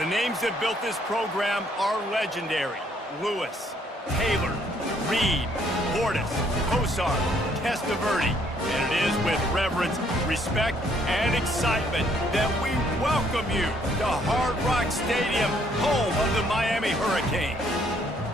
The names that built this program are legendary. Lewis, Taylor, Reed, Portis, Kosar, Testaverde. And it is with reverence, respect, and excitement that we welcome you to Hard Rock Stadium, home of the Miami Hurricanes.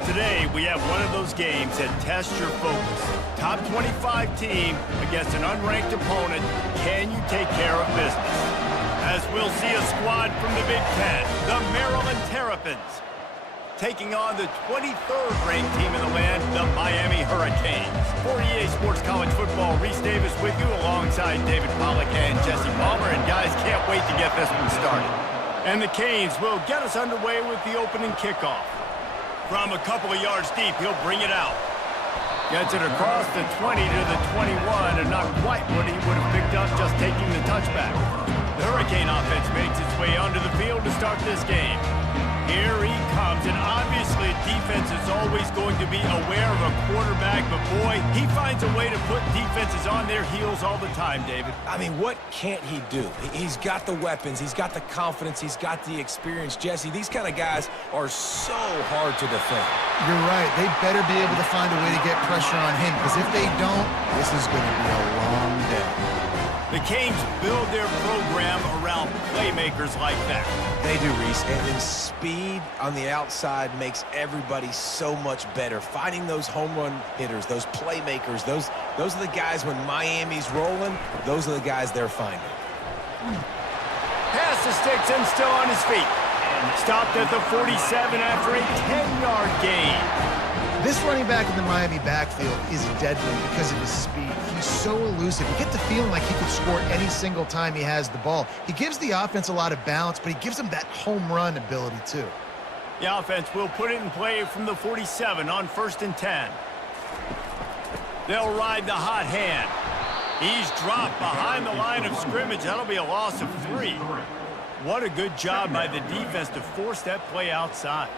Today, we have one of those games that tests your focus. Top 25 team against an unranked opponent. Can you take care of business? As we'll see a squad from the Big Ten, the Maryland Terrapins, taking on the 23rd ranked team in the land, the Miami Hurricanes. For EA Sports College Football, Reese Davis with you alongside David Pollack and Jesse Palmer. And guys, can't wait to get this one started. And the Canes will get us underway with the opening kickoff. From a couple of yards deep, he'll bring it out. Gets it across the 20 to the 21, and not quite what he would have picked up just taking the touchback. The Hurricane offense makes its way onto the field to start this game. Here he comes, and obviously defense is always going to be aware of a quarterback, but boy, he finds a way to put defenses on their heels all the time, David. I mean, what can't he do? He's got the weapons, he's got the confidence, he's got the experience. Jesse, these kind of guys are so hard to defend. You're right. They better be able to find a way to get pressure on him, because if they don't, this is going to be a long day. The Canes build their program around playmakers like that. They do, Reese, and speed on the outside makes everybody so much better. Finding those home run hitters, those playmakers, those are the guys when Miami's rolling, those are the guys they're finding. Pass the sticks and still on his feet. Stopped at the 47 after a 10-yard gain. This running back in the Miami backfield is deadly because of his speed. He's so elusive. You get the feeling like he could score any single time he has the ball. He gives the offense a lot of balance, but he gives them that home run ability too. The offense will put it in play from the 47 on 1st and 10. They'll ride the hot hand. He's dropped behind the line of scrimmage. That'll be a loss of 3. What a good job by the defense to force that play outside.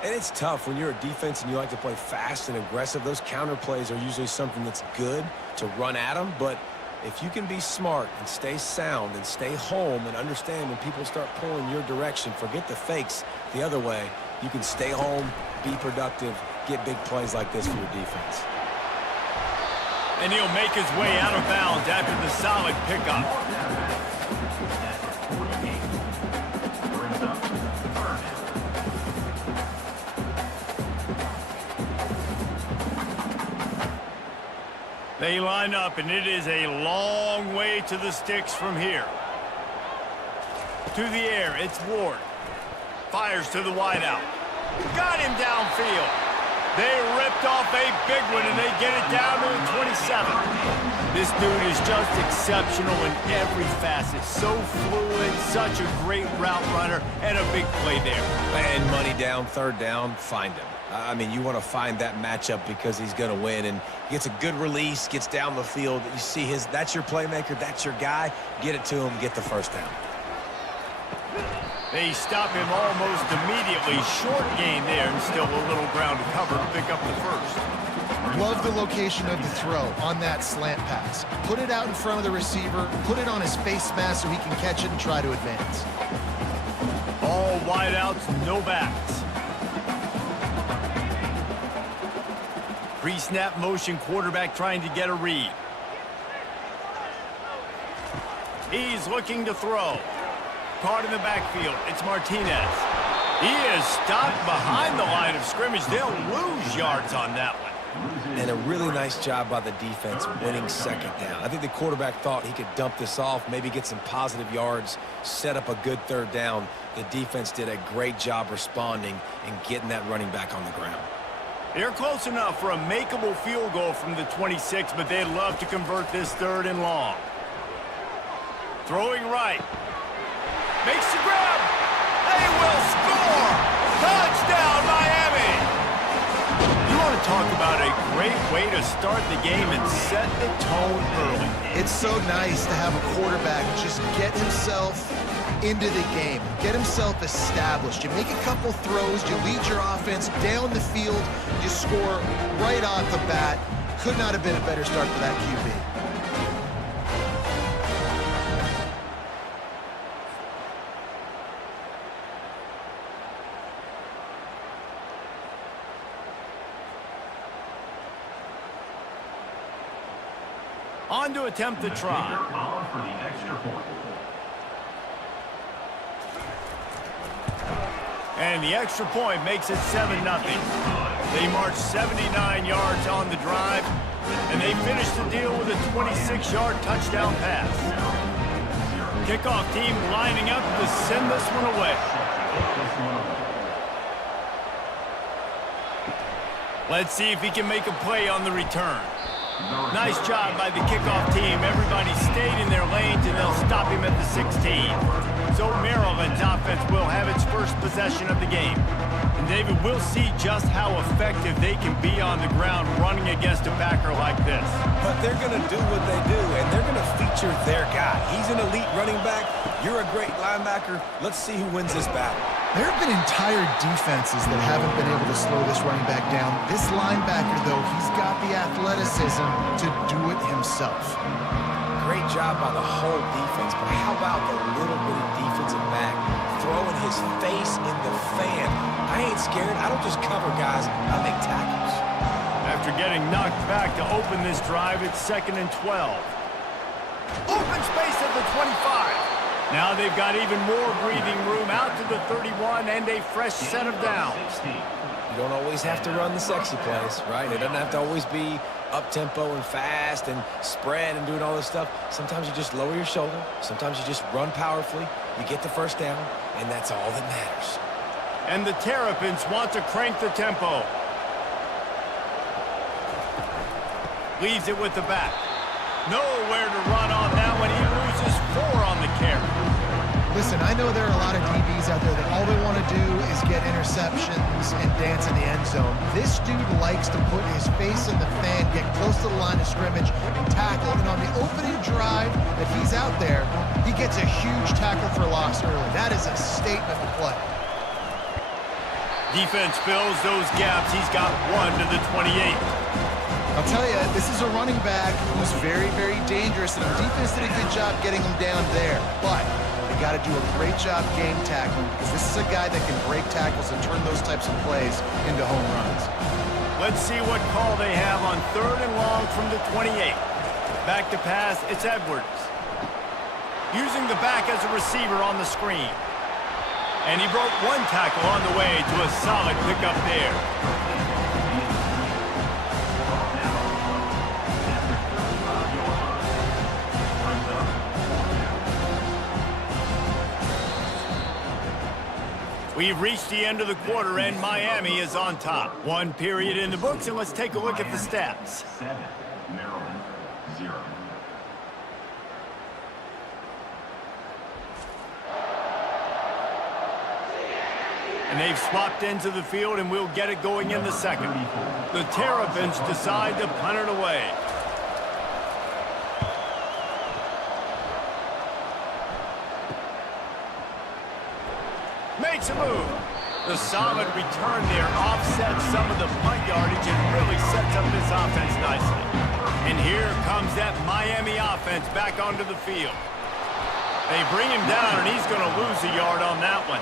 And it's tough when you're a defense and you like to play fast and aggressive. Those counter plays are usually something that's good to run at them. But if you can be smart and stay sound and stay home and understand when people start pulling your direction, forget the fakes the other way, you can stay home, be productive, get big plays like this for your defense. And he'll make his way out of bounds after the solid pickup. They line up, and it is a long way to the sticks from here. To the air, it's Ward. Fires to the wideout. Got him downfield. They ripped off a big one, and they get it down to the 27. This dude is just exceptional in every facet. So fluid, such a great route runner, and a big play there. And money down, 3rd down, find him. I mean, you want to find that matchup because he's going to win, and gets a good release, gets down the field. You see that's your playmaker, that's your guy. Get it to him, get the 1st down. They stop him almost immediately. Short gain there, and still a little ground to cover to pick up the 1st. Love the location of the throw on that slant pass. Put it out in front of the receiver, put it on his face mask so he can catch it and try to advance. All wideouts, no backs. Pre-snap motion, quarterback trying to get a read. He's looking to throw. Caught in the backfield. It's Martinez. He is stopped behind the line of scrimmage. They'll lose yards on that one. And a really nice job by the defense winning 2nd down. I think the quarterback thought he could dump this off, maybe get some positive yards, set up a good 3rd down. The defense did a great job responding and getting that running back on the ground. They're close enough for a makeable field goal from the 26, but they'd love to convert this 3rd and long. Throwing right. Makes the grab. They will score. Touchdown, Miami. You want to talk about a great way to start the game and set the tone early. It's so nice to have a quarterback just get himself into the game, get himself established. You make a couple throws, you lead your offense down the field, you score right off the bat. Could not have been a better start for that QB. On to attempt the try. And the extra point makes it 7-0. They march 79 yards on the drive, and they finish the deal with a 26-yard touchdown pass. Kickoff team lining up to send this one away. Let's see if he can make a play on the return. Nice job by the kickoff team. Everybody stayed in their lanes, and they'll stop him at the 16. So Maryland's offense will have its first possession of the game. And David, we'll see just how effective they can be on the ground running against a backer like this. But they're going to do what they do, and they're going to feature their guy. He's an elite running back. You're a great linebacker. Let's see who wins this battle. There have been entire defenses that haven't been able to slow this running back down. This linebacker, though, he's got the athleticism to do it himself. Great job by the whole defense, but how about the little bitty defensive back throwing his face in the fan? I ain't scared. I don't just cover guys. I make tackles. After getting knocked back to open this drive, it's 2nd and 12. Open space at the 25. Now they've got even more breathing room out to the 31 and a fresh set of downs. You don't always have to run the sexy plays, right? It doesn't have to always be up-tempo and fast and spread and doing all this stuff. Sometimes you just lower your shoulder. Sometimes you just run powerfully. You get the first down, and that's all that matters. And the Terrapins want to crank the tempo. Leaves it with the back. Nowhere to run on that one. He loses 4 on the carry. Listen, I know there are a lot of DBs out there that all they want to do is get interceptions and dance in the end zone. This dude likes to put his face in the fan, get close to the line of scrimmage, and tackle. And on the opening drive that he's out there, he gets a huge tackle for loss early. That is a statement play. Defense fills those gaps. He's got 1 to the 28. I'll tell you, this is a running back who's very, very dangerous, and the defense did a good job getting him down there. But they got to do a great job game tackling, because this is a guy that can break tackles and turn those types of plays into home runs. Let's see what call they have on 3rd and long from the 28. Back to pass, it's Edwards. Using the back as a receiver on the screen. And he broke 1 tackle on the way to a solid pickup there. We've reached the end of the quarter, and Miami is on top. 1 period in the books, and let's take a look at the stats. 7, Maryland 0. And they've swapped into the field, and we'll get it going in the second. The Terrapins decide to punt it away. Makes a move. The solid return there offsets some of the punt yardage and really sets up this offense nicely. And here comes that Miami offense back onto the field. They bring him down, and he's going to lose a yard on that one.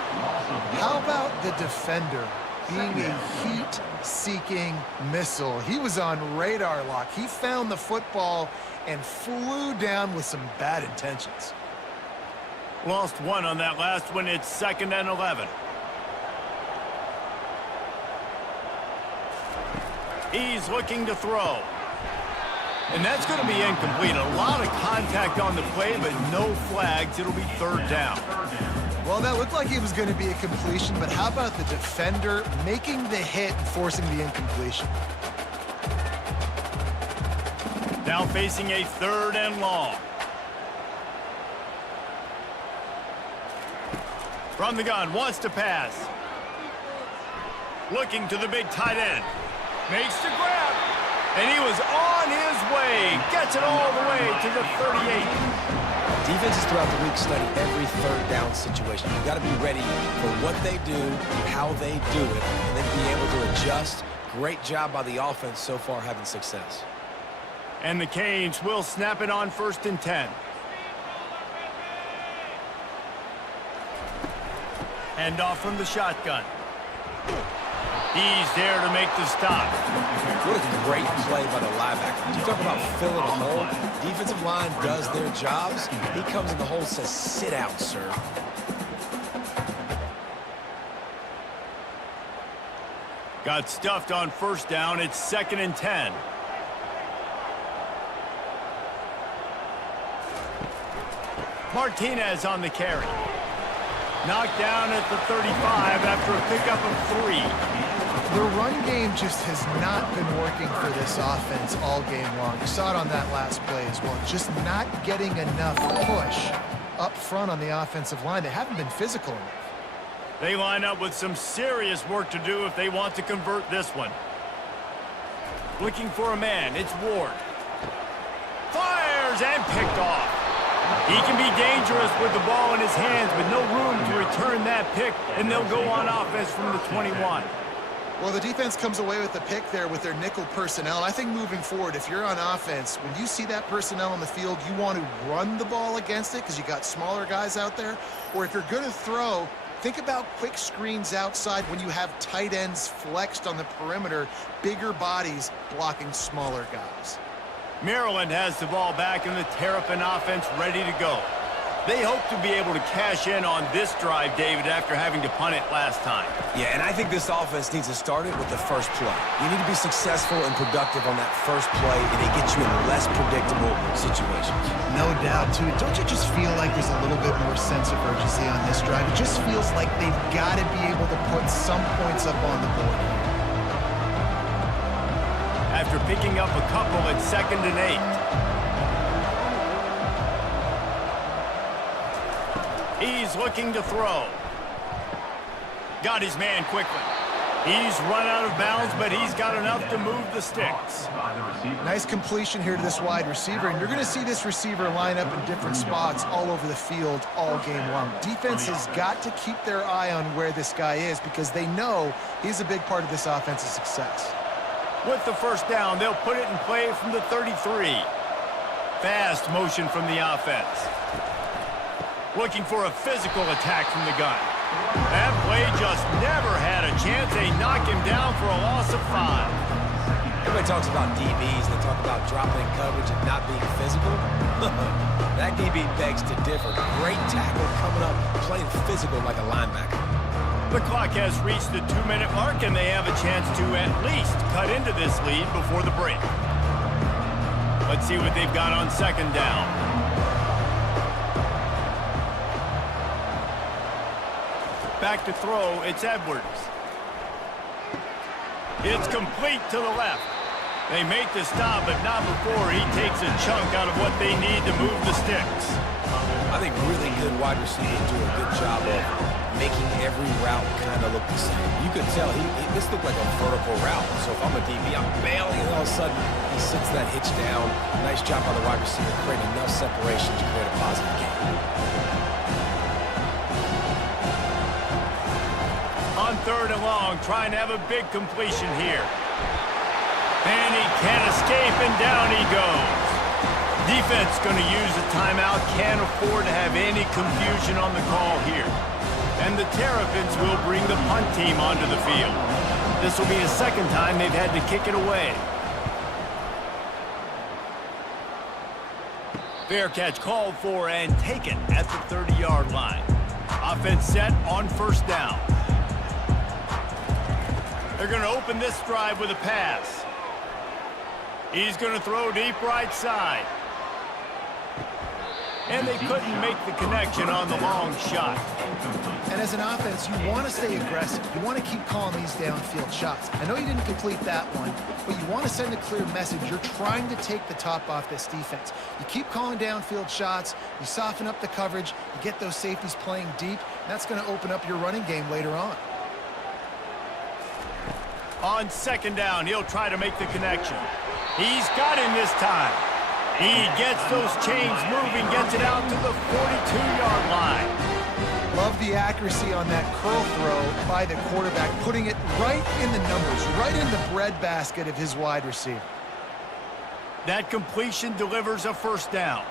How about the defender being a heat-seeking missile? He was on radar lock. He found the football and flew down with some bad intentions. Lost 1 on that last one. It's 2nd and 11. He's looking to throw. And that's going to be incomplete. A lot of contact on the play, but no flags. It'll be 3rd down. Well, that looked like it was going to be a completion, but how about the defender making the hit and forcing the incompletion? Now facing a 3rd and long. From the gun, wants to pass. Looking to the big tight end. Makes the grab. And he was on his way. Gets it all the way to the 38. Defenses throughout the week study every 3rd down situation. You've got to be ready for what they do, how they do it, and then be able to adjust. Great job by the offense so far having success. And the Canes will snap it on 1st and 10. Hand off from the shotgun. He's there to make the stop. What a great play by the linebacker. You talk about filling a hole. Defensive line does their jobs. He comes in the hole and says, sit out, sir. Got stuffed on first down. It's 2nd and 10. Martinez on the carry. Knocked down at the 35 after a pickup of 3. The run game just has not been working for this offense all game long. You saw it on that last play as well. Just not getting enough push up front on the offensive line. They haven't been physical enough. They line up with some serious work to do if they want to convert this one. Looking for a man. It's Ward. Fires and picked off. He can be dangerous with the ball in his hands, but no room to return that pick, and they'll go on offense from the 21. Well, the defense comes away with the pick there with their nickel personnel. I think moving forward, if you're on offense, when you see that personnel on the field, you want to run the ball against it because you got smaller guys out there. Or if you're going to throw, think about quick screens outside when you have tight ends flexed on the perimeter, bigger bodies blocking smaller guys. Maryland has the ball back and the Terrapin offense ready to go. They hope to be able to cash in on this drive, David, after having to punt it last time. Yeah, and I think this offense needs to start it with the first play. You need to be successful and productive on that first play, and it gets you in less predictable situations. No doubt, too. Don't you just feel like there's a little bit more sense of urgency on this drive? It just feels like they've got to be able to put some points up on the board. After picking up a couple at 2nd and 8. He's looking to throw. Got his man quickly. He's run out of bounds, but he's got enough to move the sticks. Nice completion here to this wide receiver, and you're going to see this receiver line up in different spots all over the field all game long. Defense has got to keep their eye on where this guy is because they know he's a big part of this offense's success. With the first down, they'll put it in play from the 33. Fast motion from the offense. Looking for a physical attack from the gun. That play just never had a chance. They knock him down for a loss of 5. Everybody talks about DBs. They talk about dropping in coverage and not being physical. That DB begs to differ. Great tackle coming up, playing physical like a linebacker. The clock has reached the 2-minute mark, and they have a chance to at least cut into this lead before the break. Let's see what they've got on 2nd down. Back to throw, it's Edwards. It's complete to the left. They make the stop, but not before he takes a chunk out of what they need to move the sticks. I think really good wide receivers do a good job of making every route kind of look the same. You could tell this looked like a vertical route. So if I'm a DB, I'm bailing, and all of a sudden he sits that hitch down. Nice job by the wide receiver, creating enough separation to create a positive game. On 3rd and long, trying to have a big completion here. And he can't escape, and down he goes. Defense going to use a timeout. Can't afford to have any confusion on the call here. And the Terrapins will bring the punt team onto the field. This will be the 2nd time they've had to kick it away. Fair catch called for and taken at the 30-yard line. Offense set on 1st down. They're going to open this drive with a pass. He's going to throw deep right side. And they couldn't make the connection on the long shot. And as an offense, you want to stay aggressive. You want to keep calling these downfield shots. I know you didn't complete that one, but you want to send a clear message. You're trying to take the top off this defense. You keep calling downfield shots. You soften up the coverage. You get those safeties playing deep. That's going to open up your running game later on. On 2nd down, he'll try to make the connection. He's got him this time. He gets those chains moving, gets it out to the 42-yard line. Love the accuracy on that curl throw by the quarterback, putting it right in the numbers, right in the breadbasket of his wide receiver. That completion delivers a 1st down.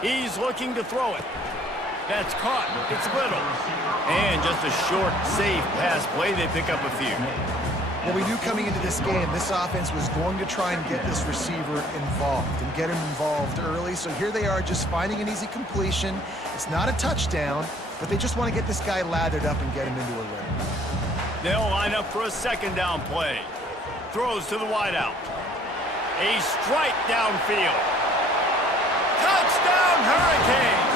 He's looking to throw it. That's caught. It's Little. And just a short, safe pass play. They pick up a few. Well, we knew coming into this game, this offense was going to try and get this receiver involved and get him involved early. So here they are just finding an easy completion. It's not a touchdown, but they just want to get this guy lathered up and get him into a rhythm. They'll line up for a second down play. Throws to the wideout. A strike downfield. Touchdown, Hurricanes!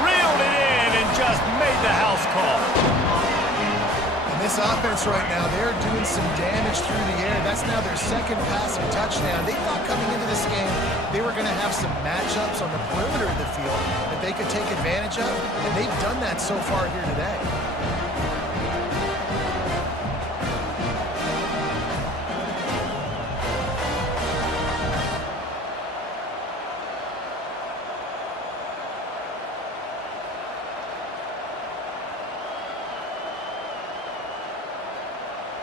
Reeled it in and just made the house call. And this offense right now, they're doing some damage through the air. That's now their second passing touchdown. They thought coming into this game they were going to have some matchups on the perimeter of the field that they could take advantage of, and they've done that so far here today.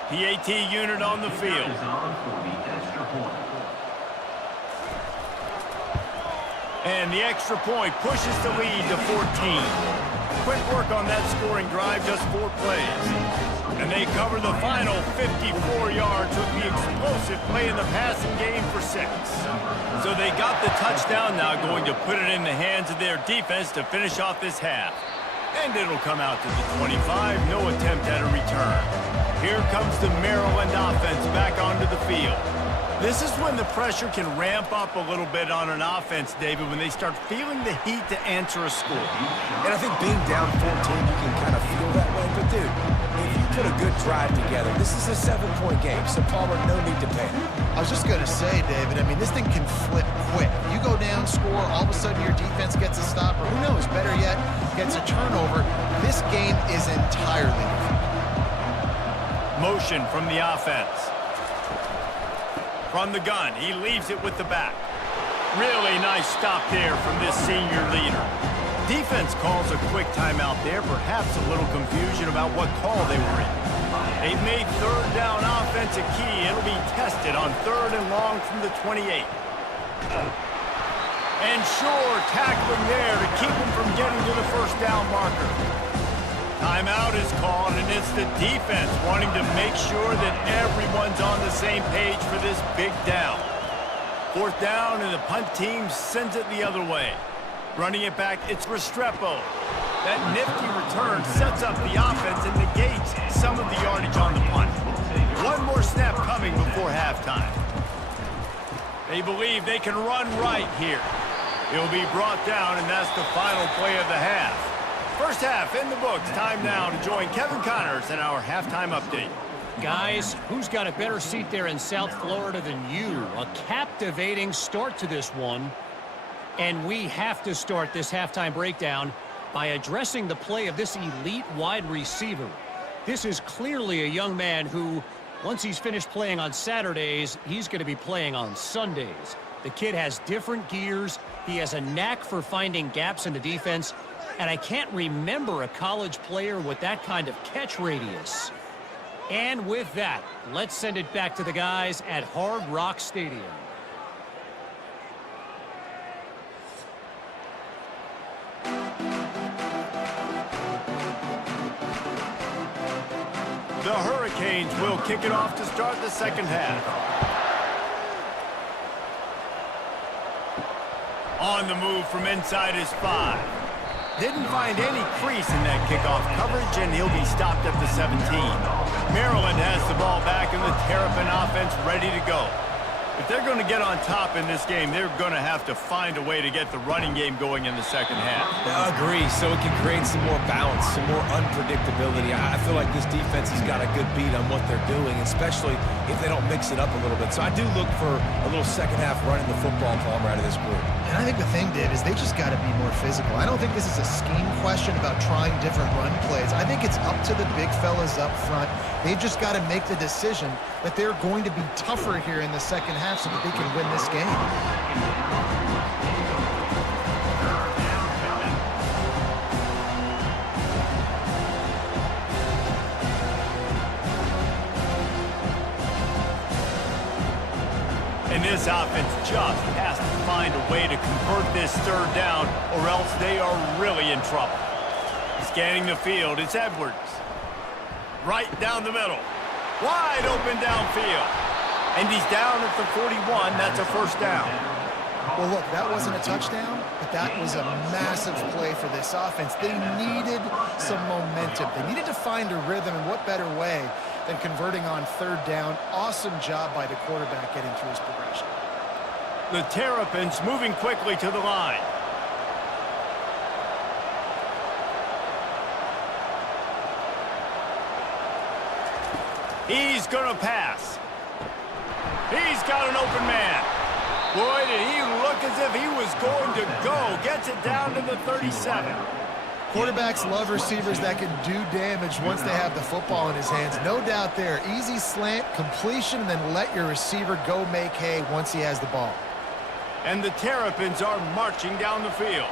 PAT unit on the field. And the extra point pushes the lead to 14. Quick work on that scoring drive, just 4 plays. And they cover the final 54 yards with the explosive play in the passing game for 6. So they got the touchdown, now going to put it in the hands of their defense to finish off this half. And it'll come out to the 25, no attempt at a return. Here comes the Maryland offense back onto the field. This is when the pressure can ramp up a little bit on an offense, David, when they start feeling the heat to answer a score. And I think being down 14, you can kind of feel that way. But, dude, if you put a good drive together, this is a 7-point game, so Palmer, no need to panic. I was just going to say, David, I mean, this thing can flip quick. You go down, score, all of a sudden your defense gets a stop, or who knows, better yet, gets a turnover. This game is entirely different. Motion from the offense. From the gun, he leaves it with the back. Really nice stop there from this senior leader. Defense calls a quick timeout there, perhaps a little confusion about what call they were in. They've made third down offense a key. It'll be tested on 3rd and long from the 28. And sure, tackling there to keep him from getting to the first down marker. Timeout is called, and it's the defense wanting to make sure that everyone's on the same page for this big down. 4th down, and the punt team sends it the other way. Running it back, it's Restrepo. That nifty return sets up the offense and negates some of the yardage on the punt. One more snap coming before halftime. They believe they can run right here. He'll be brought down, and that's the final play of the half. First half in the books. Time now to join Kevin Connors in our halftime update. Guys, who's got a better seat there in South Florida than you? A captivating start to this one. And we have to start this halftime breakdown by addressing the play of this elite wide receiver. This is clearly a young man who, once he's finished playing on Saturdays, he's going to be playing on Sundays. The kid has different gears. He has a knack for finding gaps in the defense. And I can't remember a college player with that kind of catch radius. And with that, let's send it back to the guys at Hard Rock Stadium. The Hurricanes will kick it off to start the second half. On the move from inside his 5. Didn't find any crease in that kickoff coverage, and he'll be stopped at the 17. Maryland has the ball back, and the Terrapin offense ready to go. If they're going to get on top in this game, they're going to have to find a way to get the running game going in the second half. I agree, so it can create some more balance, some more unpredictability. I feel like this defense has got a good beat on what they're doing, especially if they don't mix it up a little bit. So I do look for a little second half running the football Palmer out of this group. And I think the thing, Dave, is they just got to be more physical. I don't think this is a scheme question about trying different run plays. I think it's up to the big fellas up front. They've just got to make the decision that they're going to be tougher here in the second half so that they can win this game. And this offense just has to find a way to convert this 3rd down, or else they are really in trouble. Scanning the field, it's Edwards. Right down the middle. Wide open downfield. And he's down at the 41. That's a first down. Well, look, that wasn't a touchdown, but that was a massive play for this offense. They needed some momentum. They needed to find a rhythm, and what better way than converting on third down. Awesome job by the quarterback getting through his progression. The Terrapins moving quickly to the line. He's going to pass. He's got an open man. Boy, did he look as if he was going to go. Gets it down to the 37. Quarterbacks love receivers that can do damage once they have the football in his hands. No doubt there. Easy slant, completion, and then let your receiver go make hay once he has the ball. And the Terrapins are marching down the field.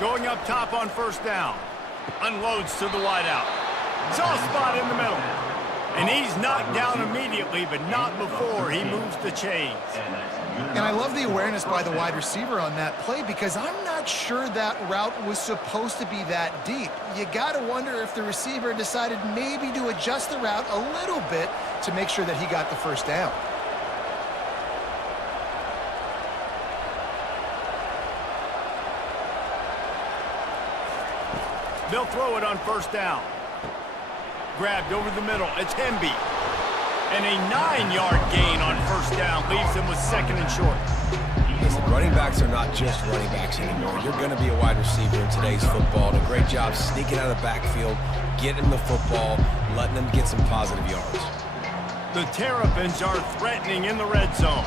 Going up top on first down. Unloads to the wideout. Soft spot in the middle. And he's knocked down immediately, but not before he moves the chains. And I love the awareness by the wide receiver on that play, because I'm not sure that route was supposed to be that deep. You got to wonder if the receiver decided maybe to adjust the route a little bit to make sure that he got the first down. They'll throw it on first down. Grabbed over the middle. It's Hemby. And a 9-yard gain on first down leaves him with second and short. Listen, running backs are not just running backs anymore. You're going to be a wide receiver in today's football. And a great job sneaking out of the backfield, getting the football, letting them get some positive yards. The Terrapins are threatening in the red zone.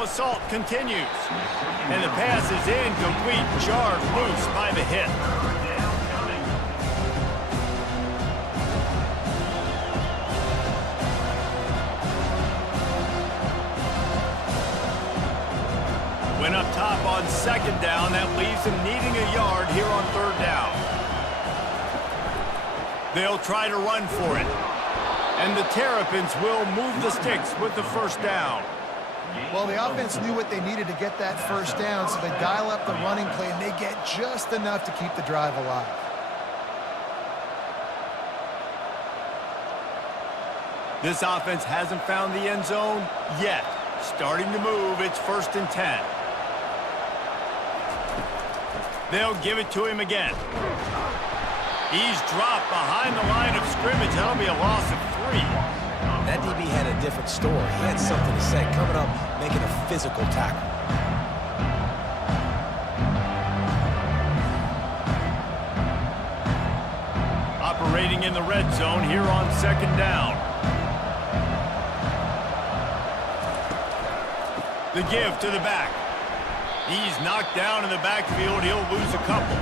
Assault continues, and the pass is incomplete, jarred loose by the hit. Went up top on second down. That leaves him needing a yard here on third down. They'll try to run for it, and the Terrapins will move the sticks with the first down. Well, the offense knew what they needed to get that first down, so they dial up the running play, and they get just enough to keep the drive alive. This offense hasn't found the end zone yet. Starting to move, it's 1st and 10. They'll give it to him again. He's dropped behind the line of scrimmage. That'll be a loss of 3. That DB had a different story. He had something to say, coming up, making a physical tackle. Operating in the red zone here on second down. The give to the back. He's knocked down in the backfield. He'll lose a couple.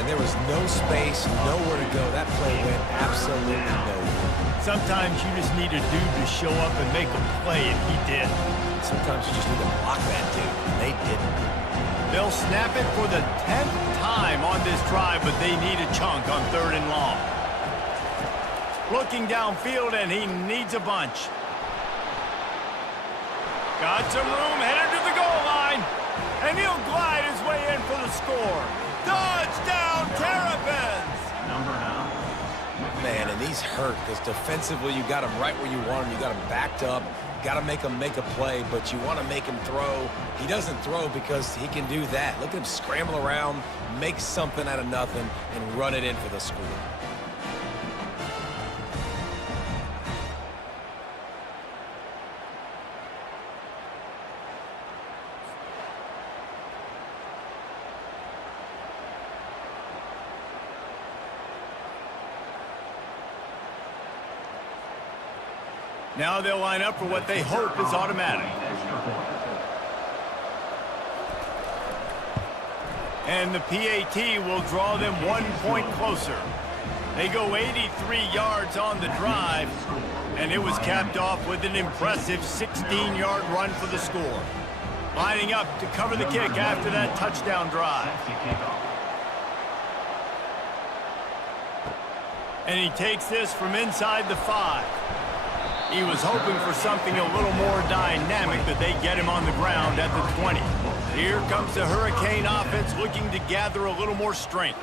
And there was no space, nowhere to go. That play went absolutely nowhere. Sometimes you just need a dude to show up and make a play, and he did. Sometimes you just need to block that dude, and they didn't. They'll snap it for the 10th time on this drive, but they need a chunk on 3rd and long. Looking downfield, and he needs a bunch. Got some room, headed to the goal line, and he'll glide his way in for the score. Touchdown, Terrapins! Man, and these hurt, because defensively you got him right where you want him. You got him backed up. Got to make him make a play, but you want to make him throw. He doesn't throw because he can do that. Look at him scramble around, make something out of nothing, and run it in for the score. Now they'll line up for what they hope is automatic. And the PAT will draw them 1 point closer. They go 83 yards on the drive, and it was capped off with an impressive 16-yard run for the score. Lining up to cover the kick after that touchdown drive. And he takes this from inside the 5. He was hoping for something a little more dynamic, but they get him on the ground at the 20. Here comes the Hurricane offense looking to gather a little more strength.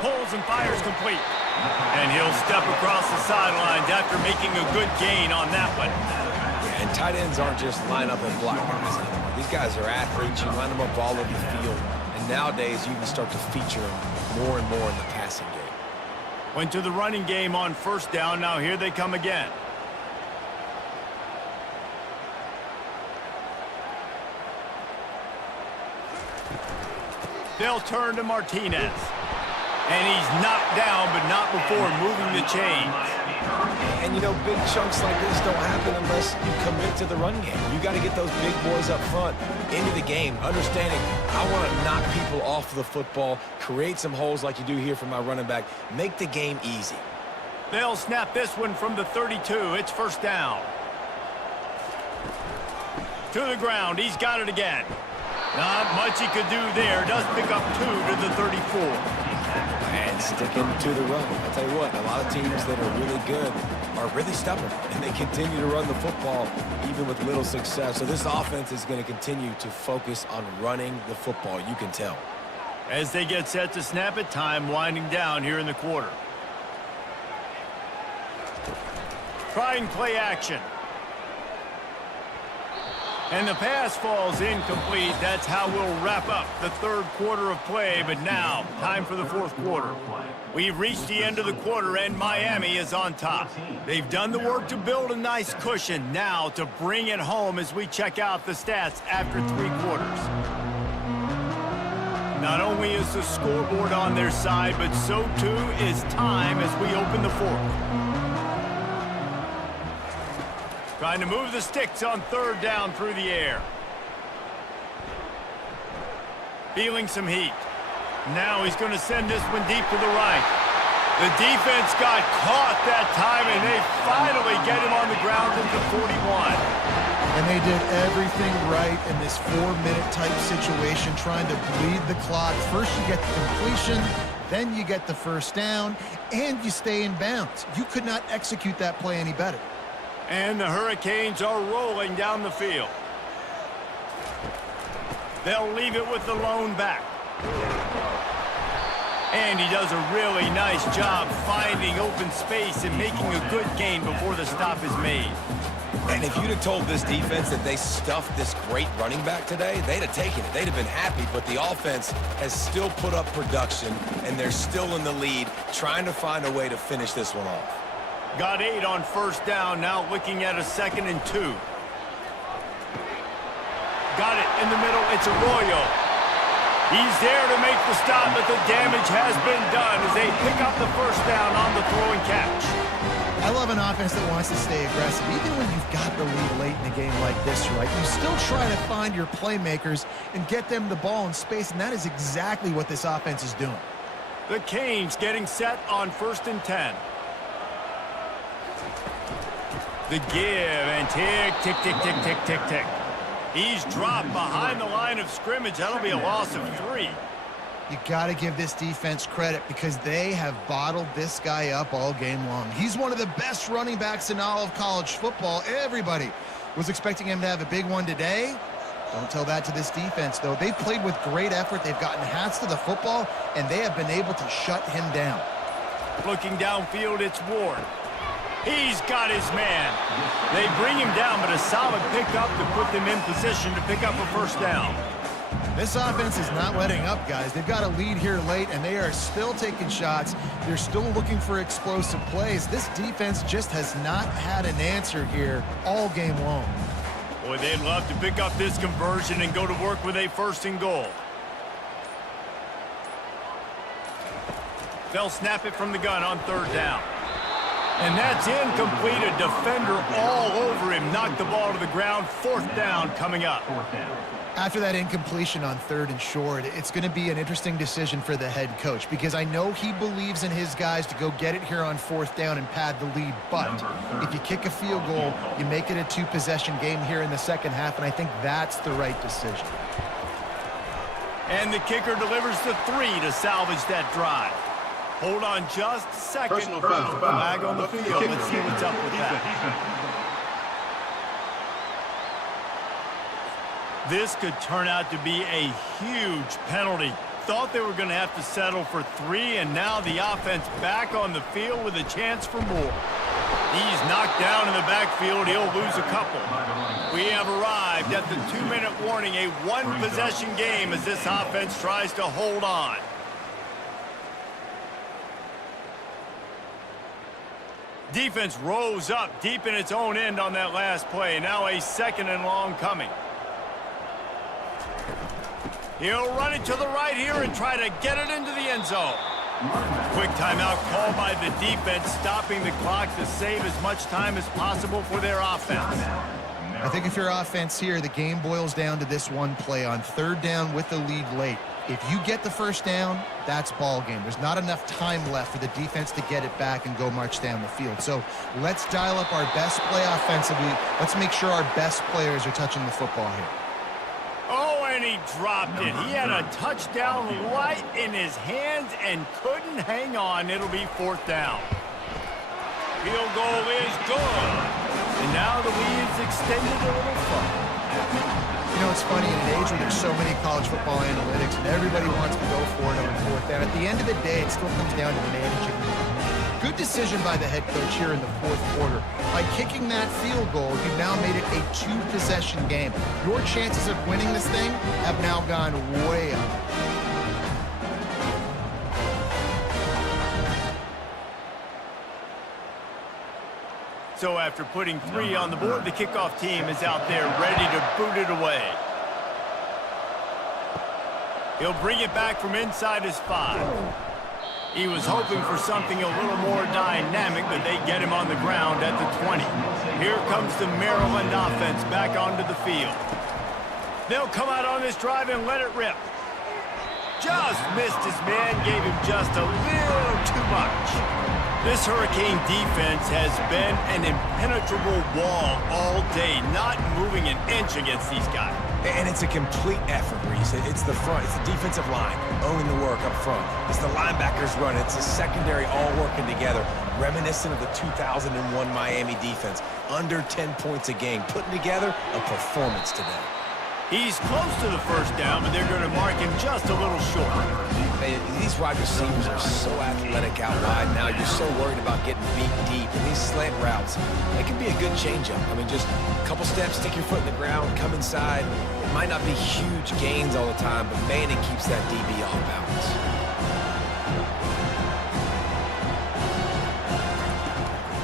Pulls and fires complete. And he'll step across the sidelines after making a good gain on that one. Yeah, and tight ends aren't just line up and block guys anymore. These guys are athletes. You line them up all over the field. And nowadays, you can start to feature them more and more in the passing game. Went to the running game on first down. Now here they come again. They'll turn to Martinez. And he's knocked down, but not before moving the chains. And, you know, big chunks like this don't happen unless you commit to the run game. You got to get those big boys up front into the game, understanding I want to knock people off the football, create some holes like you do here for my running back, make the game easy. They'll snap this one from the 32. It's first down. To the ground. He's got it again. Not much he could do there. Does pick up 2 to the 34. And sticking to the run. I'll tell you what, a lot of teams that are really good are really stubborn, and they continue to run the football even with little success. So this offense is going to continue to focus on running the football. You can tell. As they get set to snap it, time winding down here in the quarter. Trying play action. And the pass falls incomplete. That's how we'll wrap up the third quarter of play. But now, time for the fourth quarter. We've reached the end of the quarter, and Miami is on top. They've done the work to build a nice cushion. Now to bring it home as we check out the stats after 3 quarters. Not only is the scoreboard on their side, but so too is time as we open the fourth. Trying to move the sticks on third down through the air. Feeling some heat. Now he's going to send this one deep to the right. The defense got caught that time, and they finally get him on the ground at the 41. And they did everything right in this 4-minute type situation, trying to bleed the clock. First you get the completion, then you get the first down, and you stay in bounds. You could not execute that play any better. And the Hurricanes are rolling down the field. They'll leave it with the lone back. And he does a really nice job finding open space and making a good gain before the stop is made. And if you'd have told this defense that they stuffed this great running back today, they'd have taken it. They'd have been happy, but the offense has still put up production, and they're still in the lead, trying to find a way to finish this one off. Got 8 on first down, now looking at a 2nd and 2. Got it in the middle, it's Arroyo. He's there to make the stop, but the damage has been done as they pick up the first down on the throw and catch. I love an offense that wants to stay aggressive. Even when you've got the lead late in a game like this, right, you still try to find your playmakers and get them the ball in space, and that is exactly what this offense is doing. The Canes getting set on 1st and 10. The give, and tick, tick, tick, tick, tick, tick, tick. He's dropped behind the line of scrimmage. That'll be a loss of 3. You got to give this defense credit because they have bottled this guy up all game long. He's one of the best running backs in all of college football. Everybody was expecting him to have a big one today. Don't tell that to this defense, though. They've played with great effort. They've gotten hats to the football, and they have been able to shut him down. Looking downfield, it's Ward. He's got his man. They bring him down, but a solid pickup to put them in position to pick up a first down. This offense is not letting up, guys. They've got a lead here late, and they are still taking shots. They're still looking for explosive plays. This defense just has not had an answer here all game long. Boy, they'd love to pick up this conversion and go to work with a 1st and goal. They'll snap it from the gun on 3rd down. And that's incomplete. A defender all over him. Knocked the ball to the ground. 4th down coming up. After that incompletion on 3rd and short, it's going to be an interesting decision for the head coach because I know he believes in his guys to go get it here on 4th down and pad the lead. But if you kick a field goal, you make it a 2-possession game here in the second half, and I think that's the right decision. And the kicker delivers the 3 to salvage that drive. Hold on just a second. Personal foul. Flag on the field. Let's see what's up with that. This could turn out to be a huge penalty. Thought they were going to have to settle for 3, and now the offense back on the field with a chance for more. He's knocked down in the backfield. He'll lose a couple. We have arrived at the 2-minute warning, a one-possession game as this offense tries to hold on. Defense rose up deep in its own end on that last play. Now a 2nd and long coming. He'll run it to the right here and try to get it into the end zone. Quick timeout called by the defense, stopping the clock to save as much time as possible for their offense. I think if you're offense here, the game boils down to this one play on 3rd down with the lead late. If you get the 1st down, that's ball game. There's not enough time left for the defense to get it back and go march down the field. So let's dial up our best play offensively. Let's make sure our best players are touching the football here. Oh, and he dropped it. He had a touchdown right in his hands and couldn't hang on. It'll be 4th down. Field goal is good. And now the lead's extended a little further. You know, it's funny, in an age where there's so many college football analytics and everybody wants to go for it on 4th down, at the end of the day, it still comes down to managing. Good decision by the head coach here in the 4th quarter. By kicking that field goal, you've now made it a 2-possession game. Your chances of winning this thing have now gone way up. So after putting 3 on the board, the kickoff team is out there ready to boot it away. He'll bring it back from inside his 5. He was hoping for something a little more dynamic, but they get him on the ground at the 20. Here comes the Maryland offense back onto the field. They'll come out on this drive and let it rip. Just missed his man, gave him just a little too much. This Hurricane defense has been an impenetrable wall all day, not moving an inch against these guys. And it's a complete effort, Reese. It's the front. It's the defensive line owning the work up front. It's the linebackers running. It's the secondary all working together, reminiscent of the 2001 Miami defense. Under 10 points a game, putting together a performance today. He's close to the 1st down, but they're going to mark him just a little short. Man, these wide receivers are so athletic out wide now. You're so worried about getting beat deep. And these slant routes, they can be a good changeup. I mean, just a couple steps, stick your foot in the ground, come inside. It might not be huge gains all the time, but man, it keeps that DB off balance.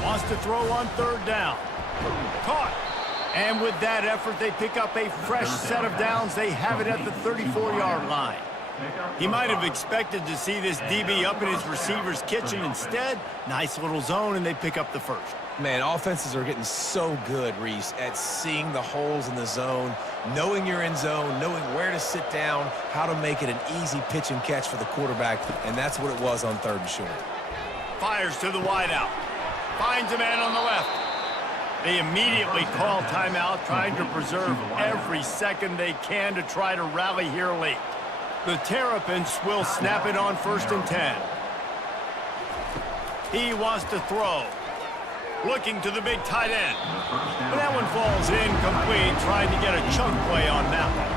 Wants to throw on 3rd down. Caught. And with that effort, they pick up a fresh set of downs. They have it at the 34-yard line. He might have expected to see this DB up in his receiver's kitchen. Instead, nice little zone, and they pick up the 1st. Man, offenses are getting so good, Reese, at seeing the holes in the zone, knowing you're in zone, knowing where to sit down, how to make it an easy pitch and catch for the quarterback, and that's what it was on 3rd and short. Fires to the wideout. Finds a man on the left. They immediately call timeout, trying to preserve every second they can to try to rally here late. The Terrapins will snap it on 1st and 10. He wants to throw. Looking to the big tight end. But that one falls incomplete, trying to get a chunk play on that one.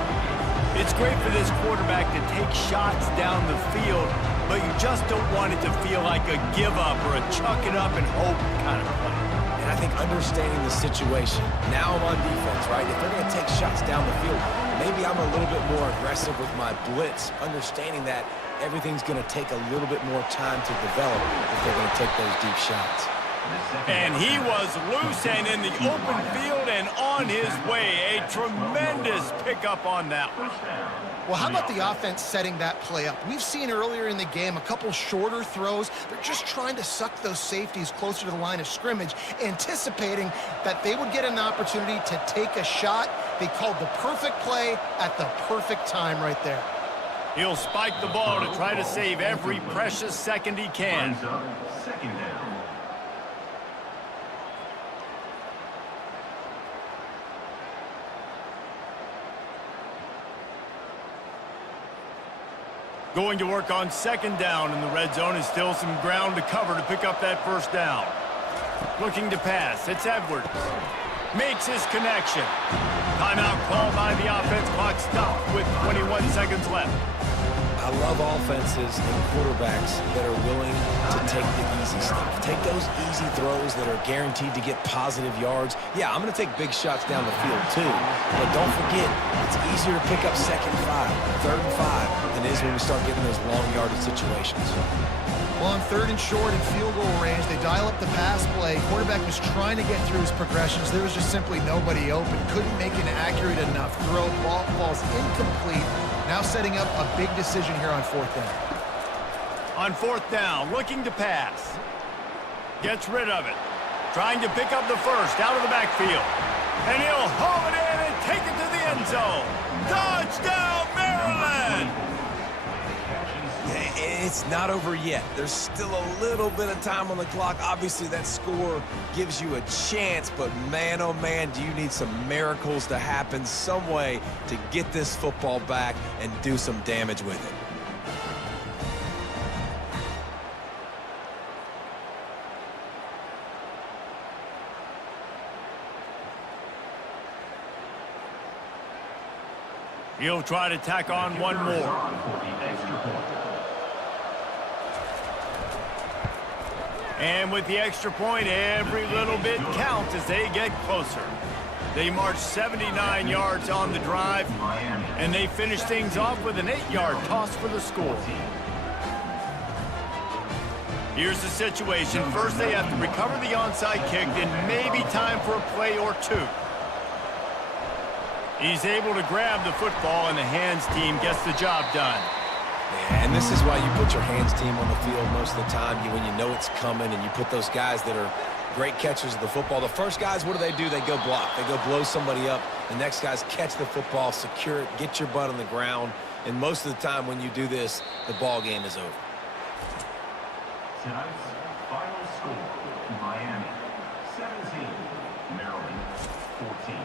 It's great for this quarterback to take shots down the field, but you just don't want it to feel like a give up or a chuck it up and hope kind of play. And I think understanding the situation, now I'm on defense, right? If they're going to take shots down the field, maybe I'm a little bit more aggressive with my blitz, understanding that everything's going to take a little bit more time to develop if they're going to take those deep shots. And he was loose and in the open field and on his way. A tremendous pickup on that one. Well, how about the offense setting that play up? We've seen earlier in the game a couple shorter throws. They're just trying to suck those safeties closer to the line of scrimmage, anticipating that they would get an opportunity to take a shot. They called the perfect play at the perfect time right there. He'll spike the ball to try to save every precious second he can. 2nd down. Going to work on second down in the red zone, and still some ground to cover to pick up that first down. Looking to pass. It's Edwards. Makes his connection. Timeout called by the offense. Clock stopped with 21 seconds left. I love offenses and quarterbacks that are willing to take the easy stuff. Take those easy throws that are guaranteed to get positive yards. Yeah, I'm going to take big shots down the field too. But don't forget, it's easier to pick up second and 5, third and 5 than it is when we start getting those long yardage situations. Well, on third and short and field goal range, they dial up the pass play. Quarterback was trying to get through his progressions. There was just simply nobody open. Couldn't make an accurate enough throw. Ball falls incomplete. Now setting up a big decision here on fourth down. On fourth down, looking to pass. Gets rid of it. Trying to pick up the first out of the backfield. And he'll haul it in and take it to the end zone. Touchdown, Maryland! It's not over yet. There's still a little bit of time on the clock. Obviously, that score gives you a chance, but man, oh man, do you need some miracles to happen some way to get this football back and do some damage with it. He'll try to tack on one more. And with the extra point, every little bit counts as they get closer. They march 79 yards on the drive, and they finish things off with an 8-yard toss for the score. Here's the situation. First, they have to recover the onside kick, then maybe time for a play or two. He's able to grab the football, and the hands team gets the job done. Yeah, and this is why you put your hands team on the field most of the time when you know it's coming, and you put those guys that are great catchers of the football. The first guys, what do? They go block. They go blow somebody up. The next guys catch the football, secure it, get your butt on the ground. And most of the time when you do this, the ball game is over. Tonight's final score, Miami 17, Maryland 14.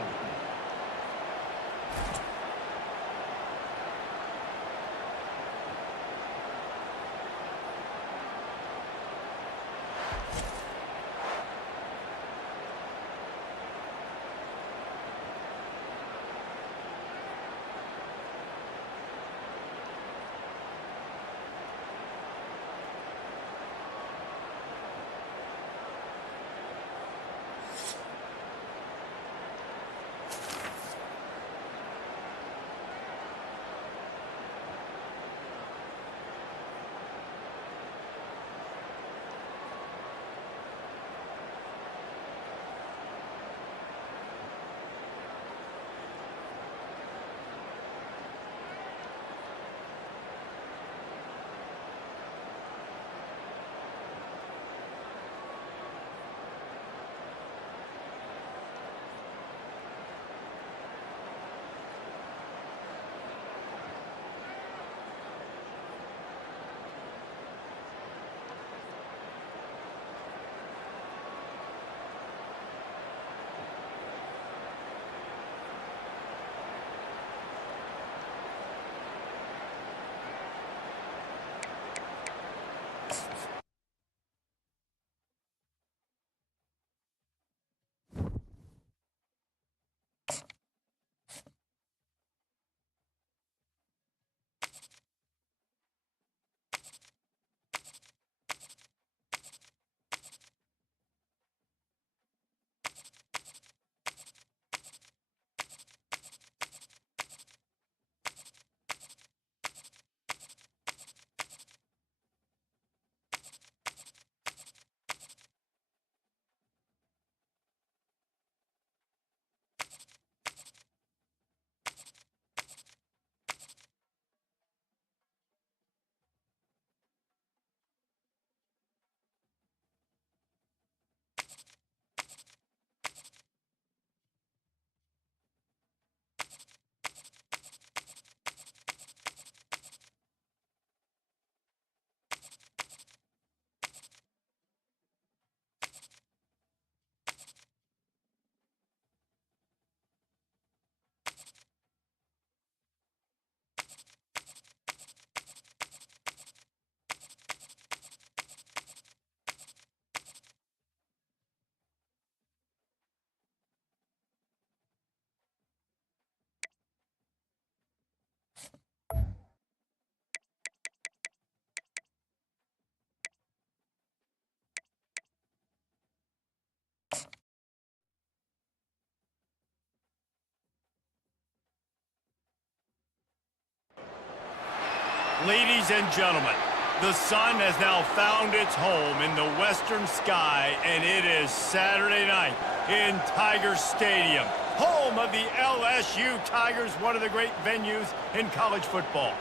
Ladies and gentlemen, the sun has now found its home in the western sky, and it is Saturday night in Tiger Stadium, home of the LSU Tigers, one of the great venues in college football.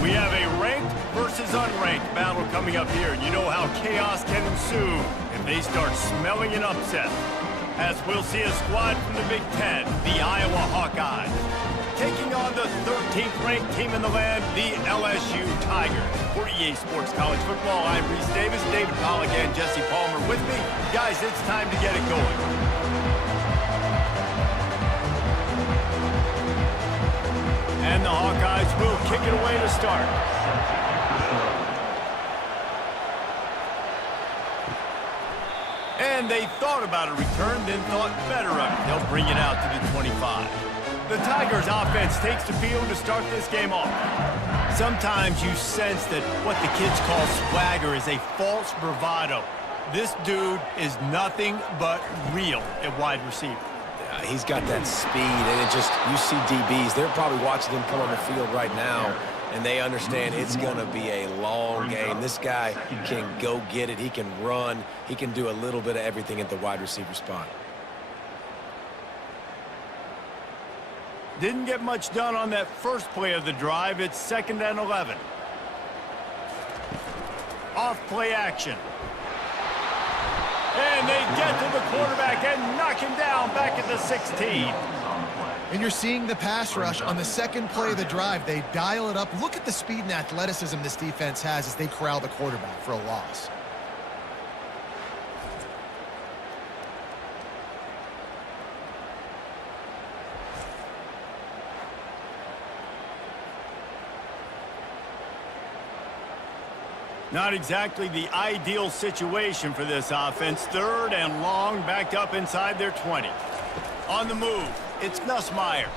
We have a ranked versus unranked battle coming up here, and you know how chaos can ensue if they start smelling an upset. As we'll see a squad from the Big Ten, the Iowa Hawkeyes, taking on the 13th ranked team in the land, the LSU Tigers. For EA Sports College Football, I'm Reese Davis, David Pollack, and Jesse Palmer with me. Guys, it's time to get it going. And the Hawkeyes will kick it away to start. And they thought about a return, then thought better of it. They'll bring it out to the 25. The Tigers offense takes the field to start this game off. Sometimes you sense that what the kids call swagger is a false bravado. This dude is nothing but real at wide receiver. He's got that speed, and it just, you see DBs, they're probably watching him come on the field right now, and they understand it's going to be a long game. This guy can go get it. He can run. He can do a little bit of everything at the wide receiver spot. Didn't get much done on that first play of the drive. It's 2nd and 11. Off play action. And they get to the quarterback and knock him down back at the 16. And you're seeing the pass rush on the second play of the drive. They dial it up. Look at the speed and athleticism this defense has as they corral the quarterback for a loss. Not exactly the ideal situation for this offense. 3rd and long, backed up inside their 20. On the move, it's Nussmeier.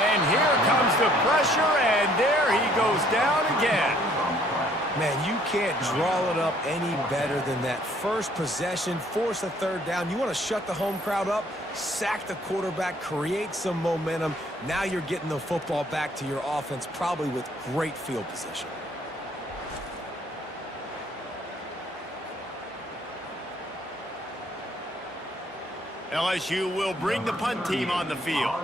And here comes the pressure, and there he goes down again. Man, you can't draw it up any better than that. First possession, force a 3rd down. You want to shut the home crowd up, sack the quarterback, create some momentum. Now you're getting the football back to your offense, probably with great field position. LSU will bring the punt team on the field.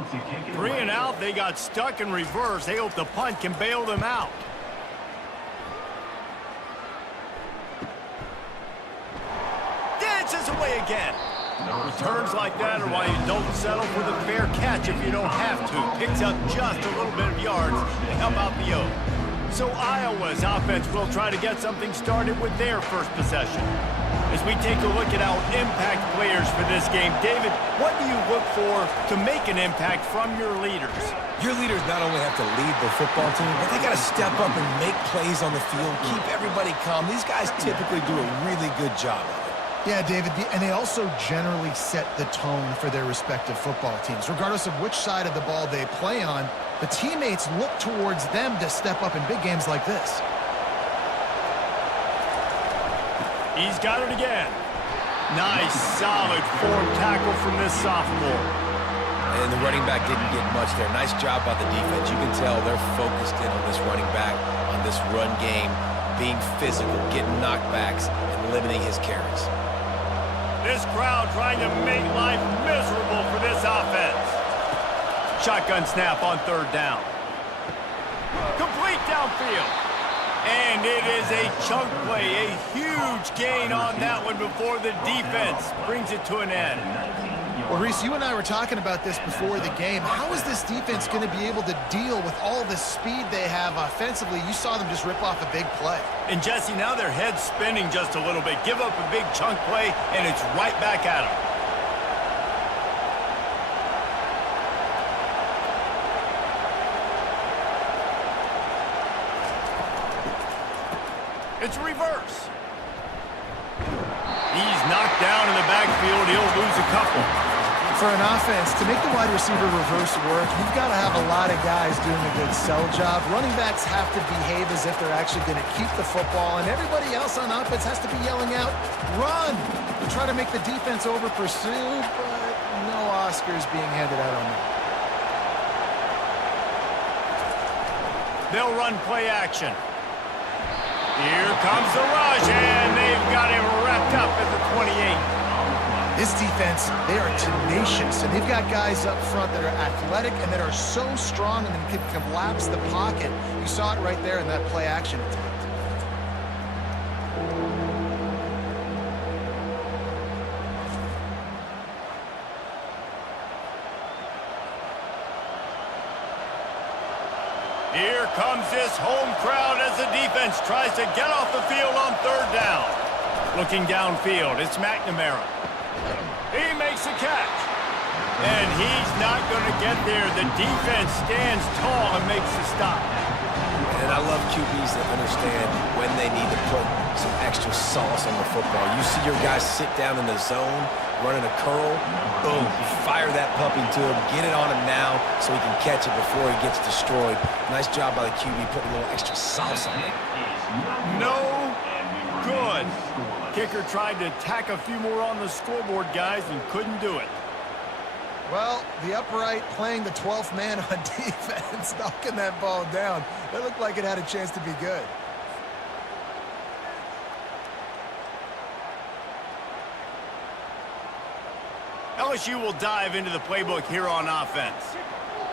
3 and out, they got stuck in reverse. They hope the punt can bail them out. Dances away again. Returns like that are why you don't settle for the fair catch if you don't have to. Picks up just a little bit of yards to help out the O. So Iowa's offense will try to get something started with their first possession. As we take a look at our impact players for this game, David, what do you look for to make an impact from your leaders? Your leaders not only have to lead the football team, but they got to step up and make plays on the field, keep everybody calm. These guys typically do a really good job of it. Yeah, David, and they also generally set the tone for their respective football teams. Regardless of which side of the ball they play on, the teammates look towards them to step up in big games like this. He's got it again. Nice, solid form tackle from this sophomore. And the running back didn't get much there. Nice job by the defense. You can tell they're focused in on this running back, on this run game, being physical, getting knockbacks, and limiting his carries. This crowd trying to make life miserable for this offense. Shotgun snap on 3rd down. Complete downfield. And it is a chunk play, a huge gain on that one before the defense brings it to an end. Well, Reese, you and I were talking about this before the game. How is this defense going to be able to deal with all the speed they have offensively? You saw them just rip off a big play. And Jesse, now their head's spinning just a little bit. Give up a big chunk play, and it's right back at them. It's reverse. He's knocked down in the backfield. He'll lose a couple. For an offense, to make the wide receiver reverse work, you've got to have a lot of guys doing a good sell job. Running backs have to behave as if they're actually going to keep the football, and everybody else on offense has to be yelling out, run! To try to make the defense over-pursue, but no Oscars being handed out on that. They'll run play action. Here comes the rush, and they've got him wrapped up at the 28. This defense, they are tenacious, and they've got guys up front that are athletic and that are so strong and can collapse the pocket. You saw it right there in that play action attempt. Here comes this home crowd as the defense tries to get off the field on third down. Looking downfield, it's McNamara. He makes a catch. And he's not going to get there. The defense stands tall and makes the stop. And I love QBs that understand when they need to put some extra sauce on the football. You see your guys sit down in the zone, running a curl, boom, fire that puppy to him, get it on him now so he can catch it before he gets destroyed. Nice job by the QB putting a little extra sauce on it. No good. Kicker tried to tack a few more on the scoreboard, guys, and couldn't do it. Well, the upright playing the 12th man on defense, knocking that ball down. That looked like it had a chance to be good. LSU will dive into the playbook here on offense.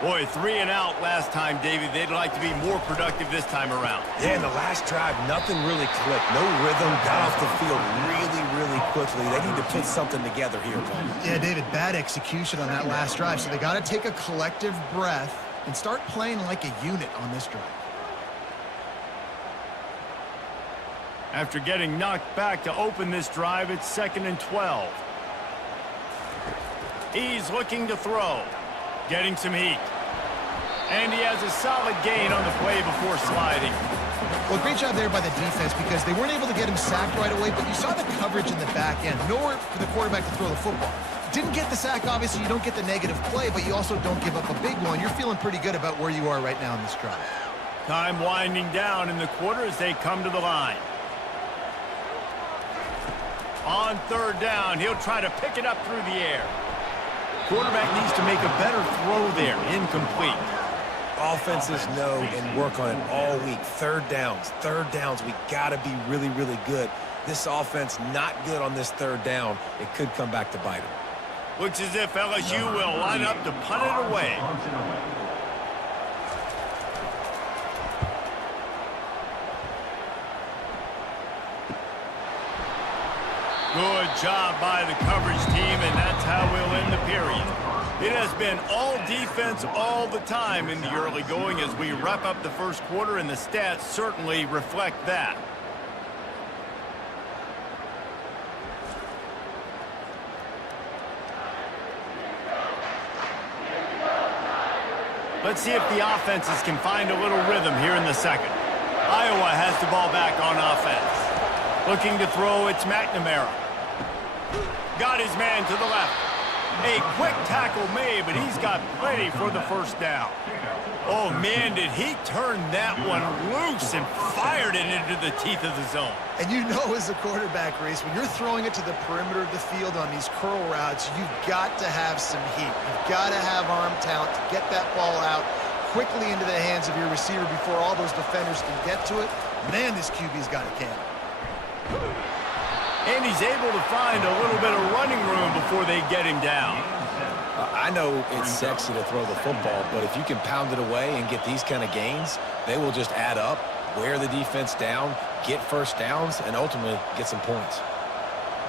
Boy, 3 and out last time, Davey. They'd like to be more productive this time around. Yeah, in the last drive, nothing really clicked. No rhythm, got off the field really quickly. They need to put something together here, Paul. Yeah, David, bad execution on that last drive. So they got to take a collective breath and start playing like a unit on this drive. After getting knocked back to open this drive, it's 2nd and 12. He's looking to throw. Getting some heat. And he has a solid gain on the play before sliding. Well, great job there by the defense because they weren't able to get him sacked right away, but you saw the coverage in the back end. Nowhere for the quarterback to throw the football. Didn't get the sack, obviously. You don't get the negative play, but you also don't give up a big one. You're feeling pretty good about where you are right now in this drive. Time winding down in the quarter as they come to the line. On third down, he'll try to pick it up through the air. Quarterback needs to make a better throw there. Incomplete. Offenses know and work on it all week. Third downs, we got to be really good. This offense not good on this third down. It could come back to bite them. Looks as if LSU will line up to punt it away. Good job by the coverage team, and that's how we'll end the period. It has been all defense all the time in the early going as we wrap up the first quarter, and the stats certainly reflect that. Let's see if the offenses can find a little rhythm here in the second. Iowa has the ball back on offense. Looking to throw, it's McNamara. Got his man to the left. A quick tackle made, but he's got plenty for the first down. Oh, man, did he turn that one loose and fired it into the teeth of the zone. And you know as a quarterback, Reese, when you're throwing it to the perimeter of the field on these curl routes, you've got to have some heat. You've got to have arm talent to get that ball out quickly into the hands of your receiver before all those defenders can get to it. Man, this QB's got a cannon. And he's able to find a little bit of running room before they get him down. I know it's sexy to throw the football, but if you can pound it away and get these kind of gains, they will just add up, wear the defense down, get first downs, and ultimately get some points.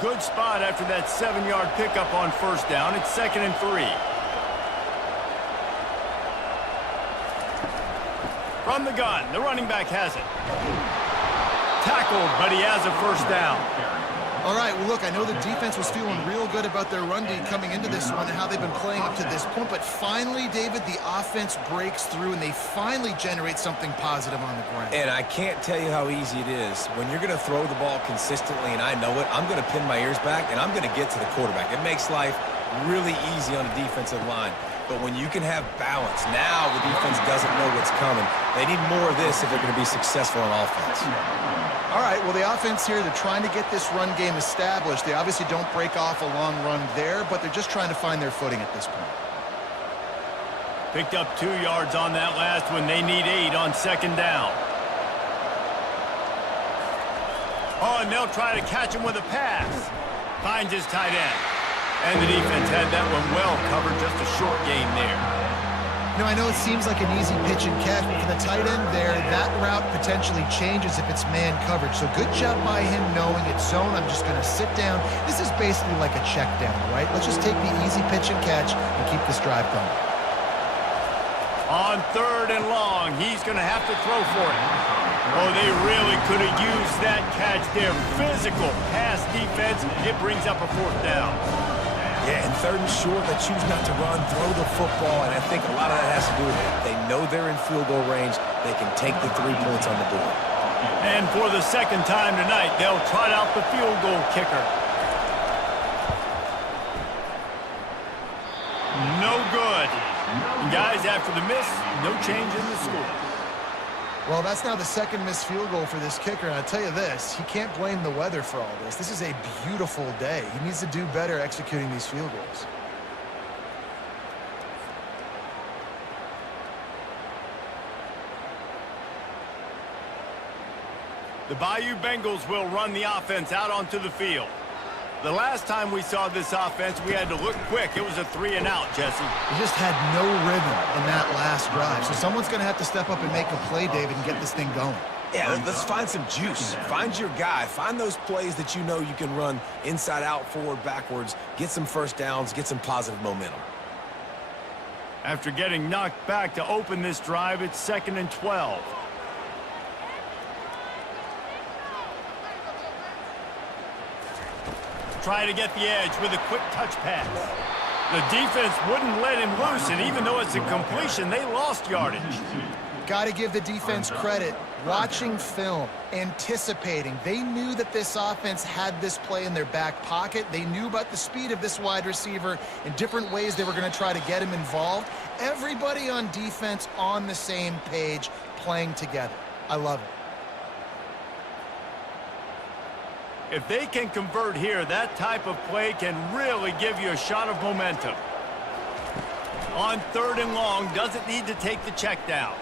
Good spot after that 7-yard pickup on first down. It's 2nd and 3. From the gun, the running back has it. Tackled, but he has a first down. All right, well, look, I know the defense was feeling real good about their run D coming into this one and how they've been playing up to this point, but finally, David, the offense breaks through and they finally generate something positive on the ground. And I can't tell you how easy it is. When you're going to throw the ball consistently, and I know it, I'm going to pin my ears back, and I'm going to get to the quarterback. It makes life really easy on the defensive line. But when you can have balance, now the defense doesn't know what's coming. They need more of this if they're going to be successful on offense. All right, well, the offense here, they're trying to get this run game established. They obviously don't break off a long run there, but they're just trying to find their footing at this point. Picked up 2 yards on that last one. They need 8 on second down. Oh, and they'll try to catch him with a pass. Finds his tight end. And the defense had that one well covered, just a short gain there. You know, I know it seems like an easy pitch and catch, but for the tight end there, that route potentially changes if it's man coverage. So good job by him knowing it's zone. I'm just going to sit down. This is basically like a check down, right? Let's just take the easy pitch and catch and keep this drive going. On third and long, he's going to have to throw for it. Oh, they really could have used that catch there. Physical pass defense. It brings up a fourth down. Yeah, and third and short, they choose not to run, throw the football, and I think a lot of that has to do with it. They know they're in field goal range. They can take the 3 points on the board. And for the second time tonight, they'll trot out the field goal kicker. No good. And guys, after the miss, no change in the score. Well, that's now the second missed field goal for this kicker, and I'll tell you this, he can't blame the weather for all this. This is a beautiful day. He needs to do better executing these field goals. The Bayou Bengals will run the offense out onto the field. The last time we saw this offense, we had to look quick. It was a 3-and-out, Jesse. He just had no rhythm in that last drive. So someone's going to have to step up and make a play, David, and get this thing going. Yeah, let's find some juice. Find your guy. Find those plays that you know you can run inside out, forward, backwards. Get some first downs. Get some positive momentum. After getting knocked back to open this drive, it's 2nd and 12. Try to get the edge with a quick touch pass. The defense wouldn't let him loose, and even though it's a completion, they lost yardage. Got to give the defense credit. Watching film, anticipating. They knew that this offense had this play in their back pocket. They knew about the speed of this wide receiver and different ways they were going to try to get him involved. Everybody on defense on the same page, playing together. I love it. If they can convert here, that type of play can really give you a shot of momentum. On third and long, doesn't need to take the check down.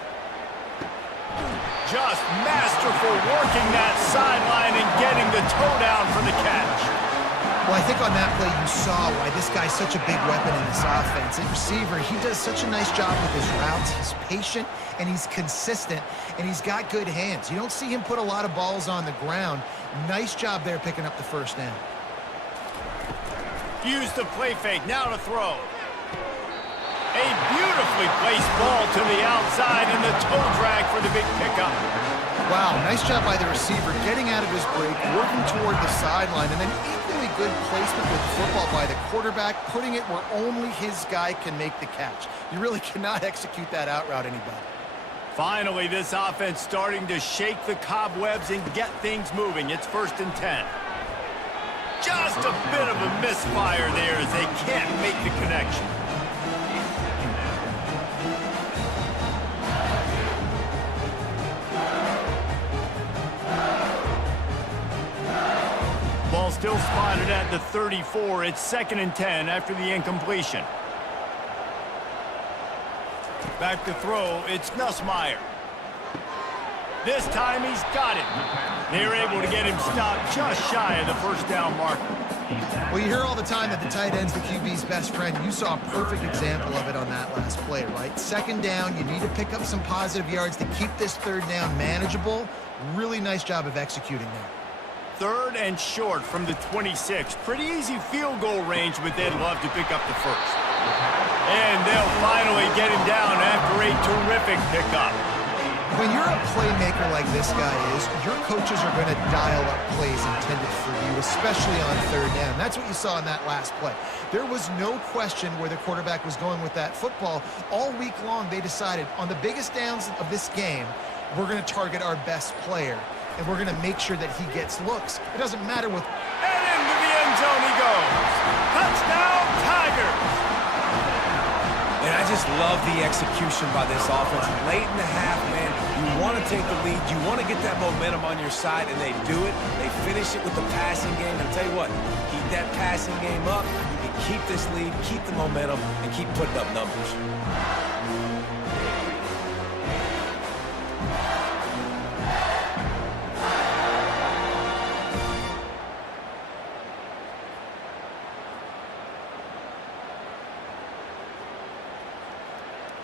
Just masterful working that sideline and getting the toe down for the catch. Well, I think on that play you saw why this guy's such a big weapon in this offense. At receiver, he does such a nice job with his routes. He's patient, and he's consistent, and he's got good hands. You don't see him put a lot of balls on the ground. Nice job there picking up the first down. Use the play fake, now to throw. A beautifully placed ball to the outside and the toe drag for the big pickup. Wow, nice job by the receiver getting out of his break, working toward the sideline, and then equally good placement with the football by the quarterback, putting it where only his guy can make the catch. You really cannot execute that out route any better. Finally, this offense starting to shake the cobwebs and get things moving. It's 1st and 10. Just a bit of a misfire there as they can't make the connection. Ball still spotted at the 34. It's 2nd and 10 after the incompletion. Back to throw, it's Nussmeier. This time he's got it. They're able to get him stopped just shy of the first down marker. Well, you hear all the time that the tight end's the QB's best friend. You saw a perfect example of it on that last play, right? Second down, you need to pick up some positive yards to keep this third down manageable. Really nice job of executing there. 3rd and short from the 26. Pretty easy field goal range, but they'd love to pick up the first. And they'll finally get him down after a terrific pickup. When you're a playmaker like this guy is, your coaches are going to dial up plays intended for you, especially on third down. That's what you saw in that last play. There was no question where the quarterback was going with that football. All week long, they decided on the biggest downs of this game, we're going to target our best player, and we're going to make sure that he gets looks. It doesn't matter with... And into the end zone he goes. Touchdown, Tigers! And I just love the execution by this offense. Late in the half, man, you want to take the lead. You want to get that momentum on your side, and they do it. They finish it with the passing game. And I'll tell you what, keep that passing game up. You can keep this lead, keep the momentum, and keep putting up numbers.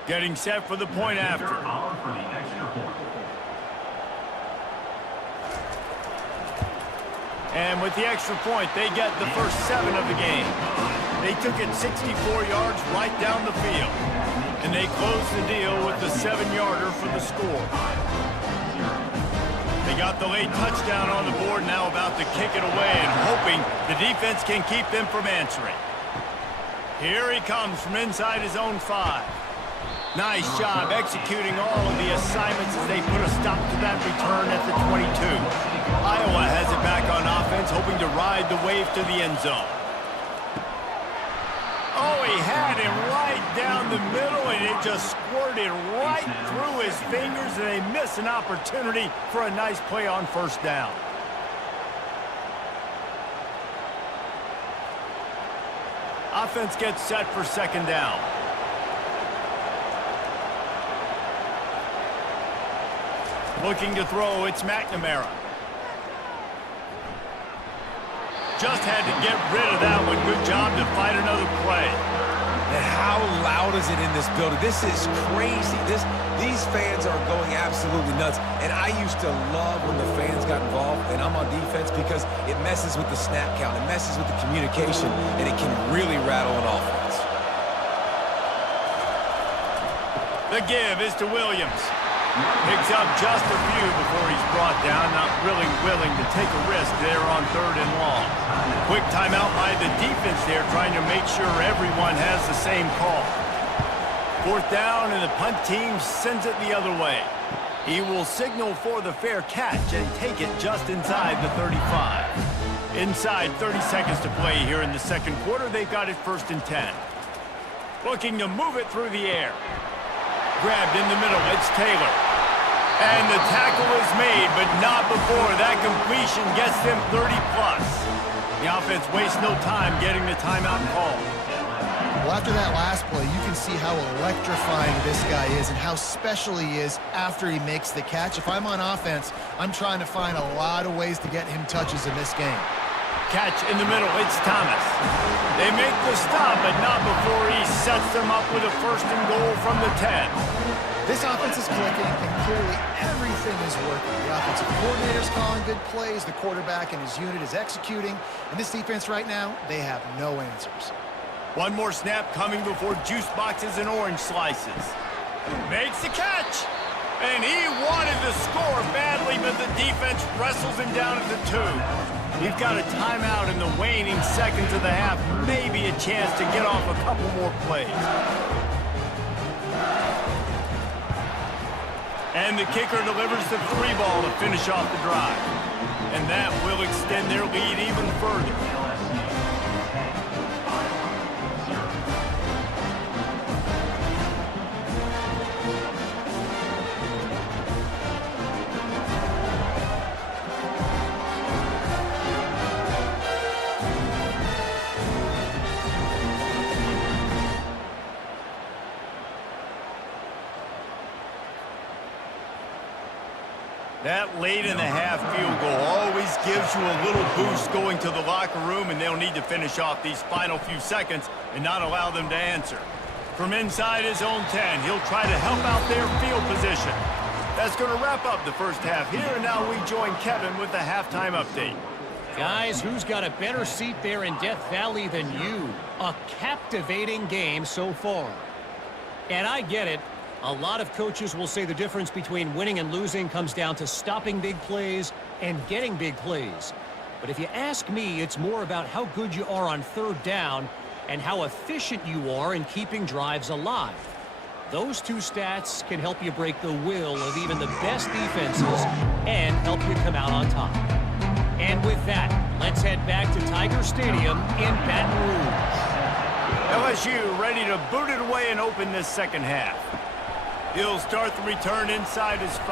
Getting set for the point after. On for the extra point. And with the extra point, they get the first 7 of the game. They took it 64 yards right down the field. And they closed the deal with the 7-yarder for the score. They got the late touchdown on the board, now about to kick it away and hoping the defense can keep them from answering. Here he comes from inside his own 5. Nice job executing all of the assignments as they put a stop to that return at the 22. Iowa has it back on offense, hoping to ride the wave to the end zone. Oh, he had him right down the middle, and it just squirted right through his fingers, and they miss an opportunity for a nice play on first down. Offense gets set for second down. Looking to throw, it's McNamara. Just had to get rid of that one. Good job to fight another play. And how loud is it in this building? This is crazy. These fans are going absolutely nuts. And I used to love when the fans got involved, and I'm on defense, because it messes with the snap count. It messes with the communication, and it can really rattle an offense. The give is to Williams. Picks up just a few before he's brought down, not really willing to take a risk there on 3rd and long. Quick timeout by the defense there, trying to make sure everyone has the same call. 4th down, and the punt team sends it the other way. He will signal for the fair catch and take it just inside the 35. Inside 30 seconds to play here in the second quarter. They've got it 1st and 10. Looking to move it through the air. Grabbed in the middle, it's Taylor. And the tackle is made, but not before that completion gets them 30+. The offense wastes no time getting the timeout called. Well, after that last play, you can see how electrifying this guy is and how special he is after he makes the catch. If I'm on offense, I'm trying to find a lot of ways to get him touches in this game. Catch in the middle, it's Thomas. They make the stop, but not before he sets them up with a 1st and goal from the 10. This offense is clicking, and clearly everything is working. The offensive coordinator's calling good plays, the quarterback and his unit is executing, and this defense right now, they have no answers. One more snap coming before juice boxes and orange slices. Makes the catch! And he wanted to score badly, but the defense wrestles him down at the 2. We've got a timeout in the waning seconds of the half. Maybe a chance to get off a couple more plays. And the kicker delivers the 3 ball to finish off the drive. And that will extend their lead even further. That late in the half field goal always gives you a little boost going to the locker room, and they'll need to finish off these final few seconds and not allow them to answer. From inside his own 10, he'll try to help out their field position. That's going to wrap up the first half here, and now we join Kevin with the halftime update. Guys, who's got a better seat there in Death Valley than you? A captivating game so far. And I get it. A lot of coaches will say the difference between winning and losing comes down to stopping big plays and getting big plays. But if you ask me, it's more about how good you are on 3rd down and how efficient you are in keeping drives alive. Those 2 stats can help you break the will of even the best defenses and help you come out on top. And with that, let's head back to Tiger Stadium in Baton Rouge. LSU ready to boot it away and open this second half. He'll start the return inside his 5.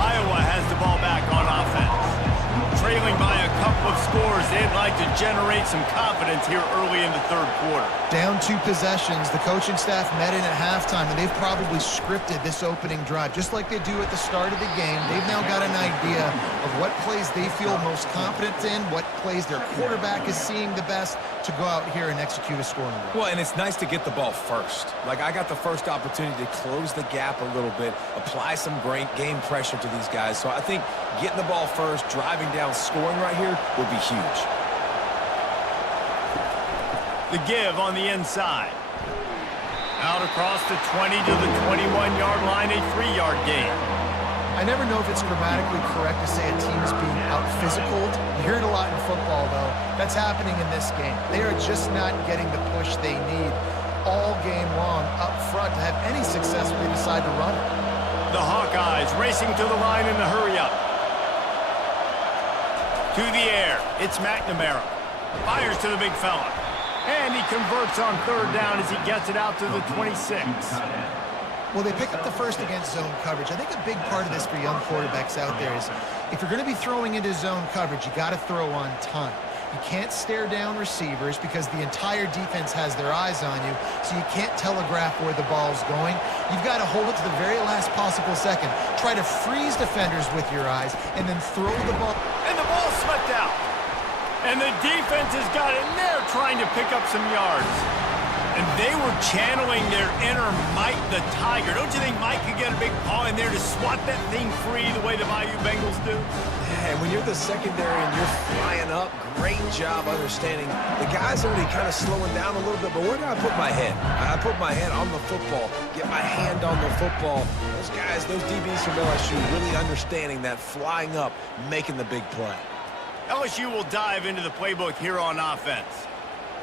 Iowa has the ball back on offense. trailing by a couple of scores, they'd like to generate some confidence here early in the third quarter. Down 2 possessions, the coaching staff met in at halftime, and they've probably scripted this opening drive. Just like they do at the start of the game, they've now got an idea of what plays they feel most confident in, what plays their quarterback is seeing the best to go out here and execute a scoring drive. Well, and it's nice to get the ball first. Like, I got the first opportunity to close the gap a little bit, apply some great game pressure to these guys. So I think getting the ball first, driving down, scoring right here would be huge. The give on the inside. Out across the 20 to the 21-yard line, a 3-yard gain. I never know if it's grammatically correct to say a team is being out-physicaled. You hear it a lot in football, though. That's happening in this game. They are just not getting the push they need all game long up front to have any success when they decide to run it. The Hawkeyes racing to the line in the hurry-up. To the air, it's McNamara. Fires to the big fella. And he converts on third down as he gets it out to the 26. Well, they pick up the first against zone coverage. I think a big part of this for young quarterbacks out there is if you're going to be throwing into zone coverage, you got to throw on time. You can't stare down receivers because the entire defense has their eyes on you, so you can't telegraph where the ball's going. You've got to hold it to the very last possible second. Try to freeze defenders with your eyes and then throw the ball. And the ball slipped out. And the defense has got in there trying to pick up some yards. And they were channeling their inner Mike the Tiger. Don't you think Mike could get a big paw in there to swat that thing free the way the Bayou Bengals do? And when you're the secondary and you're flying up, great job understanding. The guy's already kind of slowing down a little bit, but where do I put my head? I put my head on the football, get my hand on the football. Those guys, those DBs from LSU really understanding that flying up, making the big play. LSU will dive into the playbook here on offense.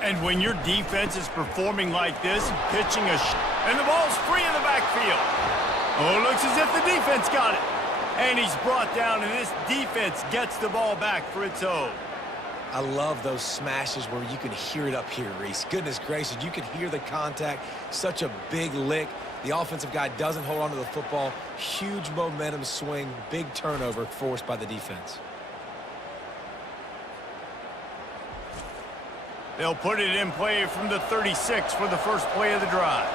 And when your defense is performing like this, pitching and the ball's free in the backfield. Oh, it looks as if the defense got it. And he's brought down, and this defense gets the ball back for its own. I love those smashes where you can hear it up here, Reese. Goodness gracious, you can hear the contact. Such a big lick. The offensive guy doesn't hold on to the football. Huge momentum swing, big turnover forced by the defense. They'll put it in play from the 36 for the first play of the drive.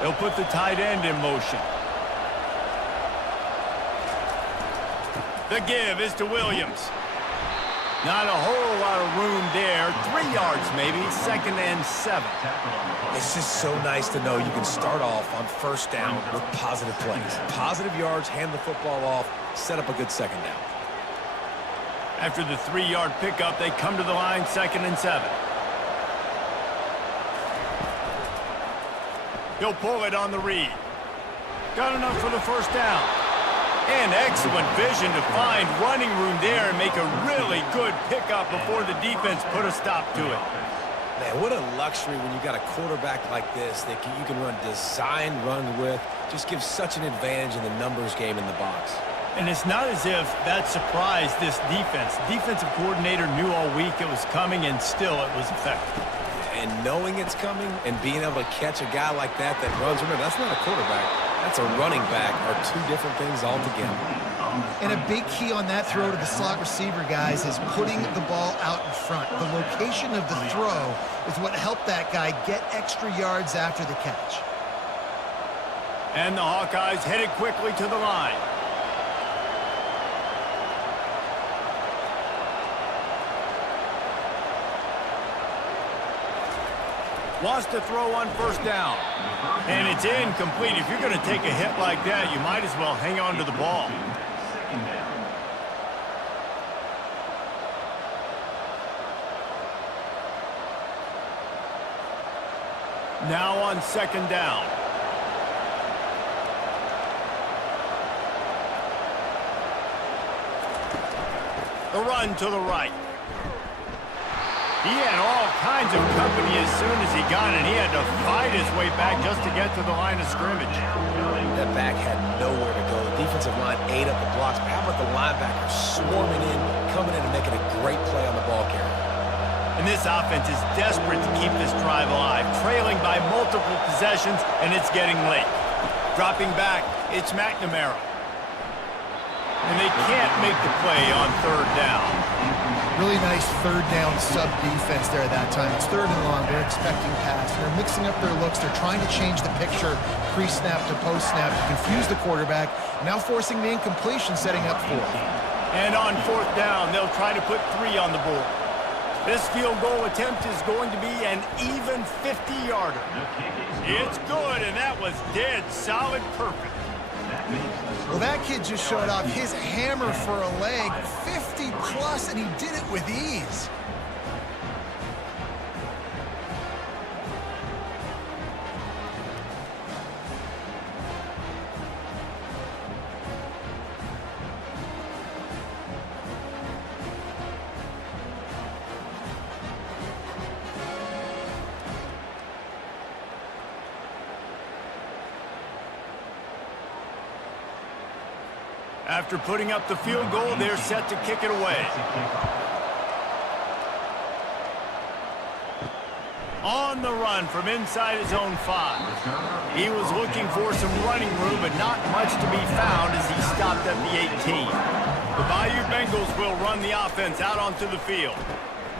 They'll put the tight end in motion. The give is to Williams. Not a whole lot of room there. 3 yards maybe, 2nd and 7. It's just so nice to know you can start off on first down with positive plays. Positive yards, hand the football off, set up a good second down. After the 3-yard pickup, they come to the line, 2nd and 7. He'll pull it on the read. Got enough for the first down. And excellent vision to find running room there and make a really good pickup before the defense put a stop to it. Man, what a luxury when you got a quarterback like this that you can run design run with. Just gives such an advantage in the numbers game in the box. And it's not as if that surprised this defense. Defensive coordinator knew all week it was coming, and still it was effective. And knowing it's coming and being able to catch a guy like that runs, remember, that's not a quarterback. That's a running back, are two different things altogether. And a big key on that throw to the slot receiver, guys, is putting the ball out in front. The location of the throw is what helped that guy get extra yards after the catch. And the Hawkeyes headed quickly to the line. Wants to throw on first down. And it's incomplete. If you're going to take a hit like that, you might as well hang on to the ball. Now on 2nd down. The run to the right. He had all kinds of company as soon as he got it. He had to fight his way back just to get to the line of scrimmage. That back had nowhere to go. The defensive line ate up the blocks. But how about the linebacker swarming in, coming in and making a great play on the ball carrier? And this offense is desperate to keep this drive alive, trailing by multiple possessions, and it's getting late. Dropping back, it's McNamara. And they can't make the play on third down. Really nice third down sub defense there at that time. It's third and long. They're expecting pass. They're mixing up their looks. They're trying to change the picture pre-snap to post-snap to confuse the quarterback. Now forcing the incompletion, setting up fourth. And on fourth down, they'll try to put 3 on the board. This field goal attempt is going to be an even 50-yarder. It's good, and that was dead solid perfect. Well, that kid just showed off his hammer for a leg, 50-plus, and he did it with ease. After putting up the field goal, they're set to kick it away. On the run from inside his own 5. He was looking for some running room, but not much to be found as he stopped at the 18. The Bayou Bengals will run the offense out onto the field.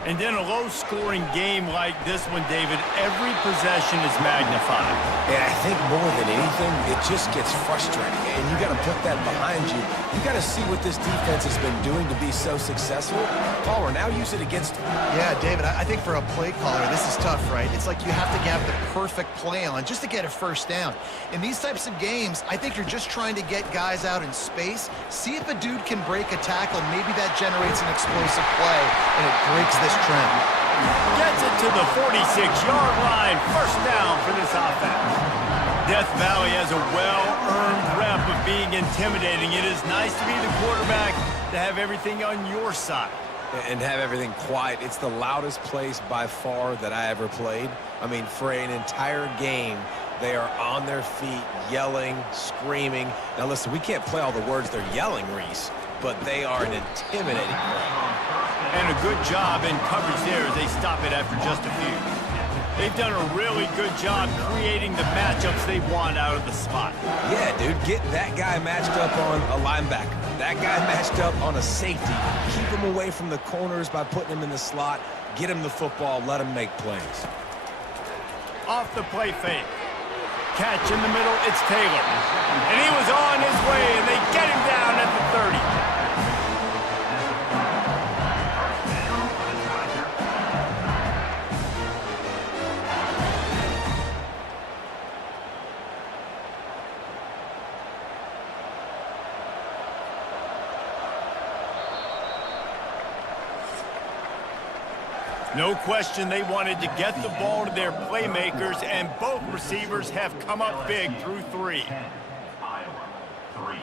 And in a low-scoring game like this one, David, every possession is magnified. And I think more than anything, it just gets frustrating. And you got to put that behind you. You got to see what this defense has been doing to be so successful. Caller, now use it against him. Yeah, David, I think for a play caller, this is tough, right? It's like you have to have the perfect play on just to get a first down. In these types of games, I think you're just trying to get guys out in space, see if a dude can break a tackle. Maybe that generates an explosive play, and it breaks this trend. Gets it to the 46-yard line. First down for this offense. Death Valley has a well-earned rep of being intimidating. It is nice to be the quarterback, to have everything on your side. And have everything quiet. It's the loudest place by far that I ever played. I mean, for an entire game, they are on their feet, yelling, screaming. Now listen, we can't play all the words they're yelling, Reese, but they are an intimidating play. And a good job in coverage there as they stop it after just a few. They've done a really good job creating the matchups they want out of the spot. Yeah, dude, get that guy matched up on a linebacker. That guy matched up on a safety. Keep him away from the corners by putting him in the slot. Get him the football. Let him make plays. Off the play fake. Catch in the middle. It's Taylor. And he was on his way, and they get him down at the 30. No question they wanted to get the ball to their playmakers, and both receivers have come up big through 3. Iowa, 3.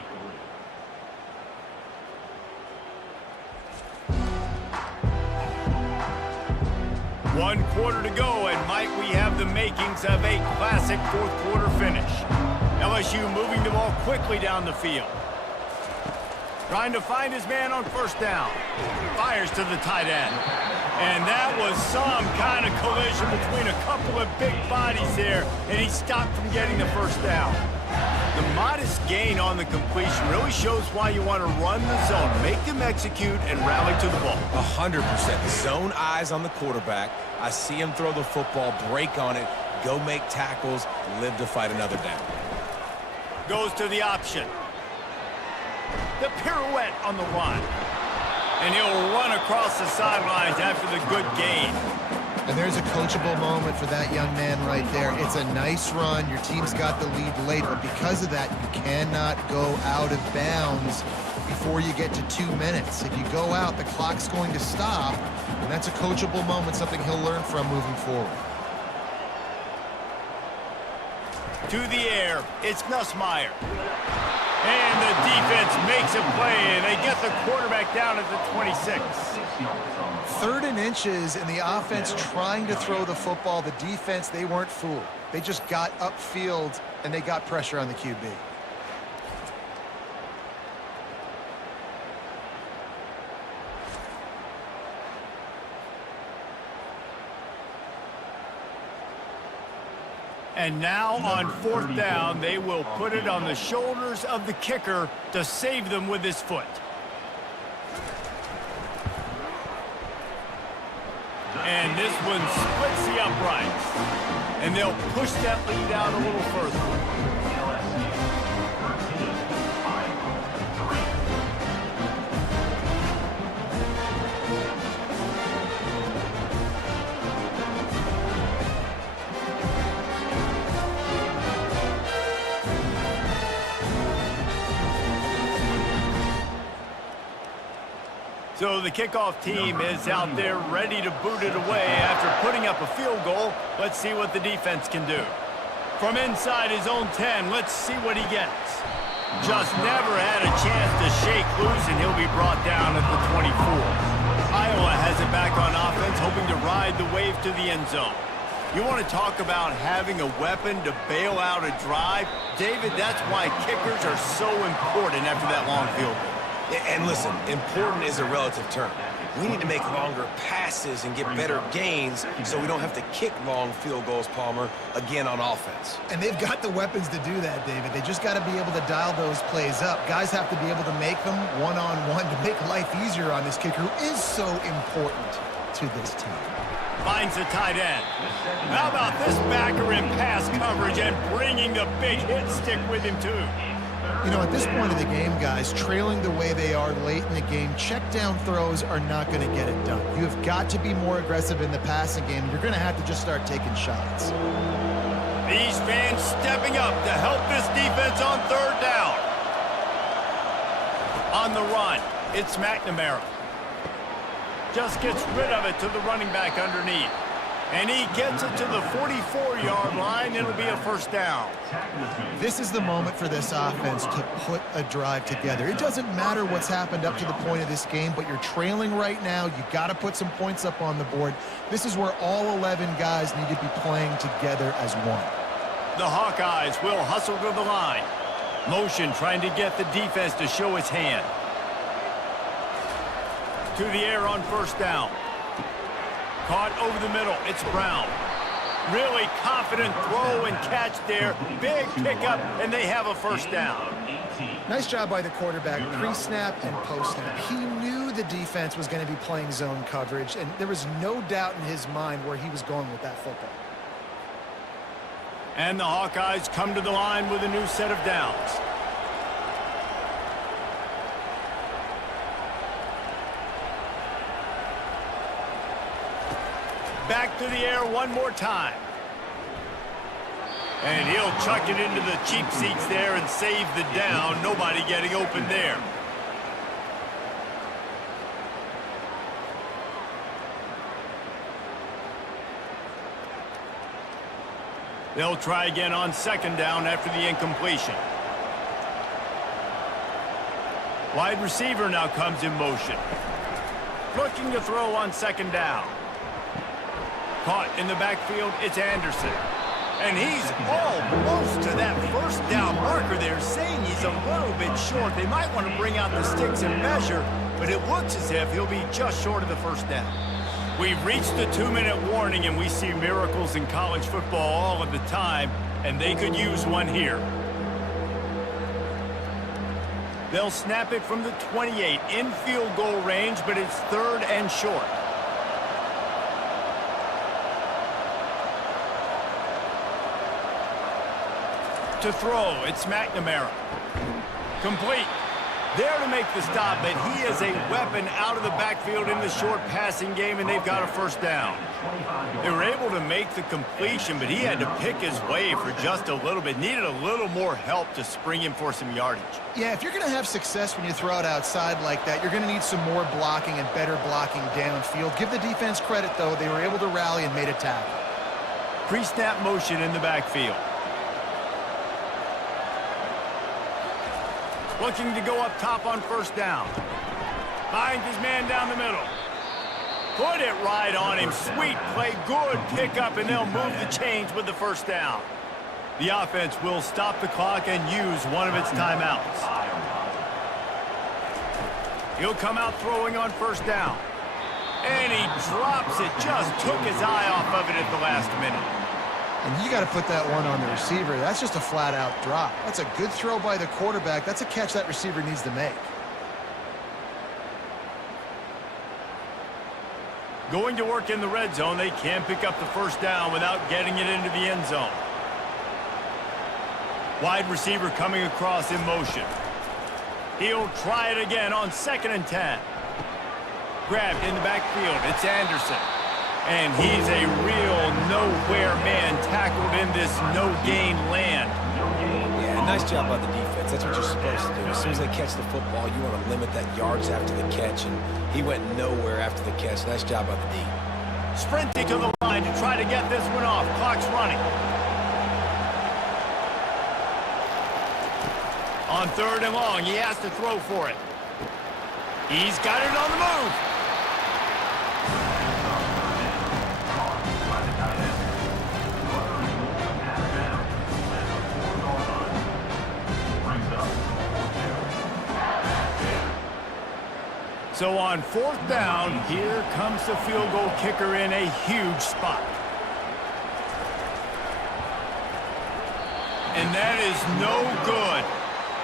One quarter to go, and might we have the makings of a classic fourth-quarter finish. LSU moving the ball quickly down the field. Trying to find his man on first down. Fires to the tight end. And that was some kind of collision between a couple of big bodies there, and he stopped from getting the first down. The modest gain on the completion really shows why you want to run the zone, make them execute, and rally to the ball. 100%. Zone eyes on the quarterback. I see him throw the football, break on it, go make tackles, live to fight another down. Goes to the option. The pirouette on the run. And he'll run across the sidelines after the good gain. And there's a coachable moment for that young man right there. It's a nice run. Your team's got the lead late, but because of that, you cannot go out of bounds before you get to 2 minutes. If you go out, the clock's going to stop, and that's a coachable moment, something he'll learn from moving forward. To the air, it's Nussmeier. And the defense makes a play, and they get the quarterback down at the 26. 3rd and inches, and the offense trying to throw the football. The defense, they weren't fooled. They just got upfield, and they got pressure on the QB. And now on 4th down, they will put it on the shoulders of the kicker to save them with his foot. And this one splits the uprights. And they'll push that lead out a little further. So the kickoff team is out there ready to boot it away after putting up a field goal. Let's see what the defense can do. From inside his own 10, let's see what he gets. Just never had a chance to shake loose, and he'll be brought down at the 24. Iowa has it back on offense, hoping to ride the wave to the end zone. You want to talk about having a weapon to bail out a drive? David, that's why kickers are so important after that long field goal. And listen, important is a relative term. We need to make longer passes and get better gains so we don't have to kick long field goals, Palmer, again on offense. And they've got the weapons to do that, David. They just got to be able to dial those plays up. Guys have to be able to make them one-on-one to make life easier on this kicker, who is so important to this team. Finds the tight end. How about this backer in pass coverage and bringing the big hit stick with him, too? You know, at this point of the game, guys, trailing the way they are late in the game, check down throws are not going to get it done. You have got to be more aggressive in the passing game. You're going to have to just start taking shots. These fans stepping up to help this defense on 3rd down. On the run, it's McNamara. Just gets rid of it to the running back underneath. And he gets it to the 44-yard line. It'll be a 1st down. This is the moment for this offense to put a drive together. It doesn't matter what's happened up to the point of this game, but you're trailing right now. You got to put some points up on the board. This is where all 11 guys need to be playing together as one. The Hawkeyes will hustle to the line. Motion trying to get the defense to show its hand. To the air on 1st down. Caught over the middle. It's Brown. Really confident throw and catch there. Big pickup, and they have a 1st down. Nice job by the quarterback, pre-snap and post-snap. He knew the defense was going to be playing zone coverage, and there was no doubt in his mind where he was going with that football. And the Hawkeyes come to the line with a new set of downs. Back to the air one more time. And he'll chuck it into the cheap seats there and save the down. Nobody getting open there. They'll try again on 2nd down after the incompletion. Wide receiver now comes in motion. Looking to throw on 2nd down. Caught in the backfield, it's Anderson. And he's almost to that 1st down marker there, saying he's a little bit short. They might want to bring out the sticks and measure, but it looks as if he'll be just short of the 1st down. We've reached the 2-minute warning, and we see miracles in college football all of the time, and they could use one here. They'll snap it from the 28 in field goal range, but it's 3rd and short. To throw, it's McNamara. Complete. There to make the stop, but he is a weapon out of the backfield in the short passing game, and they've got a 1st down. They were able to make the completion, but he had to pick his way for just a little bit. Needed a little more help to spring him for some yardage. Yeah, if you're going to have success when you throw it outside like that, you're going to need some more blocking and better blocking downfield. Give the defense credit, though. They were able to rally and made a tackle. Pre-snap motion in the backfield. Looking to go up top on 1st down. Finds his man down the middle. Put it right on him. Sweet play, good pickup, and they'll move the chains with the 1st down. The offense will stop the clock and use one of its timeouts. He'll come out throwing on 1st down. And he drops it. Just took his eye off of it at the last minute. And you got to put that one on the receiver. That's just a flat-out drop. That's a good throw by the quarterback. That's a catch that receiver needs to make. Going to work in the red zone, they can pick up the first down without getting it into the end zone. Wide receiver coming across in motion. He'll try it again on 2nd and 10. Grabbed in the backfield. It's Anderson. And he's a real nowhere man tackled in this no-gain land. Yeah, nice job by the defense. That's what you're supposed to do. As soon as they catch the football, you want to limit that yards after the catch, and he went nowhere after the catch. Nice job by the D. Sprinting to the line to try to get this one off. Clock's running. On 3rd and long, he has to throw for it. He's got it on the move. So on 4th down, here comes the field goal kicker in a huge spot. And that is no good.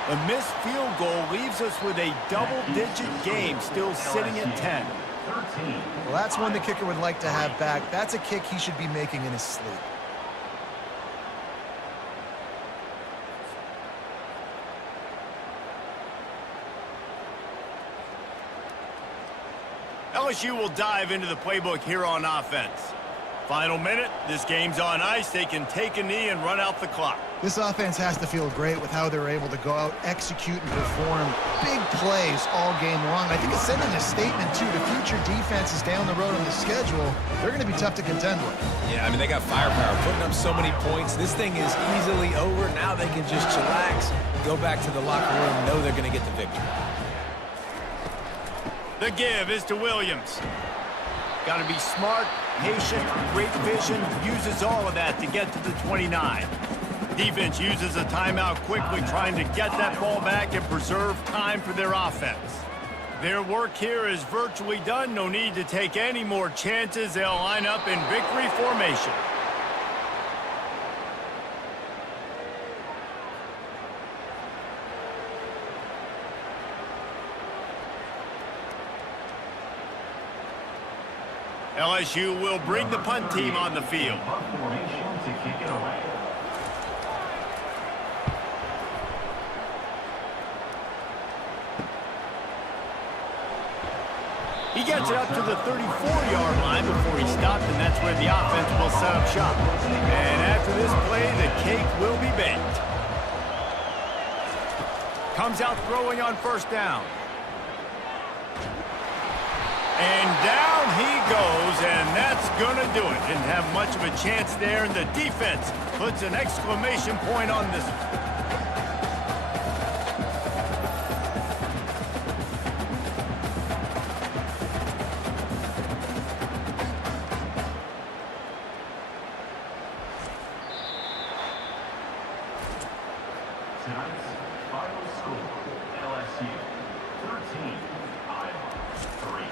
A missed field goal leaves us with a double-digit game still sitting at 10. Well, that's one the kicker would like to have back. That's a kick he should be making in his sleep. LSU will dive into the playbook here on offense. Final minute, this game's on ice. They can take a knee and run out the clock. This offense has to feel great with how they're able to go out, execute, and perform big plays all game long. I think it's sending a statement, too, to future defenses down the road on the schedule. They're going to be tough to contend with. Yeah, I mean, they got firepower, putting up so many points. This thing is easily over. Now they can just chillax, go back to the locker room, know they're going to get the victory. The give is to Williams. Got to be smart, patient, great vision, uses all of that to get to the 29. Defense uses a timeout quickly, trying to get that ball back and preserve time for their offense. Their work here is virtually done. No need to take any more chances. They'll line up in victory formation. LSU will bring the punt team on the field. He gets it up to the 34-yard line before he stopped, and that's where the offense will set up shop. And after this play, the cake will be baked. Comes out throwing on 1st down. And down he goes, and that's going to do it. Didn't have much of a chance there, and the defense puts an exclamation point on this one. Tonight's final score, LSU 13, Iowa 3.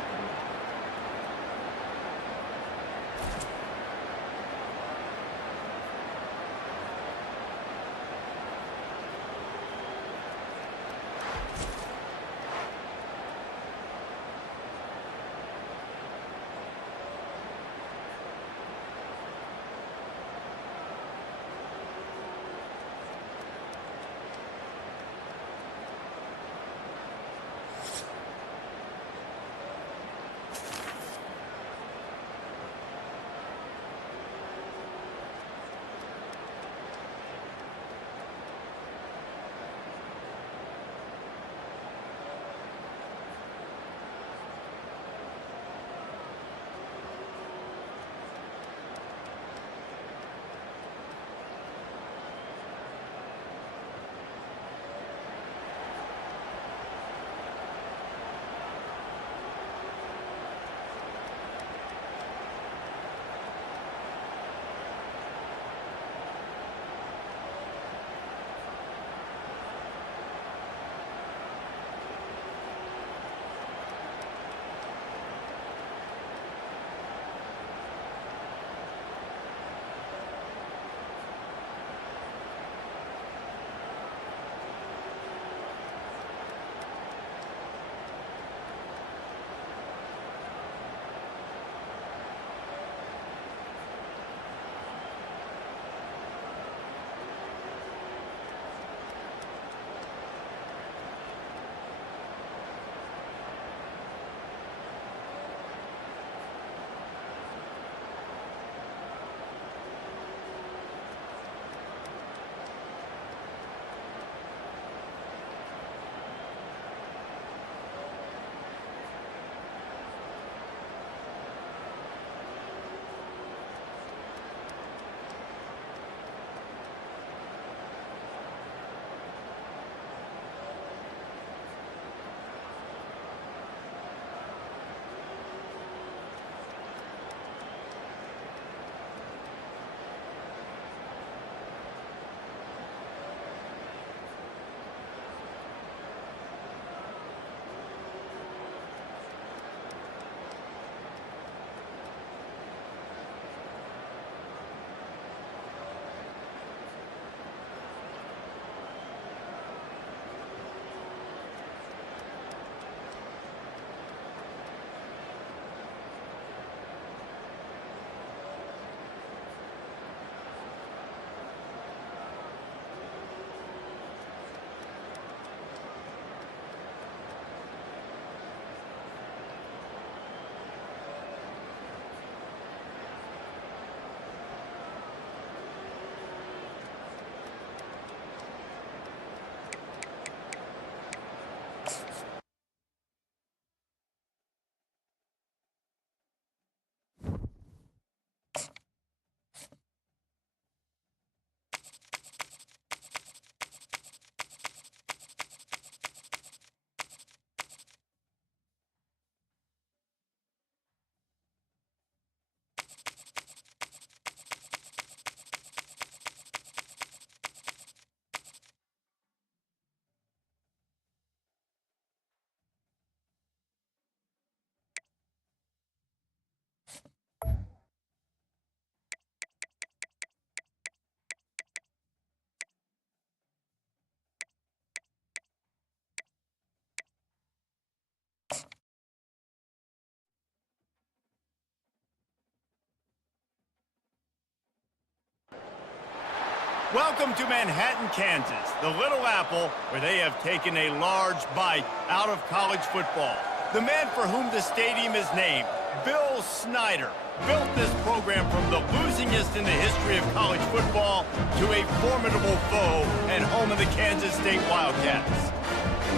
Welcome to Manhattan, Kansas, the Little Apple, where they have taken a large bite out of college football. The man for whom the stadium is named, Bill Snyder, built this program from the losingest in the history of college football to a formidable foe and home of the Kansas State Wildcats.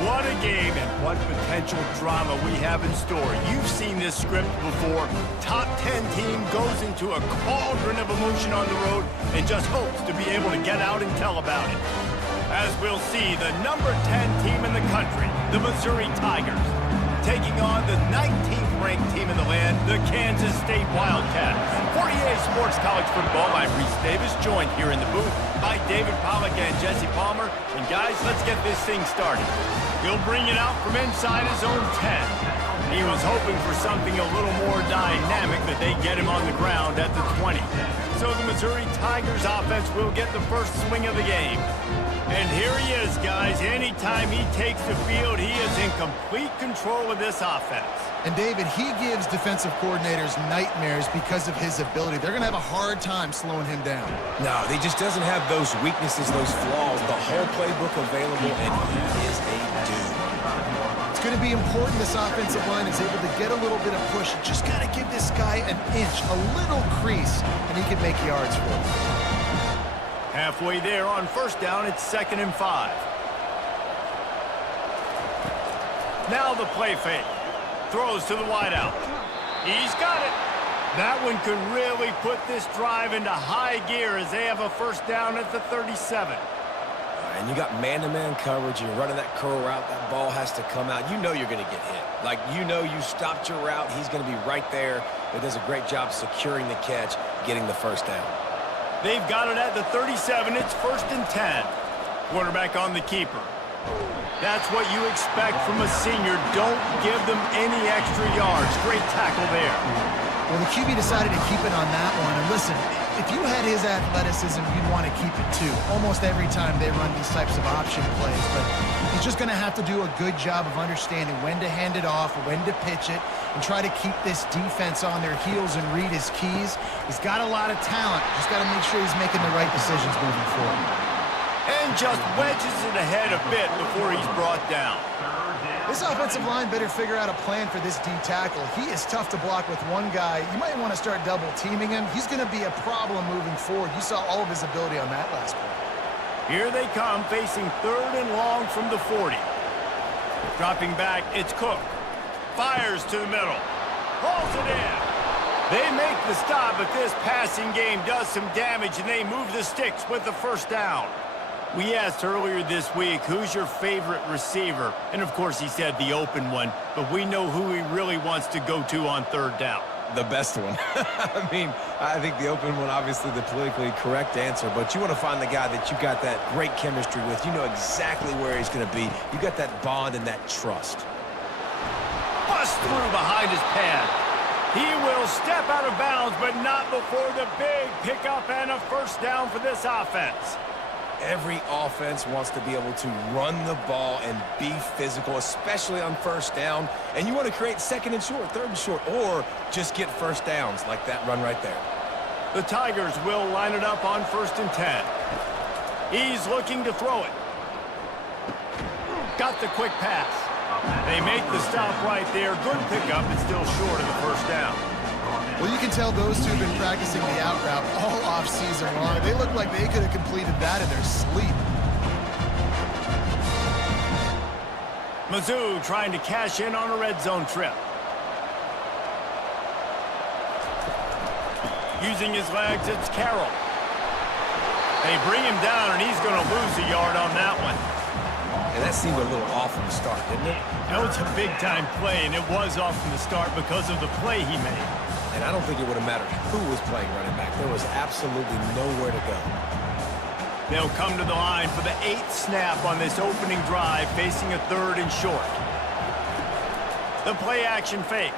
What a game and what potential drama we have in store. You've seen this script before. Top 10 team goes into a cauldron of emotion on the road and just hopes to be able to get out and tell about it. As we'll see, the number 10 team in the country, the Missouri Tigers, taking on the 19th ranked team in the land, the Kansas State Wildcats. For EA Sports College Football, I'm Reese Davis, joined here in the booth by David Pollack and Jesse Palmer. And guys, let's get this thing started. He'll bring it out from inside his own 10. He was hoping for something a little more dynamic, but they get him on the ground at the 20. So the Missouri Tigers offense will get the first swing of the game. And here he is, guys. Anytime he takes the field, he is in complete control of this offense. And David, he gives defensive coordinators nightmares because of his ability. They're going to have a hard time slowing him down. No, he just doesn't have those weaknesses, those flaws, the whole playbook available, and he is a dude. It's going to be important this offensive line is able to get a little bit of push. Just got to give this guy an inch, a little crease, and he can make yards for him. Halfway there on first down, it's 2nd and 5. Now the play fake. Throws to the wideout. He's got it. That one could really put this drive into high gear as they have a first down at the 37. And you got man-to-man coverage. You're running that curl route. That ball has to come out. You know you're going to get hit. Like, you know you stopped your route. He's going to be right there. He does a great job securing the catch, getting the first down. They've got it at the 37. It's 1st and 10. Quarterback on the keeper. That's what you expect from a senior. Don't give them any extra yards. Great tackle there. Well, the QB decided to keep it on that one. And listen, if you had his athleticism, you'd want to keep it too. Almost every time they run these types of option plays. But he's just going to have to do a good job of understanding when to hand it off, when to pitch it, and try to keep this defense on their heels and read his keys. He's got a lot of talent. Just got to make sure he's making the right decisions moving forward. And just wedges it ahead a bit before he's brought down. This offensive line better figure out a plan for this D tackle. He is tough to block with one guy. You might want to start double teaming him. He's going to be a problem moving forward. You saw all of his ability on that last play. Here they come, facing 3rd and long from the 40. Dropping back, it's Cook. Fires to the middle. Hauls it in. They make the stop, but this passing game does some damage, and they move the sticks with the first down. We asked earlier this week, who's your favorite receiver? And, of course, he said the open one, but we know who he really wants to go to on 3rd down. The best one. I mean, I think the open one, obviously the politically correct answer, but you want to find the guy that you got that great chemistry with. You know exactly where he's going to be. You got that bond and that trust. Bust through behind his pad. He will step out of bounds, but not before the big pickup and a first down for this offense. Every offense wants to be able to run the ball and be physical, especially on first down. And you want to create 2nd and short, 3rd and short, or just get first downs like that run right there. The Tigers will line it up on 1st and 10. He's looking to throw it. Got the quick pass. They make the stop right there. Good pickup, but still short of the first down. Well, you can tell those two have been practicing the out route all off-season long. They look like they could have completed that in their sleep. Mizzou trying to cash in on a red zone trip. Using his legs, it's Carroll. They bring him down, and he's going to lose a yard on that one. And that seemed a little off from the start, didn't it? That was a big-time play, and it was off from the start because of the play he made. And I don't think it would have mattered who was playing running back. There was absolutely nowhere to go. They'll come to the line for the 8th snap on this opening drive, facing a 3rd and short. The play-action fake.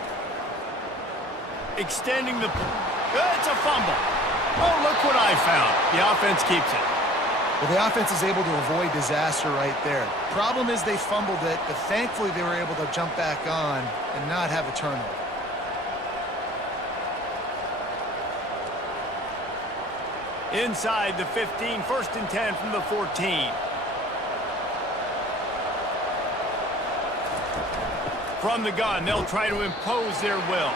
Extending the... It's a fumble. Oh, look what I found. The offense keeps it. Well, the offense is able to avoid disaster right there. Problem is they fumbled it, but thankfully they were able to jump back on and not have a turnover. Inside the 15, 1st and 10 from the 14. From the gun, they'll try to impose their will.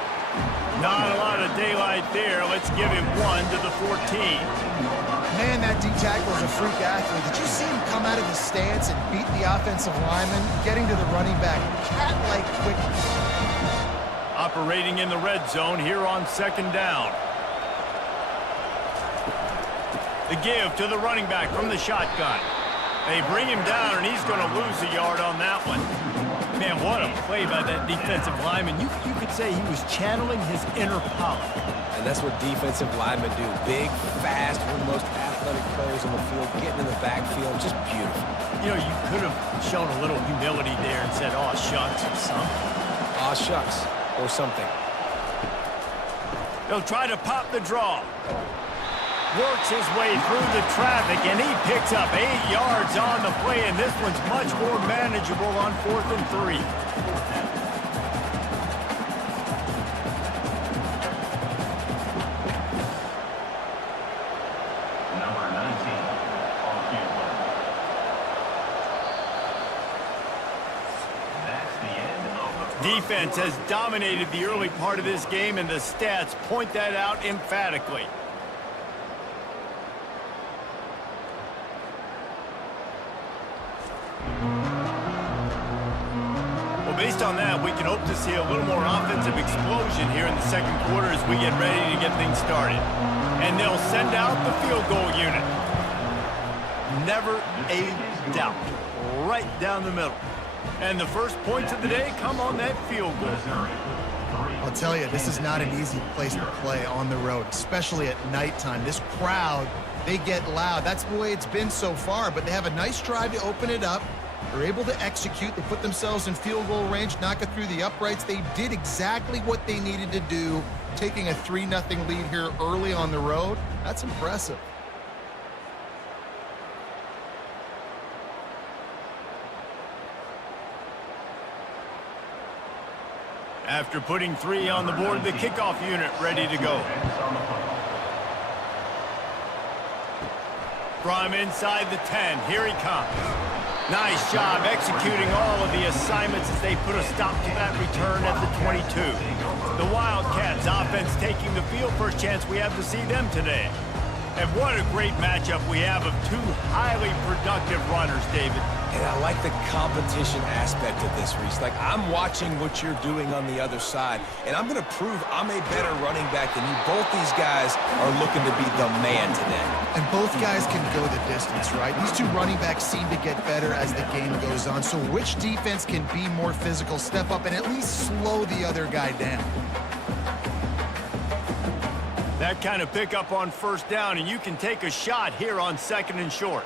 Not a lot of daylight there. Let's give him 1 to the 14. Man, that D-tackle is a freak athlete. Did you see him come out of his stance and beat the offensive lineman, getting to the running back? Cat-like quickness. Operating in the red zone here on 2nd down. The give to the running back from the shotgun. They bring him down, and he's going to lose a yard on that one. Man, what a play by that defensive lineman. You could say he was channeling his inner Pollock. And that's what defensive linemen do. Big, fast, one of the most athletic players on the field, getting in the backfield, just beautiful. You know, you could have shown a little humility there and said, "Aw, shucks," or something. Aw, shucks, or something. They'll try to pop the draw. Works his way through the traffic, and he picks up 8 yards on the play, and this one's much more manageable on 4th and 3. Number 19 on field. That's the end of the Defense has dominated the early part of this game, and the stats point that out emphatically. Based on that, we can hope to see a little more offensive explosion here in the 2nd quarter as we get ready to get things started. And they'll send out the field goal unit. Never a doubt. Right down the middle. And the first points of the day come on that field goal. I'll tell you, this is not an easy place to play on the road, especially at nighttime. This crowd, they get loud. That's the way it's been so far, but they have a nice drive to open it up. They're able to execute. They put themselves in field goal range, knock it through the uprights. They did exactly what they needed to do, taking a 3-0 lead here early on the road. That's impressive. After putting 3 on the board, the kickoff unit ready to go. From inside the 10, here he comes. Nice job executing all of the assignments as they put a stop to that return at the 22. The Wildcats offense taking the field. First chance we have to see them today. And what a great matchup we have of 2 highly productive runners, David. And I like the competition aspect of this, Reese. Like, I'm watching what you're doing on the other side, and I'm going to prove I'm a better running back than you. Both these guys are looking to be the man today. And both guys can go the distance, right? These 2 running backs seem to get better as the game goes on. So which defense can be more physical, step up, and at least slow the other guy down? That kind of pickup on 1st down, and you can take a shot here on 2nd and short.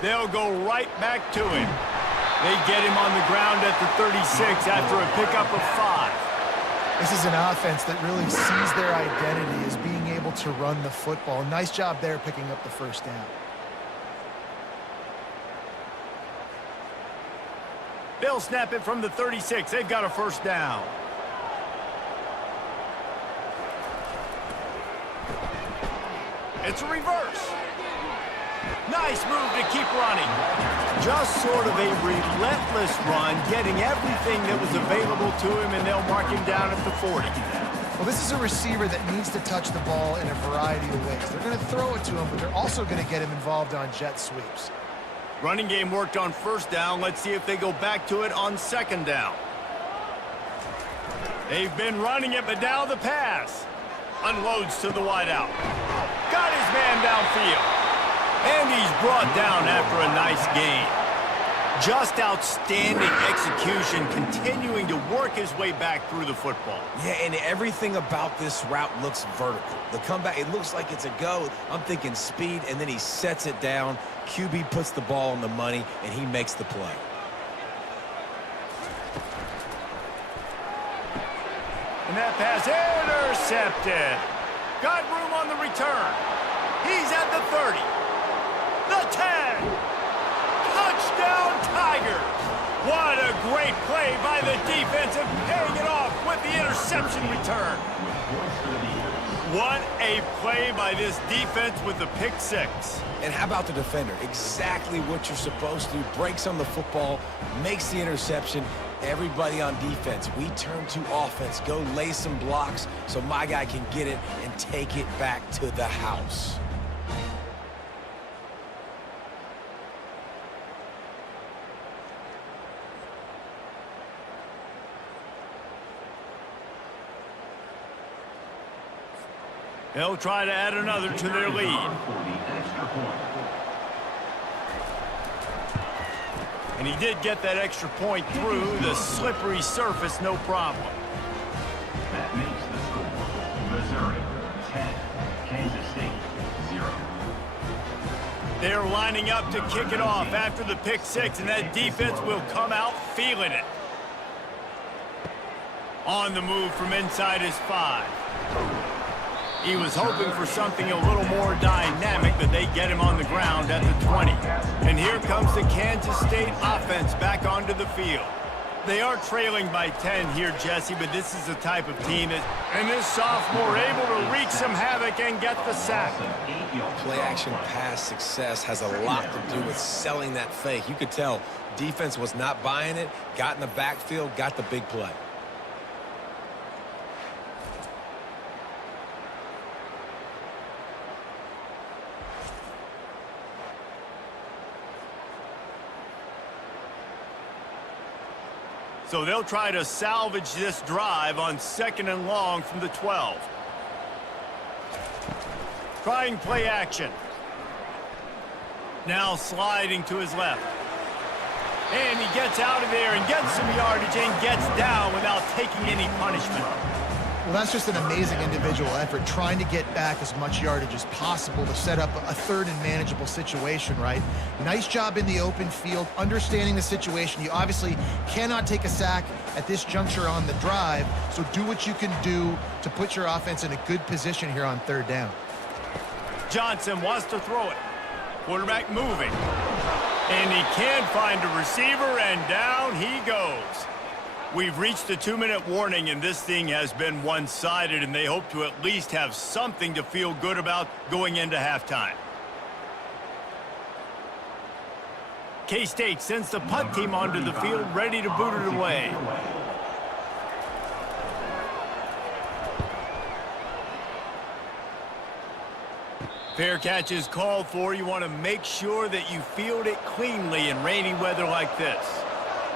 They'll go right back to him. They get him on the ground at the 36 after a pickup of 5. This is an offense that really sees their identity as being able to run the football. Nice job there picking up the 1st down. They'll snap it from the 36. They've got a 1st down. It's a reverse. Nice move to keep running. Just sort of a relentless run, getting everything that was available to him, and they'll mark him down at the 40. Well, this is a receiver that needs to touch the ball in a variety of ways. They're going to throw it to him, but they're also going to get him involved on jet sweeps. Running game worked on 1st down. Let's see if they go back to it on 2nd down. They've been running it, but now the pass. Unloads to the wideout. Got his man downfield. And he's brought down after a nice gain. Just outstanding execution, continuing to work his way back through the football. Yeah, and everything about this route looks vertical. The comeback, it looks like it's a go. I'm thinking speed, and then he sets it down. QB puts the ball on the money, and he makes the play. And that pass intercepted. Got room on the return. He's at the 30. The 10. Touchdown Tigers. What a great play by the defense and paying it off with the interception return. With points for the defense, What a play by this defense with the pick six. And how about the defender? Exactly what you're supposed to do. Breaks on the football, makes the interception. Everybody on defense, we turn to offense. Go lay some blocks so my guy can get it and take it back to the house. They'll try to add another to their lead. And he did get that extra point through the slippery surface, no problem. That makes the score Missouri 10, Kansas State 0. They're lining up to kick it off after the pick six, and that defense will come out feeling it. On the move from inside his 5. He was hoping for something a little more dynamic, but they get him on the ground at the 20. And here comes the Kansas State offense back onto the field. They are trailing by 10 here, Jesse, but this is the type of team that, and this sophomore able to wreak some havoc and get the sack. Play-action pass success has a lot to do with selling that fake. You could tell defense was not buying it, got in the backfield, got the big play. So they'll try to salvage this drive on 2nd and long from the 12. Trying play action. Now sliding to his left. And he gets out of there and gets some yardage and gets down without taking any punishment. Well, that's just an amazing individual effort, trying to get back as much yardage as possible to set up a third and manageable situation, right? Nice job in the open field, understanding the situation. You obviously cannot take a sack at this juncture on the drive, so do what you can do to put your offense in a good position here on 3rd down. Johnson wants to throw it. Quarterback moving. And he can find a receiver, and down he goes. We've reached the 2-minute warning, and this thing has been one-sided, and they hope to at least have something to feel good about going into halftime. K-State sends the punt team onto the field, ready to boot it away. Fair catch is called for. You want to make sure that you field it cleanly in rainy weather like this.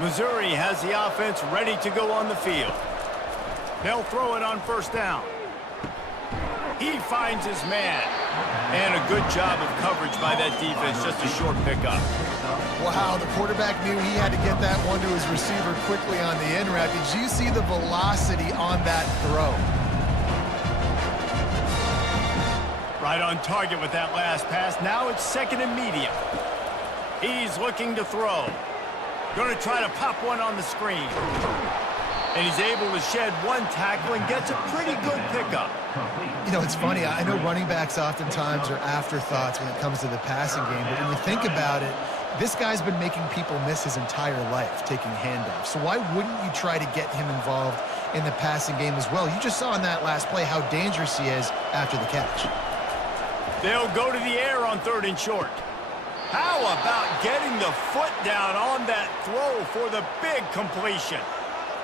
Missouri has the offense ready to go on the field. They'll throw it on 1st down. He finds his man. And a good job of coverage by that defense, just a short pickup. Wow, the quarterback knew he had to get that one to his receiver quickly on the end route. Did you see the velocity on that throw? Right on target with that last pass. Now it's 2nd and medium. He's looking to throw. Going to try to pop one on the screen. And he's able to shed one tackle and gets a pretty good pickup. You know, it's funny. I know running backs oftentimes are afterthoughts when it comes to the passing game. But when you think about it, this guy's been making people miss his entire life taking handoffs. So why wouldn't you try to get him involved in the passing game as well? You just saw in that last play how dangerous he is after the catch. They'll go to the air on 3rd and short. How about getting the foot down on that throw for the big completion?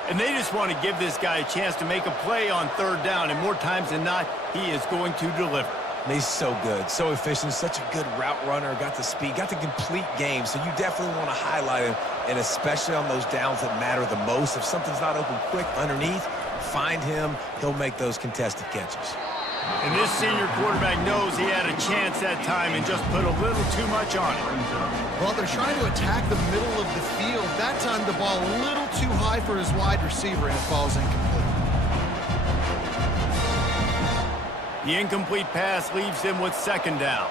And they just want to give this guy a chance to make a play on 3rd down, and more times than not, he is going to deliver. He's so good, so efficient, such a good route runner, got the speed, got the complete game, so you definitely want to highlight him, and especially on those downs that matter the most. If something's not open quick underneath, find him, he'll make those contested catches. And this senior quarterback knows he had a chance that time and just put a little too much on it. Well, they're trying to attack the middle of the field. That time the ball a little too high for his wide receiver, and it falls incomplete. The incomplete pass leaves them with 2nd down.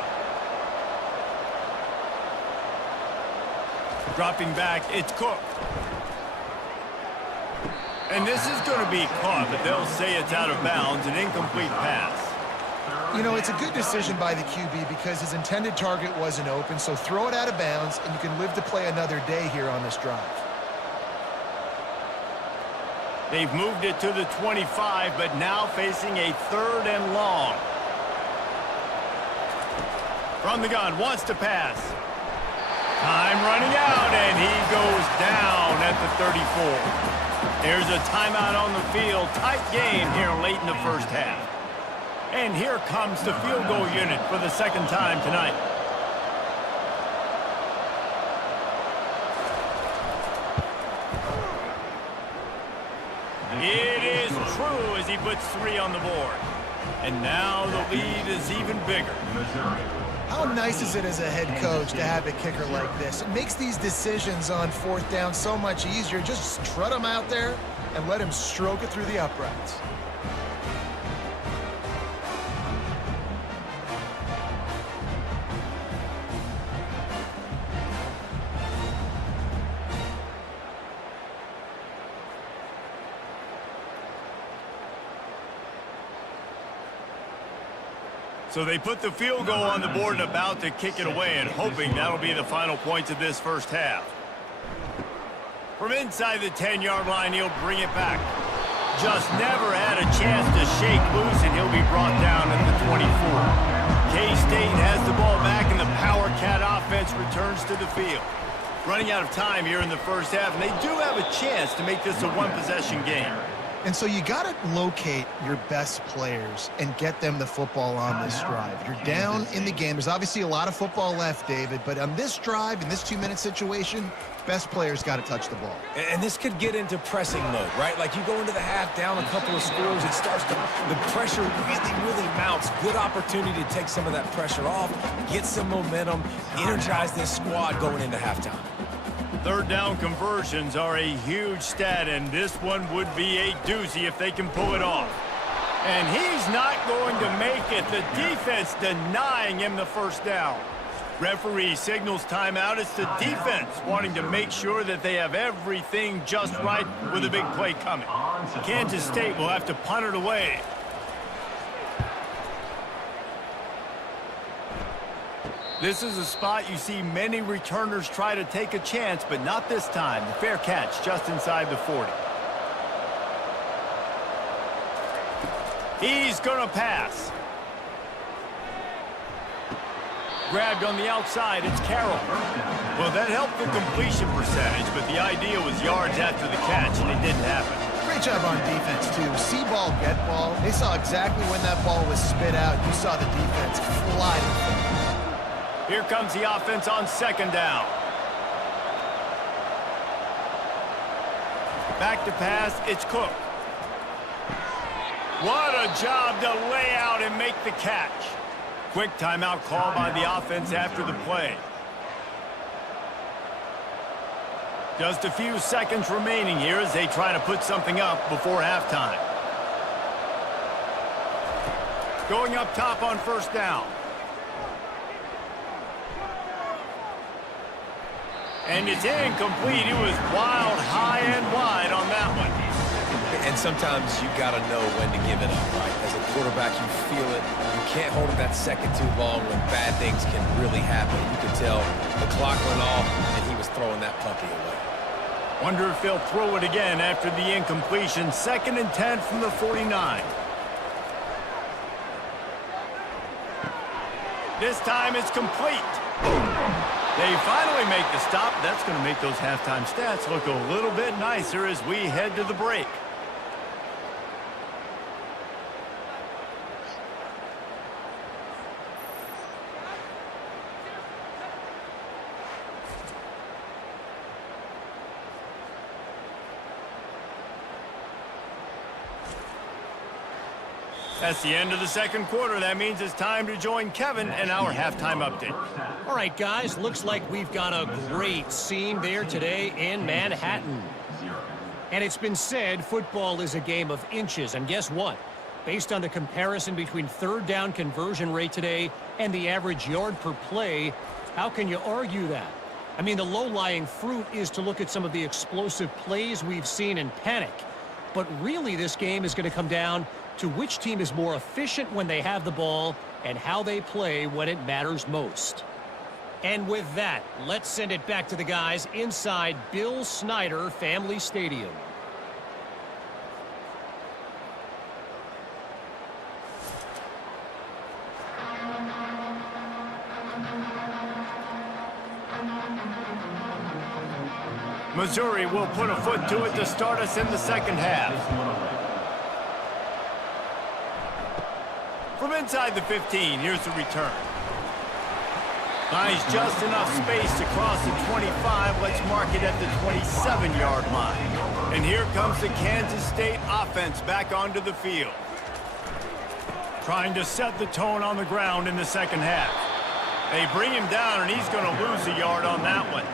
Dropping back, it's Cook. And this is going to be caught, but they'll say it's out of bounds, an incomplete pass. You know, it's a good decision by the QB because his intended target wasn't open, so throw it out of bounds, and you can live to play another day here on this drive. They've moved it to the 25, but now facing a 3rd and long. From the gun, wants to pass. Time running out, and he goes down at the 34. There's a timeout on the field. Tight game here late in the first half. And here comes the field goal unit for the 2nd time tonight. It is true as he puts 3 on the board. And now the lead is even bigger. How nice is it as a head coach to have a kicker like this? It makes these decisions on 4th down so much easier. Just strut him out there and let him stroke it through the uprights. So they put the field goal on the board and about to kick it away, and hoping that'll be the final points of this first half. From inside the 10-yard line, he'll bring it back. Just never had a chance to shake loose, and he'll be brought down at the 24. K-State has the ball back, and the Power Cat offense returns to the field. Running out of time here in the first half, and they do have a chance to make this a one-possession game. And so you got to locate your best players and get them the football on this drive. You're down in the game. There's obviously a lot of football left, David, but on this drive, in this 2-minute situation, best players got to touch the ball. And this could get into pressing mode, right? Like you go into the half down a couple of scores, it starts to, the pressure really mounts. Good opportunity to take some of that pressure off, get some momentum, energize this squad going into halftime. 3rd down conversions are a huge stat, and this one would be a doozy if they can pull it off. And he's not going to make it. The defense denying him the 1st down. Referee signals timeout. It's the defense wanting to make sure that they have everything just right with a big play coming. Kansas State will have to punt it away. This is a spot you see many returners try to take a chance, but not this time. The fair catch just inside the 40. He's going to pass. Grabbed on the outside, it's Carroll. Well, that helped the completion percentage, but the idea was yards after the catch, and it didn't happen. Great job on defense, too. See ball, get ball. They saw exactly when that ball was spit out. You saw the defense fly to the field. Here comes the offense on 2nd down. Back to pass, it's Cook. What a job to lay out and make the catch. Quick timeout call by the offense after the play. Just a few seconds remaining here as they try to put something up before halftime. Going up top on 1st down. And it's incomplete. It was wild, high and wide on that one. And sometimes you got to know when to give it up, right? As a quarterback, you feel it. You can't hold it that second too long when bad things can really happen. You can tell the clock went off, and he was throwing that puppy away. Wonder if they'll throw it again after the incompletion. 2nd and 10 from the 49. This time it's complete. They finally make the stop. That's going to make those halftime stats look a little bit nicer as we head to the break. That's the end of the 2nd quarter. That means it's time to join Kevin and our halftime update. All right, guys, looks like we've got a great scene there today in Manhattan. And it's been said football is a game of inches. And guess what? Based on the comparison between 3rd down conversion rate today and the average yard per play, how can you argue that? I mean, the low-lying fruit is to look at some of the explosive plays we've seen in panic. But really, this game is going to come down to which team is more efficient when they have the ball and how they play when it matters most. And with that, let's send it back to the guys inside Bill Snyder Family Stadium. Missouri will put a foot to it to start us in the second half. From inside the 15, here's the return. Finds just enough space to cross the 25. Let's mark it at the 27-yard line. And here comes the Kansas State offense back onto the field. Trying to set the tone on the ground in the second half. They bring him down, and he's going to lose a yard on that one.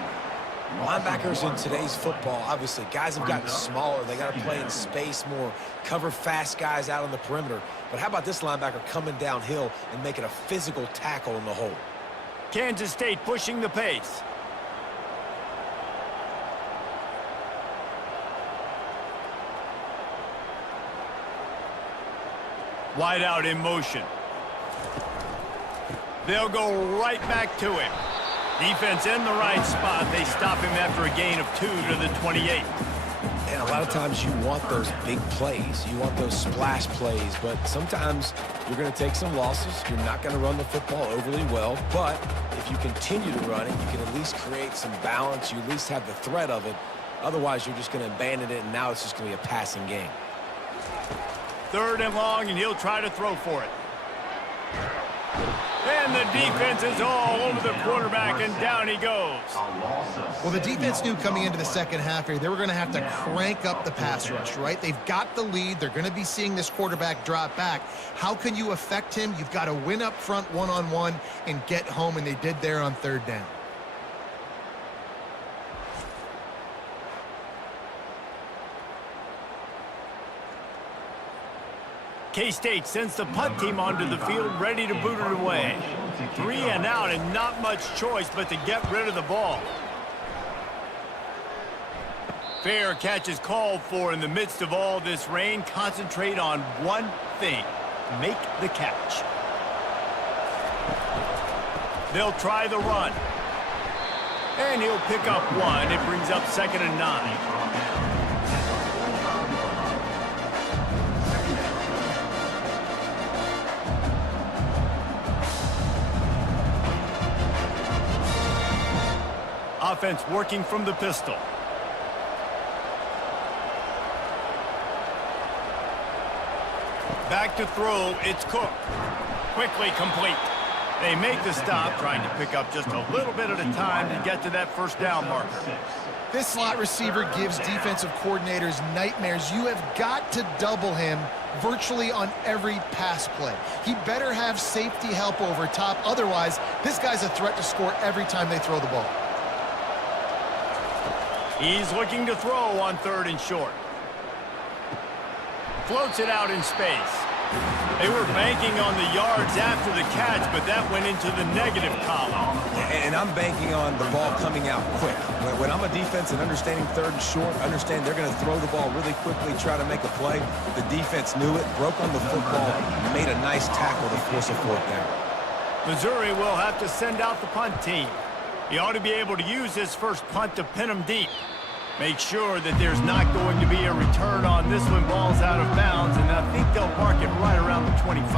Linebackers in today's football, obviously, guys have gotten smaller. They got to play in space more, cover fast guys out on the perimeter. But how about this linebacker coming downhill and making a physical tackle in the hole? Kansas State pushing the pace. Wide out in motion. They'll go right back to him. Defense in the right spot. They stop him after a gain of 2 to the 28. And a lot of times you want those big plays. You want those splash plays. But sometimes you're going to take some losses. You're not going to run the football overly well. But if you continue to run it, you can at least create some balance. You at least have the threat of it. Otherwise, you're just going to abandon it, and now it's just going to be a passing game. 3rd and long, and he'll try to throw for it. And the defense is all over the quarterback, and down he goes. Well, the defense knew coming into the second half here, they were going to have to crank up the pass rush, right? They've got the lead. They're going to be seeing this quarterback drop back. How can you affect him? You've got to win up front one-on-one and get home, and they did there on 3rd down. K-State sends the punt team onto the field, ready to boot it away. 3 and out, and not much choice but to get rid of the ball. Fair catch is called for in the midst of all this rain. Concentrate on one thing: make the catch. They'll try the run. And he'll pick up 1. It brings up 2nd and 9. Offense working from the pistol. Back to throw, it's Cook. Quickly complete. They make the stop, trying to pick up just a little bit at a time to get to that 1st down marker. This slot receiver gives defensive coordinators nightmares. You have got to double him virtually on every pass play. He better have safety help over top. Otherwise, this guy's a threat to score every time they throw the ball. He's looking to throw on 3rd and short. Floats it out in space. They were banking on the yards after the catch, but that went into the negative column. And I'm banking on the ball coming out quick. When I'm a defense and understanding 3rd and short, understand they're going to throw the ball really quickly, try to make a play. The defense knew it, broke on the football, made a nice tackle to force a 4th down. Missouri will have to send out the punt team. He ought to be able to use his first punt to pin him deep. Make sure that there's not going to be a return on this when ball's out of bounds, and I think they'll mark it right around the 25.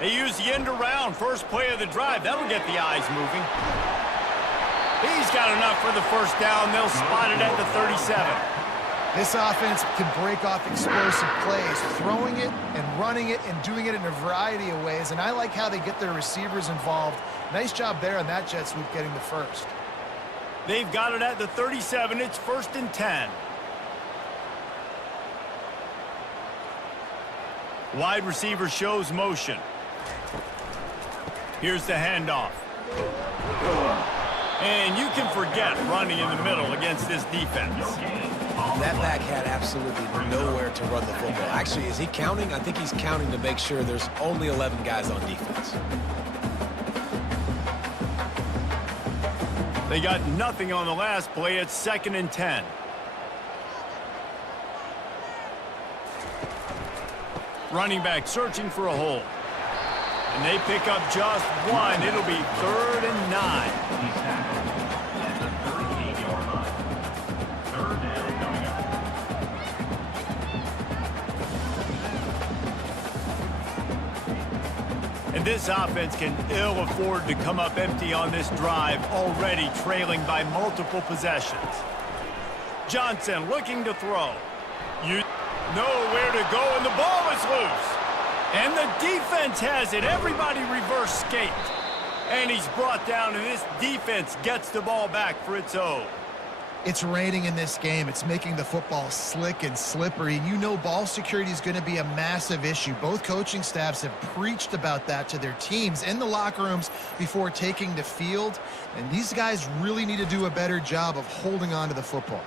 They use the end around, first play of the drive. That'll get the eyes moving. He's got enough for the 1st down. They'll spot it at the 37. This offense can break off explosive plays, throwing it and running it and doing it in a variety of ways, and I like how they get their receivers involved. Nice job there on that jet sweep getting the 1st. They've got it at the 37. It's 1st and 10. Wide receiver shows motion. Here's the handoff. And you can forget running in the middle against this defense. That back had absolutely nowhere to run the football. Actually, is he counting? I think he's counting to make sure there's only 11 guys on defense. They got nothing on the last play. It's 2nd and 10. Running back searching for a hole. And they pick up just 1. It'll be 3rd and 9. At the 38-yard line. 3rd down coming up. And this offense can ill afford to come up empty on this drive, already trailing by multiple possessions. Johnson looking to throw. You know where to go, and the ball is loose. And the defense has it. Everybody reverse skate. And he's brought down, and this defense gets the ball back for its own. It's raining in this game. It's making the football slick and slippery. And you know ball security is going to be a massive issue. Both coaching staffs have preached about that to their teams in the locker rooms before taking the field. And these guys really need to do a better job of holding on to the football.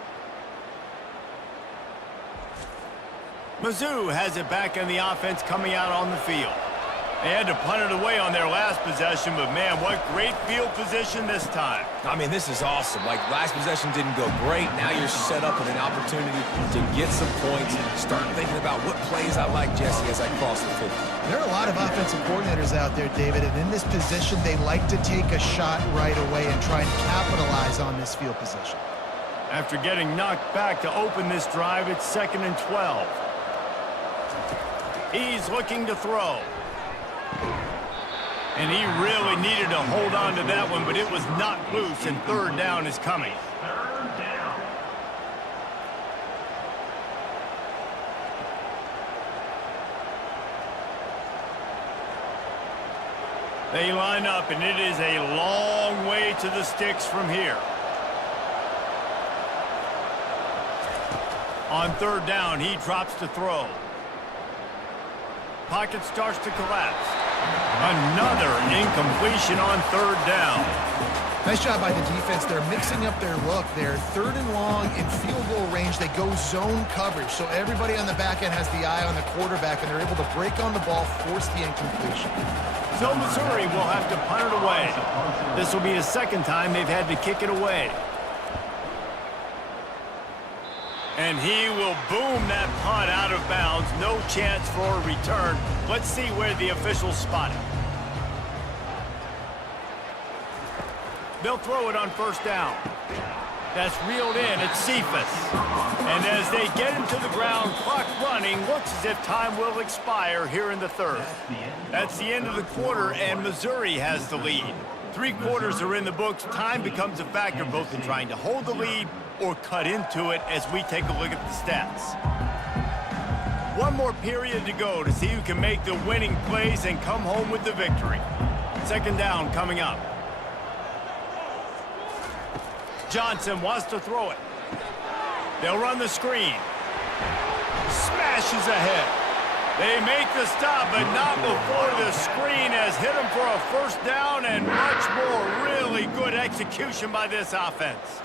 Mizzou has it back in the offense coming out on the field. They had to punt it away on their last possession, but man, what great field position this time. I mean, this is awesome. Like, last possession didn't go great. Now you're set up with an opportunity to get some points. Start thinking about what plays I like, Jesse, as I cross the field. There are a lot of offensive coordinators out there, David, and in this position, they like to take a shot right away and try and capitalize on this field position. After getting knocked back to open this drive, it's 2nd and 12. He's looking to throw. And he really needed to hold on to that one, but it was knocked loose, and 3rd down is coming. They line up, and it is a long way to the sticks from here. On 3rd down, he drops to throw. Pocket starts to collapse. Another incompletion on 3rd down. Nice job by the defense. They're mixing up their look. They're 3rd and long in field goal range. They go zone coverage, so everybody on the back end has the eye on the quarterback, and they're able to break on the ball, force the incompletion. So Missouri will have to punt it away. This will be the 2nd time they've had to kick it away. And he will boom that punt out of bounds. No chance for a return. Let's see where the officials spot it. They'll throw it on 1st down. That's reeled in. It's Cephas. And as they get him to the ground, clock running, looks as if time will expire here in the 3rd. That's the end of the quarter, and Missouri has the lead. 3 quarters are in the books. Time becomes a factor both in trying to hold the lead or cut into it as we take a look at the stats. One more period to go to see who can make the winning plays and come home with the victory. 2nd down coming up. Johnson wants to throw it. They'll run the screen. Smashes ahead. They make the stop, but not before the screen has hit them for a 1st down, and much more. Really good execution by this offense.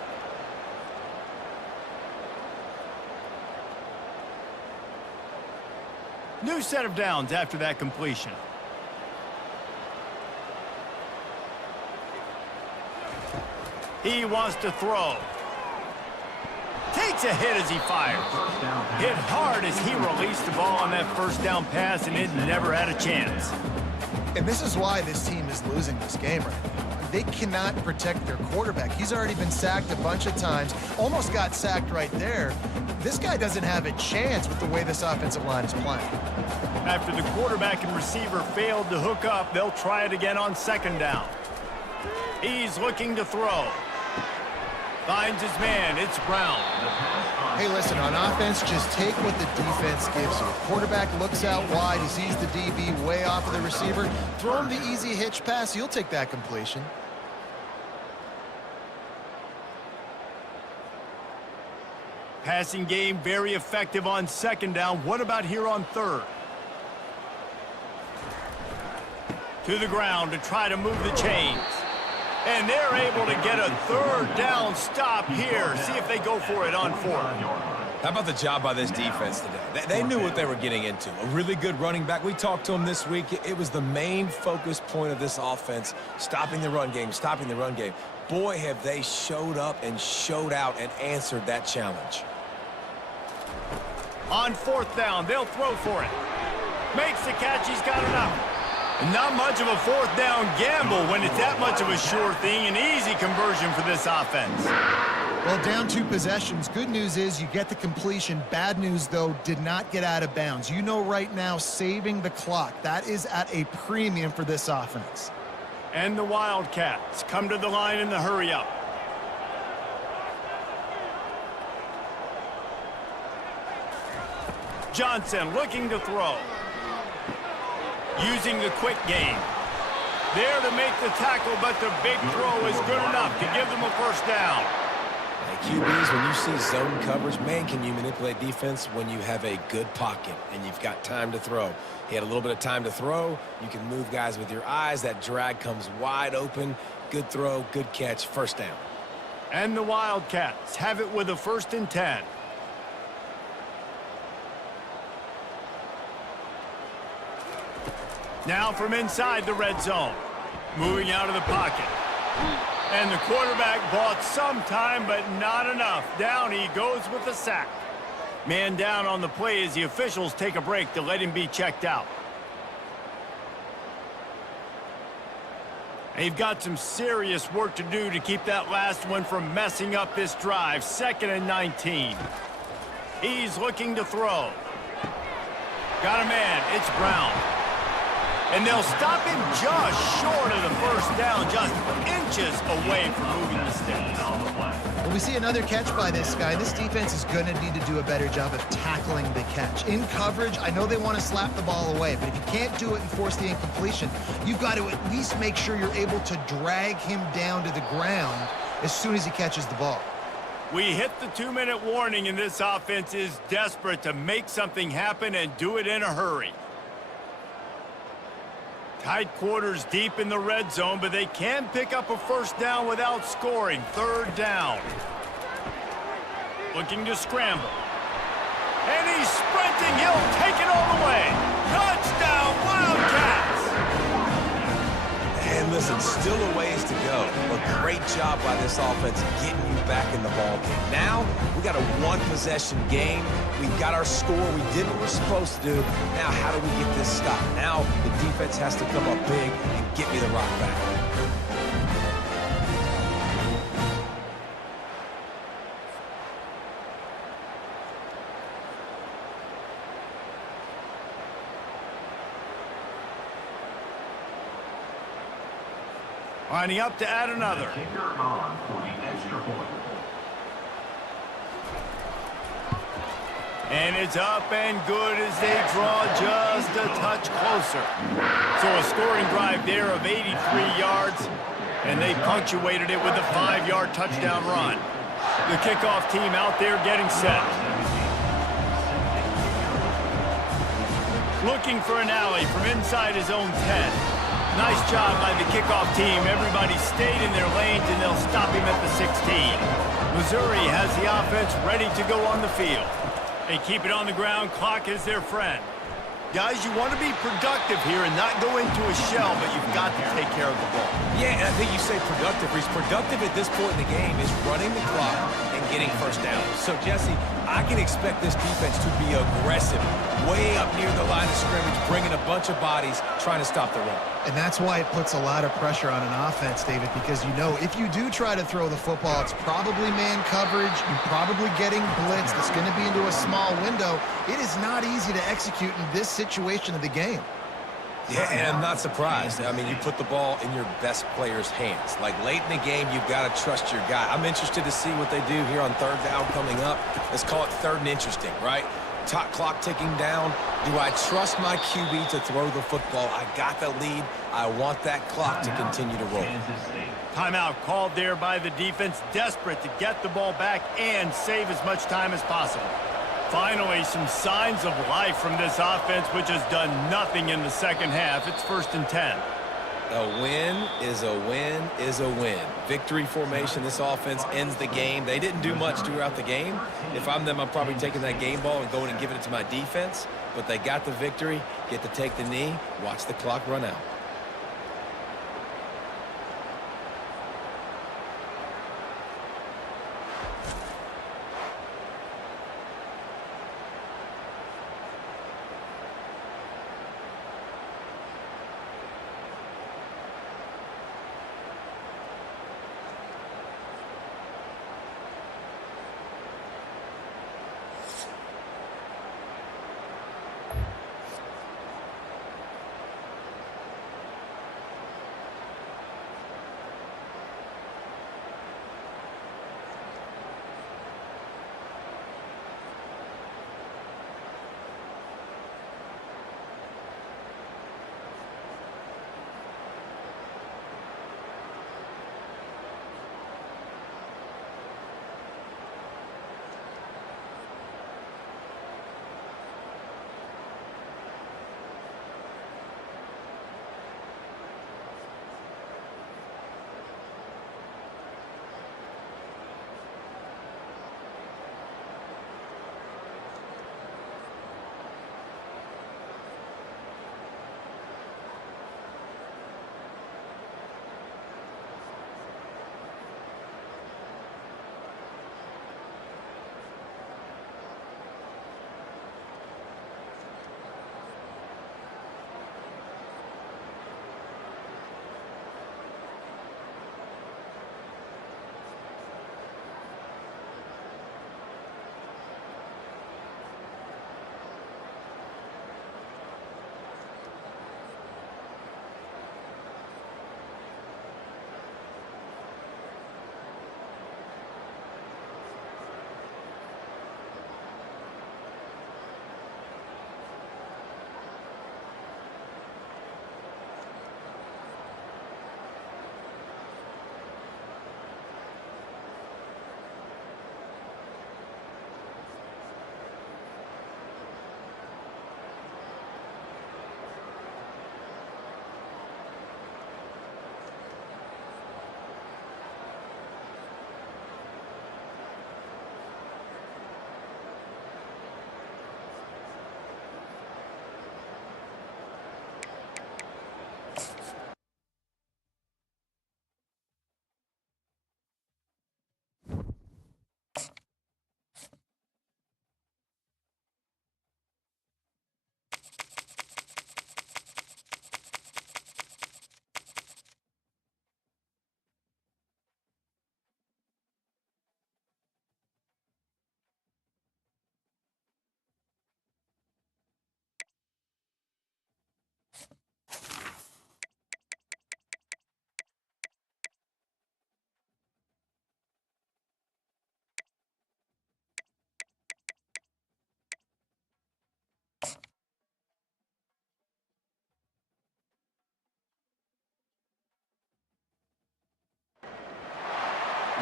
New set of downs after that completion. He wants to throw. Takes a hit as he fires. Hit hard as he released the ball on that 1st down pass, and it never had a chance. And this is why this team is losing this game right now. They cannot protect their quarterback. He's already been sacked a bunch of times. Almost got sacked right there. This guy doesn't have a chance with the way this offensive line is playing. After the quarterback and receiver failed to hook up, they'll try it again on 2nd down. He's looking to throw. Finds his man. It's Brown. Hey, listen, on offense, just take what the defense gives you. Quarterback looks out wide. He sees the DB way off of the receiver. Throw him the easy hitch pass. You'll take that completion. Passing game very effective on 2nd down. What about here on 3rd? To the ground to try to move the chains. And they're able to get a 3rd down stop here. See if they go for it on 4th. How about the job by this defense today? They knew what they were getting into. A really good running back. We talked to him this week. It was the main focus point of this offense, stopping the run game, stopping the run game. Boy, have they showed up and showed out and answered that challenge. On 4th down, they'll throw for it. Makes the catch. He's got enough. Not much of a 4th down gamble when it's that much of a sure thing. An easy conversion for this offense. Well, down 2 possessions. Good news is you get the completion. Bad news, though, did not get out of bounds. You know right now, saving the clock, that is at a premium for this offense. And the Wildcats come to the line in the hurry-up. Johnson looking to throw. Using the quick game. There to make the tackle, but the big throw is good enough to give them a first down. QBs, when you see zone coverage, man, can you manipulate defense when you have a good pocket and you've got time to throw. He had a little bit of time to throw. You can move guys with your eyes. That drag comes wide open. Good throw, good catch, first down. And the Wildcats have it with a 1st and 10. Now from inside the red zone. Moving out of the pocket. And the quarterback bought some time, but not enough. Down he goes with the sack. Man down on the play as the officials take a break to let him be checked out. They've got some serious work to do to keep that last one from messing up this drive. 2nd and 19. He's looking to throw. Got a man. It's Brown. And they'll stop him just short of the first down, just inches away from moving the sticks. Well, we see another catch by this guy. This defense is going to need to do a better job of tackling the catch. In coverage, I know they want to slap the ball away, but if you can't do it and force the incompletion, you've got to at least make sure you're able to drag him down to the ground as soon as he catches the ball. We hit the 2-minute warning, and this offense is desperate to make something happen and do it in a hurry. Tight quarters deep in the red zone, but they can pick up a first down without scoring. 3rd down. Looking to scramble. And he's sprinting. He'll take it all the way. Touchdown, Wildcats! And listen, still a ways to go, but great job by this offense getting you back in the ball game. Now, we got a 1-possession game. We got our score. We did what we're supposed to do. Now, how do we get this stopped? Now, the defense has to come up big and get me the rock back. Lining up to add another. Kicker on for the extra point. And it's up and good as they draw just a touch closer. So a scoring drive there of 83 yards, and they punctuated it with a 5-yard touchdown run. The kickoff team out there getting set. Looking for an alley from inside his own 10. Nice job by the kickoff team. Everybody stayed in their lanes, and they'll stop him at the 16. Missouri has the offense ready to go on the field. They keep it on the ground. Clock is their friend. Guys, you want to be productive here and not go into a shell, but you've got to take care of the ball. Yeah, and I think you say productive. He's productive at this point in the game is running the clock and getting first down. So, Jesse, I can expect this defense to be aggressive, way up near the line of scrimmage, bringing a bunch of bodies, trying to stop the run. And that's why it puts a lot of pressure on an offense, David, because you know if you do try to throw the football, it's probably man coverage. You're probably getting blitzed. It's going to be into a small window. It is not easy to execute in this situation of the game. Yeah, and I'm not surprised. I mean, you put the ball in your best player's hands. Like, late in the game, you've got to trust your guy. I'm interested to see what they do here on 3rd down coming up. Let's call it 3rd and interesting, right? Top clock ticking down. Do I trust my QB to throw the football? I got the lead. I want that clock to continue to roll. Timeout called there by the defense, desperate to get the ball back and save as much time as possible. Finally, some signs of life from this offense, which has done nothing in the second half. It's 1st and 10. A win is a win is a win. Victory formation, this offense ends the game. They didn't do much throughout the game. If I'm them, I'm probably taking that game ball and going and giving it to my defense. But they got the victory, get to take the knee, watch the clock run out.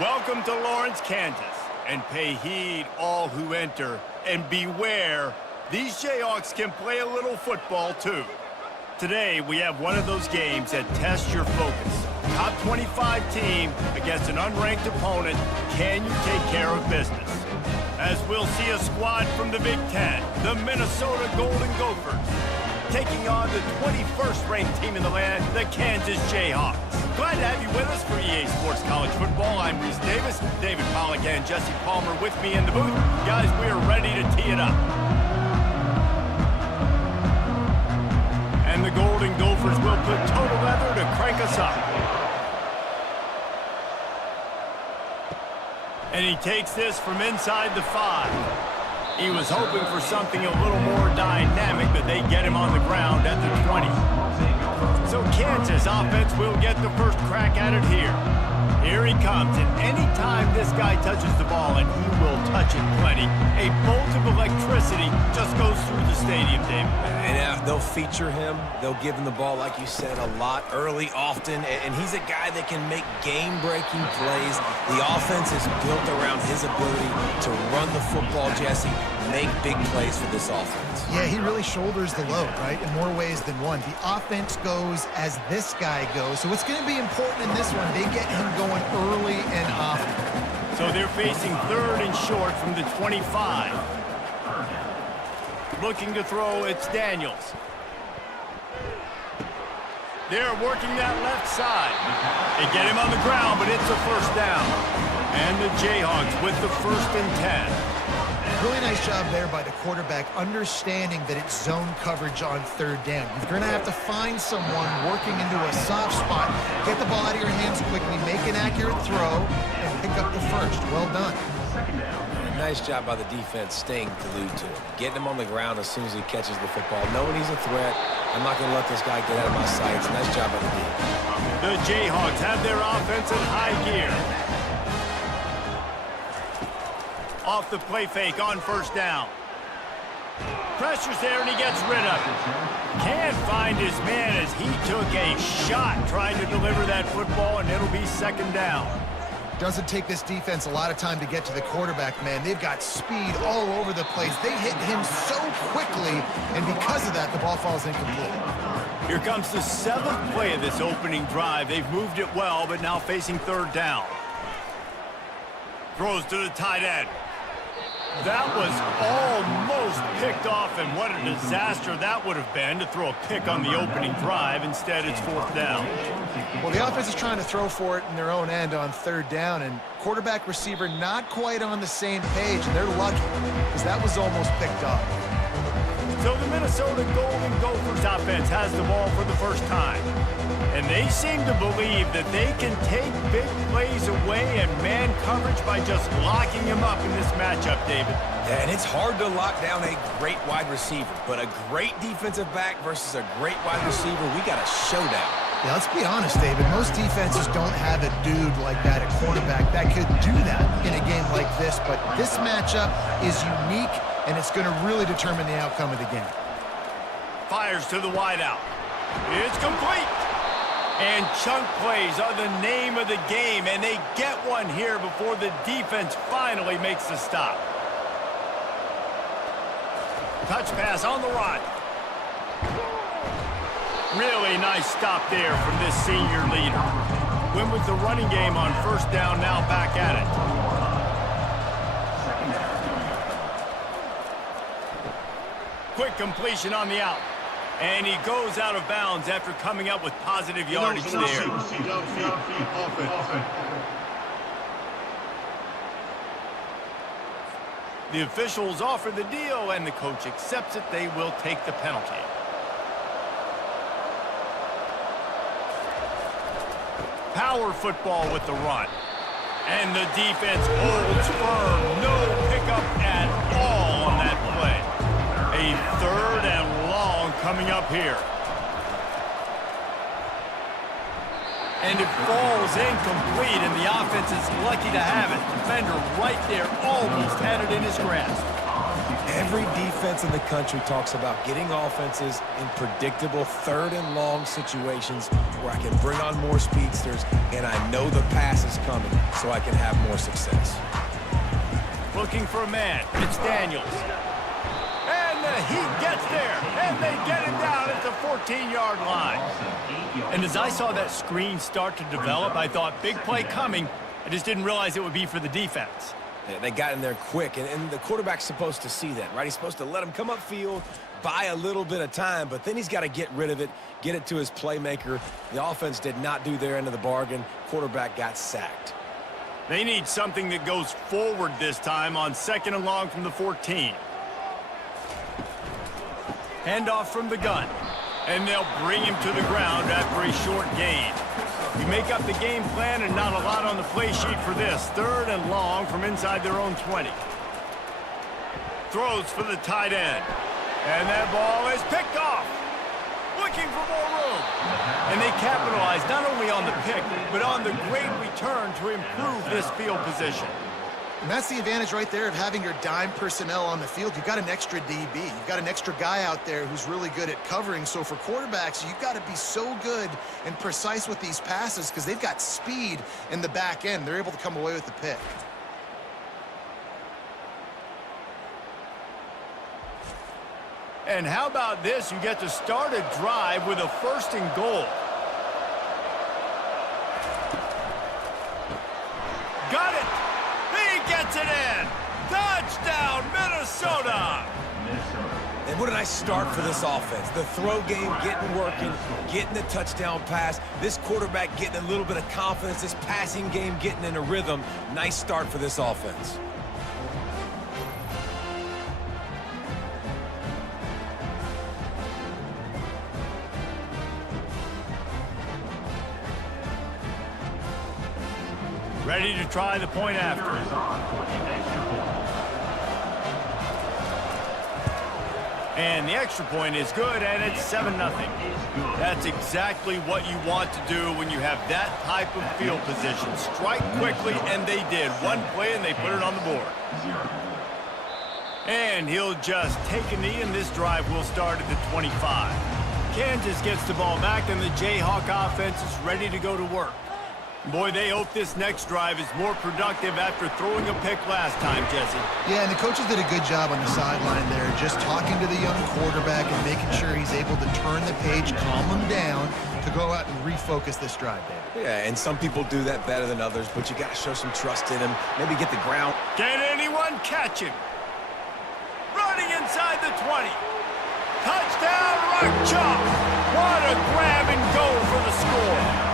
Welcome to Lawrence, Kansas, and pay heed all who enter, and beware, these Jayhawks can play a little football too. Today, we have one of those games that tests your focus. Top 25 team against an unranked opponent, can you take care of business? As we'll see a squad from the Big Ten, the Minnesota Golden Gophers, taking on the 21st ranked team in the land, the Kansas Jayhawks. Glad to have you with us for EA Sports College Football. I'm Reese Davis, David Pollack and Jesse Palmer with me in the booth. Guys, we are ready to tee it up. And the Golden Gophers will put total leather to crank us up. And he takes this from inside the 5. He was hoping for something a little more dynamic, but they get him on the ground at the 20. So Kansas offense will get the first crack at it here. Here he comes, and anytime this guy touches the ball, and he will touch it plenty, a bolt of electricity just goes through the stadium, David. And they'll feature him. They'll give him the ball, like you said, a lot, early, often. And he's a guy that can make game-breaking plays. The offense is built around his ability to run the football, Jesse, make big plays for this offense. Yeah, he really shoulders the load, right, in more ways than one. The offense goes as this guy goes. So it's going to be important in this one. They get him going early and often. So they're facing third and short from the 25. Looking to throw, it's Daniels. They're working that left side. They get him on the ground, but it's a first down. And the Jayhawks with the 1st and 10. Really nice job there by the quarterback, understanding that it's zone coverage on 3rd down. You're going to have to find someone working into a soft spot, get the ball out of your hands quickly, make an accurate throw, and pick up the first. Well done. Nice job by the defense staying glued to him, getting him on the ground as soon as he catches the football, knowing he's a threat. I'm not going to let this guy get out of my sights. Nice job by the D. The Jayhawks have their offense in high gear. Off the play fake on 1st down. Pressure's there and he gets rid of it. Can't find his man as he took a shot trying to deliver that football, and it'll be 2nd down. Doesn't take this defense a lot of time to get to the quarterback, man. They've got speed all over the place. They hit him so quickly, and because of that, the ball falls incomplete. Here comes the 7th play of this opening drive. They've moved it well, but now facing 3rd down. Throws to the tight end. That was almost picked off, and what a disaster that would have been to throw a pick on the opening drive. Instead, it's 4th down. Well, the offense is trying to throw for it in their own end on 3rd down, and quarterback receiver not quite on the same page, and they're lucky because that was almost picked up. So the Minnesota Golden Gophers offense has the ball for the first time. And they seem to believe that they can take big plays away and man coverage by just locking him up in this matchup, David. Yeah, and it's hard to lock down a great wide receiver, but a great defensive back versus a great wide receiver, we got a showdown. Yeah, let's be honest, David. Most defenses don't have a dude like that at quarterback that could do that in a game like this, but this matchup is unique, and it's going to really determine the outcome of the game. Fires to the wideout. It's complete. And chunk plays are the name of the game, and they get one here before the defense finally makes the stop. Touch pass on the run. Really nice stop there from this senior leader. Went with the running game on 1st down, now back at it. Quick completion on the out. And he goes out of bounds after coming up with positive yardage there. The officials offer the deal, and the coach accepts it. They will take the penalty. Power football with the run. And the defense holds firm. No pickup at all on that play. A 3rd and long coming up here. And it falls incomplete, and the offense is lucky to have it. Defender right there almost had it in his grasp. Every defense in the country talks about getting offenses in predictable third and long situations where I can bring on more speedsters and I know the pass is coming so I can have more success. Looking for a man. It's Daniels. And he gets there. And they get him down at the 14-yard line. And as I saw that screen start to develop, I thought, big play coming. I just didn't realize it would be for the defense. Yeah, they got in there quick, and the quarterback's supposed to see that, right? He's supposed to let him come upfield, buy a little bit of time, but then he's got to get rid of it, get it to his playmaker. The offense did not do their end of the bargain. Quarterback got sacked. They need something that goes forward this time on 2nd and long from the 14. Handoff from the gun. And they'll bring him to the ground after a short gain. You make up the game plan and not a lot on the play sheet for this. 3rd and long from inside their own 20. Throws for the tight end. And that ball is picked off. Looking for more room. And they capitalize not only on the pick, but on the great return to improve this field position. And that's the advantage right there of having your dime personnel on the field. You've got an extra DB. You've got an extra guy out there who's really good at covering. So for quarterbacks, you've got to be so good and precise with these passes because they've got speed in the back end. They're able to come away with the pick. And how about this? You get to start a drive with a 1st and goal. Got it! He gets it in! Touchdown, Minnesota! And what a nice start for this offense. The throw game getting working, getting the touchdown pass. This quarterback getting a little bit of confidence. This passing game getting in a rhythm. Nice start for this offense. Ready to try the point after. And the extra point is good, and it's 7-0. That's exactly what you want to do when you have that type of field position. Strike quickly, and they did. One play, and they put it on the board. And he'll just take a knee, and this drive will start at the 25. Kansas gets the ball back, and the Jayhawk offense is ready to go to work. Boy, they hope this next drive is more productive after throwing a pick last time, Jesse. Yeah, and the coaches did a good job on the sideline there, just talking to the young quarterback and making sure he's able to turn the page, calm him down, to go out and refocus this drive, David. Yeah, and some people do that better than others, but you got to show some trust in him. Maybe get the ground. Can anyone catch him? Running inside the 20. Touchdown, Rock Chalk! What a grab and go for the score.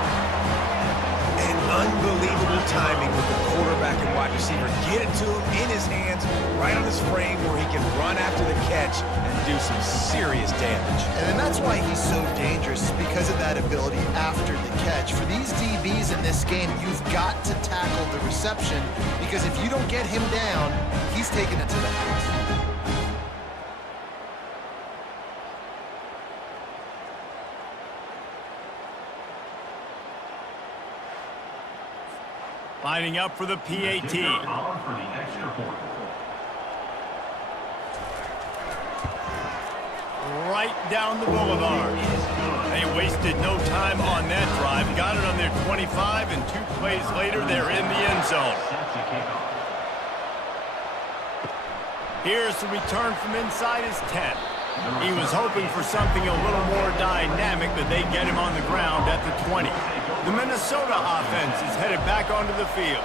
Unbelievable timing with the quarterback and wide receiver. Get it to him in his hands, right on his frame where he can run after the catch and do some serious damage. And then that's why he's so dangerous, because of that ability after the catch. For these DBs in this game, you've got to tackle the reception, because if you don't get him down, he's taking it to the house. Lining up for the PAT. Right down the boulevard. They wasted no time on that drive. Got it on their 25, and 2 plays later, they're in the end zone. Here's the return from inside his 10. He was hoping for something a little more dynamic, but they get him on the ground at the 20. The Minnesota offense is headed back onto the field.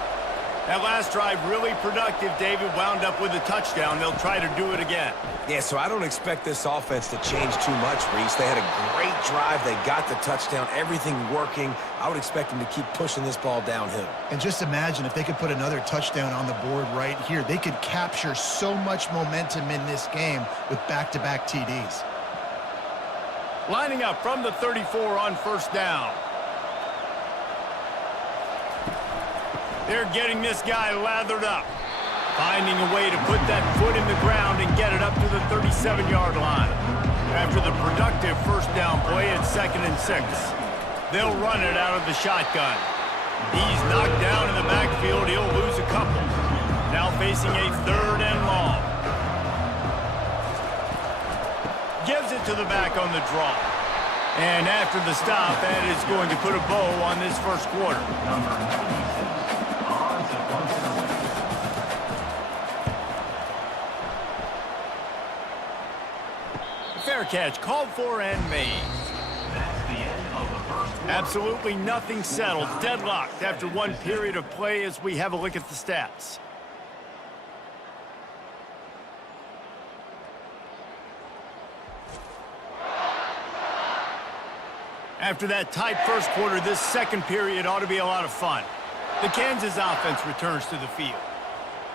That last drive really productive. David wound up with a touchdown. They'll try to do it again. Yeah, so I don't expect this offense to change too much, Reese. They had a great drive. They got the touchdown. Everything working. I would expect them to keep pushing this ball downhill. And just imagine if they could put another touchdown on the board right here. They could capture so much momentum in this game with back-to-back TDs. Lining up from the 34 on 1st down. They're getting this guy lathered up. Finding a way to put that foot in the ground and get it up to the 37-yard line. After the productive 1st down play, it's 2nd and 6. They'll run it out of the shotgun. He's knocked down in the backfield. He'll lose a couple. Now facing a 3rd and long. to the back on the draw. And after the stop, that is going to put a bow on this first quarter. Number 96, on to punch it away. Fair catch called for and made. That's the end of the first quarter. Absolutely nothing settled. Deadlocked after one period of play as we have a look at the stats. After that tight first quarter, this second period ought to be a lot of fun. The Kansas offense returns to the field.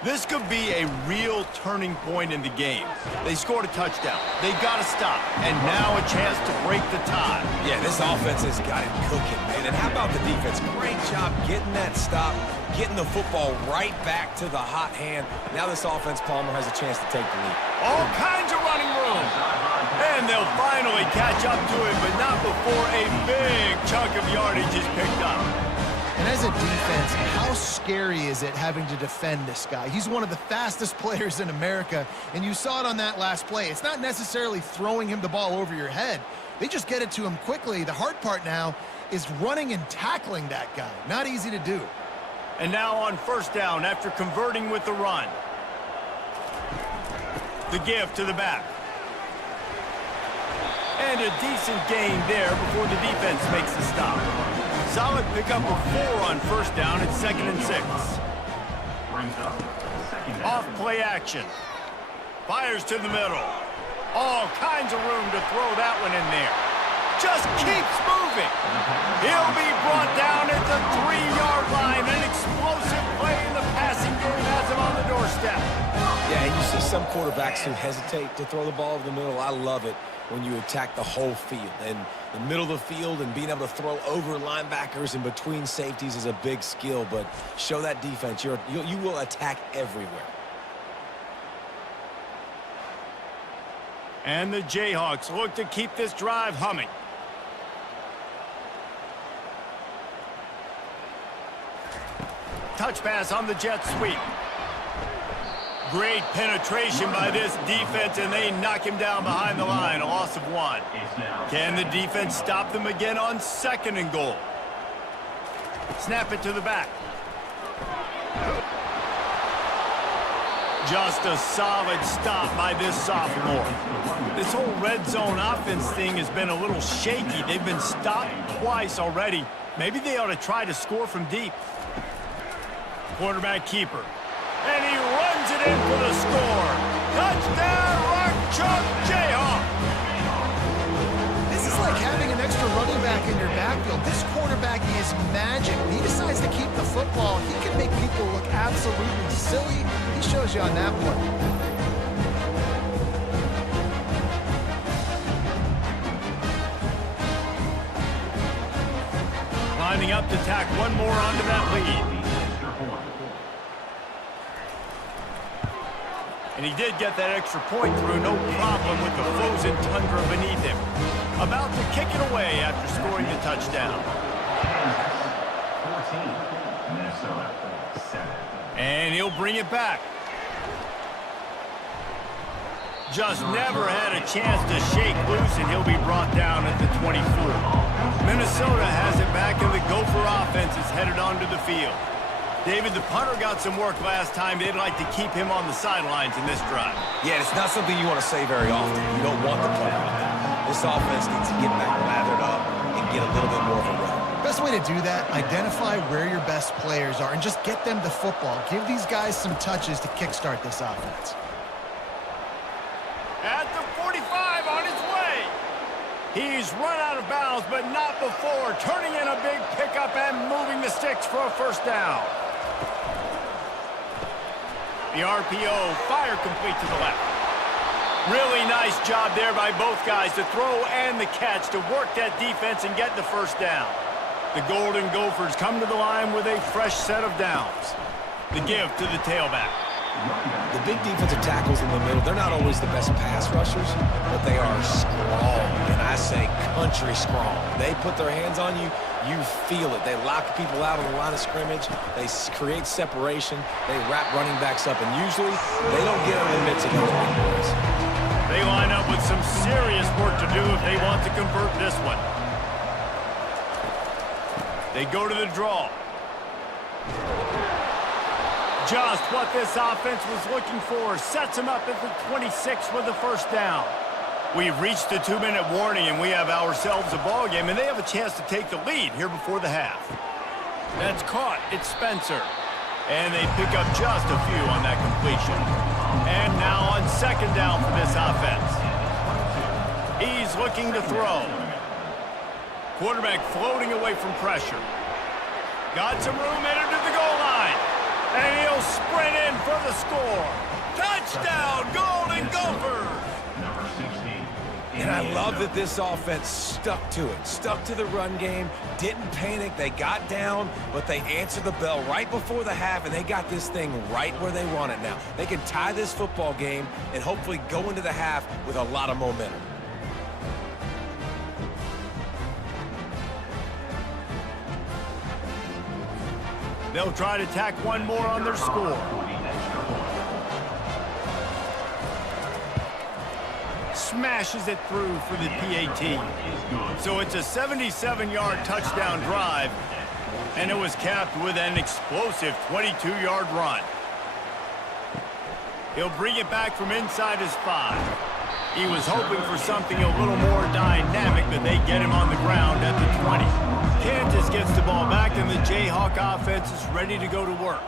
This could be a real turning point in the game. They scored a touchdown. They got to stop. And now a chance to break the tie. Yeah, this offense has got it cooking, man. And how about the defense? Great job getting that stop, getting the football right back to the hot hand. Now this offense, Palmer, has a chance to take the lead. All kinds of running room. And they'll finally catch up to him, but not before a big chunk of yardage is picked up. And as a defense, how scary is it having to defend this guy? He's one of the fastest players in America, and you saw it on that last play. It's not necessarily throwing him the ball over your head. They just get it to him quickly. The hard part now is running and tackling that guy. Not easy to do. And now on first down after converting with the run. The give to the back. And a decent gain there before the defense makes the stop. Solid pickup of 4 on first down at 2nd and 6. Brings up second down. Off play action. Fires to the middle. All kinds of room to throw that one in there. Just keeps moving. He'll be brought down at the 3-yard line. An explosive play in the passing game has him on the doorstep. Yeah, and you see some quarterbacks who hesitate to throw the ball over the middle. I love it when you attack the whole field. And the middle of the field and being able to throw over linebackers and between safeties is a big skill. But show that defense. You will attack everywhere. And the Jayhawks look to keep this drive humming. Touch pass on the jet sweep. Great penetration by this defense, and they knock him down behind the line. A loss of 1. Can the defense stop them again on 2nd and goal? Snap it to the back. Just a solid stop by this sophomore. This whole red zone offense thing has been a little shaky. They've been stopped twice already. Maybe they ought to try to score from deep. Quarterback keeper. And he runs it in for the score. Touchdown, Rock Chalk Jayhawk. This is like having an extra running back in your backfield. This quarterback is magic. When he decides to keep the football, he can make people look absolutely silly. He shows you on that one. Lining up to tack one more onto that lead. And he did get that extra point through, no problem with the frozen tundra beneath him. About to kick it away after scoring the touchdown. 14, Minnesota 7. And he'll bring it back. Just never had a chance to shake loose, and he'll be brought down at the 24. Minnesota has it back, and the Gopher offense is headed onto the field. David, the punter got some work last time. They'd like to keep him on the sidelines in this drive. Yeah, it's not something you want to say very often. You don't want the punter out there. This offense needs to get back lathered up and get a little bit more of a run. Best way to do that, identify where your best players are and just get them the football. Give these guys some touches to kickstart this offense. At the 45 on his way. He's run out of bounds, but not before. Turning in a big pickup and moving the sticks for a first down. The RPO, fire complete to the left. Really nice job there by both guys to throw and the catch to work that defense and get the first down. The Golden Gophers come to the line with a fresh set of downs. The give to the tailback. The big defensive tackles in the middle, they're not always the best pass rushers, but they are strong, and I say country strong. They put their hands on you, you feel it. They lock people out on the line of scrimmage. They create separation. They wrap running backs up, and usually they don't get in the midst of those big boys. They They line up with some serious work to do if they want to convert this one. They go to the draw. Just what this offense was looking for. Sets them up at the 26 with the first down. We've reached the 2-minute warning, and we have ourselves a ball game, and they have a chance to take the lead here before the half. That's caught. It's Spencer. And they pick up just a few on that completion. And now on second down for this offense. He's looking to throw. Quarterback floating away from pressure. Got some room headed to the goal line. And he'll sprint in for the score. Touchdown, Golden Gophers! Number 16. And I love that this offense stuck to it, stuck to the run game, didn't panic. They got down, but they answered the bell right before the half, and they got this thing right where they want it now. They can tie this football game and hopefully go into the half with a lot of momentum. They'll try to tack one more on their score. Smashes it through for the PAT. So it's a 77-yard touchdown drive, and it was capped with an explosive 22-yard run. He'll bring it back from inside his 5. He was hoping for something a little more dynamic, but they get him on the ground at the 20. Kansas gets the ball back, and the Jayhawk offense is ready to go to work.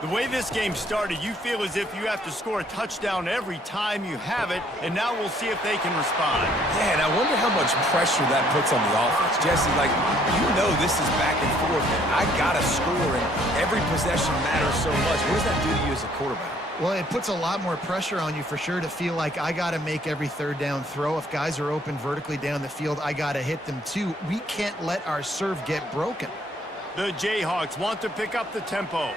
The way this game started, you feel as if you have to score a touchdown every time you have it, and now we'll see if they can respond. Yeah, and I wonder how much pressure that puts on the offense. Jesse, like, you know this is back and forth, and I got to score, and every possession matters so much. What does that do to you as a quarterback? Well, it puts a lot more pressure on you for sure to feel like I got to make every third down throw. If guys are open vertically down the field, I got to hit them too. We can't let our serve get broken. The Jayhawks want to pick up the tempo.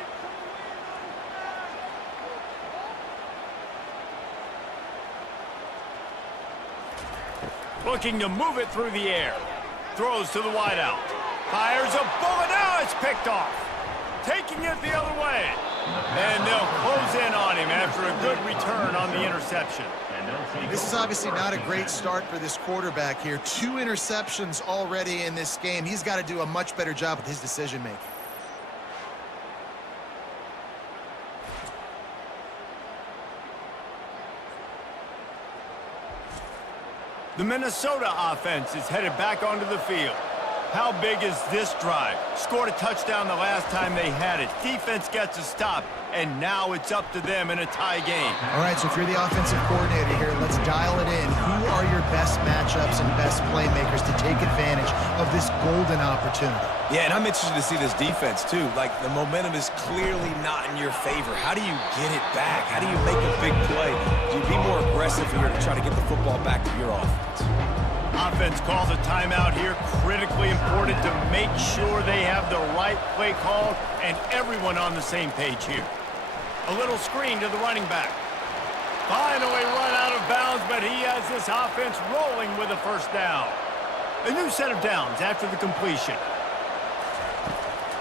Looking to move it through the air. Throws to the wideout. Fires a bullet. Now it's picked off. Taking it the other way. And they'll close in on him after a good return on the interception. This is obviously not a great start for this quarterback here. 2 interceptions already in this game. He's got to do a much better job with his decision-making. The Minnesota offense is headed back onto the field. How big is this drive? Scored a touchdown the last time they had it. Defense gets a stop, and now it's up to them in a tie game. All right, so if you're the offensive coordinator here, let's dial it in. Who are your best matchups and best playmakers to take advantage of this golden opportunity? Yeah, and I'm interested to see this defense, too. Like, the momentum is clearly not in your favor. How do you get it back? How do you make a big play? Do you be more aggressive here to try to get the football back to your offense? Offense calls a timeout here. Critically important to make sure they have the right play called and everyone on the same page here. A little screen to the running back. Finally run out of bounds, but he has this offense rolling with a first down. A new set of downs after the completion.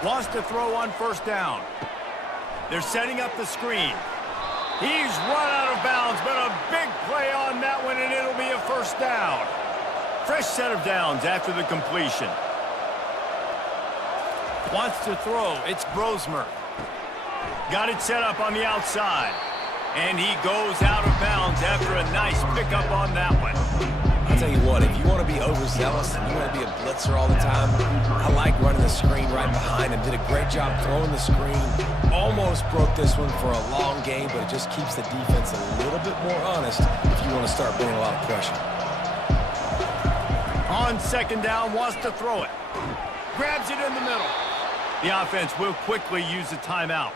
Wants to throw on first down. They're setting up the screen. He's run out of bounds, but a big play on that one, and it'll be a first down. Fresh set of downs after the completion. Wants to throw. It's Brosmer. Got it set up on the outside. And he goes out of bounds after a nice pickup on that one. I'll tell you what, if you want to be overzealous and you want to be a blitzer all the time, I like running the screen right behind him. Did a great job throwing the screen. Almost broke this one for a long game, but it just keeps the defense a little bit more honest if you want to start bringing a lot of pressure. On second down, wants to throw it. Grabs it in the middle. The offense will quickly use a timeout.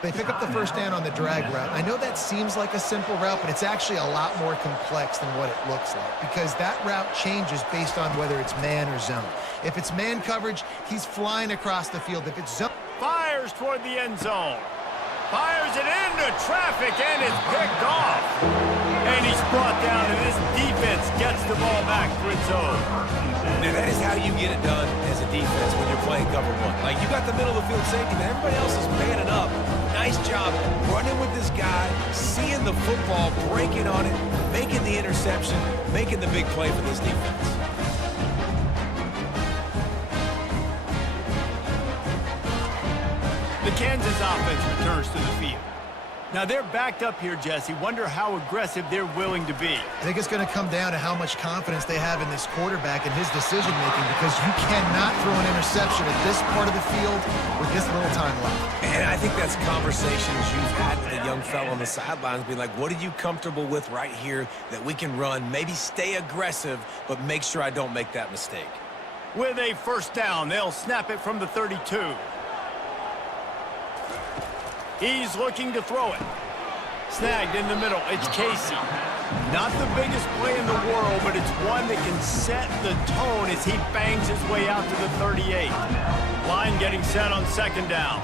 They pick up the first down on the drag route. I know that seems like a simple route, but it's actually a lot more complex than what it looks like because that route changes based on whether it's man or zone. If it's man coverage, he's flying across the field. If it's zone... Fires toward the end zone. Fires it into traffic, and it's picked off. And he's brought down, and this defense defense gets the ball back for its own. Now, that is how you get it done as a defense when you're playing cover one. Like, you got the middle of the field safety, but everybody else is manning up. Nice job running with this guy, seeing the football, breaking on it, making the interception, making the big play for this defense. The Kansas offense returns to the field. Now they're backed up here, Jesse. Wonder how aggressive they're willing to be. I think it's going to come down to how much confidence they have in this quarterback and his decision-making, because you cannot throw an interception at this part of the field with this little time left. And I think that's conversations you've had with a young fellow on the sidelines, being like, what are you comfortable with right here that we can run? Maybe stay aggressive, but make sure I don't make that mistake. With a first down, they'll snap it from the 32. He's looking to throw it. Snagged in the middle. It's Casey. Not the biggest play in the world, but it's one that can set the tone as he bangs his way out to the 38. Line getting set on second down.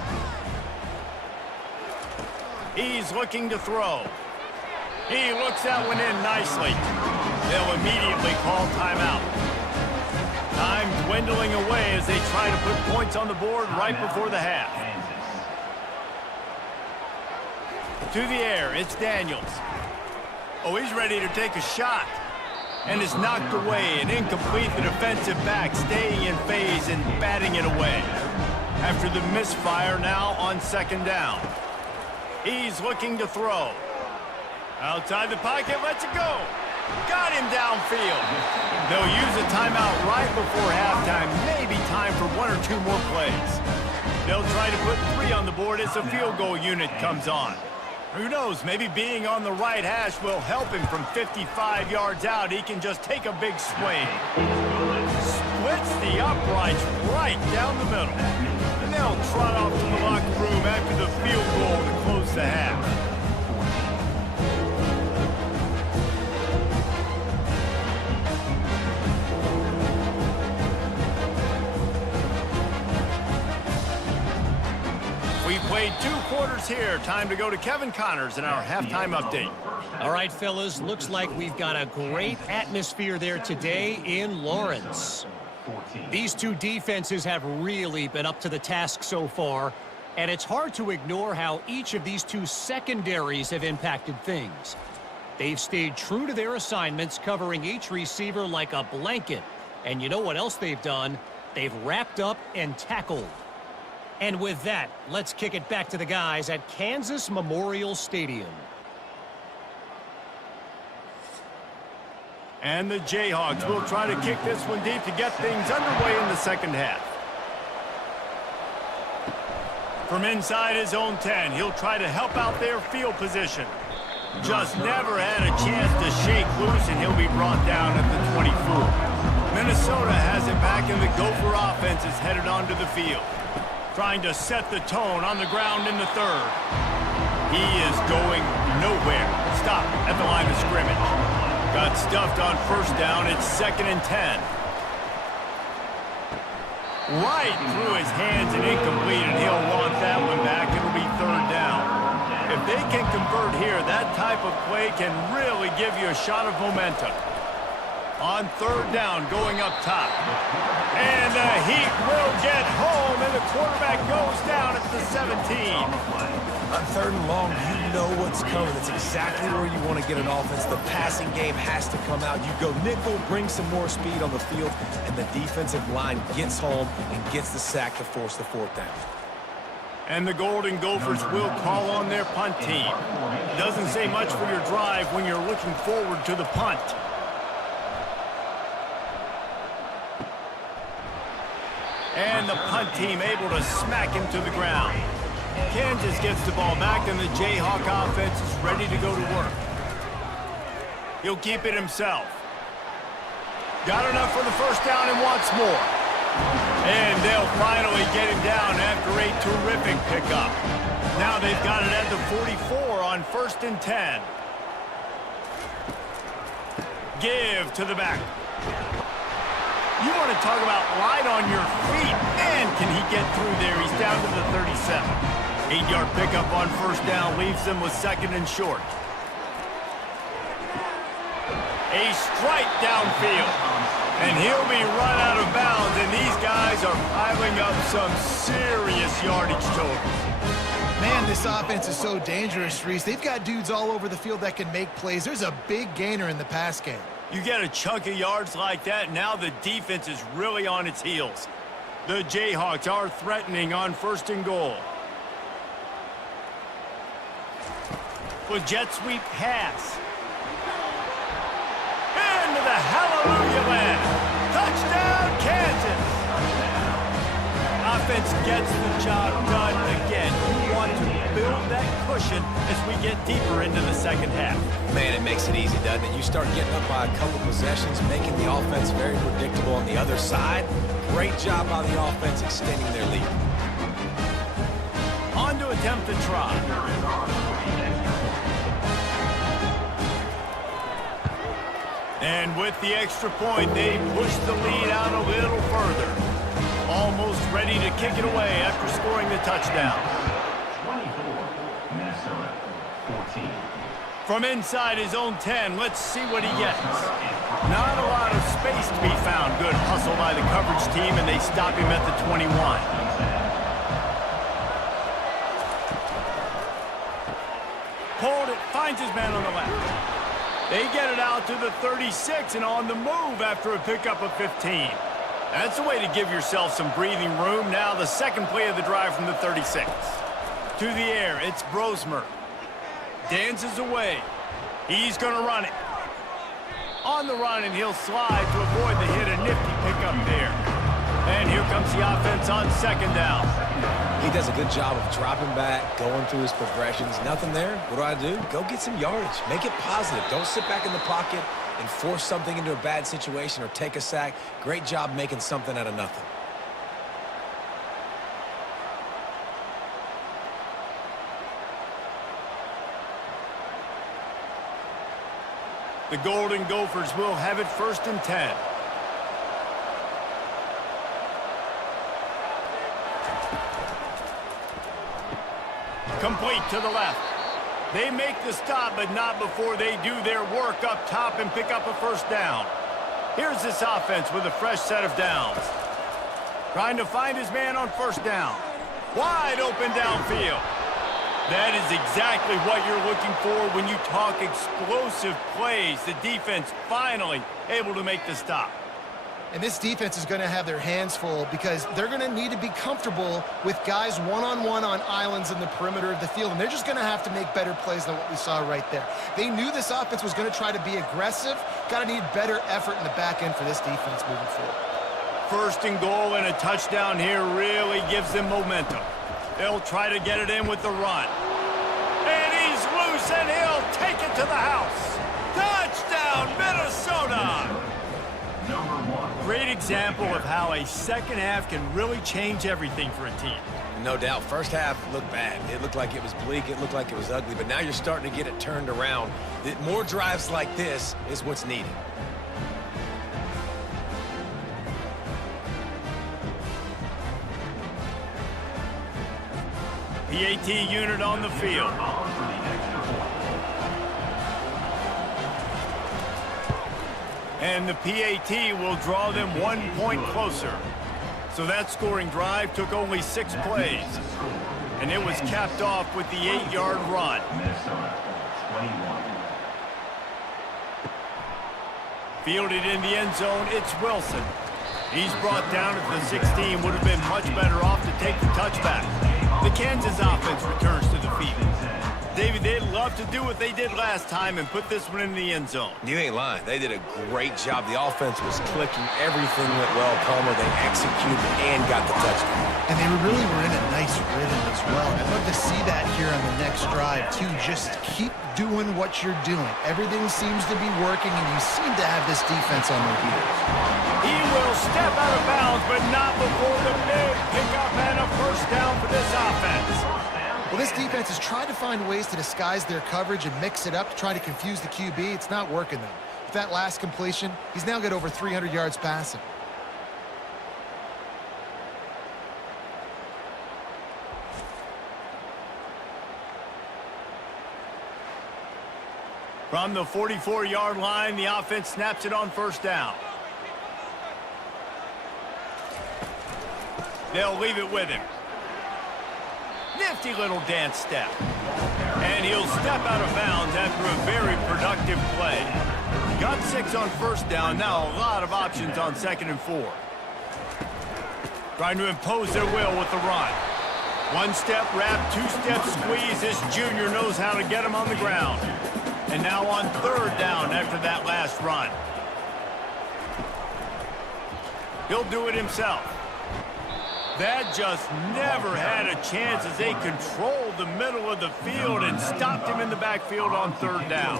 He's looking to throw. He looks that one in nicely. They'll immediately call timeout. Time dwindling away as they try to put points on the board right before the half. To the air, it's Daniels. Oh, he's ready to take a shot. And is knocked away and incomplete. The defensive back staying in phase and batting it away. After the misfire, now on second down. He's looking to throw. Outside the pocket, lets it go. Got him downfield. They'll use a timeout right before halftime. Maybe time for one or two more plays. They'll try to put 3 on the board as the field goal unit comes on. Who knows, maybe being on the right hash will help him from 55 yards out. He can just take a big swing. Splits the uprights right down the middle. And they'll trot off to the locker room after the field goal to close the half. We played 2 quarters here. Time to go to Kevin Connors in our halftime update. All right, fellas, looks like we've got a great atmosphere there today in Lawrence. These two defenses have really been up to the task so far, and it's hard to ignore how each of these two secondaries have impacted things. They've stayed true to their assignments, covering each receiver like a blanket. And you know what else they've done? They've wrapped up and tackled. And with that, let's kick it back to the guys at Kansas Memorial Stadium. And the Jayhawks will try to kick this one deep to get things underway in the second half. From inside his own 10, he'll try to help out their field position. Just never had a chance to shake loose, and he'll be brought down at the 24. Minnesota has it back, and the Gopher offense is headed onto the field. Trying to set the tone on the ground in the third. He is going nowhere. Stop at the line of scrimmage. Got stuffed on first down. It's 2nd and 10. Right through his hands and incomplete, and he'll want that one back. It'll be 3rd down. If they can convert here, that type of play can really give you a shot of momentum. On 3rd down, going up top. And the Heat will get home, and the quarterback goes down at the 17. On 3rd and long, you know what's coming. It's exactly where you want to get an offense. The passing game has to come out. You go nickel, bring some more speed on the field, and the defensive line gets home and gets the sack to force the 4th down. And the Golden Gophers will call on their punt team. Doesn't say much for your drive when you're looking forward to the punt. And the punt team able to smack him to the ground. Kansas gets the ball back, and the Jayhawk offense is ready to go to work. He'll keep it himself. Got enough for the first down and wants more. And they'll finally get him down after a terrific pickup. Now they've got it at the 44 on 1st and 10. Give to the back. You want to talk about light on your feet. Man, can he get through there. He's down to the 37. 8-yard pickup on first down leaves them with 2nd and short. A strike downfield. And he'll be run out of bounds, and these guys are piling up some serious yardage totals. Man, this offense is so dangerous, Reese. They've got dudes all over the field that can make plays. There's a big gainer in the pass game. You get a chunk of yards like that, now the defense is really on its heels. The Jayhawks are threatening on 1st and goal. With jet sweep pass. Into the hallelujah land. Touchdown, Kansas. Offense gets the job done again. You want to build that cushion as we get deeper into the second half. Man, it makes it easy, doesn't it? You start getting up by a couple possessions, making the offense very predictable on the other side. Great job by the offense extending their lead. On to attempt the try. And with the extra point, they push the lead out a little further. Almost ready to kick it away after scoring the touchdown. 24, Minnesota, 14. From inside his own 10, let's see what he gets. Not a lot of space to be found. Good hustle by the coverage team, and they stop him at the 21. Pulled it, finds his man on the left. They get it out to the 36 and on the move after a pickup of 15. That's a way to give yourself some breathing room. Now the second play of the drive from the 36. To the air, it's Brosmer. Dances away. He's going to run it. On the run, and he'll slide to avoid the hit. A nifty pickup there. And here comes the offense on 2nd down. He does a good job of dropping back, going through his progressions. Nothing there. What do? Go get some yardage. Make it positive. Don't sit back in the pocket and force something into a bad situation or take a sack. Great job making something out of nothing. The Golden Gophers will have it 1st and 10. Complete to the left. They make the stop, but not before they do their work up top and pick up a 1st down. Here's this offense with a fresh set of downs. Trying to find his man on 1st down. Wide open downfield. That is exactly what you're looking for when you talk explosive plays. The defense finally able to make the stop. And this defense is going to have their hands full because they're going to need to be comfortable with guys one-on-one on islands in the perimeter of the field. And they're just going to have to make better plays than what we saw right there. They knew this offense was going to try to be aggressive. Got to need better effort in the back end for this defense moving forward. 1st and goal and a touchdown here really gives them momentum. They'll try to get it in with the run. And he's loose, and he'll take it to the house. Touchdown, Minnesota! Great example of how a second half can really change everything for a team. No doubt. 1st half looked bad. It looked like it was bleak. It looked like it was ugly. But now you're starting to get it turned around. More drives like this is what's needed. PAT unit on the field. And the PAT will draw them 1 point closer. So that scoring drive took only 6 plays. And it was capped off with the 8-yard run. Fielded in the end zone, it's Wilson. He's brought down at the 16. Would have been much better off to take the touchback. The Kansas offense returns to the field. David, they'd love to do what they did last time and put this one in the end zone. You ain't lying. They did a great job. The offense was clicking. Everything went well. Palmer, they executed and got the touchdown. And they really were in a nice rhythm as well. I'd love to see that here on the next drive, too. Just keep doing what you're doing. Everything seems to be working, and you seem to have this defense on their heels. He will step out of bounds, but not before the big pickup and a 1st down for this offense. Well, this defense has tried to find ways to disguise their coverage and mix it up to try to confuse the QB. It's not working, though. With that last completion, he's now got over 300 yards passing. From the 44-yard line, the offense snaps it on first down. They'll leave it with him. Nifty little dance step. And he'll step out of bounds after a very productive play. Got 6 on first down, now a lot of options on 2nd and 4. Trying to impose their will with the run. One-step wrap, two-step squeeze. This junior knows how to get him on the ground. And now on 3rd down after that last run. He'll do it himself. That just never had a chance as they controlled the middle of the field and stopped him in the backfield on 3rd down.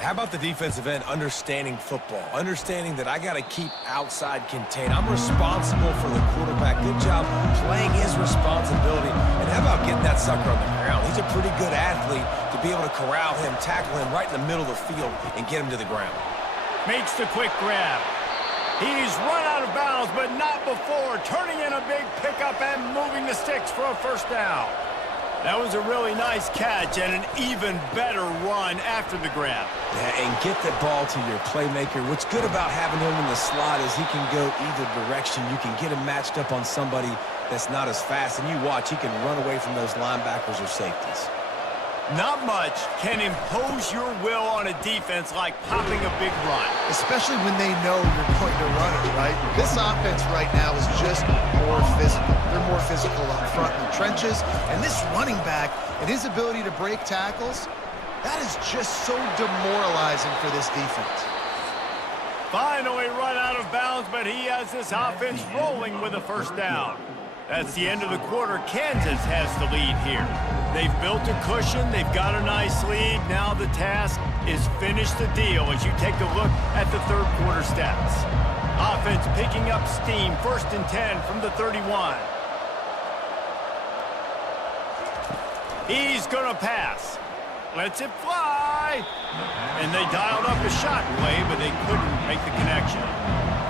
How about the defensive end understanding football, understanding that I got to keep outside contained. I'm responsible for the quarterback. Good job playing his responsibility. And how about getting that sucker on the ground? He's a pretty good athlete to be able to corral him, tackle him right in the middle of the field, and get him to the ground. Makes the quick grab. He's run out of bounds, but not before turning in a big pickup and moving the sticks for a first down. That was a really nice catch and an even better run after the grab. Yeah, and get the ball to your playmaker. What's good about having him in the slot is he can go either direction. You can get him matched up on somebody that's not as fast, and you watch, he can run away from those linebackers or safeties. Not much can impose your will on a defense like popping a big run. Especially when they know you're going to run it, right? This offense right now is just more physical. They're more physical up front in the trenches. And this running back and his ability to break tackles, that is just so demoralizing for this defense. Finally run out of bounds, but he has this offense rolling with a first down. That's the end of the quarter. Kansas has the lead here. They've built a cushion. They've got a nice lead. Now the task is finish the deal as you take a look at the 3rd quarter stats. Offense picking up steam. 1st and 10 from the 31. He's going to pass. Lets it fly. And they dialed up a shot play, but they couldn't make the connection.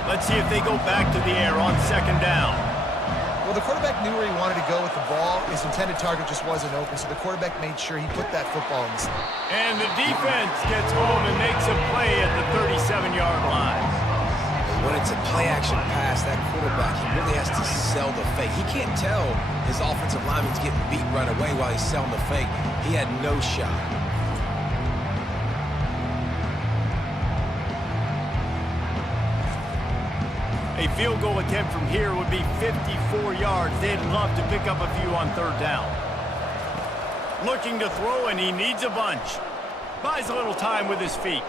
Let's see if they go back to the air on 2nd down. Well, the quarterback knew where he wanted to go with the ball. His intended target just wasn't open, so the quarterback made sure he put that football in the slot. And the defense gets home and makes a play at the 37-yard line. When it's a play-action pass, that quarterback, he really has to sell the fake. He can't tell his offensive lineman's getting beat right away while he's selling the fake. He had no shot. A field goal attempt from here would be 54 yards. They'd love to pick up a few on 3rd down. Looking to throw, and he needs a bunch. Buys a little time with his feet.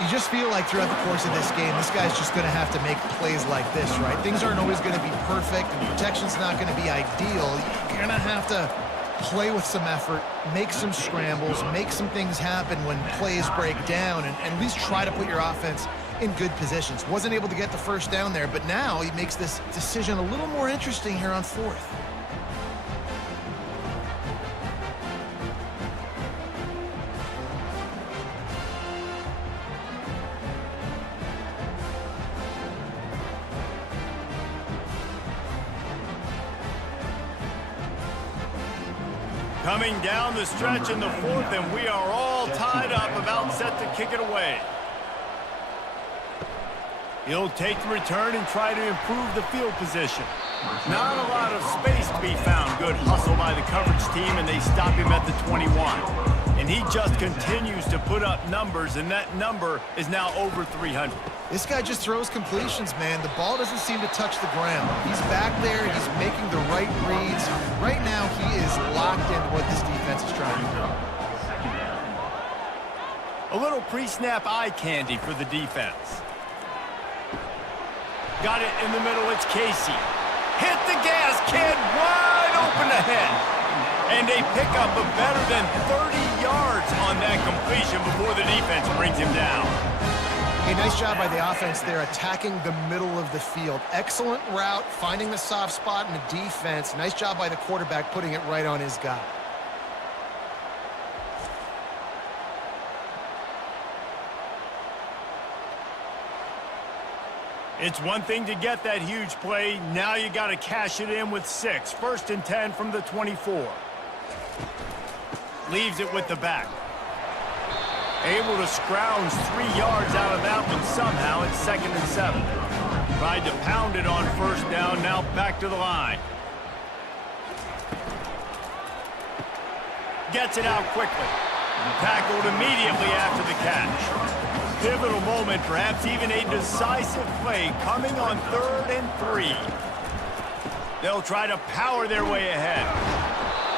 You just feel like throughout the course of this game, this guy's just going to have to make plays like this, right? Things aren't always going to be perfect, and protection's not going to be ideal. You're going to have to play with some effort, make some scrambles, make some things happen when plays break down, and at least try to put your offense in good positions. Wasn't able to get the first down there, but now he makes this decision a little more interesting here on 4th. Coming down the stretch in the 4th, and we are all tied up, about set to kick it away. He'll take the return and try to improve the field position. Not a lot of space to be found. Good hustle by the coverage team, and they stop him at the 21. And he just continues to put up numbers, and that number is now over 300. This guy just throws completions, man. The ball doesn't seem to touch the ground. He's back there. He's making the right reads. Right now, he is locked into what this defense is trying to do. A little pre-snap eye candy for the defense. Got it in the middle. It's Casey. Hit the gas, kid. Wide open ahead. And they pick up a better than 30 yards on that completion before the defense brings him down. Hey, nice job by the offense there, attacking the middle of the field. Excellent route, finding the soft spot in the defense. Nice job by the quarterback putting it right on his guy. It's one thing to get that huge play. Now you got to cash it in with 6. 1st and 10 from the 24. Leaves it with the back. Able to scrounge 3 yards out of that one somehow. It's 2nd and 7. Tried to pound it on first down, now back to the line. Gets it out quickly. Tackled immediately after the catch. Pivotal moment, perhaps even a decisive play coming on 3rd and 3. They'll try to power their way ahead.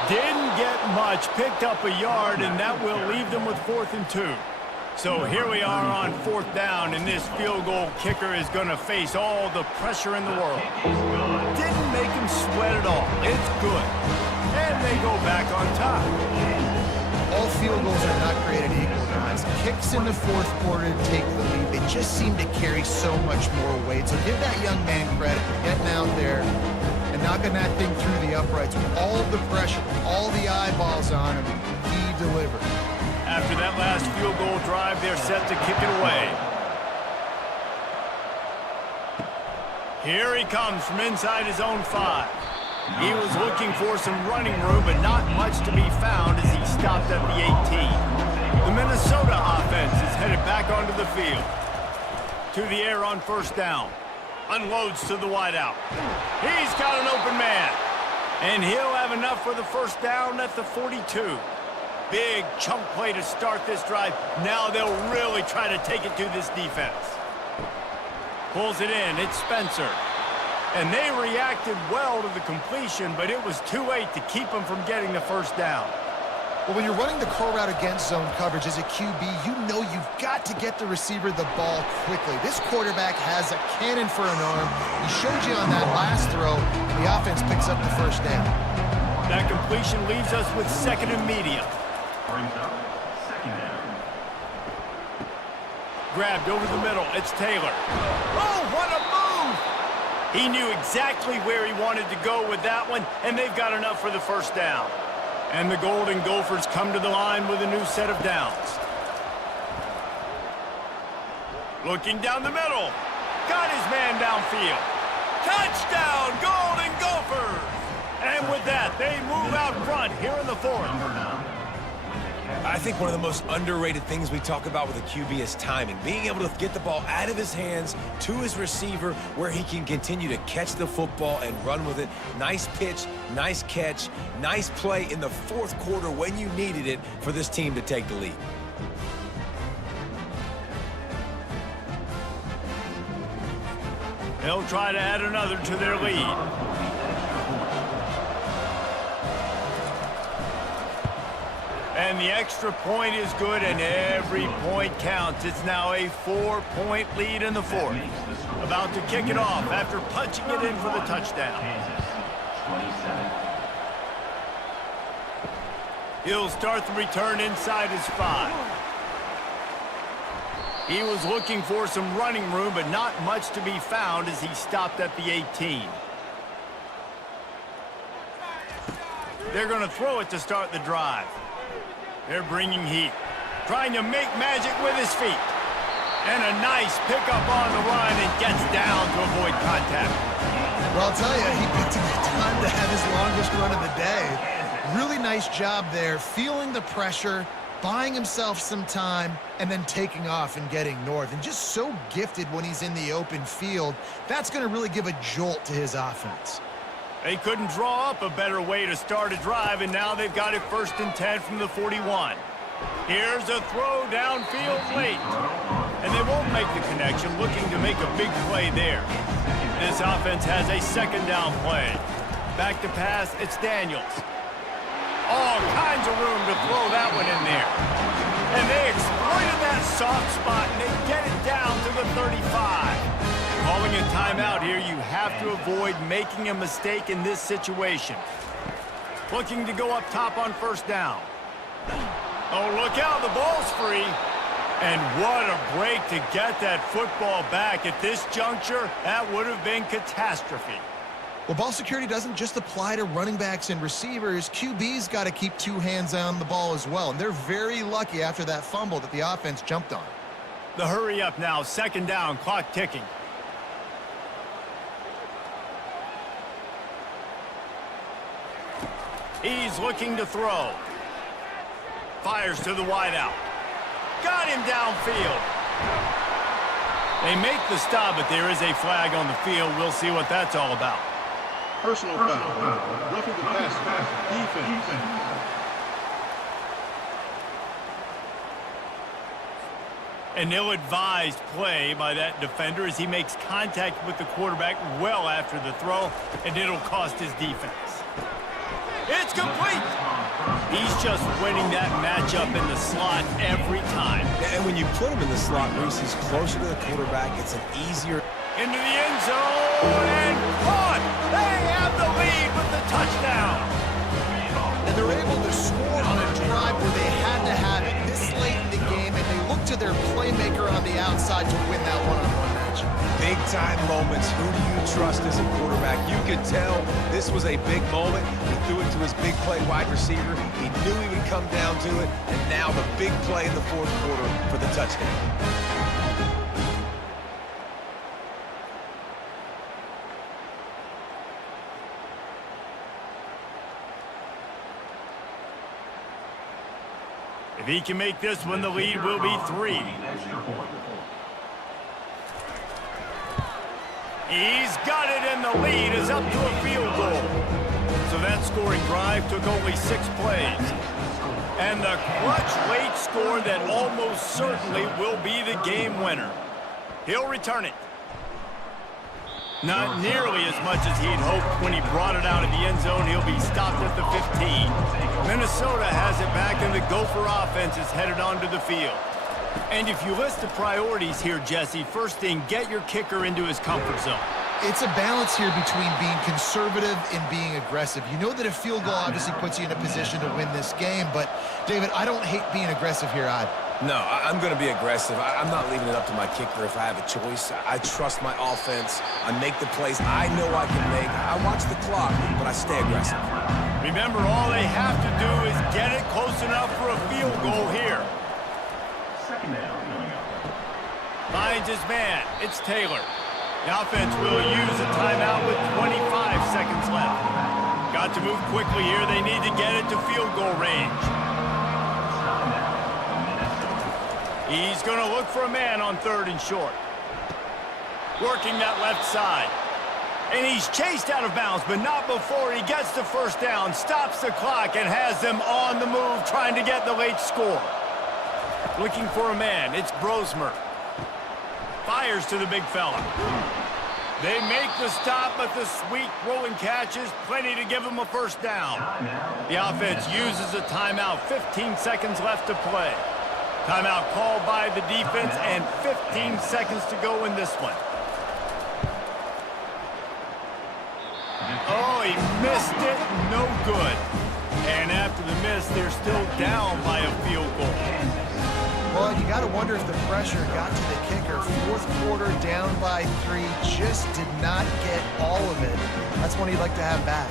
Didn't get much, picked up a yard, and that will leave them with 4th and 2. So here we are on 4th down, and this field goal kicker is going to face all the pressure in the world. Didn't make him sweat at all. It's good. And they go back on top. All field goals are not created equal, guys. Kicks in the 4th quarter to take the lead. They just seem to carry so much more weight. So give that young man credit for getting out there and knocking that thing through the uprights with all of the pressure, all the eyeballs on him. He delivered. After that last field goal drive, they're set to kick it away. Here he comes from inside his own 5. He was looking for some running room, but not much to be found as he stopped at the 18. The Minnesota offense is headed back onto the field. To the air on first down. Unloads to the wideout. He's got an open man. And he'll have enough for the first down at the 42. Big chunk play to start this drive. Now they'll really try to take it to this defense. Pulls it in. It's Spencer. And they reacted well to the completion, but it was too late to keep them from getting the first down. Well, when you're running the curl route against zone coverage as a QB, you know you've got to get the receiver the ball quickly. This quarterback has a cannon for an arm. He showed you on that last throw, and the offense picks up the first down. That completion leaves us with 2nd and medium. Brings up 2nd down. Grabbed over the middle. It's Taylor. Oh, what a move! He knew exactly where he wanted to go with that one, and they've got enough for the first down. And the Golden Gophers come to the line with a new set of downs. Looking down the middle. Got his man downfield. Touchdown, Golden Gophers! And with that, they move out front here in the 4th. I think one of the most underrated things we talk about with a QB is timing. Being able to get the ball out of his hands to his receiver where he can continue to catch the football and run with it. Nice pitch, nice catch, nice play in the 4th quarter when you needed it for this team to take the lead. They'll try to add another to their lead. And the extra point is good, and every point counts. It's now a 4-point lead in the 4th. About to kick it off after punching it in for the touchdown. He'll start the return inside his 5. He was looking for some running room, but not much to be found as he stopped at the 18. They're going to throw it to start the drive. They're bringing heat, trying to make magic with his feet. And a nice pickup on the run and gets down to avoid contact. Well, I'll tell you, he picked a good time to have his longest run of the day. Really nice job there, feeling the pressure, buying himself some time, and then taking off and getting north. And just so gifted when he's in the open field. That's going to really give a jolt to his offense. They couldn't draw up a better way to start a drive, and now they've got it 1st and 10 from the 41. Here's a throw downfield late. And they won't make the connection, looking to make a big play there. This offense has a 2nd down play. Back to pass, it's Daniels. All kinds of room to throw that one in there. And they exploited that soft spot, and they get it down to the 35. Calling a timeout here, you have to avoid making a mistake in this situation. Looking to go up top on first down. Oh, look out, the ball's free. And what a break to get that football back. At this juncture, that would have been catastrophe. Well, ball security doesn't just apply to running backs and receivers. QB's got to keep 2 hands on the ball as well. And they're very lucky after that fumble that the offense jumped on. The hurry up now, 2nd down, clock ticking. He's looking to throw. Fires to the wideout. got him downfield. They make the stop, but there is a flag on the field. We'll see what that's all about. Personal foul. Roughing the passer. Defense. An ill-advised play by that defender as he makes contact with the quarterback well after the throw, and it'll cost his defense. It's complete! He's just winning that matchup in the slot every time. And when you put him in the slot, Reese, he's closer to the quarterback. It's an easier... Into the end zone, and caught! They have the lead with the touchdown! And they're able to score on a drive where they had to have it this late in the game, and they look to their playmaker on the outside to win that one-on-one match. Big-time moments. Who do you trust as a quarterback? You could tell this was a big moment. He threw it to his big play wide receiver. He knew he would come down to it, and now the big play in the fourth quarter for the touchdown. If he can make this one, the lead will be 3. He's got it, and the lead is up to a field goal. So that scoring drive took only 6 plays. And the clutch late score that almost certainly will be the game winner. He'll return it. Not nearly as much as he'd hoped when he brought it out of the end zone. He'll be stopped at the 15. Minnesota has it back, and the Gopher offense is headed onto the field. And if you list the priorities here, Jesse, first thing, get your kicker into his comfort zone. It's a balance here between being conservative and being aggressive. You know that a field goal obviously puts you in a position to win this game, but, David, I don't hate being aggressive here either. No, I'm going to be aggressive. I'm not leaving it up to my kicker if I have a choice. I trust my offense. I make the plays I know I can make. I watch the clock, but I stay aggressive. Remember, all they have to do is get it close enough for a field goal here. Finds his man. It's Taylor. The offense will use a timeout with 25 seconds left. Got to move quickly here. They need to get it to field goal range. He's going to look for a man on 3rd and short. Working that left side. And he's chased out of bounds, but not before he gets the first down, stops the clock, and has them on the move trying to get the late score. Looking for a man. It's Brosmer. Fires to the big fella. They make the stop, but the sweet rolling catch is plenty to give him a first down. The offense uses a timeout. 15 seconds left to play. Timeout called by the defense, and 15 seconds to go in this one. Oh, he missed it. No good. And after the miss, they're still down by a field goal. Well, you got to wonder if the pressure got to the kicker. 4th quarter, down by 3, just did not get all of it. That's one he'd like to have back.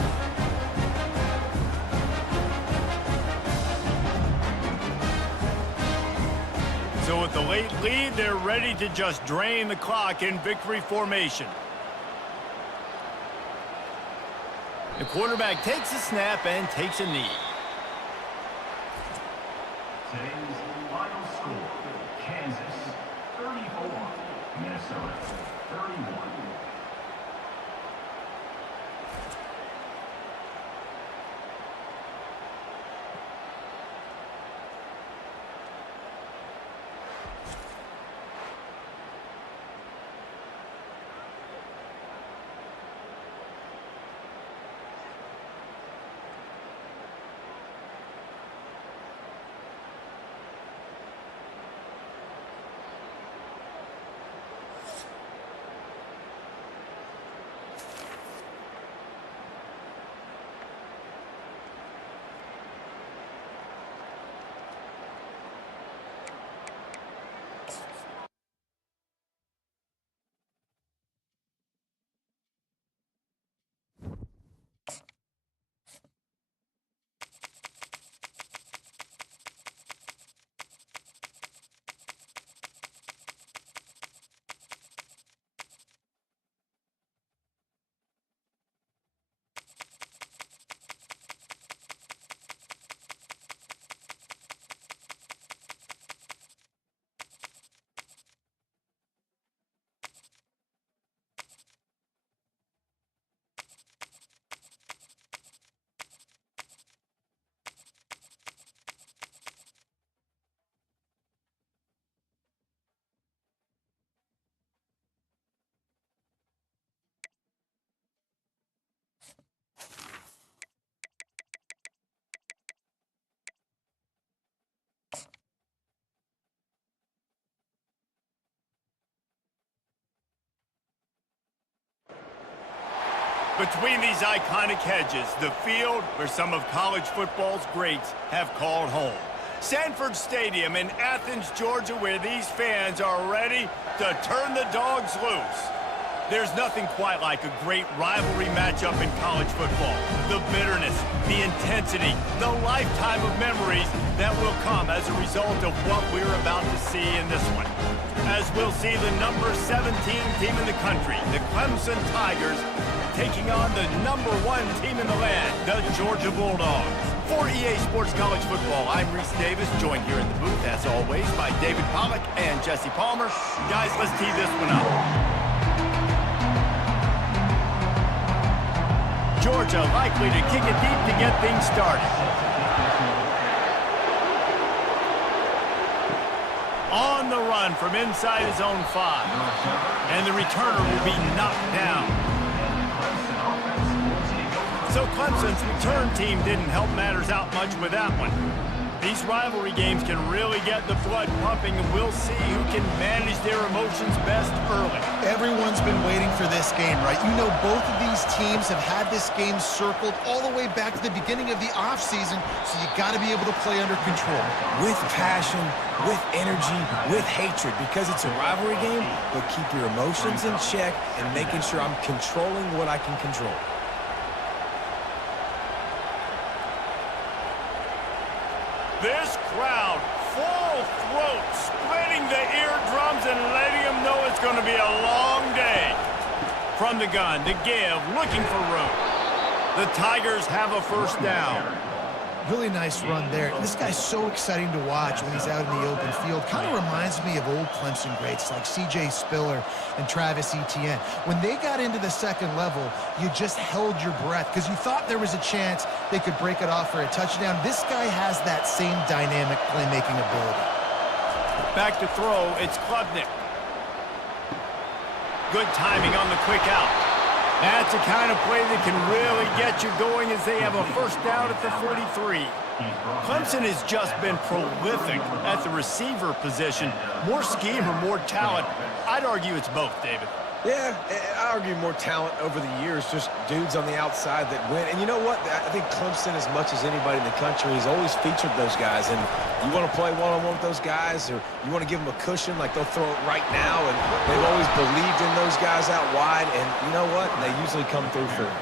So with the late lead, they're ready to just drain the clock in victory formation. The quarterback takes a snap and takes a knee. Today's final score, Kansas 34, Minnesota 31. Between these iconic hedges, the field where some of college football's greats have called home. Sanford Stadium in Athens, Georgia, where these fans are ready to turn the dogs loose. There's nothing quite like a great rivalry matchup in college football. The bitterness, the intensity, the lifetime of memories that will come as a result of what we're about to see in this one. As we'll see the number 17 team in the country, the Clemson Tigers, taking on the number 1 team in the land, the Georgia Bulldogs. For EA Sports College Football, I'm Reese Davis, joined here in the booth, as always, by David Pollack and Jesse Palmer. Guys, let's tee this one up. Georgia likely to kick it deep to get things started. On the run from inside his own 5. And the returner will be knocked down. So Clemson's return team didn't help matters out much with that one. These rivalry games can really get the blood pumping, and we'll see who can manage their emotions best early. Everyone's been waiting for this game, right? You know, both of these teams have had this game circled all the way back to the beginning of the offseason, so you got to be able to play under control. With passion, with energy, with hatred, because it's a rivalry game, but keep your emotions in check and making sure I'm controlling what I can control. This crowd, full throat, splitting the eardrums and letting them know it's going to be a long day. From the gun, the give, looking for room. The Tigers have a first down. Really nice run there. This guy's so exciting to watch when he's out in the open field. Kind of reminds me of old Clemson greats like C.J. Spiller and Travis Etienne. When they got into the second level, you just held your breath because you thought there was a chance they could break it off for a touchdown. This guy has that same dynamic playmaking ability. Back to throw, it's Klubnik. Good timing on the quick out. That's the kind of play that can really get you going as they have a first down at the 43. Clemson has just been prolific at the receiver position. More scheme or more talent? I'd argue it's both, David. Yeah, I argue more talent over the years, just dudes on the outside that win. And you know what? I think Clemson, as much as anybody in the country, has always featured those guys. And you want to play one-on-one with those guys, or you want to give them a cushion, like they'll throw it right now. And they've always believed in those guys out wide. And you know what? They usually come through for them.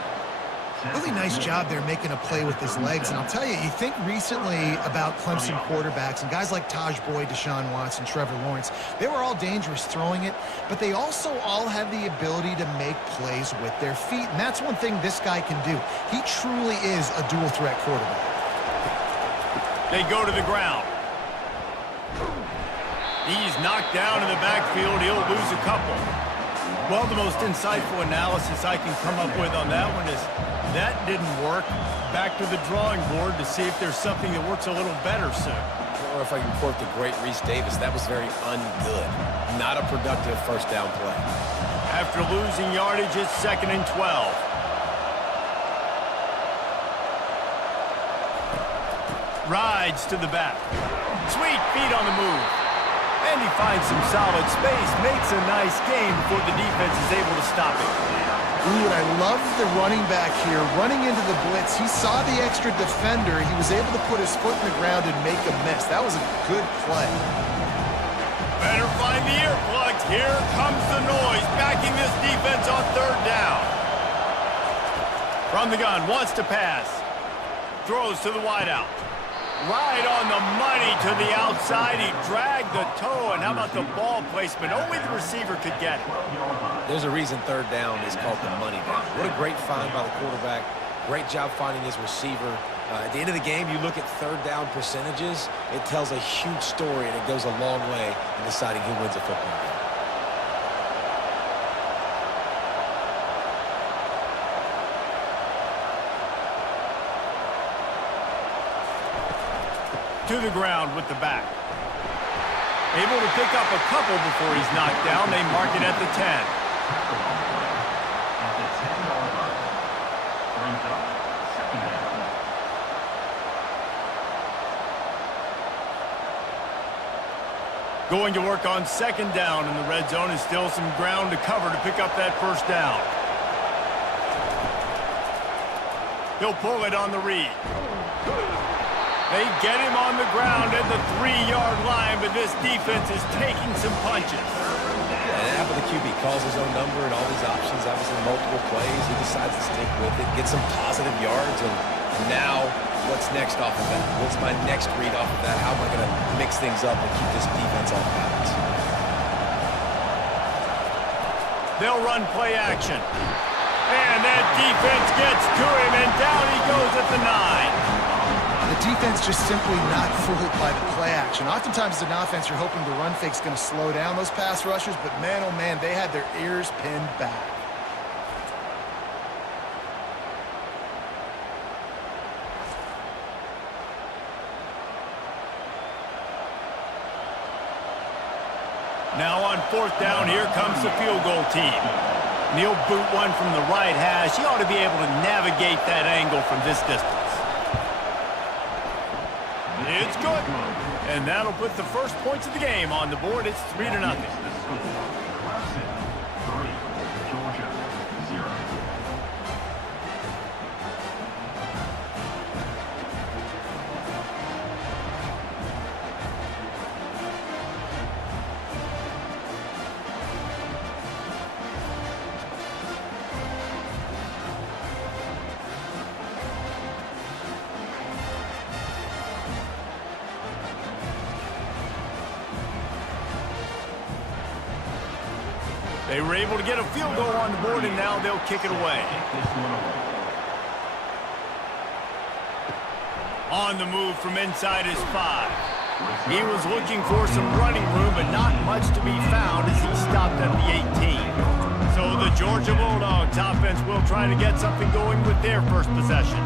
Really nice job there making a play with his legs. And I'll tell you, you think recently about Clemson quarterbacks and guys like Taj Boyd, Deshaun Watson, Trevor Lawrence, they were all dangerous throwing it, but they also all have the ability to make plays with their feet. And that's one thing this guy can do. He truly is a dual threat quarterback. They go to the ground. He's knocked down in the backfield. He'll lose a couple. Well, the most insightful analysis I can come up with on that one is that didn't work. Back to the drawing board to see if there's something that works a little better soon. Or if I can quote the great Reese Davis, that was very ungood. Not a productive first down play. After losing yardage, it's 2nd and 12. Rides to the back. Sweet feet on the move. And he finds some solid space, makes a nice game before the defense is able to stop it. Ooh, and I love the running back here. Running into the blitz, he saw the extra defender. He was able to put his foot in the ground and make a miss. That was a good play. Better find the earplugs. Here comes the noise, backing this defense on 3rd down. From the gun, wants to pass. Throws to the wideout. Right on the money to the outside. He dragged the toe, and how about the ball placement? Only the receiver could get it. There's a reason 3rd down is called the money down. What a great find by the quarterback. Great job finding his receiver. At the end of the game, you look at 3rd down percentages. It tells a huge story, and it goes a long way in deciding who wins a football game. To the ground with the back. Able to pick up a couple before he's knocked down. They mark it at the 10. At the 10-yard line. Brings up 2nd down. Going to work on 2nd down in the red zone, and still some ground to cover to pick up that first down. He'll pull it on the read. They get him on the ground at the 3-yard line, but this defense is taking some punches. Yeah, and after the QB calls his own number and all these options, obviously multiple plays, he decides to stick with it, get some positive yards, and now what's next off of that? What's my next read off of that? How am I going to mix things up and keep this defense off balance? They'll run play action. And that defense gets to him, and down he goes at the 9. The defense just simply not fooled by the play action. Oftentimes as an offense, you're hoping the run fake's going to slow down those pass rushers, but man, oh man, they had their ears pinned back. Now on 4th down, here comes the field goal team. He'll boot one from the right hash. He ought to be able to navigate that angle from this distance. It's good. And that'll put the first points of the game on the board. It's 3-0. Clemson 3, Georgia 0. They were able to get a field goal on the board, and now they'll kick it away. On the move from inside his 5. He was looking for some running room, but not much to be found as he stopped at the 18. So the Georgia Bulldogs offense will try to get something going with their first possession.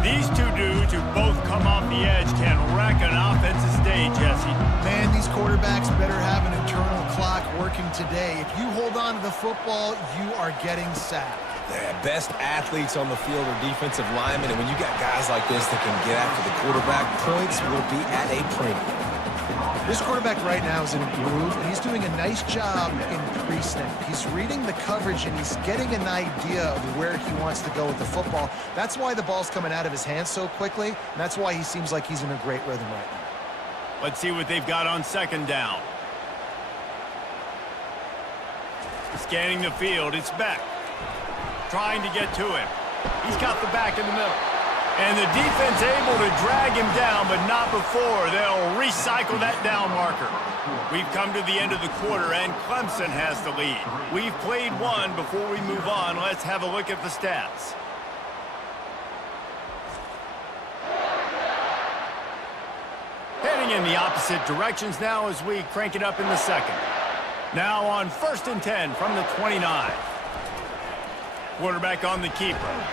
These two dudes who both come off the edge can wreck an offensive stage, Jesse. Man, these quarterbacks better have an internal clock working today. If you hold on to the football, you are getting sacked. Yeah, best athletes on the field are defensive linemen, and when you got guys like this that can get after the quarterback, points will be at a premium. This quarterback right now is in a groove, and he's doing a nice job in pre-snap. He's reading the coverage, and he's getting an idea of where he wants to go with the football. That's why the ball's coming out of his hands so quickly, and that's why he seems like he's in a great rhythm right now. Let's see what they've got on 2nd down. Scanning the field, it's Beck. Trying to get to him. He's got the back in the middle. And the defense able to drag him down, but not before. They'll recycle that down marker. We've come to the end of the quarter, and Clemson has the lead. We've played one. Before we move on, let's have a look at the stats. Heading in the opposite directions now as we crank it up in the 2nd. Now on 1st and 10 from the 29. Quarterback on the keeper.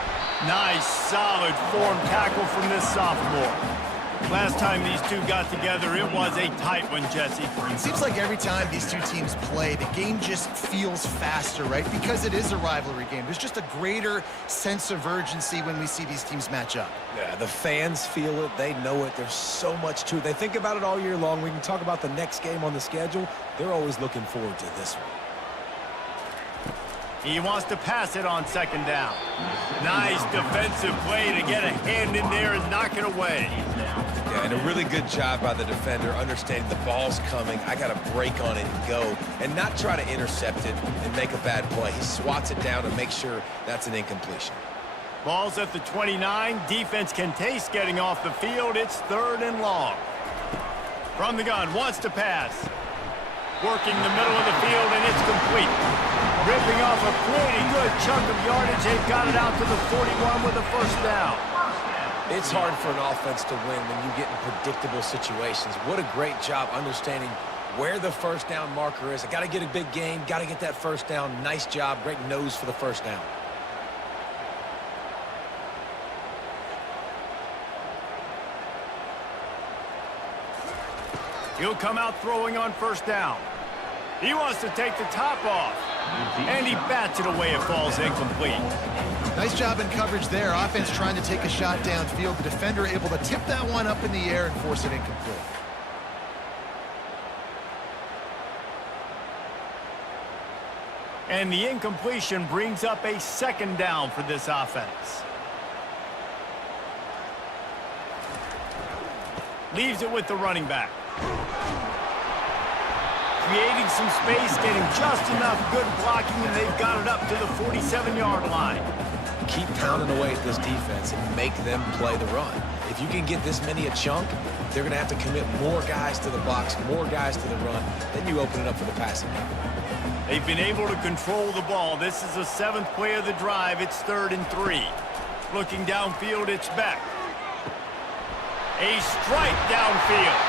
Nice, solid form tackle from this sophomore. Last time these two got together, it was a tight one, Jesse. It seems like every time these two teams play, the game just feels faster, right? Because it is a rivalry game. There's just a greater sense of urgency when we see these teams match up. Yeah, the fans feel it. They know it. There's so much to it. They think about it all year long. We can talk about the next game on the schedule. They're always looking forward to this one. He wants to pass it on 2nd down. Nice defensive play to get a hand in there and knock it away. Yeah, and a really good job by the defender understanding the ball's coming. I got to break on it and go and not try to intercept it and make a bad play. He swats it down and makes sure that's an incompletion. Ball's at the 29. Defense can taste getting off the field. It's 3rd and long. From the gun, wants to pass. Working the middle of the field, and it's complete. Ripping off a pretty good chunk of yardage. They've got it out to the 41 with a 1st down. It's hard for an offense to win when you get in predictable situations. What a great job understanding where the 1st down marker is. I got to get a big gain, got to get that 1st down. Nice job, great nose for the 1st down. He'll come out throwing on 1st down. He wants to take the top off. And he bats it away. It falls incomplete. Nice job in coverage there. Offense trying to take a shot downfield. The defender able to tip that one up in the air and force it incomplete. And the incompletion brings up a 2nd down for this offense. Leaves it with the running back. Creating some space, getting just enough good blocking, and they've got it up to the 47-yard line. Keep pounding away at this defense and make them play the run. If you can get this many a chunk, they're going to have to commit more guys to the box, more guys to the run. Then you open it up for the passing game. They've been able to control the ball. This is the 7th play of the drive. It's 3rd and 3. Looking downfield, it's Beck. A strike downfield.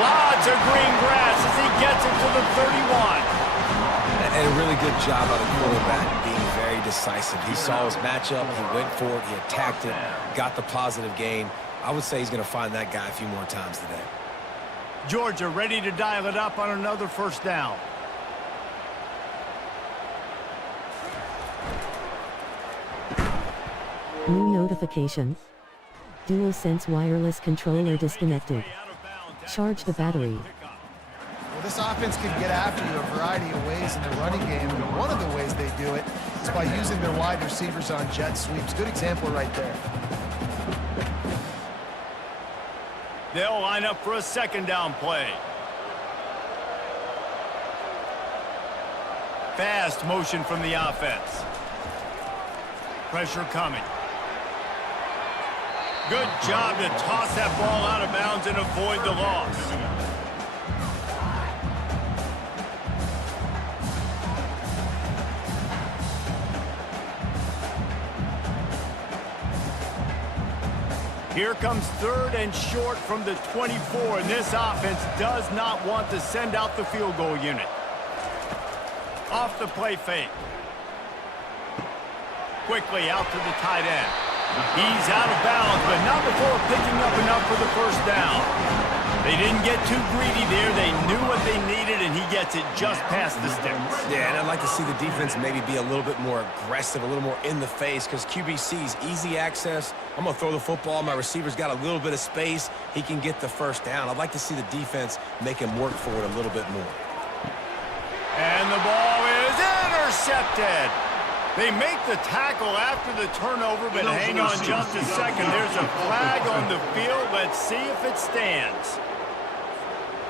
Lots of green grass as he gets it to the 31. And a really good job by the quarterback being very decisive. He saw his matchup, he went for it, he attacked it, got the positive gain. I would say he's going to find that guy a few more times today. Georgia ready to dial it up on another 1st down. New notification. DualSense wireless controller disconnected. Charge the battery. Well, this offense can get after you a variety of ways in the running game, and one of the ways they do it is by using their wide receivers on jet sweeps. Good example right there. They'll line up for a 2nd down play. Fast motion from the offense. Pressure coming. Good job to toss that ball out of bounds and avoid the loss. Here comes 3rd and short from the 24, and this offense does not want to send out the field goal unit. Off the play fake. Quickly out to the tight end. He's out of bounds, but not before picking up enough for the 1st down. They didn't get too greedy there. They knew what they needed, and he gets it just past the sticks. Yeah, and I'd like to see the defense maybe be a little bit more aggressive, a little more in the face, because QB sees easy access. I'm going to throw the football. My receiver's got a little bit of space. He can get the 1st down. I'd like to see the defense make him work for it a little bit more. And the ball is intercepted. They make the tackle after the turnover, but hang on just a second. There's a flag on the field. Let's see if it stands.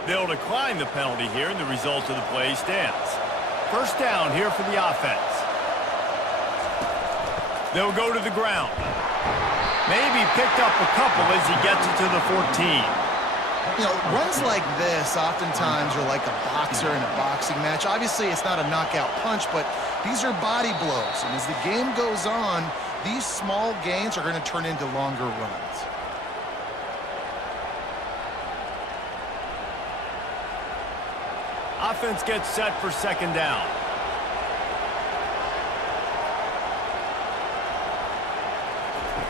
They'll decline the penalty here, and the result of the play stands. 1st down here for the offense. They'll go to the ground. Maybe picked up a couple as he gets it to the 14. You know, runs like this oftentimes are like a boxer in a boxing match. Obviously, it's not a knockout punch, but these are body blows. And as the game goes on, these small gains are going to turn into longer runs. Offense gets set for 2nd down.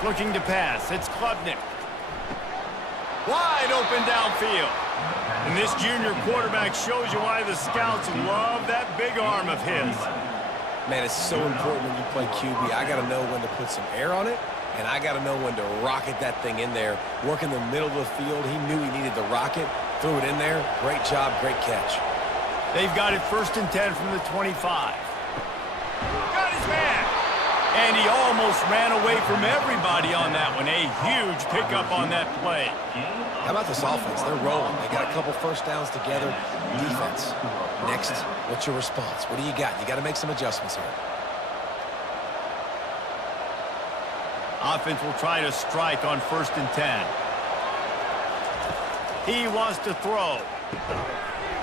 Looking to pass. It's Klubnik. Wide open downfield. And this junior quarterback shows you why the scouts love that big arm of his. Man, it's so important when you play QB. I got to know when to put some air on it, and I got to know when to rocket that thing in there. Work in the middle of the field. He knew he needed the rocket. Threw it in there. Great job, great catch. They've got it 1st and 10 from the 25. Got his man. And he almost ran away from everybody on that one. A huge pickup on that play. How about this offense? They're rolling. They got a couple 1st downs together. Defense. Next, what's your response? What do you got? You got to make some adjustments here. Offense will try to strike on 1st and 10. He wants to throw.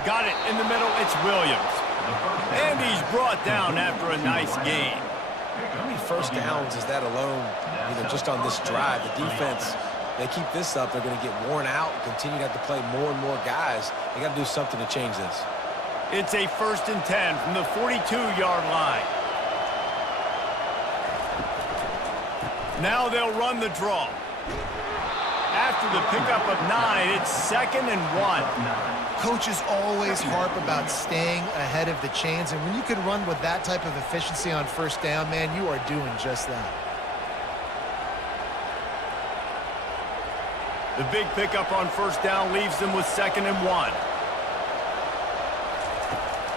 Got it in the middle. It's Williams. And he's brought down after a nice gain. How many 1st downs is that alone, just on this drive? The defense, they keep this up, they're going to get worn out, continue to have to play more and more guys. They got to do something to change this. It's a 1st and 10 from the 42-yard line. Now they'll run the draw. After the pickup of 9, it's 2nd and 1. Coaches always harp about staying ahead of the chains, and when you can run with that type of efficiency on 1st down, man, you are doing just that. The big pickup on 1st down leaves them with 2nd and 1.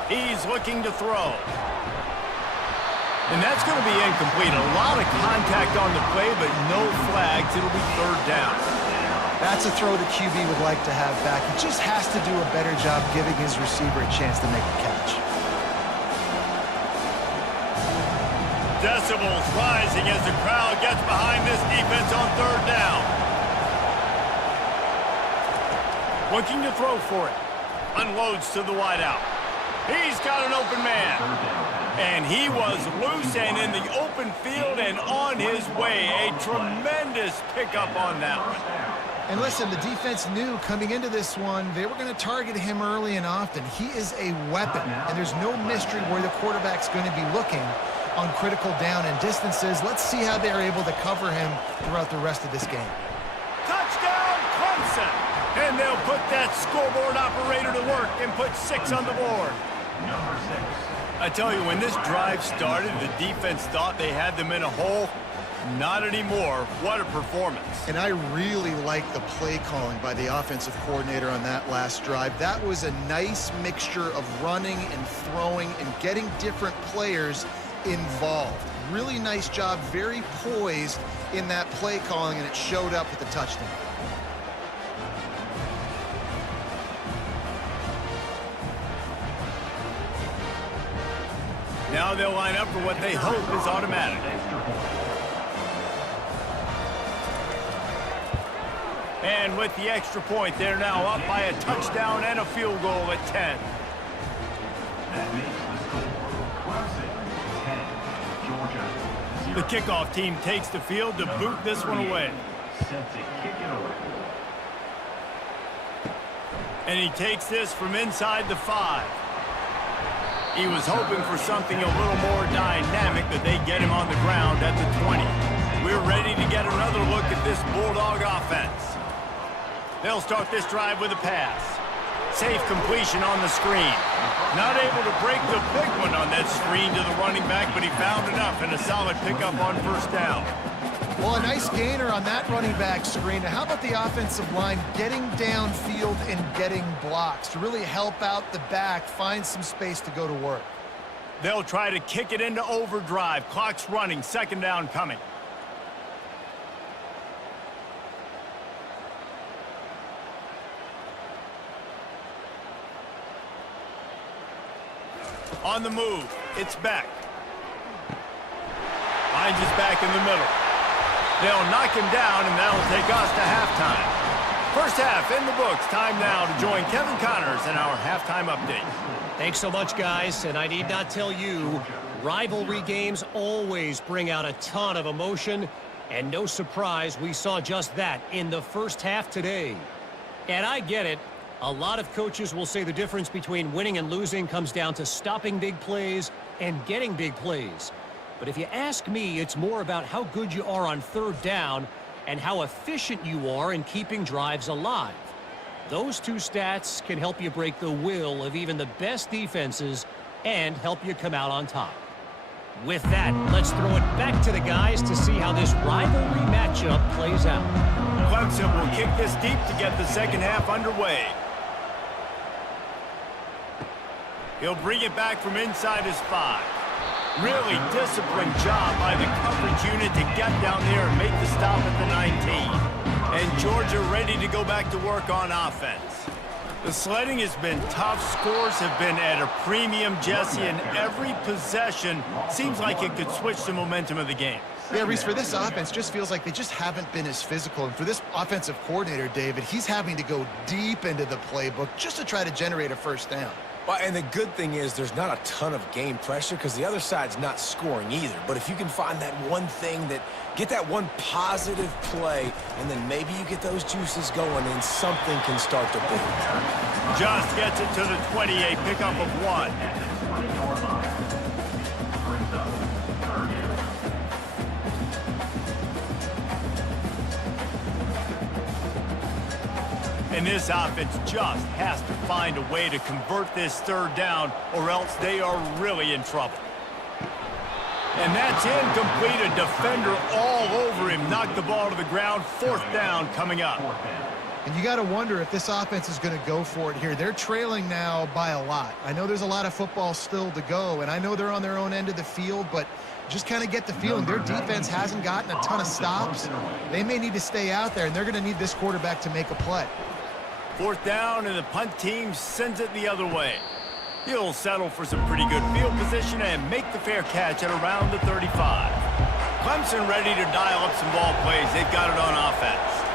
He's looking to throw. And that's going to be incomplete. A lot of contact on the play, but no flags. It'll be 3rd down. That's a throw the QB would like to have back. He just has to do a better job giving his receiver a chance to make the catch. Decibels rising as the crowd gets behind this defense on third down. Looking to throw for it. Unloads to the wideout. He's got an open man. And he was loose and in the open field and on his way. A tremendous pickup on that one. And listen, the defense knew coming into this one, they were going to target him early and often. He is a weapon, and there's no mystery where the quarterback's going to be looking on critical down and distances. Let's see how they're able to cover him throughout the rest of this game. Touchdown, Clemson! And they'll put that scoreboard operator to work and put 6 on the board. Number 6. I tell you, when this drive started, the defense thought they had them in a hole. Not anymore. What a performance. And I really like the play calling by the offensive coordinator on that last drive. That was a nice mixture of running and throwing and getting different players involved. Really nice job, very poised in that play calling, and it showed up with the touchdown. Now they'll line up for what they hope is automatic. And with the extra point, they're now up by a touchdown and a field goal at 10. That makes the score Clemson 10, Georgia 0. The kickoff team takes the field to boot this one away. Set to kick it away. And he takes this from inside the 5. He was hoping for something a little more dynamic, but they get him on the ground at the 20. We're ready to get another look at this Bulldog offense. They'll start this drive with a pass. Safe completion on the screen. Not able to break the big one on that screen to the running back, but he found enough and a solid pickup on first down. Well, a nice gainer on that running back screen. Now, how about the offensive line getting downfield and getting blocks to really help out the back, find some space to go to work? They'll try to kick it into overdrive. Clock's running, second down coming. On the move, it's Beck. Finds his back in the middle. They'll knock him down, and that'll take us to halftime. First half in the books. Time now to join Kevin Connors in our halftime update. Thanks so much, guys. And I need not tell you, rivalry games always bring out a ton of emotion. And no surprise, we saw just that in the first half today. And I get it. A lot of coaches will say the difference between winning and losing comes down to stopping big plays and getting big plays. But if you ask me, it's more about how good you are on third down and how efficient you are in keeping drives alive. Those two stats can help you break the will of even the best defenses and help you come out on top. With that, let's throw it back to the guys to see how this rivalry matchup plays out. Clemson will kick this deep to get the second half underway. He'll bring it back from inside his 5. Really disciplined job by the coverage unit to get down there and make the stop at the 19. And Georgia ready to go back to work on offense. The sledding has been tough. Scores have been at a premium, Jesse, and every possession seems like it could switch the momentum of the game. Yeah, Reese, for this offense, just feels like they just haven't been as physical. And for this offensive coordinator, David, he's having to go deep into the playbook just to try to generate a first down. Well, and the good thing is there's not a ton of game pressure because the other side's not scoring either. But if you can find that one thing get that one positive play, and then maybe you get those juices going and something can start to build. Just gets it to the 28, pickup of 1. And this offense just has to find a way to convert this third down, or else they are really in trouble. And that's incomplete. A defender all over him. Knocked the ball to the ground. Fourth down coming up. And you got to wonder if this offense is going to go for it here. They're trailing now by a lot. I know there's a lot of football still to go, and I know they're on their own end of the field, but just kind of get the feeling their defense hasn't gotten a ton of stops. They may need to stay out there, and they're going to need this quarterback to make a play. 4th down, and the punt team sends it the other way. He'll settle for some pretty good field position and make the fair catch at around the 35. Clemson ready to dial up some ball plays. They've got it on offense.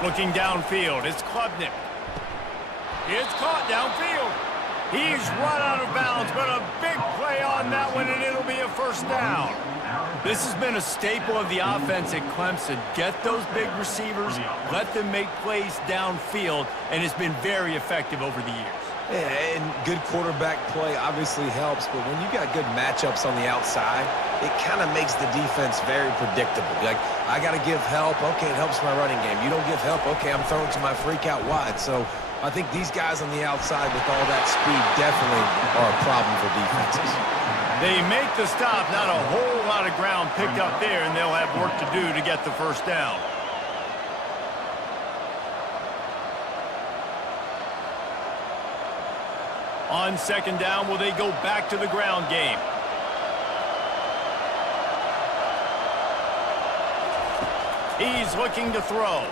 Looking downfield, it's Klubnik. It's caught downfield. He's run out of bounds, but a big play on that one, and it'll be a 1st down. This has been a staple of the offense at Clemson. Get those big receivers, let them make plays downfield, and it's been very effective over the years. Yeah, and good quarterback play obviously helps, but when you got good matchups on the outside, it kind of makes the defense very predictable. Like, I got to give help. Okay, it helps my running game. You don't give help. Okay, I'm throwing to my freak out wide. So I think these guys on the outside with all that speed definitely are a problem for defenses. They make the stop. Not a whole lot of ground picked up there, and they'll have work to do to get the 1st down. On 2nd down, will they go back to the ground game? He's looking to throw.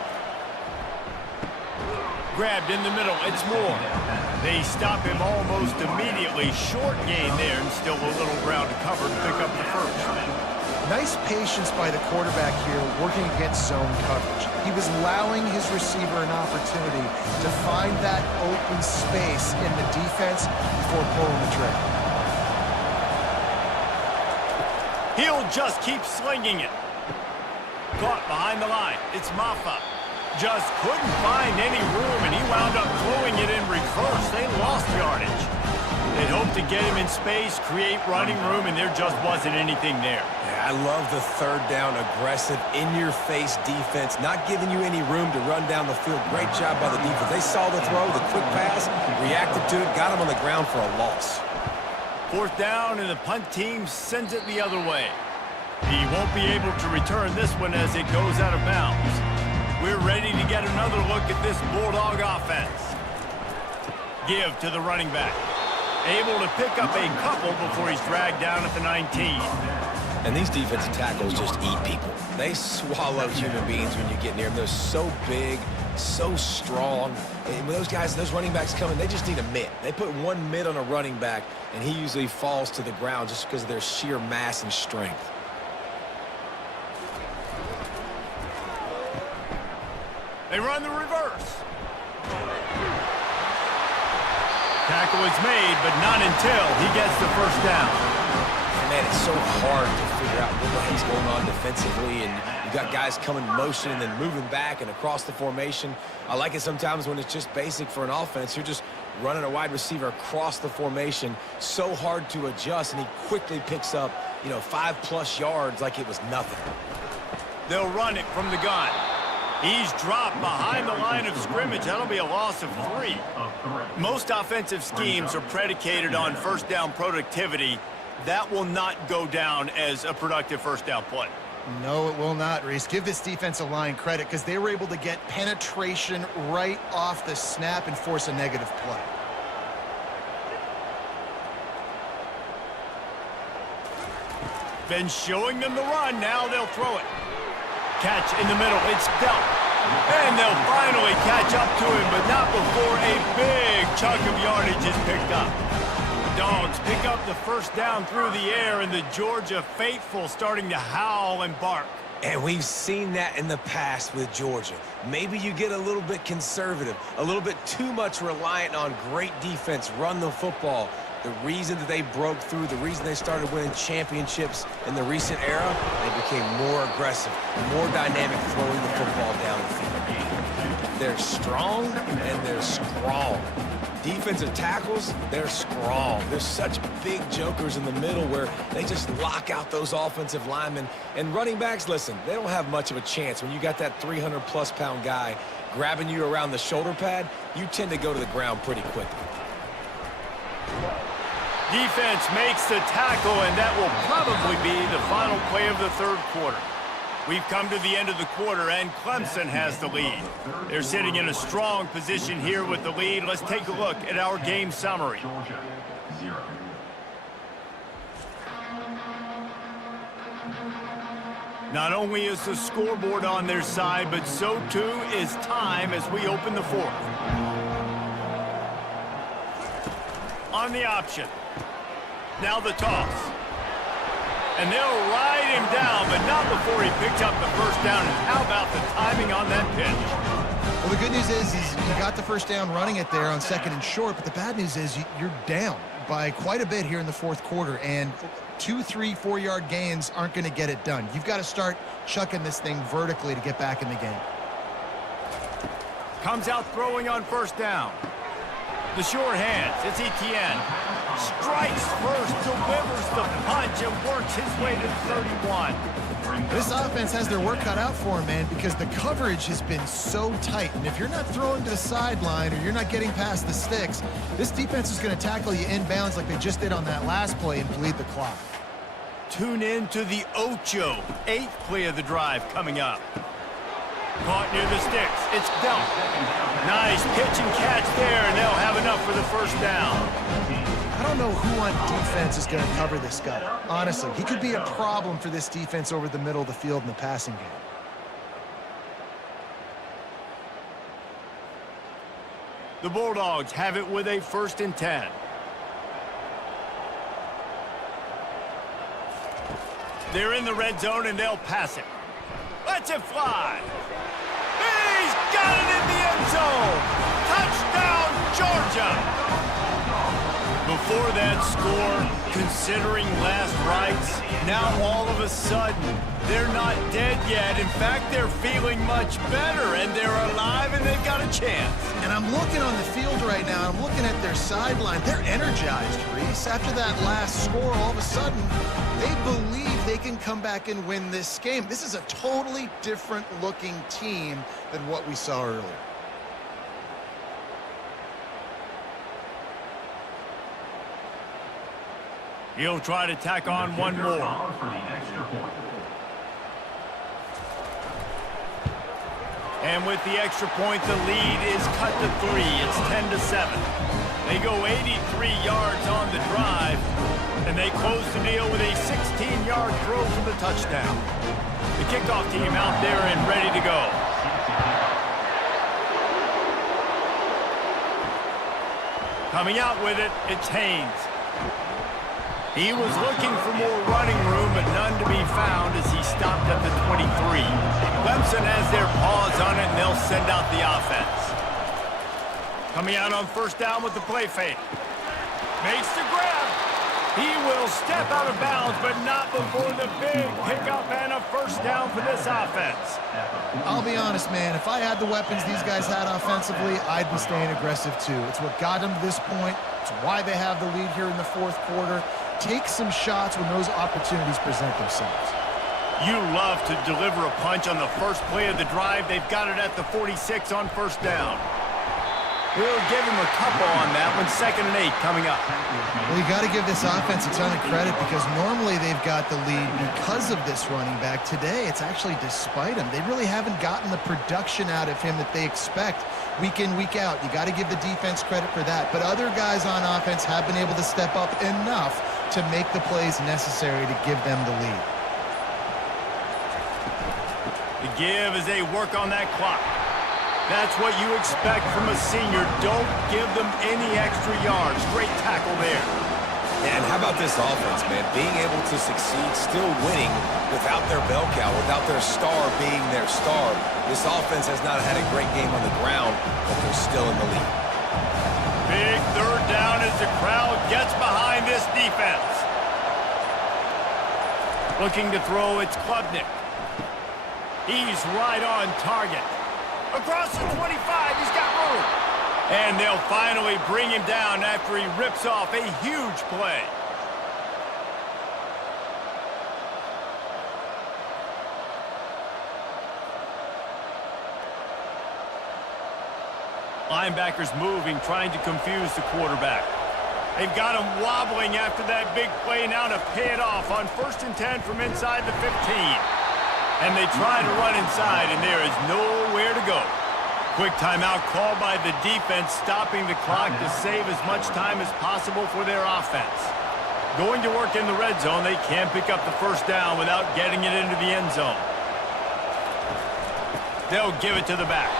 Grabbed in the middle. It's Moore. They stop him almost immediately. Short gain there, and still a little ground to cover to pick up the 1st. Nice patience by the quarterback here working against zone coverage. He was allowing his receiver an opportunity to find that open space in the defense before pulling the trigger. He'll just keep slinging it. Caught behind the line. It's Maffa. Just couldn't find any room, and he wound up throwing it in reverse. They lost yardage. They'd hoped to get him in space, create running room, and there just wasn't anything there. Yeah, I love the 3rd down aggressive, in-your-face defense, not giving you any room to run down the field. Great job by the defense. They saw the throw, the quick pass, reacted to it, got him on the ground for a loss. 4th down, and the punt team sends it the other way. He won't be able to return this one as it goes out of bounds. We're ready to get another look at this Bulldog offense. Give to the running back. Able to pick up a couple before he's dragged down at the 19. And these defensive tackles just eat people. They swallow human beings when you get near them. They're so big, so strong. And when those guys, those running backs come in, they just need a mitt. They put one mitt on a running back, and he usually falls to the ground just because of their sheer mass and strength. They run the reverse. Tackle is made, but not until he gets the 1st down. Man, it's so hard to figure out what the heck's going on defensively, and you got guys coming in motion and then moving back and across the formation. I like it sometimes when it's just basic for an offense. You're just running a wide receiver across the formation. So hard to adjust, and he quickly picks up, 5+ yards like it was nothing. They'll run it from the gun. He's dropped behind the line of scrimmage. That'll be a loss of 3. Most offensive schemes are predicated on 1st down productivity. That will not go down as a productive 1st down play. No, it will not, Reese. Give this defensive line credit because they were able to get penetration right off the snap and force a negative play. Been showing them the run. Now they'll throw it. Catch in the middle. It's Delp. And they'll finally catch up to him, but not before a big chunk of yardage is picked up. The Dogs pick up the 1st down through the air, and the Georgia faithful starting to howl and bark. And we've seen that in the past with Georgia. Maybe you get a little bit conservative, a little bit too much reliant on great defense, run the football. The reason that they broke through, the reason they started winning championships in the recent era, they became more aggressive, more dynamic throwing the football down the field. They're strong and they're strong. Defensive tackles, they're strong. There's such big jokers in the middle where they just lock out those offensive linemen. And running backs, listen, they don't have much of a chance. When you got that 300+ pound guy grabbing you around the shoulder pad, you tend to go to the ground pretty quickly. Defense makes the tackle, and that will probably be the final play of the 3rd quarter. We've come to the end of the quarter, and Clemson has the lead. They're sitting in a strong position here with the lead. Let's take a look at our game summary. Georgia, 0. Not only is the scoreboard on their side, but so too is time as we open the fourth. On the option. Now the toss. And they'll ride him down, but not before he picks up the first down. And how about the timing on that pitch? Well, the good news is you got the first down running it there on 2nd and short, but the bad news is you're down by quite a bit here in the fourth quarter, and 2, 3, 4-yard gains aren't going to get it done. You've got to start chucking this thing vertically to get back in the game. Comes out throwing on first down. The sure hands, it's Etienne. Strikes first, delivers the punch, and works his way to the 31. This offense has their work cut out for them, man, because the coverage has been so tight. And if you're not throwing to the sideline or you're not getting past the sticks, this defense is going to tackle you inbounds like they just did on that last play and bleed the clock. Tune in to the Ocho, 8th play of the drive coming up. Caught near the sticks. It's dealt. Nice pitch and catch there, and they'll have enough for the first down. I don't know who on defense is going to cover this guy. Honestly, he could be a problem for this defense over the middle of the field in the passing game. The Bulldogs have it with a 1st and 10. They're in the red zone, and they'll pass it. Let's it fly. He's got it in the end zone. Touchdown, Georgia. Before that score, considering last rites, now all of a sudden, they're not dead yet. In fact, they're feeling much better, and they're alive, and they've got a chance. And I'm looking on the field right now, I'm looking at their sideline. They're energized, Reese. After that last score, all of a sudden, they believe they can come back and win this game. This is a totally different-looking team than what we saw earlier. He'll try to tack on one more. And with the extra point, the lead is cut to 3. It's 10-7. They go 83 yards on the drive, and they close the deal with a 16-yard throw for the touchdown. The kickoff team out there and ready to go. Coming out with it, it's Haynes. He was looking for more running room, but none to be found as he stopped at the 23. Clemson has their paws on it, and they'll send out the offense. Coming out on first down with the play fake. Makes the grab. He will step out of bounds, but not before the big pickup and a first down for this offense. I'll be honest, man. If I had the weapons these guys had offensively, I'd be staying aggressive too. It's what got them to this point. It's why they have the lead here in the fourth quarter. Take some shots when those opportunities present themselves. You love to deliver a punch on the first play of the drive. They've got it at the 46 on first down. We'll give him a couple on that one. 2nd and 8 coming up. Well, you got to give this offense a ton of credit because normally they've got the lead because of this running back. Today, it's actually despite him. They really haven't gotten the production out of him that they expect week in, week out. You got to give the defense credit for that. But other guys on offense have been able to step up enough to make the plays necessary to give them the lead. The give as they work on that clock. That's what you expect from a senior. Don't give them any extra yards. Great tackle there. And how about this offense, man? Being able to succeed, still winning without their bell cow, without their star being their star. This offense has not had a great game on the ground, but they're still in the lead. Big third down as the crowd gets behind this defense. Looking to throw, it's Klubnik. He's right on target. Across the 25, he's got room. And they'll finally bring him down after he rips off a huge play. Linebackers moving, trying to confuse the quarterback. They've got him wobbling after that big play now to pay it off on 1st and 10 from inside the 15. And they try to run inside, and there is nowhere to go. Quick timeout called by the defense, stopping the clock to save as much time as possible for their offense. Going to work in the red zone, they can't pick up the first down without getting it into the end zone. They'll give it to the back.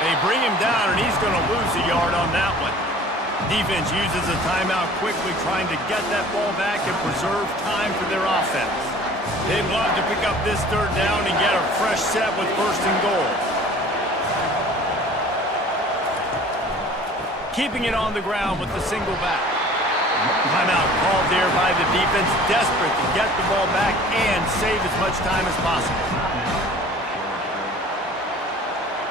They bring him down, and he's going to lose a yard on that one. Defense uses a timeout quickly, trying to get that ball back and preserve time for their offense. They'd love to pick up this third down and get a fresh set with first and goal. Keeping it on the ground with the single back. Timeout called there by the defense, desperate to get the ball back and save as much time as possible.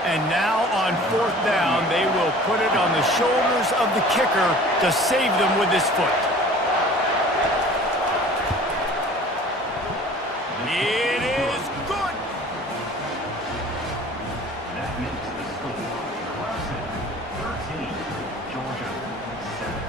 And now on fourth down, they will put it on the shoulders of the kicker to save them with his foot. It is good. That makes the score Clemson 13, Georgia 7.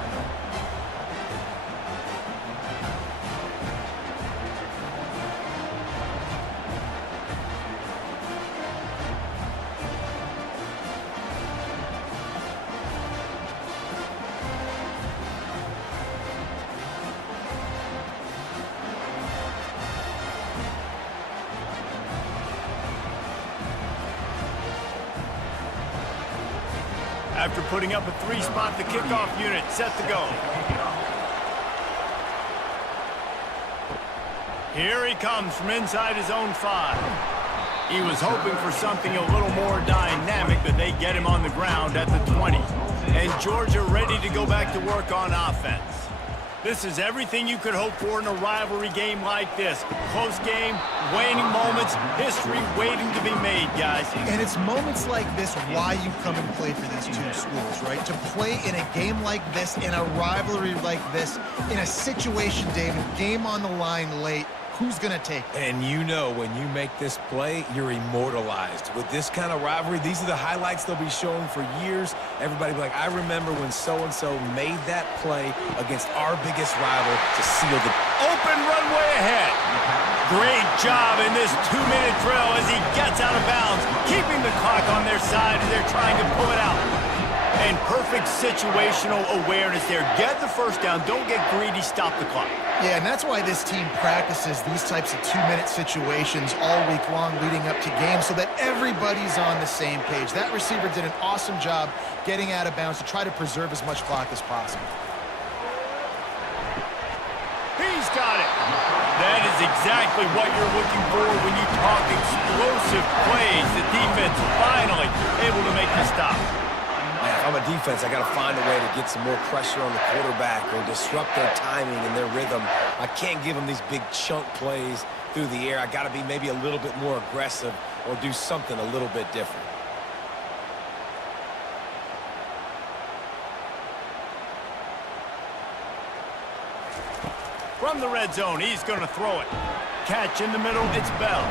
After putting up a three-spot, the kickoff unit set to go. Here he comes from inside his own 5. He was hoping for something a little more dynamic, but they get him on the ground at the 20. And Georgia ready to go back to work on offense. This is everything you could hope for in a rivalry game like this. Close game, waning moments, history waiting to be made, guys. And it's moments like this why you come and play for these two schools, right? To play in a game like this, in a rivalry like this, in a situation, David, game on the line late, who's going to take it? And you know when you make this play, you're immortalized. With this kind of rivalry, these are the highlights they'll be showing for years. Everybody will be like, I remember when so-and-so made that play against our biggest rival to seal the Open runway ahead. Great job in this 2-minute drill as he gets out of bounds, keeping the clock on their side as they're trying to pull it out. And perfect situational awareness there. Get the first down. Don't get greedy. Stop the clock. Yeah, and that's why this team practices these types of 2-minute situations all week long leading up to games so that everybody's on the same page. That receiver did an awesome job getting out of bounds to try to preserve as much clock as possible. He's got it. That is exactly what you're looking for when you talk explosive plays. The defense finally able to make the stop. Man, if I'm a defense, I got to find a way to get some more pressure on the quarterback or disrupt their timing and their rhythm. I can't give them these big chunk plays through the air. I got to be maybe a little bit more aggressive or do something a little bit different. From the red zone, he's going to throw it. Catch in the middle, it's Bell.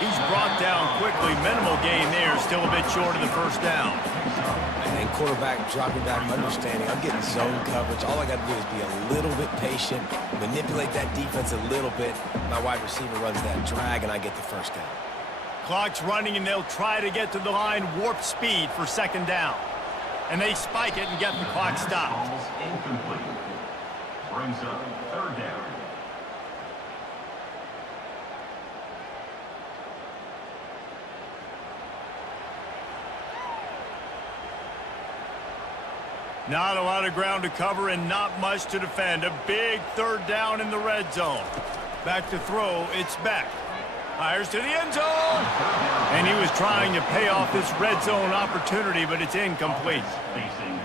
He's brought down quickly. Minimal gain there, still a bit short of the first down. And quarterback dropping back, understanding I'm getting zone coverage. All I got to do is be a little bit patient, manipulate that defense a little bit. My wide receiver runs that drag, and I get the first down. Clock's running, and they'll try to get to the line warp speed for second down. And they spike it and get the clock stopped. Ball's incomplete. Brings up third down. Not a lot of ground to cover and not much to defend. A big third down in the red zone. Back to throw, it's Beck. Fires to the end zone. And he was trying to pay off this red zone opportunity, but it's incomplete.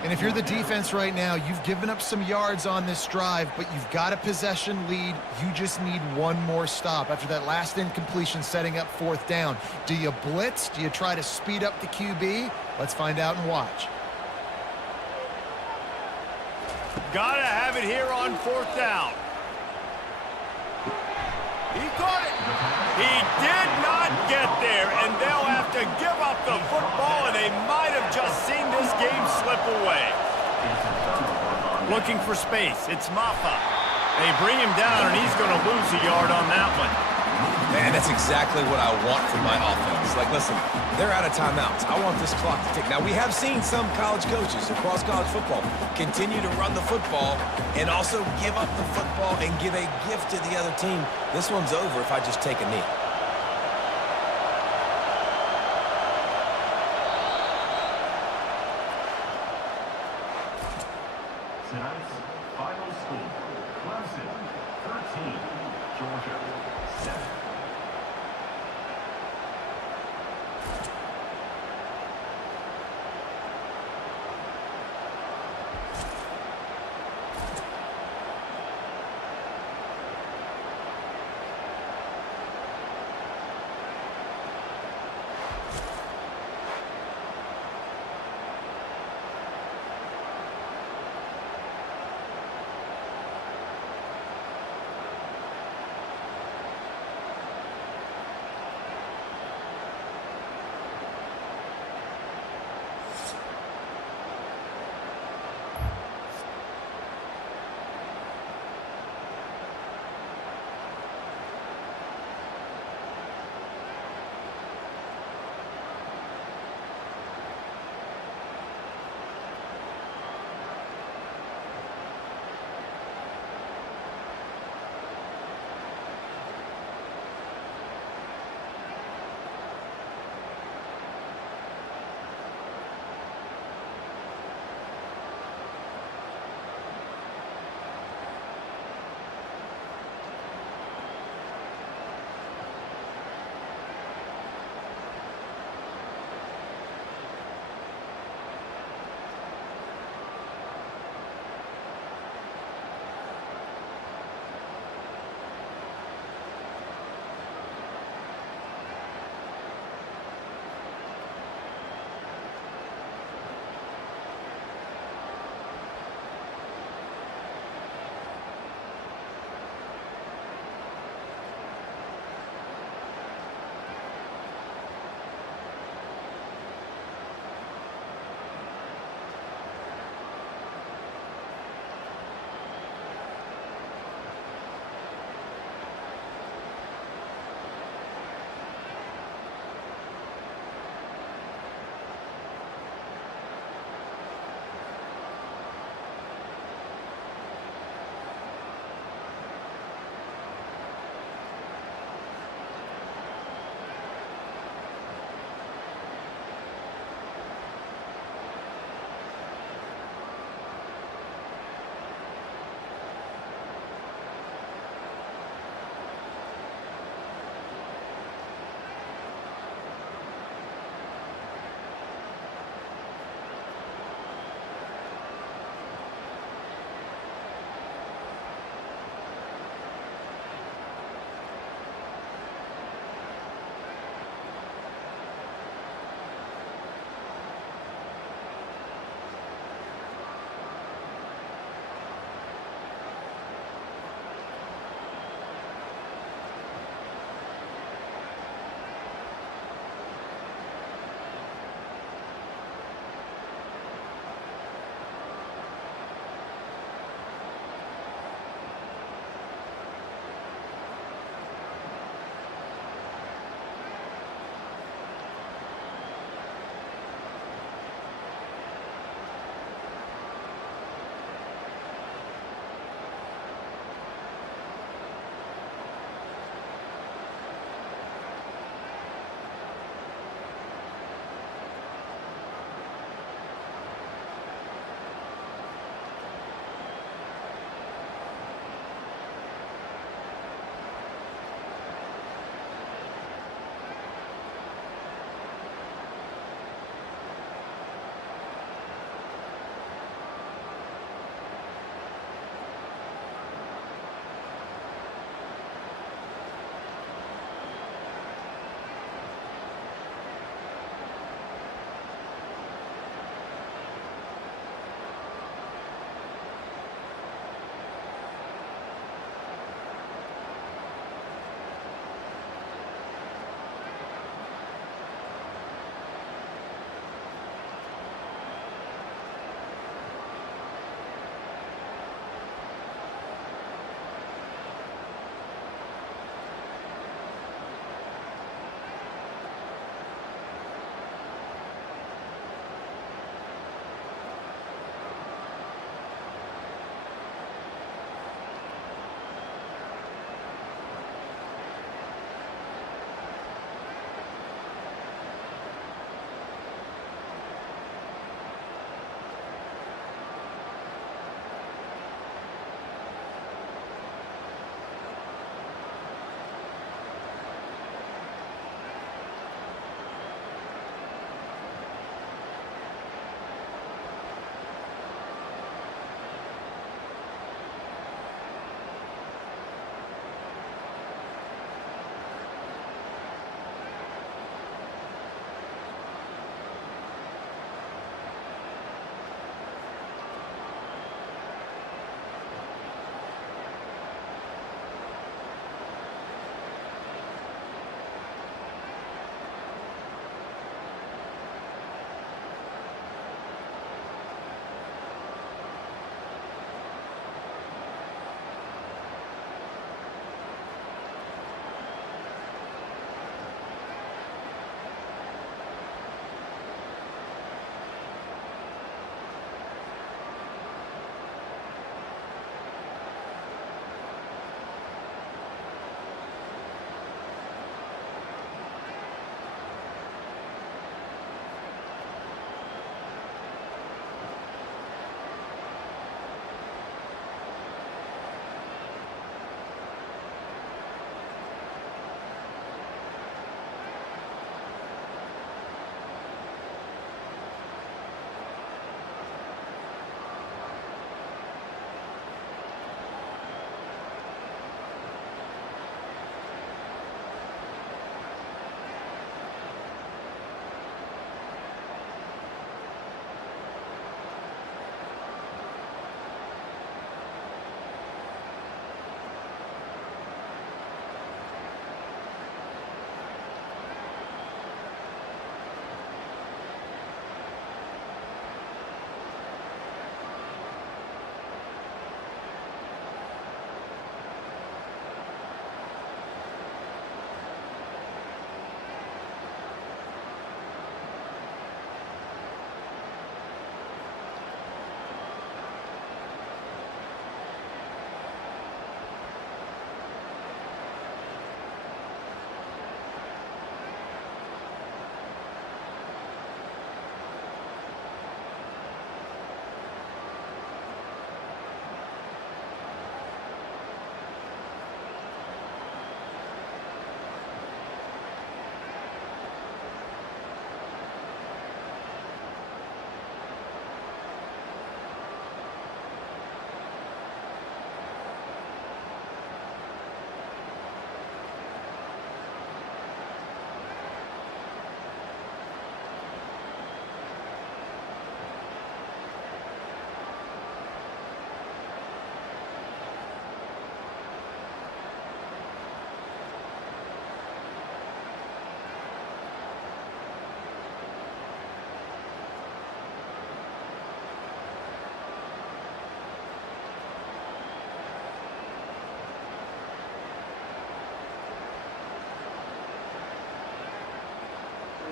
And if you're the defense right now, you've given up some yards on this drive, but you've got a possession lead. You just need one more stop after that last incompletion setting up fourth down. Do you blitz? Do you try to speed up the QB? Let's find out and watch. Gotta have it here on fourth down. He caught it. He did not get there, and they'll have to give up the football, and they might have just seen this game slip away. Looking for space. It's Maffa. They bring him down, and he's going to lose a yard on that one. And that's exactly what I want from my offense. Like, listen, they're out of timeouts. I want this clock to tick. Now, we have seen some college coaches across college football continue to run the football and also give up the football and give a gift to the other team. This one's over if I just take a knee. Tonight's final score, Clemson 13, Georgia 7.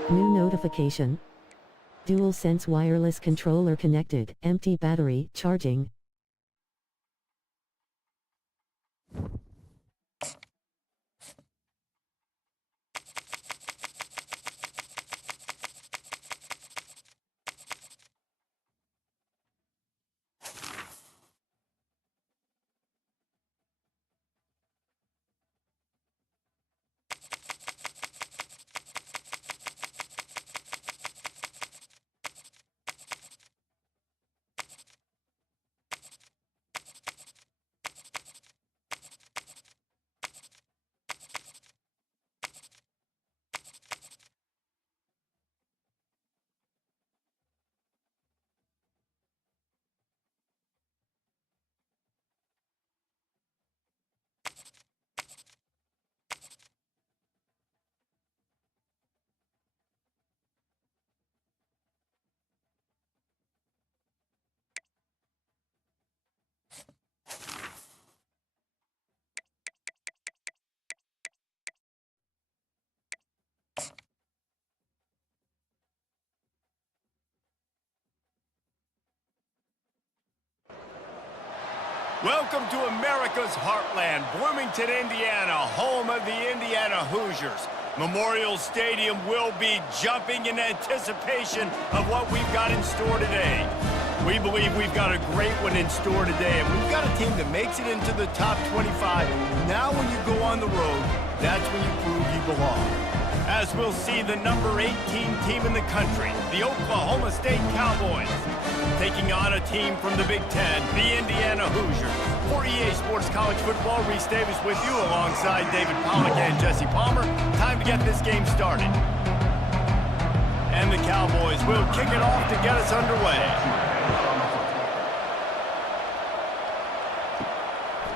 New notification. DualSense wireless controller connected. Empty battery. Charging. Welcome to America's heartland, Bloomington, Indiana, home of the Indiana Hoosiers. Memorial Stadium will be jumping in anticipation of what we've got in store today. We believe we've got a great one in store today, and we've got a team that makes it into the top 25. Now when you go on the road, that's when you prove you belong. As we'll see the number 18 team in the country, the Oklahoma State Cowboys, taking on a team from the Big Ten, the Indiana Hoosiers. For EA Sports College Football, Reese Davis with you alongside David Pollack and Jesse Palmer. Time to get this game started. And the Cowboys will kick it off to get us underway.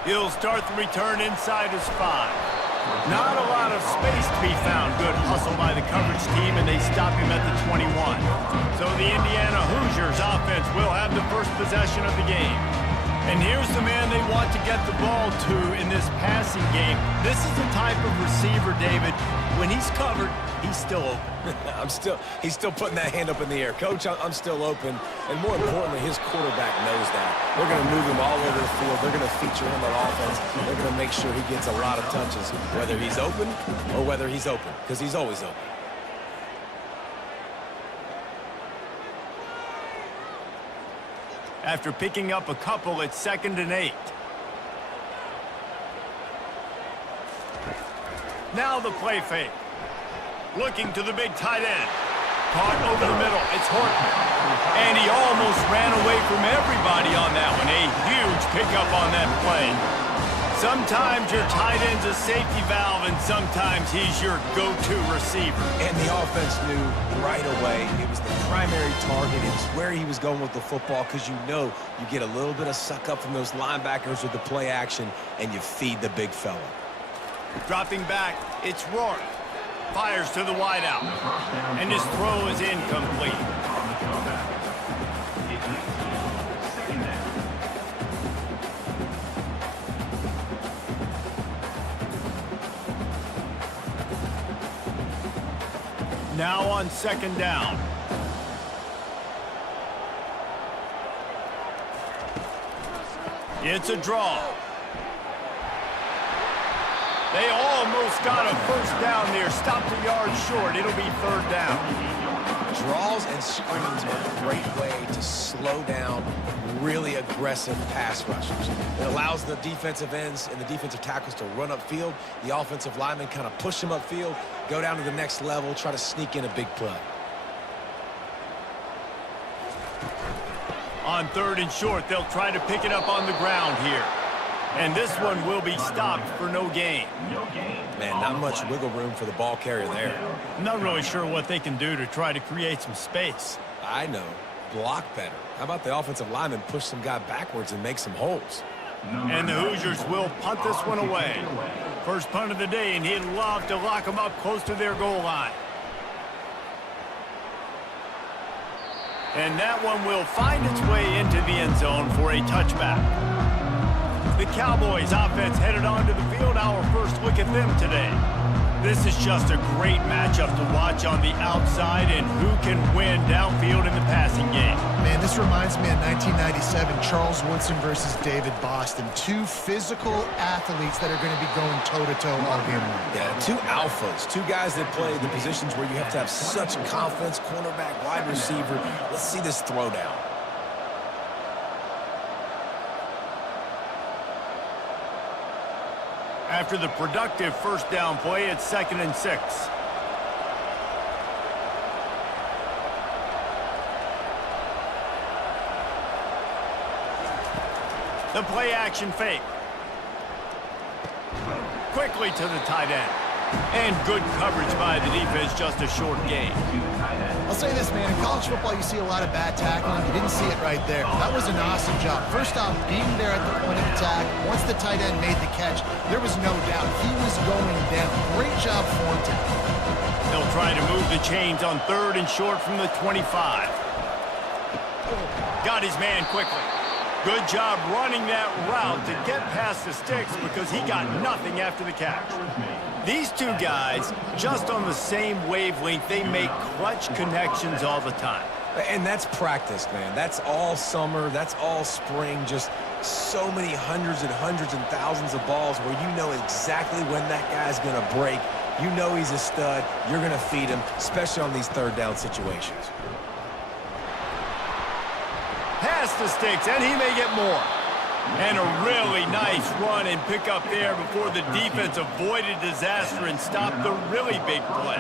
He'll start the return inside his 5. Not a lot of space to be found. Good hustle by the coverage team, and they stop him at the 21. So the Indiana Hoosiers offense will have the first possession of the game. And here's the man they want to get the ball to in this passing game. This is the type of receiver, David, when he's covered, he's still open. He's still putting that hand up in the air. Coach, I'm still open. And more importantly, his quarterback knows that. They're going to move him all over the field. They're going to feature him on offense. They're going to make sure he gets a lot of touches, whether he's open or whether he's open, because he's always open. After picking up a couple, it's 2nd and 8. Now the play fake. Looking to the big tight end. Caught over the middle. It's Horton. And he almost ran away from everybody on that one. A huge pickup on that play. Sometimes your tight end's a safety valve, and sometimes he's your go-to receiver. And the offense knew right away it was the primary target. It was where he was going with the football, because you know you get a little bit of suck up from those linebackers with the play action, and you feed the big fella. Dropping back, it's Rourke. Fires to the wideout. And his throw is incomplete. Now on 2nd down. It's a draw. They almost got a first down there. Stopped a yard short. It'll be 3rd down. Draws and screens are a great way to slow down really aggressive pass rushers. It allows the defensive ends and the defensive tackles to run upfield. The offensive linemen kind of push them upfield, go down to the next level, try to sneak in a big play. On 3rd and short, they'll try to pick it up on the ground here. And this one will be stopped for no gain. Man, not much wiggle room for the ball carrier there. I'm not really sure what they can do to try to create some space. I know. Block better. How about the offensive lineman push some guy backwards and make some holes? And the Hoosiers will punt this one away. First punt of the day, and he'd love to lock them up close to their goal line. And that one will find its way into the end zone for a touchback. The Cowboys offense headed onto the field. Our first look at them today. This is just a great matchup to watch on the outside, and who can win downfield in the passing game. Man, this reminds me of 1997, Charles Woodson versus David Boston. Two physical athletes that are going to be going toe-to-toe all game long. Yeah, two alphas, two guys that play the positions where you have to have such confidence, cornerback, wide receiver. Let's see this throwdown. After the productive first down play, it's 2nd and 6. The play action fake. Quickly to the tight end. And good coverage by the defense, just a short gain. I'll say this, man. In college football, you see a lot of bad tackling. You didn't see it right there. That was an awesome job. First off, being there at the point of attack. Once the tight end made the catch, there was no doubt he was going down. Great job form tackle. They'll try to move the chains on 3rd and short from the 25. Got his man quickly. Good job running that route to get past the sticks because he got nothing after the catch. These two guys, just on the same wavelength, they make clutch connections all the time. And that's practice, man. That's all summer. That's all spring. Just so many hundreds and thousands of balls where you know exactly when that guy's going to break. You know he's a stud. You're going to feed him, especially on these 3rd down situations. Past the sticks, and he may get more. And a really nice run and pick up there before the defense avoided disaster and stopped the really big play.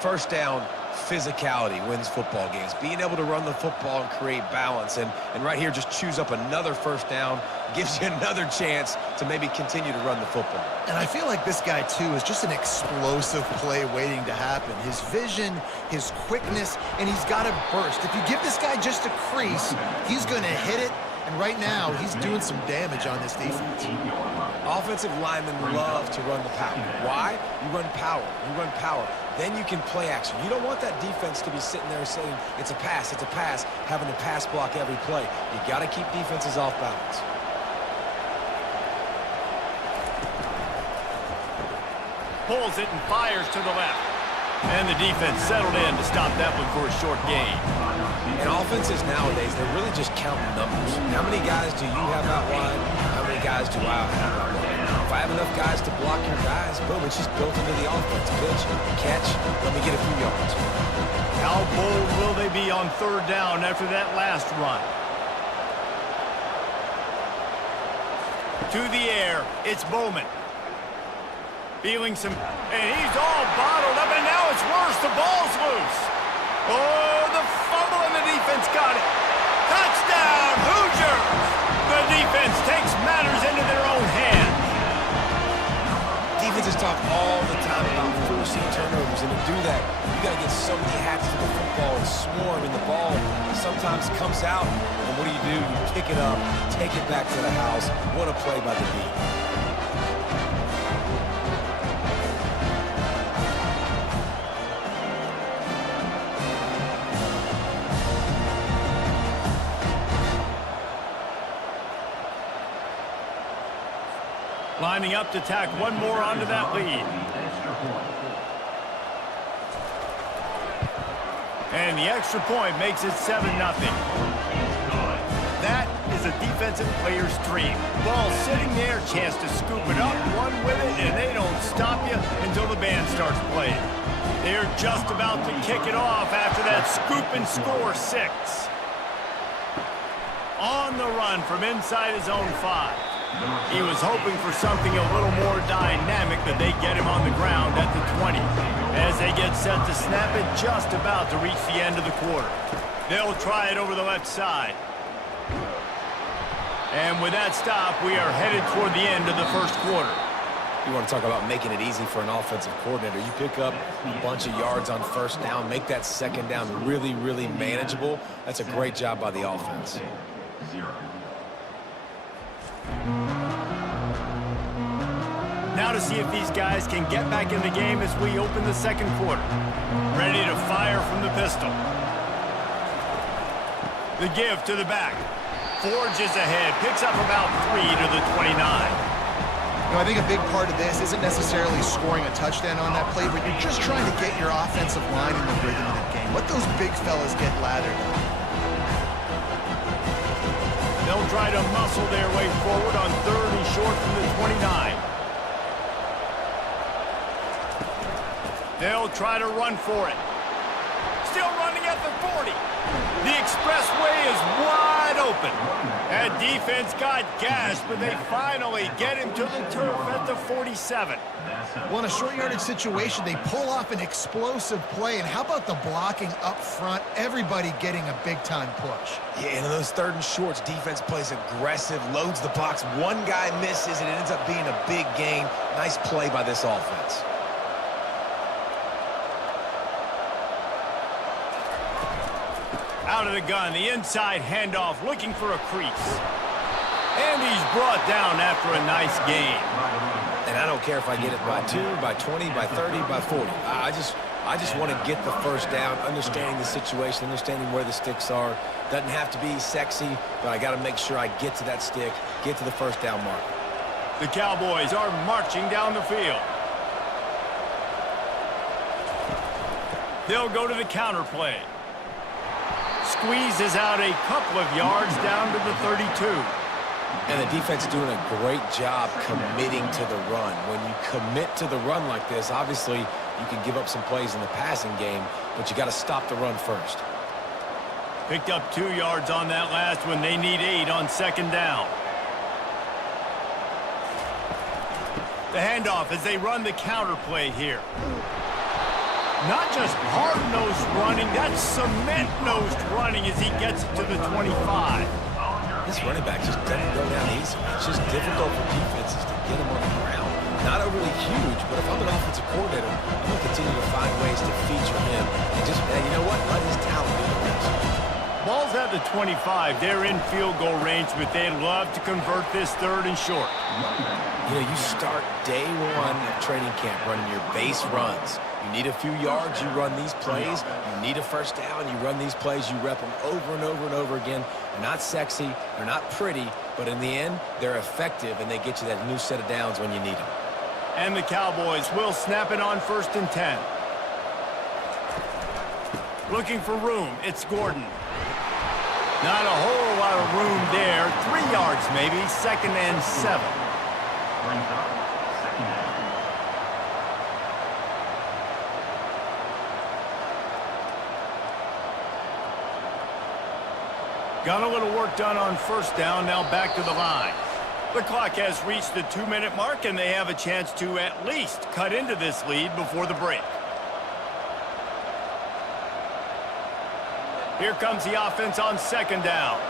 First down, physicality wins football games. Being able to run the football and create balance. And right here, just choose up another first down, gives you another chance to maybe continue to run the football. And I feel like this guy, too, is just an explosive play waiting to happen. His vision, his quickness, and he's got a burst. If you give this guy just a crease, he's going to hit it. And right now, he's doing some damage on this defense. Offensive linemen love to run the power. Why? You run power. You run power. Then you can play action. You don't want that defense to be sitting there saying, it's a pass, having to pass block every play. You got to keep defenses off balance. Pulls it and fires to the left. And the defense settled in to stop that one for a short gain. And offenses nowadays, they're really just counting numbers. How many guys do you have out wide? How many guys do I have out wide? If I have enough guys to block your guys, boom, it's just built into the offense. Pitch, catch, let me get a few yards. How bold will they be on 3rd down after that last run? To the air, it's Bowman. Feeling some, and he's all bottled up, and now it's worse. The ball's loose. Oh, the fumble, and the defense got it. Touchdown, Hoosiers! The defense takes matters into their own hands. Defenses talk all the time about forcing turnovers, and to do that, you got to get so many hats to the football and swarm, and the ball sometimes comes out, and what do? You pick it up, take it back to the house. What a play by the D. Lining up to tack one more onto that lead. And the extra point makes it 7-0. That is a defensive player's dream. Ball sitting there, chance to scoop it up, run with it, and they don't stop you until the band starts playing. They're just about to kick it off after that scoop and score 6. On the run from inside his own 5. He was hoping for something a little more dynamic, but they get him on the ground at the 20. As they get set to snap it, just about to reach the end of the quarter. They'll try it over the left side. And with that stop, we are headed toward the end of the first quarter. You want to talk about making it easy for an offensive coordinator. You pick up a bunch of yards on 1st down, make that 2nd down really, really manageable. That's a great job by the offense. Now to see if these guys can get back in the game as we open the 2nd quarter. Ready to fire from the pistol. The give to the back. Forges ahead, picks up about 3 to the 29. You know, I think a big part of this isn't necessarily scoring a touchdown on that play, but you're just trying to get your offensive line in the rhythm of the game. Let those big fellas get lathered up. They'll try to muscle their way forward on 3rd and short from the 29. They'll try to run for it. Still running at the 40. The expressway is wide open. That defense got gashed, but they finally get him to the turf at the 47. Well, in a short yardage situation, they pull off an explosive play. And how about the blocking up front? Everybody getting a big-time push. Yeah, and in those 3rd and shorts, defense plays aggressive, loads the box. One guy misses, and it ends up being a big gain. Nice play by this offense. Out of the gun, the inside handoff, looking for a crease. And he's brought down after a nice gain. And I don't care if I get it by 2, by 20, by 30, by 40. I just want to get the first down, understanding the situation, understanding where the sticks are. Doesn't have to be sexy, but I got to make sure I get to that stick, get to the first down mark. The Cowboys are marching down the field. They'll go to the counter play. Squeezes out a couple of yards down to the 32. And the defense doing a great job committing to the run. When you commit to the run like this, obviously you can give up some plays in the passing game, but you got to stop the run first. Picked up 2 yards on that last one. They need 8 on 2nd down. The handoff as they run the counter play here. Not just hard-nosed running, that's cement-nosed running as he gets it to the 25. This running back just doesn't go down easy. It's just difficult for defenses to get him on the ground. Not overly huge, but if I'm an offensive coordinator, I'm going to continue to find ways to feature him. And just, you know what, let his talent do the rest. Ball's at the 25. They're in field goal range, but they'd love to convert this 3rd and short. You know, you start day 1 of training camp running your base runs. You need a few yards, you run these plays. You need a first down, you run these plays. You rep them over and over and over again. They're not sexy, they're not pretty, but in the end, they're effective, and they get you that new set of downs when you need them. And the Cowboys will snap it on 1st and 10. Looking for room, it's Gordon. Not a whole lot of room there. 3 yards maybe, 2nd and 7. Brings up 2nd down. Got a little work done on 1st down, now back to the line. The clock has reached the 2-minute mark, and they have a chance to at least cut into this lead before the break. Here comes the offense on 2nd down.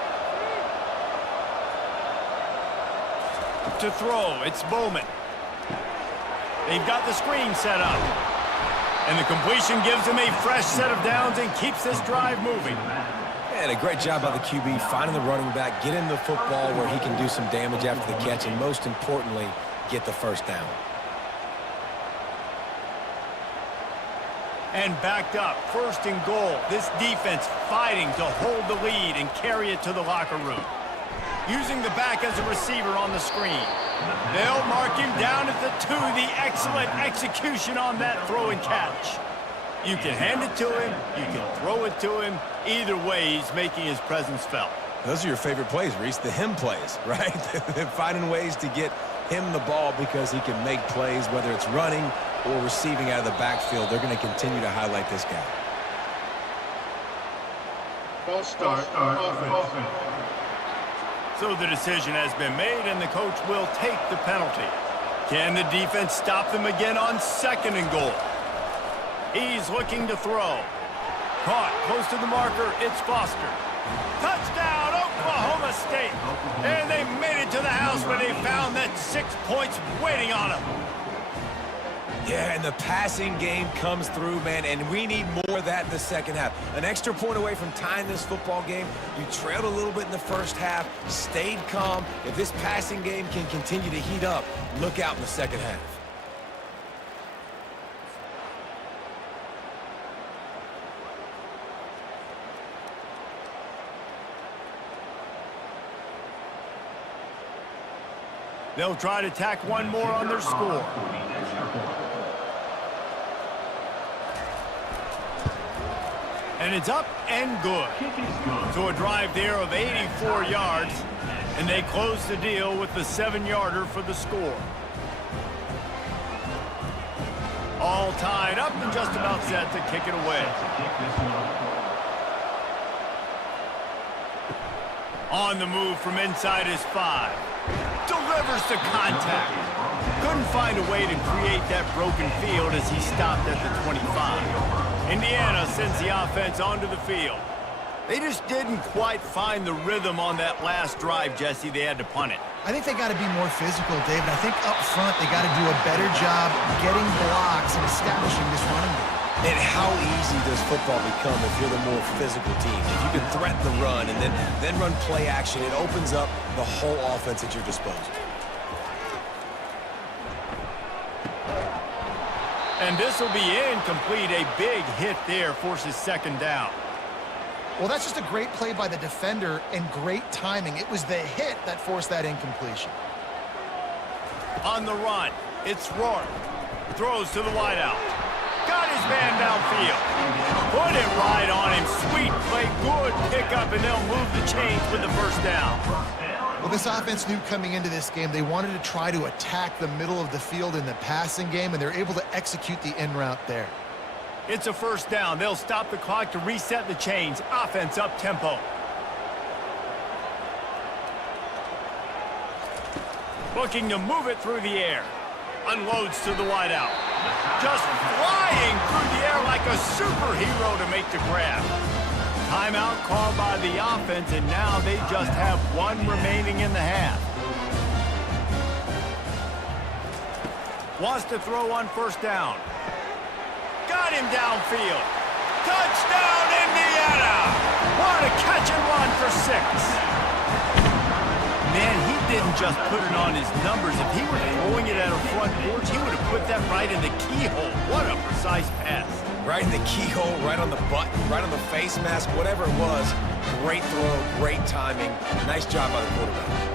To throw, it's Bowman. They've got the screen set up. And the completion gives them a fresh set of downs and keeps this drive moving. And a great job by the QB finding the running back, get him the football where he can do some damage after the catch, and most importantly, get the first down. And backed up, 1st and goal. This defense fighting to hold the lead and carry it to the locker room. Using the back as a receiver on the screen. They'll mark him down at the 2. The excellent execution on that throw and catch. You can hand it to him, you can throw it to him. Either way, he's making his presence felt. Those are your favorite plays, Reese, the him plays, right? Finding ways to get him the ball because he can make plays, whether it's running or receiving out of the backfield. They're going to continue to highlight this guy. False start, offense. So the decision has been made, and the coach will take the penalty. Can the defense stop them again on 2nd and goal? He's looking to throw. Caught close to the marker, it's Foster. Touchdown, Oklahoma State. And they made it to the house when they found that 6 points waiting on them. Yeah, and the passing game comes through, man, and we need more of that in the 2nd half. An extra point away from tying this football game. You trailed a little bit in the 1st half, stayed calm. If this passing game can continue to heat up, look out in the 2nd half. They'll try to tack one more on their score. And it's up and good. So a drive there of 84 yards, and they close the deal with the 7-yarder for the score. All tied up and just about set to kick it away. On the move from inside his 5. Delivers to contact. Couldn't find a way to create that broken field as he stopped at the 25. Indiana sends the offense onto the field. They just didn't quite find the rhythm on that last drive, Jesse. They had to punt it. I think they got to be more physical, David. I think up front they got to do a better job getting blocks and establishing this running game. And how easy does football become if you're the more physical team? If you can threaten the run and then run play action, it opens up the whole offense at your disposal. And this will be incomplete. A big hit there forces second down. Well, that's just a great play by the defender and great timing. It was the hit that forced that incompletion. On the run, it's Rourke. Throws to the wideout. Got his man downfield. Put it right on him. Sweet play, good pickup, and they'll move the chains with the first down. Well, this offense knew coming into this game they wanted to try to attack the middle of the field in the passing game, and they're able to execute the in route there. It's a first down. They'll stop the clock to reset the chains. Offense up tempo. Looking to move it through the air. Unloads to the wideout. Just flying through the air like a superhero to make the grab. Timeout called by the offense, and now they just have one remaining in the half. Wants to throw on first down. Got him downfield. Touchdown, Indiana! What a catch and run for 6. Man, he didn't just put it on his numbers. If he were throwing it at a front porch, he would have put that right in the keyhole. What a precise pass. Right in the keyhole, right on the button, right on the face mask, whatever it was. Great throw, great timing. Nice job by the quarterback.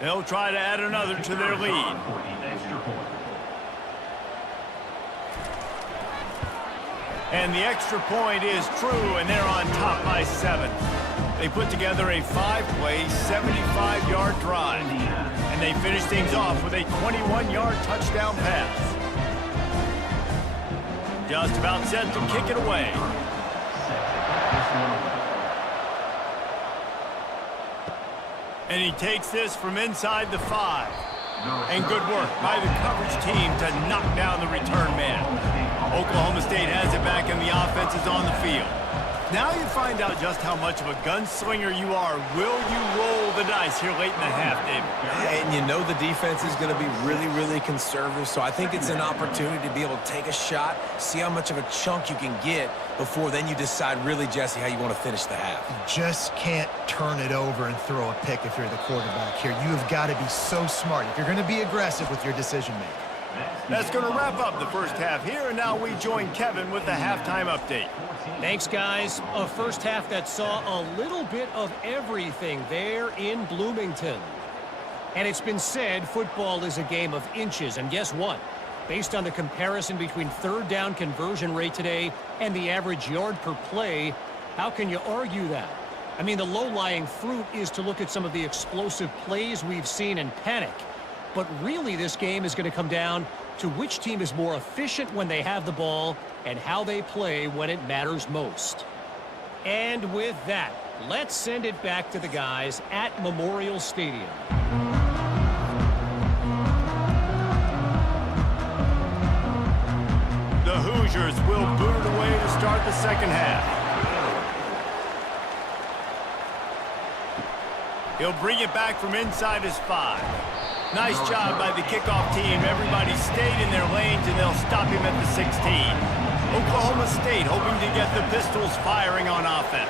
They'll try to add another to their lead. And the extra point is true, and they're on top by 7. They put together a 5-play, 75-yard drive. And they finish things off with a 21-yard touchdown pass. Just about set to kick it away. And he takes this from inside the 5. And good work by the coverage team to knock down the return man. Oklahoma State has it back, and the offense is on the field. Now you find out just how much of a gunslinger you are. Will you roll the dice here late in the half, David? And you know the defense is going to be really, really conservative, so I think it's an opportunity to be able to take a shot, see how much of a chunk you can get before then you decide really, Jesse, how you want to finish the half. You just can't turn it over and throw a pick if you're the quarterback here. You have got to be so smart if you're going to be aggressive with your decision-making. That's going to wrap up the first half here, and now we join Kevin with the halftime update. Thanks, guys. A first half that saw a little bit of everything there in Bloomington. And it's been said football is a game of inches, and guess what? Based on the comparison between third down conversion rate today and the average yard per play, how can you argue that? I mean, the low-lying fruit is to look at some of the explosive plays we've seen and panic. But really, this game is going to come down to which team is more efficient when they have the ball and how they play when it matters most. And with that, let's send it back to the guys at Memorial Stadium. The Hoosiers will boot it away to start the second half. He'll bring it back from inside his 5. Nice job by the kickoff team. Everybody stayed in their lanes, and they'll stop him at the 16. Oklahoma State hoping to get the Pistols firing on offense.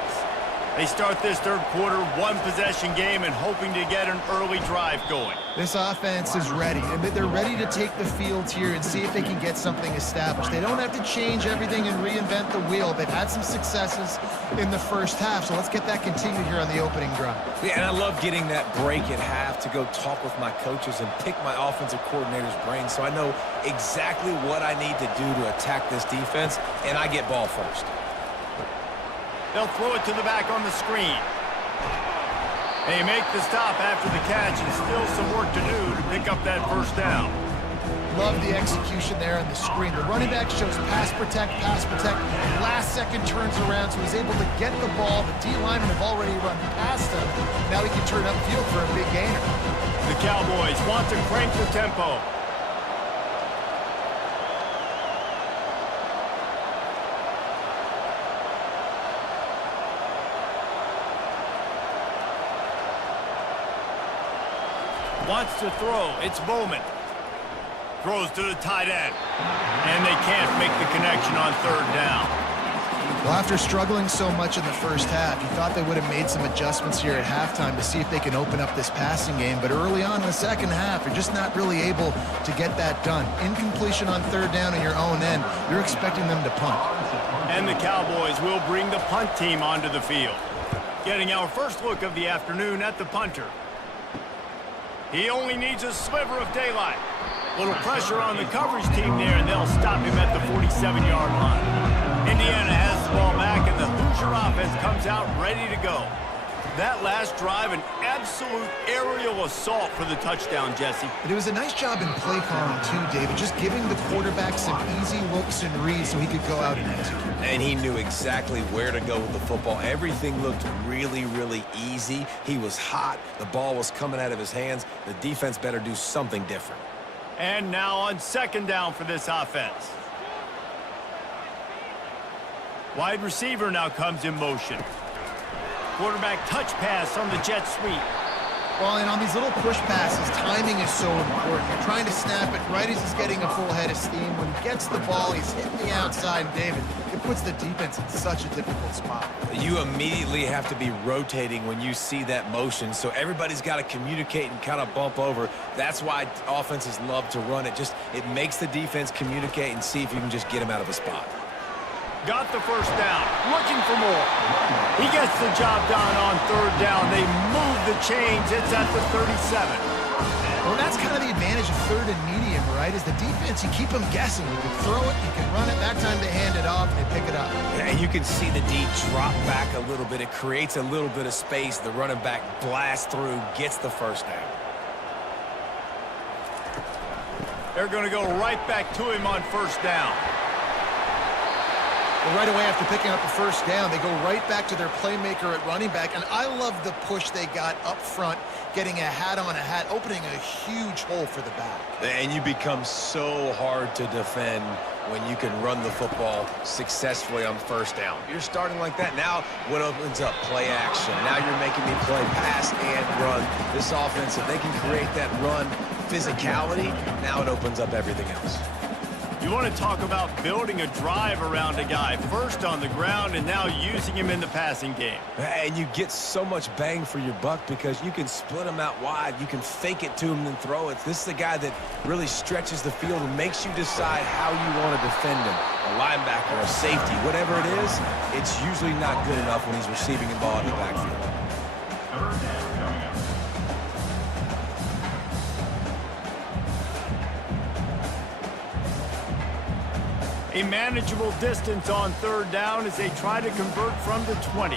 They start this third quarter one-possession game and hoping to get an early drive going. This offense is ready, and they're ready to take the field here and see if they can get something established. They don't have to change everything and reinvent the wheel. They've had some successes in the first half, so let's get that continued here on the opening drive. Yeah, and I love getting that break at half to go talk with my coaches and pick my offensive coordinator's brain so I know exactly what I need to do to attack this defense, and I get ball first. They'll throw it to the back on the screen. They make the stop after the catch, and still some work to do to pick up that first down. Love the execution there on the screen. The running back shows pass protect. Last second turns around, so he's able to get the ball. The D linemen have already run past him. Now he can turn upfield for a big gainer. The Cowboys want to crank the tempo. Wants to throw. It's Bowman. Throws to the tight end. And they can't make the connection on third down. Well, after struggling so much in the first half, you thought they would have made some adjustments here at halftime to see if they can open up this passing game. But early on in the second half, you're just not really able to get that done. Incompletion on third down in your own end, you're expecting them to punt. And the Cowboys will bring the punt team onto the field. Getting our first look of the afternoon at the punter. He only needs a sliver of daylight. Little pressure on the coverage team there, and they'll stop him at the 47-yard line. Indiana has the ball back, and the Hoosier offense comes out ready to go. That last drive, an absolute aerial assault for the touchdown, Jesse. But it was a nice job in play calling, too, David, just giving the quarterback some easy looks and reads so he could go out and execute. And he knew exactly where to go with the football. Everything looked really, really easy. He was hot. The ball was coming out of his hands. The defense better do something different. And now on second down for this offense. Wide receiver now comes in motion. Quarterback touch pass on the jet sweep. Well, and on these little push passes, timing is so important. You're trying to snap it right as he's getting a full head of steam. When he gets the ball, he's hitting the outside, David. It puts the defense in such a difficult spot. You immediately have to be rotating when you see that motion, so everybody's got to communicate and kind of bump over. That's why offenses love to run it. It makes the defense communicate and see if you can just get him out of a spot. Got the first down, looking for more. He gets the job done on third down. They move the chains. It's at the 37. Well, that's kind of the advantage of third and medium, right? Is the defense, you keep them guessing. You can throw it, you can run it. That time they hand it off, and they pick it up. And you can see the D drop back a little bit. It creates a little bit of space. The running back blasts through, gets the first down. They're going to go right back to him on first down. Well, right away after picking up the first down, they go right back to their playmaker at running back. And I love the push they got up front, getting a hat on a hat, opening a huge hole for the back. And you become so hard to defend when you can run the football successfully on first down. You're starting like that. Now what opens up? Play action. Now you're making me play pass and run. This offense, if they can create that run physicality, now it opens up everything else. You want to talk about building a drive around a guy, first on the ground and now using him in the passing game. And you get so much bang for your buck because you can split him out wide. You can fake it to him and throw it. This is the guy that really stretches the field and makes you decide how you want to defend him. A linebacker, a safety, whatever it is, it's usually not good enough when he's receiving the ball in the backfield. A manageable distance on third down as they try to convert from the 20.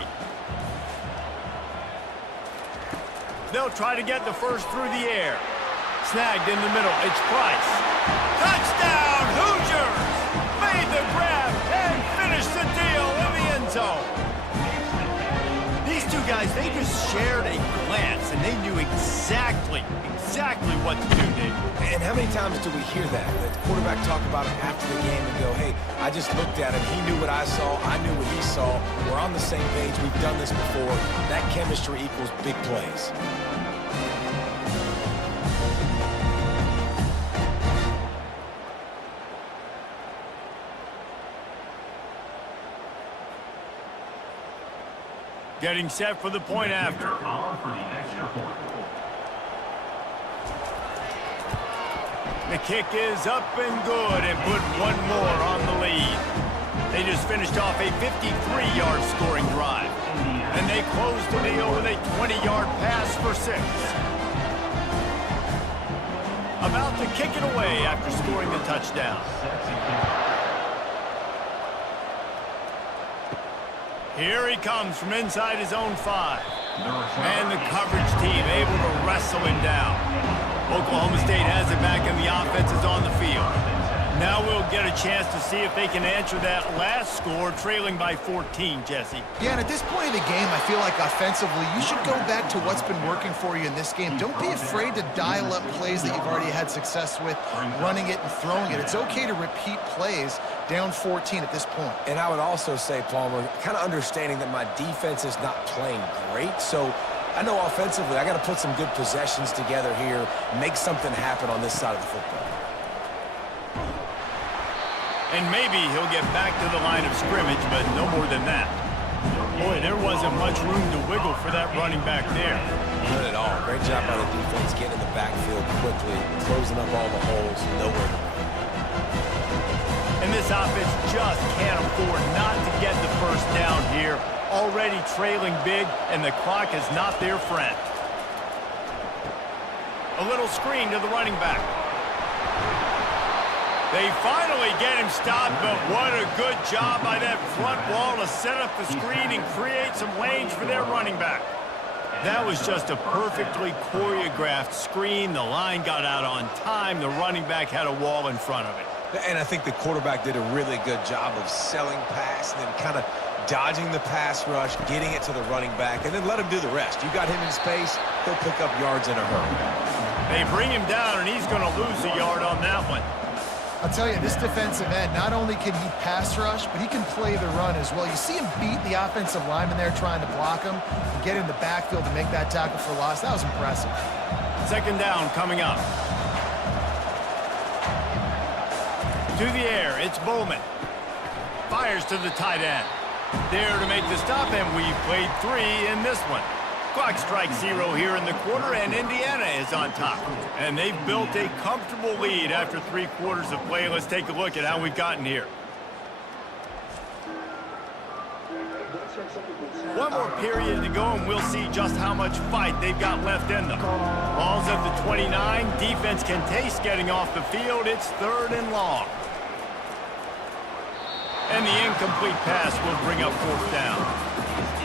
They'll try to get the first through the air. Snagged in the middle. It's Price. Touchdown, Hoosiers! Made the grab and finished the deal in the end zone. These two guys, they just shared a glance, and they knew exactly what to do, Dave. And how many times do we hear that? The quarterback talk about it after the game and go, hey, I just looked at him. He knew what I saw. I knew what he saw. We're on the same page. We've done this before. That chemistry equals big plays. Getting set for the point after. On for the extra point. The kick is up and good and put one more on the lead. They just finished off a 53-yard scoring drive. And they closed the deal with a 20-yard pass for 6. About to kick it away after scoring the touchdown. Here he comes from inside his own 5. And the coverage team able to wrestle him down. Oklahoma State has it back and the offense is on the field. Now we'll get a chance to see if they can answer that last score, trailing by 14, Jesse. Yeah, and at this point of the game, I feel like offensively, you should go back to what's been working for you in this game. Don't be afraid to dial up plays that you've already had success with, running it and throwing it. It's okay to repeat plays down 14 at this point. And I would also say, Palmer, kind of understanding that my defense is not playing great, so I know offensively I got to put some good possessions together here, make something happen on this side of the football. And maybe he'll get back to the line of scrimmage, but no more than that. Boy, there wasn't much room to wiggle for that running back there. Not at all. Great job by the defense getting in the backfield quickly, closing up all the holes, nowhere to run. And this offense just can't afford not to get the first down here. Already trailing big, and the clock is not their friend. A little screen to the running back. They finally get him stopped, but what a good job by that front wall to set up the screen and create some lanes for their running back. That was just a perfectly choreographed screen. The line got out on time. The running back had a wall in front of it. And I think the quarterback did a really good job of selling pass and then kind of dodging the pass rush, getting it to the running back, and then let him do the rest. You got him in space, he'll pick up yards in a hurry. They bring him down, and he's going to lose a yard on that one. I'll tell you, this defensive end, not only can he pass rush, but he can play the run as well. You see him beat the offensive lineman there trying to block him and get in the backfield to make that tackle for loss. That was impressive. Second down coming up. To the air, it's Bowman. Fires to the tight end. There to make the stop, and we've played 3 in this one. Clock strikes 0 here in the quarter, and Indiana is on top. And they've built a comfortable lead after 3 quarters of play. Let's take a look at how we've gotten here. One more period to go, and we'll see just how much fight they've got left in them. Ball's at the 29. Defense can taste getting off the field. It's 3rd and long. And the incomplete pass will bring up 4th down.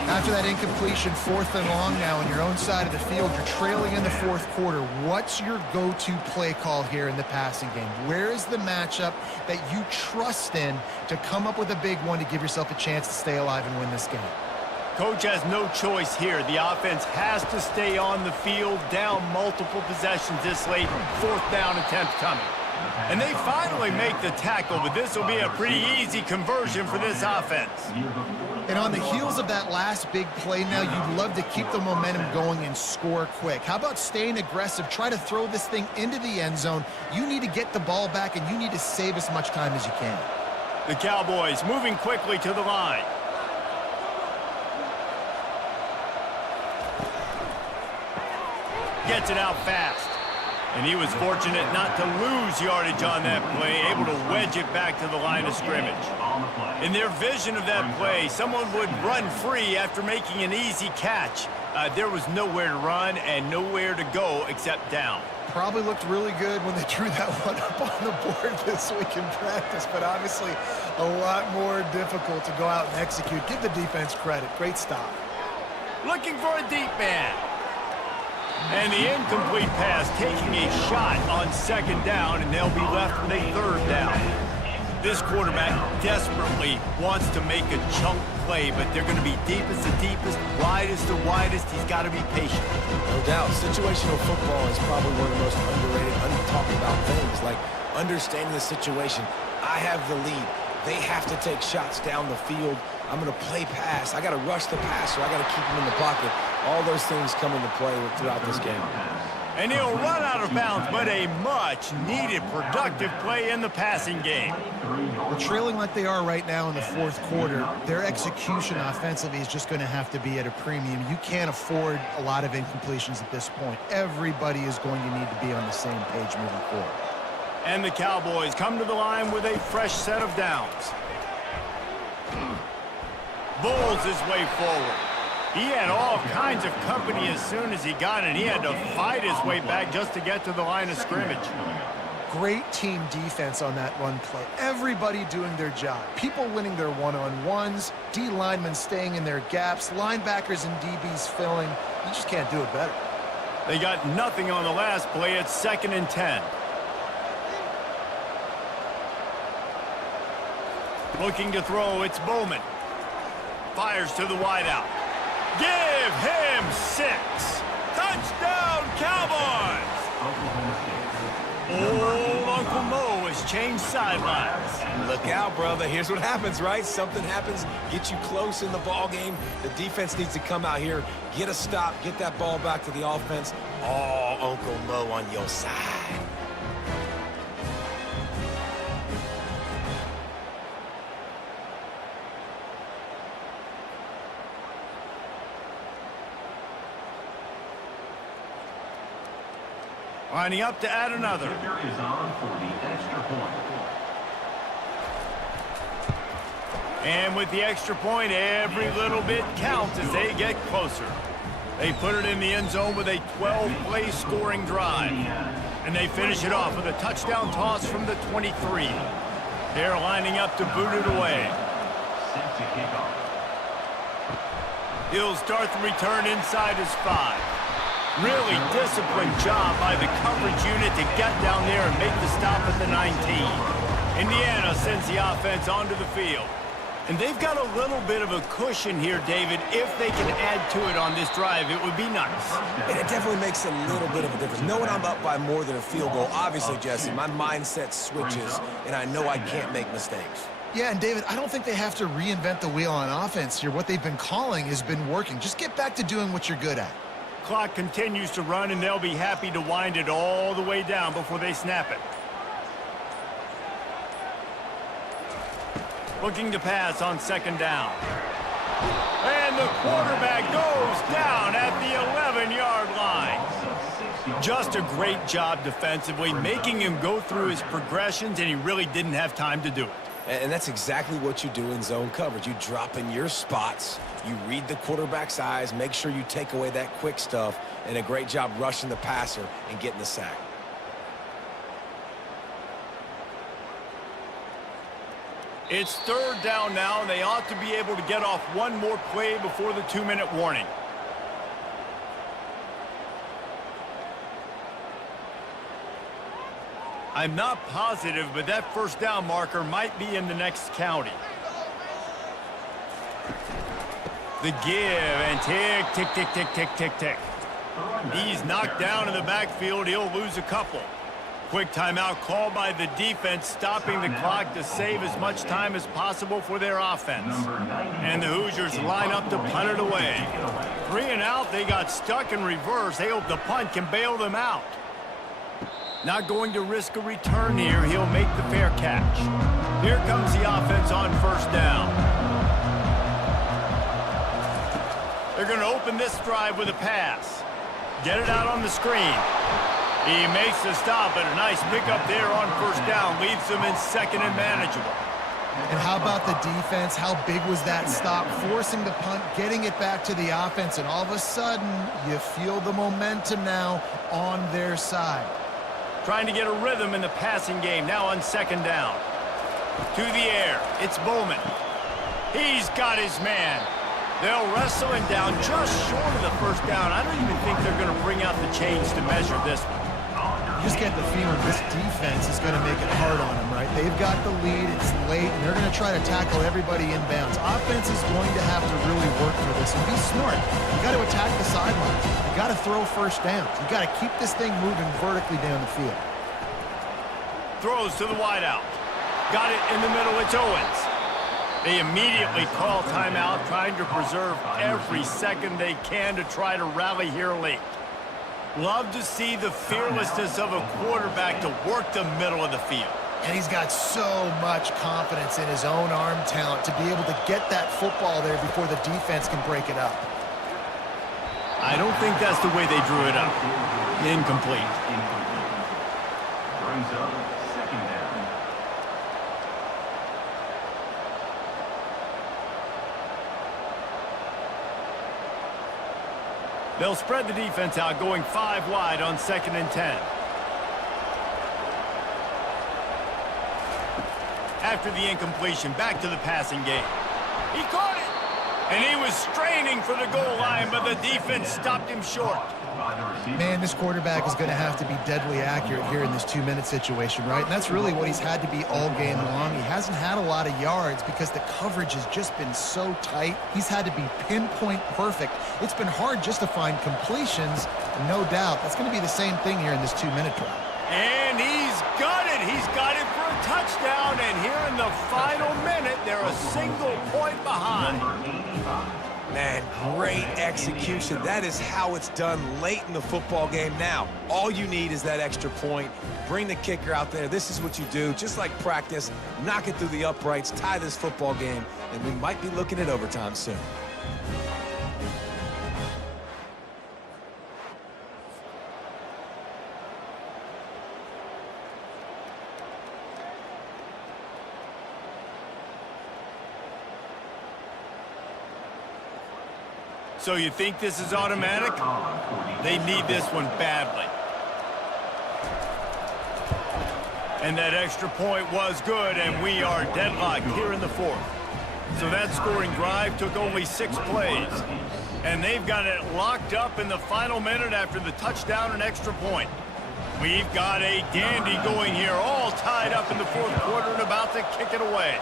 After that incompletion, 4th and long now on your own side of the field, you're trailing in the 4th quarter. What's your go-to play call here in the passing game? Where is the matchup that you trust in to come up with a big one to give yourself a chance to stay alive and win this game? Coach has no choice here. The offense has to stay on the field, down multiple possessions this late. 4th down attempt coming. And they finally make the tackle, but this will be a pretty easy conversion for this offense. And on the heels of that last big play now, you'd love to keep the momentum going and score quick. How about staying aggressive? Try to throw this thing into the end zone. You need to get the ball back, and you need to save as much time as you can. The Cowboys moving quickly to the line. Gets it out fast. And he was fortunate not to lose yardage on that play, able to wedge it back to the line of scrimmage. In their vision of that play, someone would run free after making an easy catch. There was nowhere to run and nowhere to go except down. Probably looked really good when they drew that one up on the board this week in practice, but obviously a lot more difficult to go out and execute. Give the defense credit. Great stop. Looking for a deep man. And the incomplete pass taking a shot on 2nd down, and they'll be left with a 3rd down. This quarterback desperately wants to make a chunk play, but they're going to be deepest to deepest, widest to widest. He's got to be patient. No doubt. Situational football is probably one of the most underrated, under-talked about things, like understanding the situation. I have the lead. They have to take shots down the field. I'm going to play pass. I got to rush the passer. I got to keep him in the pocket. All those things come into play throughout this game. And he'll run out of bounds, but a much-needed productive play in the passing game. Well, trailing like they are right now in the fourth quarter, their execution offensively is just going to have to be at a premium. You can't afford a lot of incompletions at this point. Everybody is going to need to be on the same page moving forward. And the Cowboys come to the line with a fresh set of downs. Bowls his way forward. He had all kinds of company as soon as he got it. He had to fight his way back just to get to the line of scrimmage. Great team defense on that run play. Everybody doing their job. People winning their one-on-ones, D linemen staying in their gaps, linebackers and DBs filling. You just can't do it better. They got nothing on the last play. It's 2nd and 10. Looking to throw, it's Bowman. Fires to the wideout. Give him 6. Touchdown, Cowboys! Old Uncle Mo has changed sidelines. Look out, brother. Here's what happens, right? Something happens, get you close in the ball game. The defense needs to come out here, get a stop, get that ball back to the offense. Oh, Uncle Mo on your side. Lining up to add another. Kicker is on for the extra point. And with the extra point, every little bit counts as they get closer. They put it in the end zone with a 12-play scoring drive. And they finish it off with a touchdown toss from the 23. They're lining up to boot it away. Set to kick off. He'll start the return inside his 5. Really disciplined job by the coverage unit to get down there and make the stop at the 19. Indiana sends the offense onto the field. And they've got a little bit of a cushion here, David. If they can add to it on this drive, it would be nice. And it definitely makes a little bit of a difference. Knowing I'm up by more than a field goal, obviously, Jesse, my mindset switches, and I know I can't make mistakes. Yeah, and David, I don't think they have to reinvent the wheel on offense here. What they've been calling has been working. Just get back to doing what you're good at. Clock continues to run, and they'll be happy to wind it all the way down before they snap it. Looking to pass on 2nd down. And the quarterback goes down at the 11-yard line. Just a great job defensively, making him go through his progressions, and he really didn't have time to do it. And that's exactly what you do in zone coverage. You drop in your spots, you read the quarterback's eyes, make sure you take away that quick stuff, and a great job rushing the passer and getting the sack. It's 3rd down now, and they ought to be able to get off one more play before the 2-minute warning. I'm not positive, but that 1st down marker might be in the next county. The give, and tick, tick, tick, tick, tick, tick, tick. He's knocked down in the backfield. He'll lose a couple. Quick timeout called by the defense, stopping the clock to save as much time as possible for their offense. And the Hoosiers line up to punt it away. 3 and out, they got stuck in reverse. They hope the punt can bail them out. Not going to risk a return here. He'll make the fair catch. Here comes the offense on 1st down. They're going to open this drive with a pass. Get it out on the screen. He makes the stop, and a nice pickup there on 1st down. Leaves them in 2nd and manageable. And how about the defense? How big was that stop? Forcing the punt, getting it back to the offense, and all of a sudden, you feel the momentum now on their side. Trying to get a rhythm in the passing game, now on 2nd down. To the air, it's Bowman. He's got his man. They'll wrestle him down just short of the 1st down. I don't even think they're going to bring out the chains to measure this one. You just get the feeling this defense is going to make it hard on them, right? They've got the lead, it's late, and they're going to try to tackle everybody inbounds. Offense is going to have to really work for this and be smart. You got to attack the sidelines. You got to throw 1st downs. You got to keep this thing moving vertically down the field. Throws to the wideout. Got it in the middle, it's Owens. They immediately call timeout, trying to preserve every second they can to try to rally here late. Love to see the fearlessness of a quarterback to work the middle of the field. And he's got so much confidence in his own arm talent to be able to get that football there before the defense can break it up. I don't think that's the way they drew it up. Incomplete. Brings up second down. They'll spread the defense out, going 5 wide on 2nd and 10. After the incompletion, back to the passing game. He caught it! And he was straining for the goal line, but the defense stopped him short. Man, this quarterback is going to have to be deadly accurate here in this 2-minute situation, right? And that's really what he's had to be all game long. He hasn't had a lot of yards because the coverage has just been so tight. He's had to be pinpoint perfect. It's been hard just to find completions, and no doubt that's going to be the same thing here in this 2-minute drive. And he's got it. He's got it for a touchdown. And here in the final minute, they're a single point behind. Man, great execution. That is how it's done late in the football game now. All you need is that extra point. Bring the kicker out there. This is what you do. Just like practice, knock it through the uprights, tie this football game, and we might be looking at overtime soon. So you think this is automatic? They need this one badly. And that extra point was good, and we are deadlocked here in the 4th. So that scoring drive took only 6 plays. And they've got it locked up in the final minute after the touchdown and extra point. We've got a dandy going here, all tied up in the 4th quarter and about to kick it away.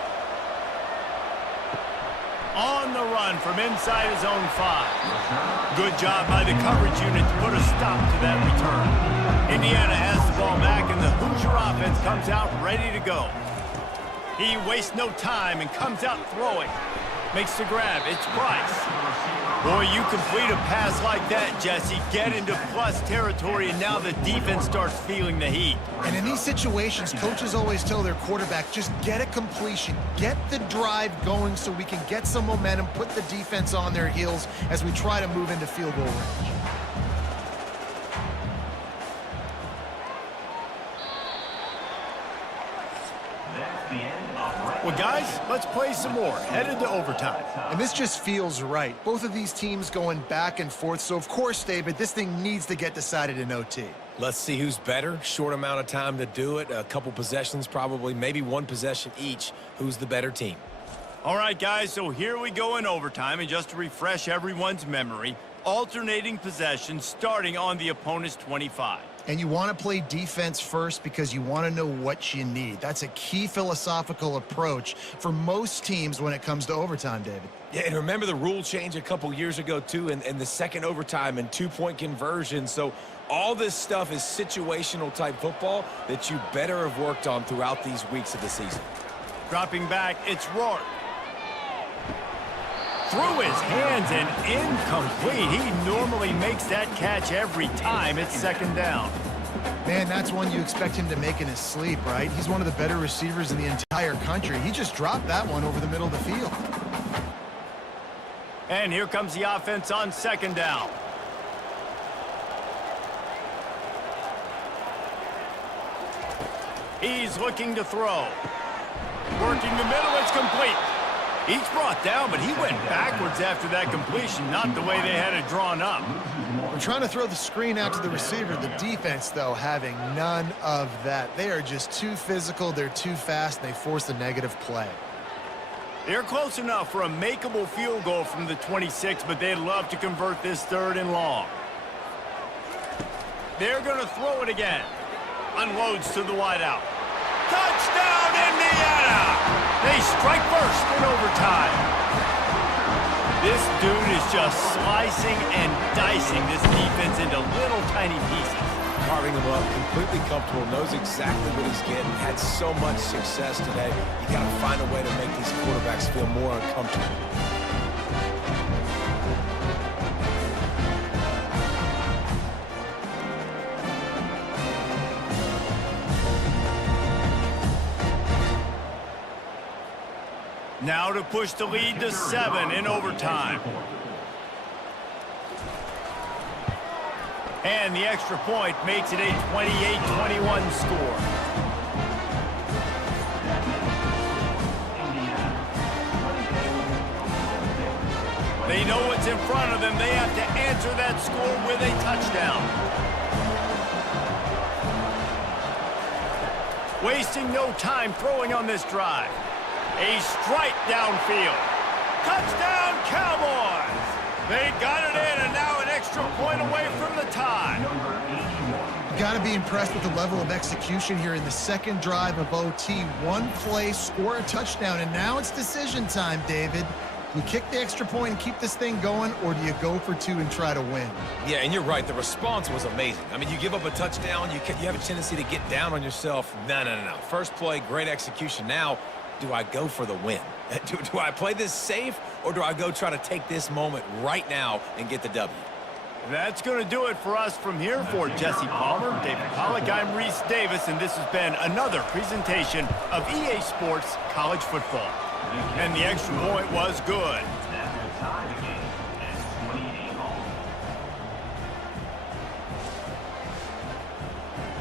On the run from inside his own 5. Good job by the coverage unit to put a stop to that return. Indiana has the ball back, and the Hoosier offense comes out ready to go. He wastes no time and comes out throwing. Makes the grab. It's Price. Boy, you complete a pass like that, Jesse, get into plus territory, and now the defense starts feeling the heat. And in these situations, coaches always tell their quarterback, just get a completion, get the drive going so we can get some momentum, put the defense on their heels as we try to move into field goal range. Well, guys, let's play some more. Headed to overtime. And this just feels right. Both of these teams going back and forth. So, of course, David, this thing needs to get decided in OT. Let's see who's better. Short amount of time to do it. A couple possessions, probably, maybe 1 possession each. Who's the better team? All right, guys, so here we go in overtime. And just to refresh everyone's memory, alternating possessions starting on the opponent's 25. And you want to play defense first because you want to know what you need. That's a key philosophical approach for most teams when it comes to overtime, David. Yeah, and remember the rule change a couple years ago, too, and the second overtime and 2-point conversion. So all this stuff is situational type football that you better have worked on throughout these weeks of the season. Dropping back, it's Rourke. Through his hands and incomplete. He normally makes that catch every time. It's 2nd down. Man, that's one you expect him to make in his sleep, right? He's one of the better receivers in the entire country. He just dropped that one over the middle of the field. And here comes the offense on 2nd down. He's looking to throw. Working the middle, it's complete. He's brought down, but he went backwards after that completion, not the way they had it drawn up. We're trying to throw the screen out to the receiver. The defense, though, having none of that. They are just too physical, they're too fast, and they force the negative play. They're close enough for a makeable field goal from the 26, but they'd love to convert this 3rd and long. They're going to throw it again. Unloads to the wideout. Touchdown, Indiana! They strike first in overtime. This dude is just slicing and dicing this defense into little tiny pieces. Carving them up, completely comfortable, knows exactly what he's getting, had so much success today. You got to find a way to make these quarterbacks feel more uncomfortable. Now to push the lead to 7 in overtime. And the extra point makes it a 28-21 score. They know what's in front of them. They have to answer that score with a touchdown. Wasting no time throwing on this drive. A strike downfield. Touchdown, Cowboys! They got it in, and now an extra point away from the tie. Got to be impressed with the level of execution here in the second drive of OT. One play, score a touchdown, and now it's decision time, David. Do you kick the extra point and keep this thing going, or do you go for 2 and try to win? Yeah, and you're right. The response was amazing. I mean, you give up a touchdown, you have a tendency to get down on yourself. No. First play, great execution. Now, do I go for the win? Do I play this safe, or do I go try to take this moment right now and get the W? That's going to do it for us from here. For Jesse Palmer, David Pollack, I'm Reese Davis, and this has been another presentation of EA Sports College Football. And the extra point was good.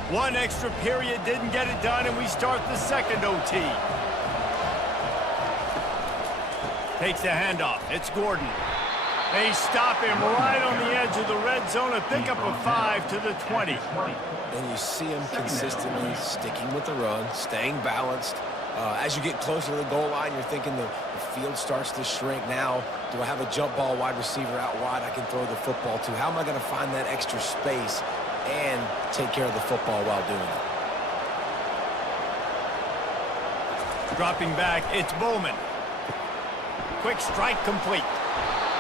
One extra period didn't get it done, and we start the second OT. Takes the handoff. It's Gordon. They stop him right on the edge of the red zone. A pickup of 5 to the 20. And you see him consistently sticking with the run, staying balanced. As you get closer to the goal line, you're thinking the field starts to shrink. Now, do I have a jump ball wide receiver out wide I can throw the football to? How am I going to find that extra space and take care of the football while doing it? Dropping back, it's Bowman. Quick strike complete.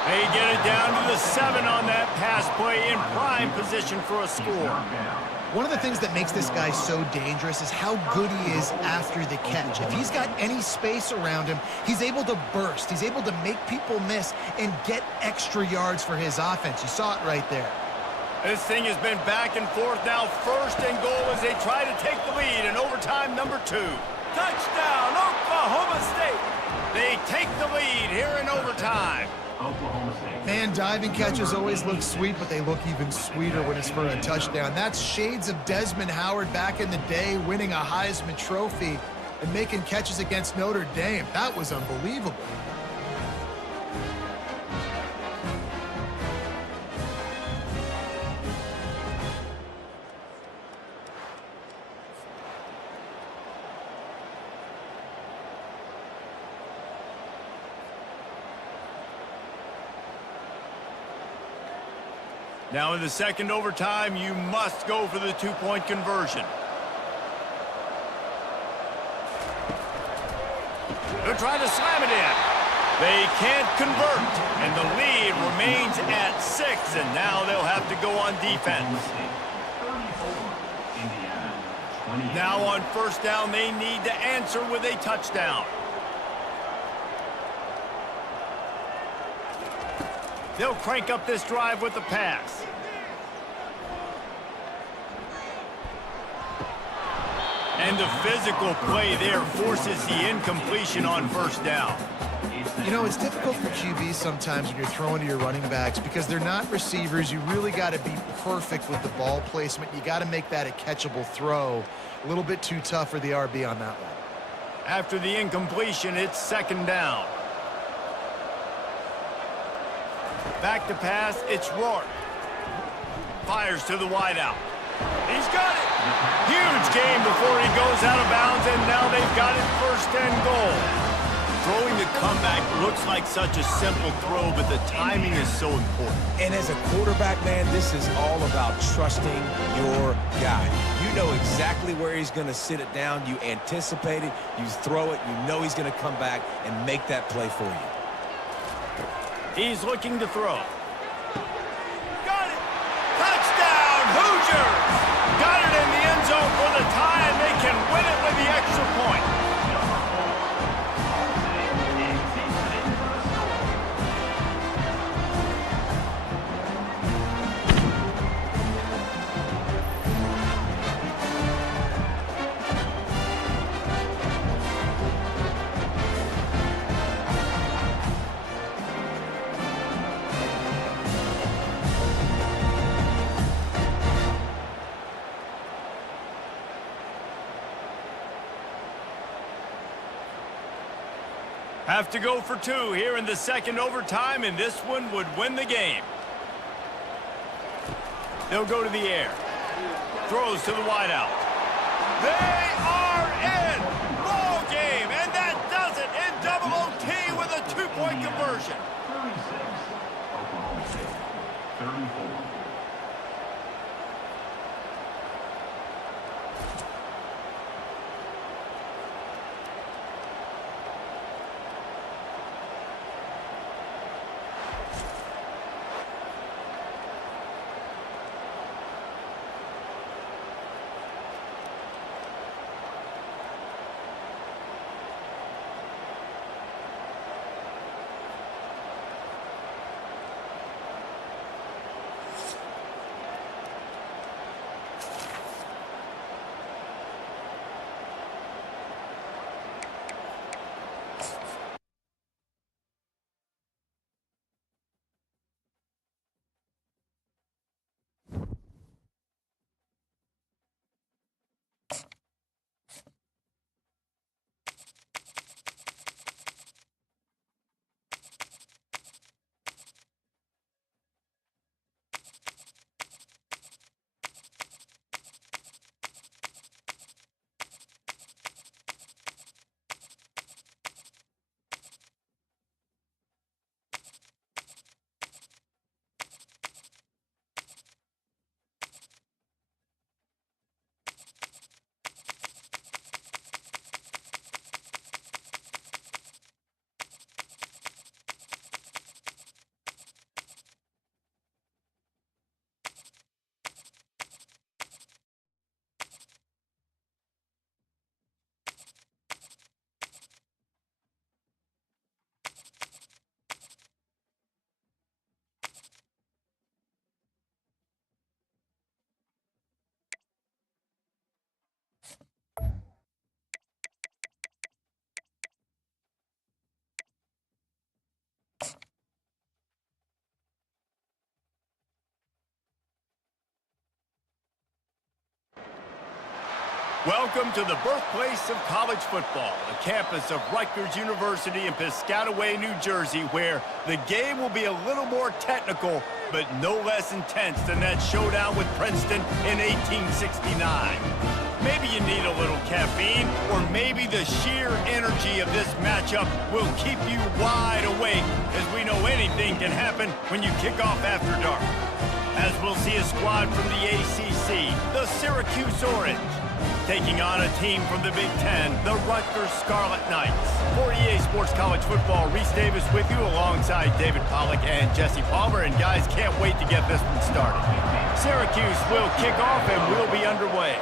They get it down to the 7 on that pass play, in prime position for a score. One of the things that makes this guy so dangerous is how good he is after the catch. If he's got any space around him, he's able to burst. He's able to make people miss and get extra yards for his offense. You saw it right there. This thing has been back and forth now. First and goal as they try to take the lead in overtime number 2. Touchdown, Oklahoma State. They take the lead here in overtime. Man, diving catches always look sweet, but they look even sweeter when it's for a touchdown. That's shades of Desmond Howard back in the day, winning a Heisman Trophy and making catches against Notre Dame. That was unbelievable. Now in the second overtime, you must go for the 2-point conversion. They're trying to slam it in. They can't convert, and the lead remains at 6, and now they'll have to go on defense. Now on first down, they need to answer with a touchdown. They'll crank up this drive with the pass. And the physical play there forces the incompletion on first down. You know, it's difficult for QBs sometimes when you're throwing to your running backs because they're not receivers. You really got to be perfect with the ball placement. You got to make that a catchable throw. A little bit too tough for the RB on that one. After the incompletion, it's second down. Back to pass, it's Rourke. Fires to the wideout. He's got it. Huge game before he goes out of bounds, and now they've got it first and goal. Throwing the comeback looks like such a simple throw, but the timing is so important. And as a quarterback, man, this is all about trusting your guy. You know exactly where he's going to sit it down. You anticipate it. You throw it. You know he's going to come back and make that play for you. He's looking to throw. Got it! Touchdown, Hoosiers! Got it in the end zone for the tie, and they can win it with the extra point. Have to go for two here in the second overtime, and this one would win the game. They'll go to the air. Throws to the wideout. They are in! Ball game, and that does it in double OT with a two-point conversion. 36. Oklahoma State. 34. Welcome to the birthplace of college football, the campus of Rutgers University in Piscataway, New Jersey, where the game will be a little more technical, but no less intense than that showdown with Princeton in 1869. Maybe you need a little caffeine, or maybe the sheer energy of this matchup will keep you wide awake, as we know anything can happen when you kick off after dark. As we'll see a squad from the ACC, the Syracuse Orange, taking on a team from the Big Ten, the Rutgers Scarlet Knights. For EA Sports College Football, Reese Davis with you alongside David Pollack and Jesse Palmer. And guys, can't wait to get this one started. Syracuse will kick off and we'll be underway.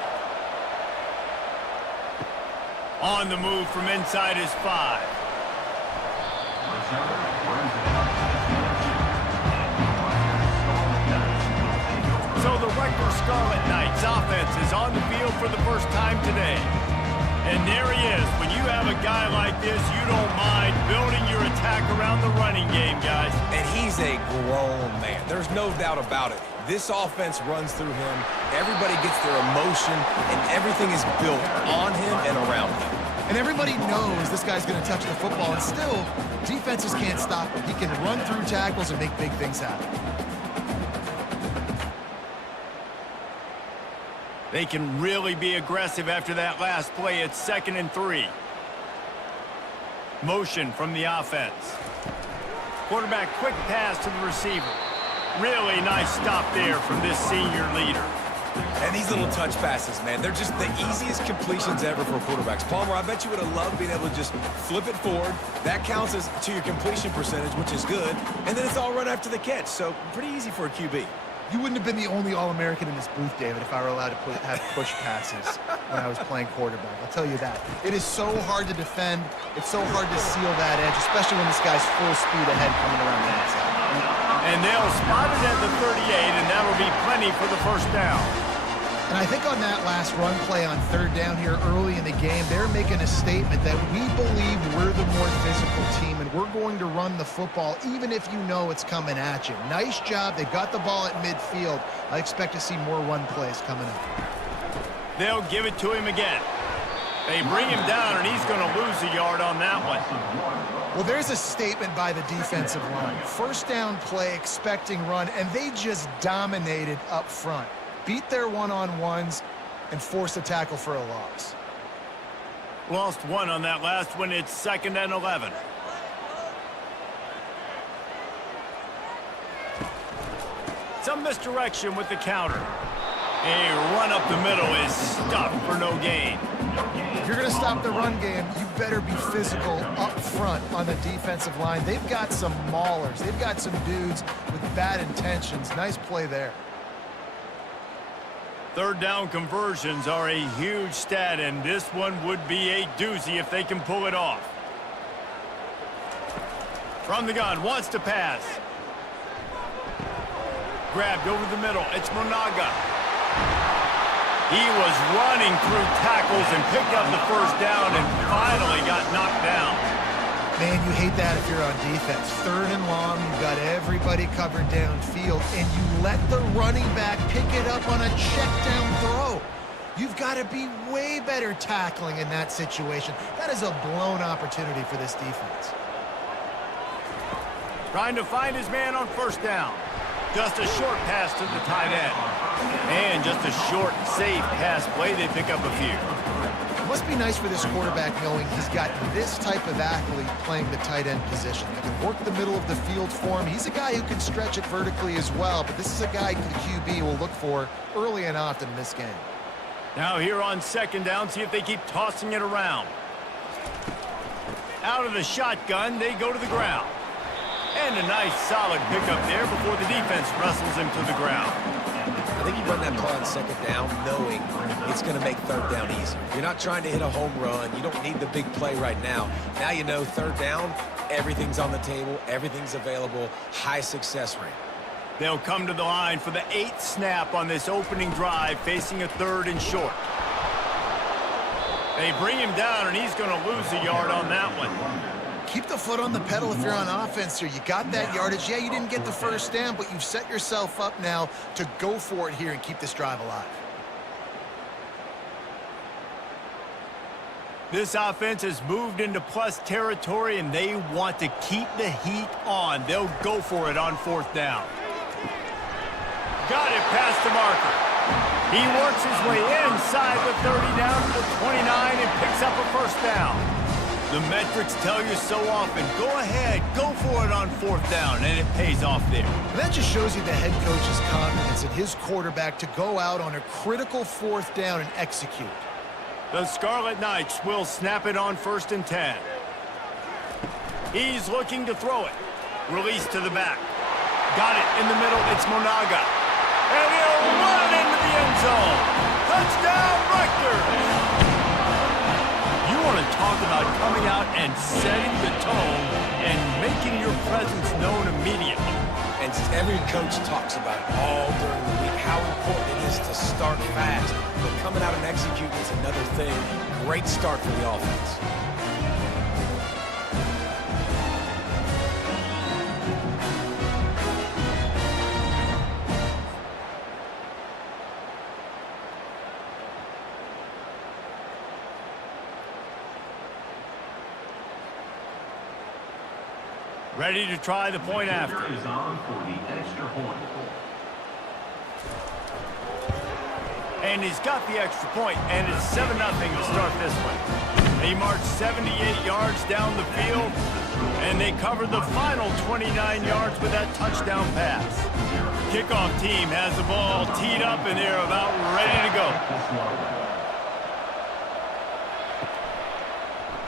On the move from inside is 5. So the Rutgers Scarlet Knights offense is on the field for the first time today. And there he is. When you have a guy like this, you don't mind building your attack around the running game, guys. And he's a grown man. There's no doubt about it. This offense runs through him. Everybody gets their emotion, and everything is built on him and around him. And everybody knows this guy's going to touch the football, and still, defenses can't stop him. He can run through tackles and make big things happen. They can really be aggressive after that last play. It's 2nd and 3. Motion from the offense. Quarterback quick pass to the receiver. Really nice stop there from this senior leader. And these little touch passes, man, they're just the easiest completions ever for quarterbacks. Palmer, I bet you would have loved being able to just flip it forward. That counts as to your completion percentage, which is good. And then it's all run after the catch, so pretty easy for a QB. You wouldn't have been the only All-American in this booth, David, if I were allowed to have push passes when I was playing quarterback. I'll tell you that. It is so hard to defend. It's so hard to seal that edge, especially when this guy's full speed ahead coming around the outside. And they'll spot it at the 38, and that'll be plenty for the first down. And I think on that last run play on 3rd down here early in the game, they're making a statement that we believe we're the more physical team and we're going to run the football even if you know it's coming at you. Nice job. They got the ball at midfield. I expect to see more run plays coming up. They'll give it to him again. They bring him down, and he's going to lose a yard on that one. Well, there's a statement by the defensive line. First down play, expecting run, and they just dominated up front. Beat their one-on-ones and forced a tackle for a loss. Lost one on that last one. It's 2nd and 11. Some misdirection with the counter. A run up the middle is stuffed for no gain. If you're going to stop the run game, you better be physical up front on the defensive line. They've got some maulers. They've got some dudes with bad intentions. Nice play there. Third down conversions are a huge stat, and this one would be a doozy if they can pull it off. From the gun, wants to pass. Grabbed over the middle. It's Monaga. He was running through tackles and picked up the first down and finally got knocked down. Man, you hate that if you're on defense. 3rd and long, you've got everybody covered downfield, and you let the running back pick it up on a check down throw. You've got to be way better tackling in that situation. That is a blown opportunity for this defense. Trying to find his man on first down. Just a short pass to the tight end. And just a short, safe pass play. They pick up a few. It must be nice for this quarterback knowing he's got this type of athlete playing the tight end position. He can work the middle of the field for him. He's a guy who can stretch it vertically as well, but this is a guy the QB will look for early and often in this game. Now here on 2nd down, see if they keep tossing it around. Out of the shotgun, they go to the ground. And a nice solid pickup there before the defense wrestles him to the ground. I think you run that play on 2nd down knowing it's going to make 3rd down easier. You're not trying to hit a home run. You don't need the big play right now. Now you know 3rd down, everything's on the table, everything's available, high success rate. They'll come to the line for the 8th snap on this opening drive, facing a 3rd and short. They bring him down, and he's going to lose a yard on that one. Keep the foot on the pedal if you're on offense here. You got that yardage. Yeah, you didn't get the first down, but you've set yourself up now to go for it here and keep this drive alive. This offense has moved into plus territory, and they want to keep the heat on. They'll go for it on 4th down. Got it past the marker. He works his way inside the 30 down to the 29 and picks up a first down. The metrics tell you so often, go ahead, go for it on 4th down, and it pays off there. And that just shows you the head coach's confidence in his quarterback to go out on a critical 4th down and execute. The Scarlet Knights will snap it on 1st and 10. He's looking to throw it. Release to the back. Got it in the middle, it's Monaga. And he'll run it into the end zone. Touchdown, Rutgers! You want to talk about coming out and setting the tone and making your presence known immediately. And every coach talks about it all during the week, how important it is to start fast. But coming out and executing is another thing. Great start for the offense. Ready to try the point after. Is on for the extra point. And he's got the extra point, and it's 7-0 to start this one. They march 78 yards down the field, and they cover the final 29 yards with that touchdown pass. Kickoff team has the ball teed up, and they're about ready to go.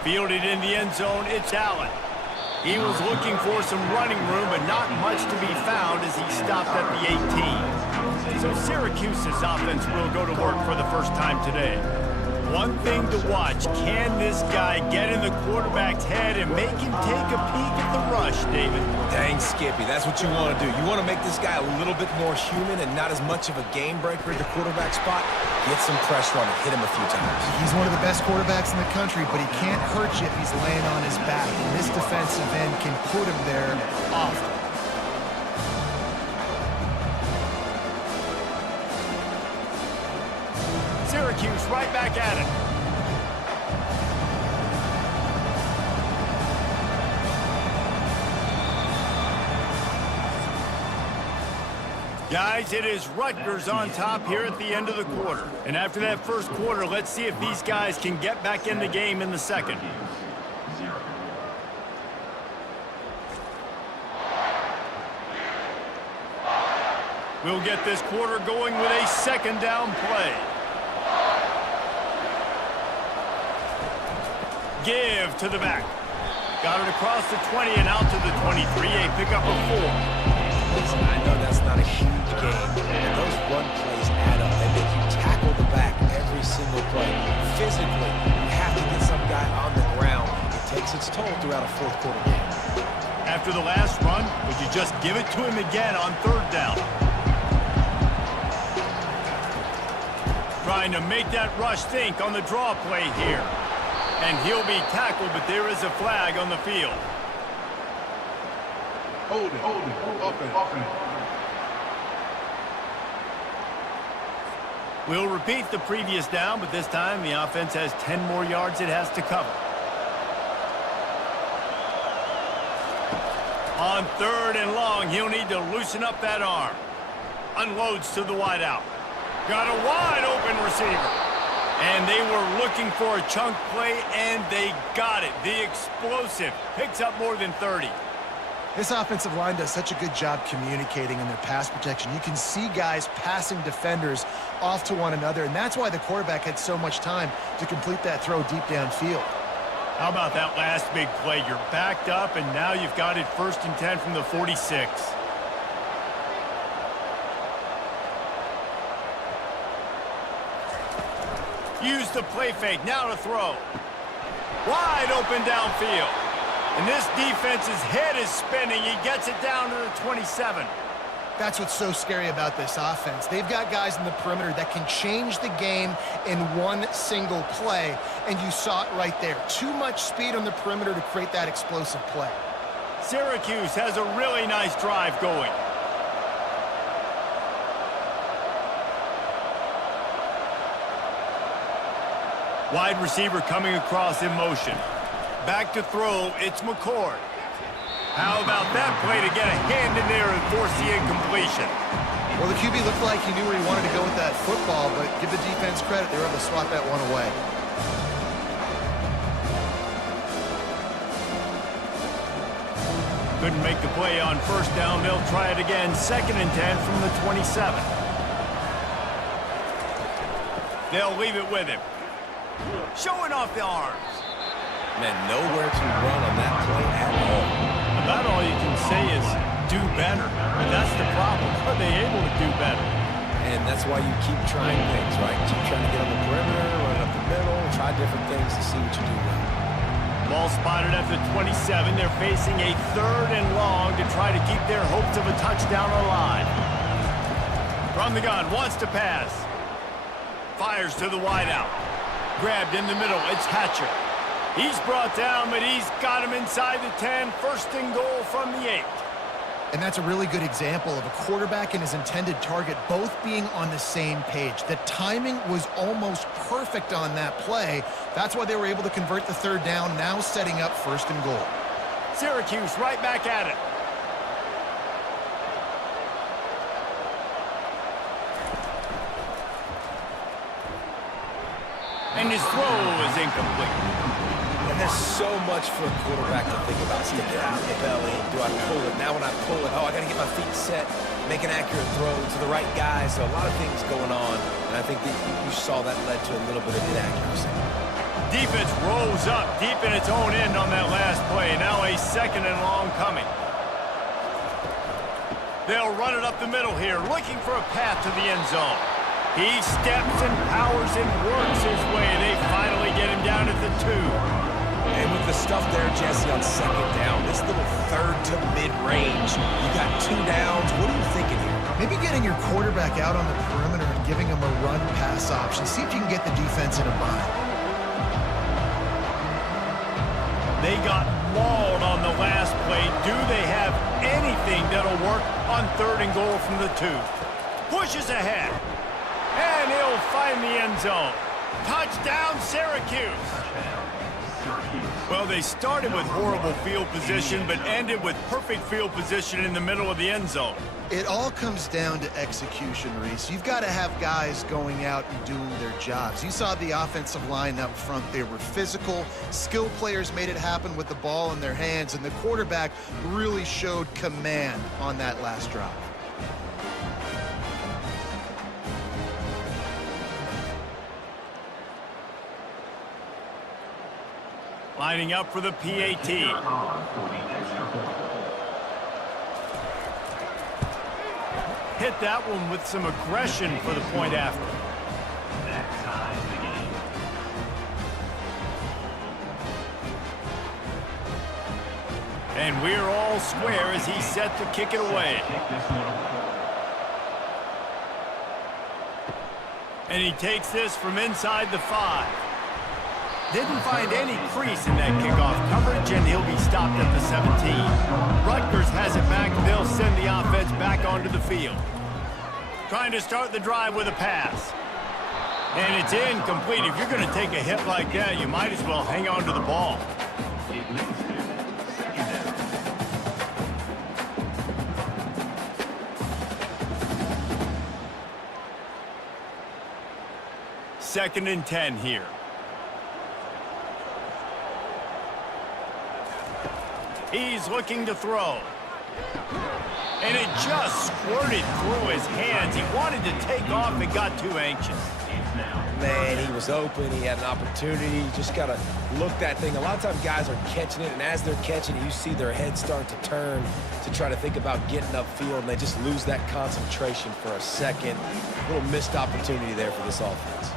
Fielded in the end zone, it's Allen. He was looking for some running room, but not much to be found as he stopped at the 18. So Syracuse's offense will go to work for the first time today. One thing to watch, can this guy get in the quarterback's head and make him take a peek at the rush, David? Dang, Skippy, that's what you want to do. You want to make this guy a little bit more human and not as much of a game breaker at the quarterback spot. Get some pressure on him, hit him a few times. He's one of the best quarterbacks in the country, but he can't hurt you if he's laying on his back. And this defensive end can put him there often. Syracuse right back at it. Guys, it is Rutgers on top here at the end of the quarter. And after that first quarter, let's see if these guys can get back in the game in the second. We'll get this quarter going with a second down play. Give to the back. Got it across the 20 and out to the 23. A pickup of 4. Listen, I know that's not a huge game, but those run plays add up. They make you tackle the back every single play. Physically, you have to get some guy on the ground. It takes its toll throughout a fourth quarter game. After the last run, would you just give it to him again on third down? Trying to make that rush think on the draw play here. And he'll be tackled, but there is a flag on the field. Holding. Offense. We'll repeat the previous down, but this time the offense has 10 more yards it has to cover. On third and long, he'll need to loosen up that arm. Unloads to the wideout. Got a wide open receiver. And they were looking for a chunk play, and they got it. The explosive picks up more than 30. This offensive line does such a good job communicating in their pass protection. You can see guys passing defenders off to one another, and that's why the quarterback had so much time to complete that throw deep downfield. How about that last big play? You're backed up, and now you've got it 1st and 10 from the 46. Use the play fake, now to throw. Wide open downfield. And this defense's head is spinning. He gets it down to the 27. That's what's so scary about this offense. They've got guys in the perimeter that can change the game in one single play, and you saw it right there. Too much speed on the perimeter to create that explosive play. Syracuse has a really nice drive going. Wide receiver coming across in motion. Back to throw, it's McCord. How about that play to get a hand in there and force the incompletion? Well, the QB looked like he knew where he wanted to go with that football, but give the defense credit. They were able to swat that one away. Couldn't make the play on first down. They'll try it again. 2nd and 10 from the 27. They'll leave it with him. Showing off the arms. Man, nowhere to run on that play at all. About all you can say is do better. But that's the problem. Are they able to do better? And that's why you keep trying things, right? Keep trying to get on the perimeter, run up the middle, try different things to see what you do well. Ball spotted at the 27. They're facing a 3rd and long to try to keep their hopes of a touchdown alive. From the gun, wants to pass. Fires to the wideout. Grabbed in the middle, it's Hatcher. He's brought down, but he's got him inside the 10. 1st and goal from the 8. And that's a really good example of a quarterback and his intended target both being on the same page. The timing was almost perfect on that play. That's why they were able to convert the 3rd down, now setting up 1st and goal. Syracuse right back at it. And his throw is incomplete. And there's so much for a quarterback to think about. Stick it out in the belly. Do I pull it? Now when I pull it, I got to get my feet set, make an accurate throw to the right guy. So a lot of things going on. And I think that you saw that led to a little bit of inaccuracy. Defense rolls up deep in its own end on that last play. Now a 2nd and long coming. They'll run it up the middle here, looking for a path to the end zone. He steps and powers and works his way. They finally get him down at the 2. And with the stuff there, Jesse, on 2nd down, this little 3rd to mid-range, you got 2 downs. What are you thinking here? Maybe getting your quarterback out on the perimeter and giving him a run-pass option. See if you can get the defense in a bind. They got mauled on the last play. Do they have anything that'll work on 3rd and goal from the 2? Pushes ahead. And he'll find the end zone. Touchdown, Syracuse. Syracuse. Well, they started with horrible field position, but ended with perfect field position in the middle of the end zone. It all comes down to execution, Reese. You've got to have guys going out and doing their jobs. You saw the offensive line up front. They were physical. Skill players made it happen with the ball in their hands, and the quarterback really showed command on that last drive. Lining up for the PAT. Hit that one with some aggression for the point after. That ties the game. And we're all square as he's set to kick it away. Kick this one away. And he takes this from inside the 5. Didn't find any crease in that kickoff coverage, and he'll be stopped at the 17. Rutgers has it back, and they'll send the offense back onto the field. Trying to start the drive with a pass. And it's incomplete. If you're going to take a hit like that, you might as well hang on to the ball. It leads to second down. Second and 10 here. He's looking to throw. And it just squirted through his hands. He wanted to take off and got too anxious. Man, he was open. He had an opportunity. You just got to look that thing. A lot of times guys are catching it, and as they're catching it, you see their head start to turn to try to think about getting upfield, and they just lose that concentration for a second. A little missed opportunity there for this offense.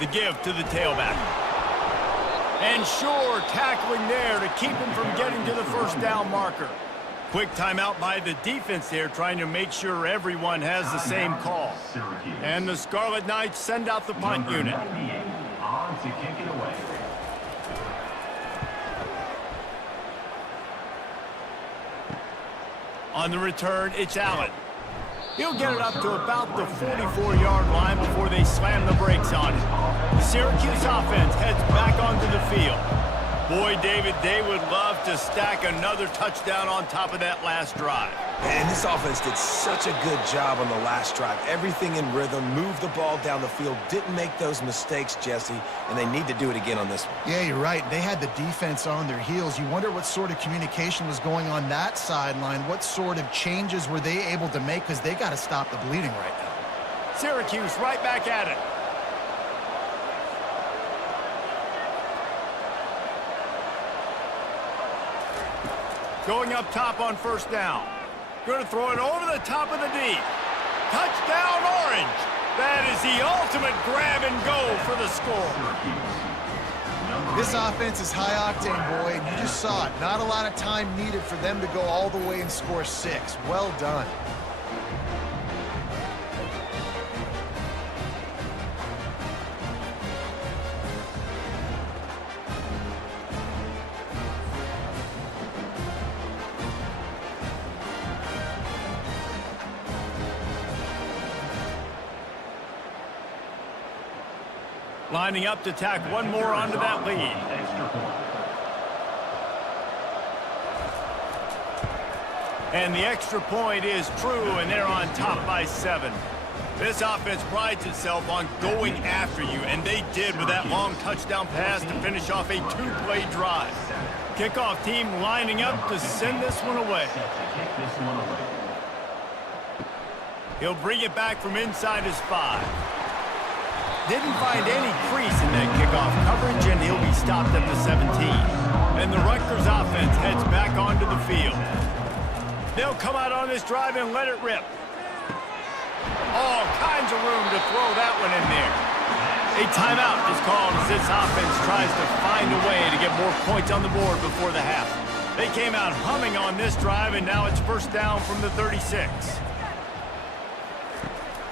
The give to the tailback. And sure, tackling there to keep him from getting to the first down marker. Quick timeout by the defense there, trying to make sure everyone has the same call. And the Scarlet Knights send out the punt unit. On to kick it away. On the return, it's Allen. He'll get it up to about the 44-yard line before they slam the brakes on it. The Syracuse offense heads back onto the field. Boy, David, they would love to stack another touchdown on top of that last drive. And this offense did such a good job on the last drive. Everything in rhythm, moved the ball down the field, didn't make those mistakes, Jesse, and they need to do it again on this one. Yeah, you're right. They had the defense on their heels. You wonder what sort of communication was going on that sideline. What sort of changes were they able to make? Because they got to stop the bleeding right now. Syracuse right back at it. Going up top on first down. Going to throw it over the top of the D. Touchdown, Orange. That is the ultimate grab and go for the score. This offense is high octane, boy, and you just saw it. Not a lot of time needed for them to go all the way and score 6. Well done. Lining up to tack one more onto that lead. And the extra point is true, and they're on top by 7. This offense prides itself on going after you, and they did with that long touchdown pass to finish off a 2-play drive. Kickoff team lining up to send this one away. He'll bring it back from inside his 5. Didn't find any crease in that kickoff coverage, and he'll be stopped at the 17. And the Rutgers offense heads back onto the field. They'll come out on this drive and let it rip. All kinds of room to throw that one in there. A timeout is called as this offense tries to find a way to get more points on the board before the half. They came out humming on this drive, and now it's first down from the 36.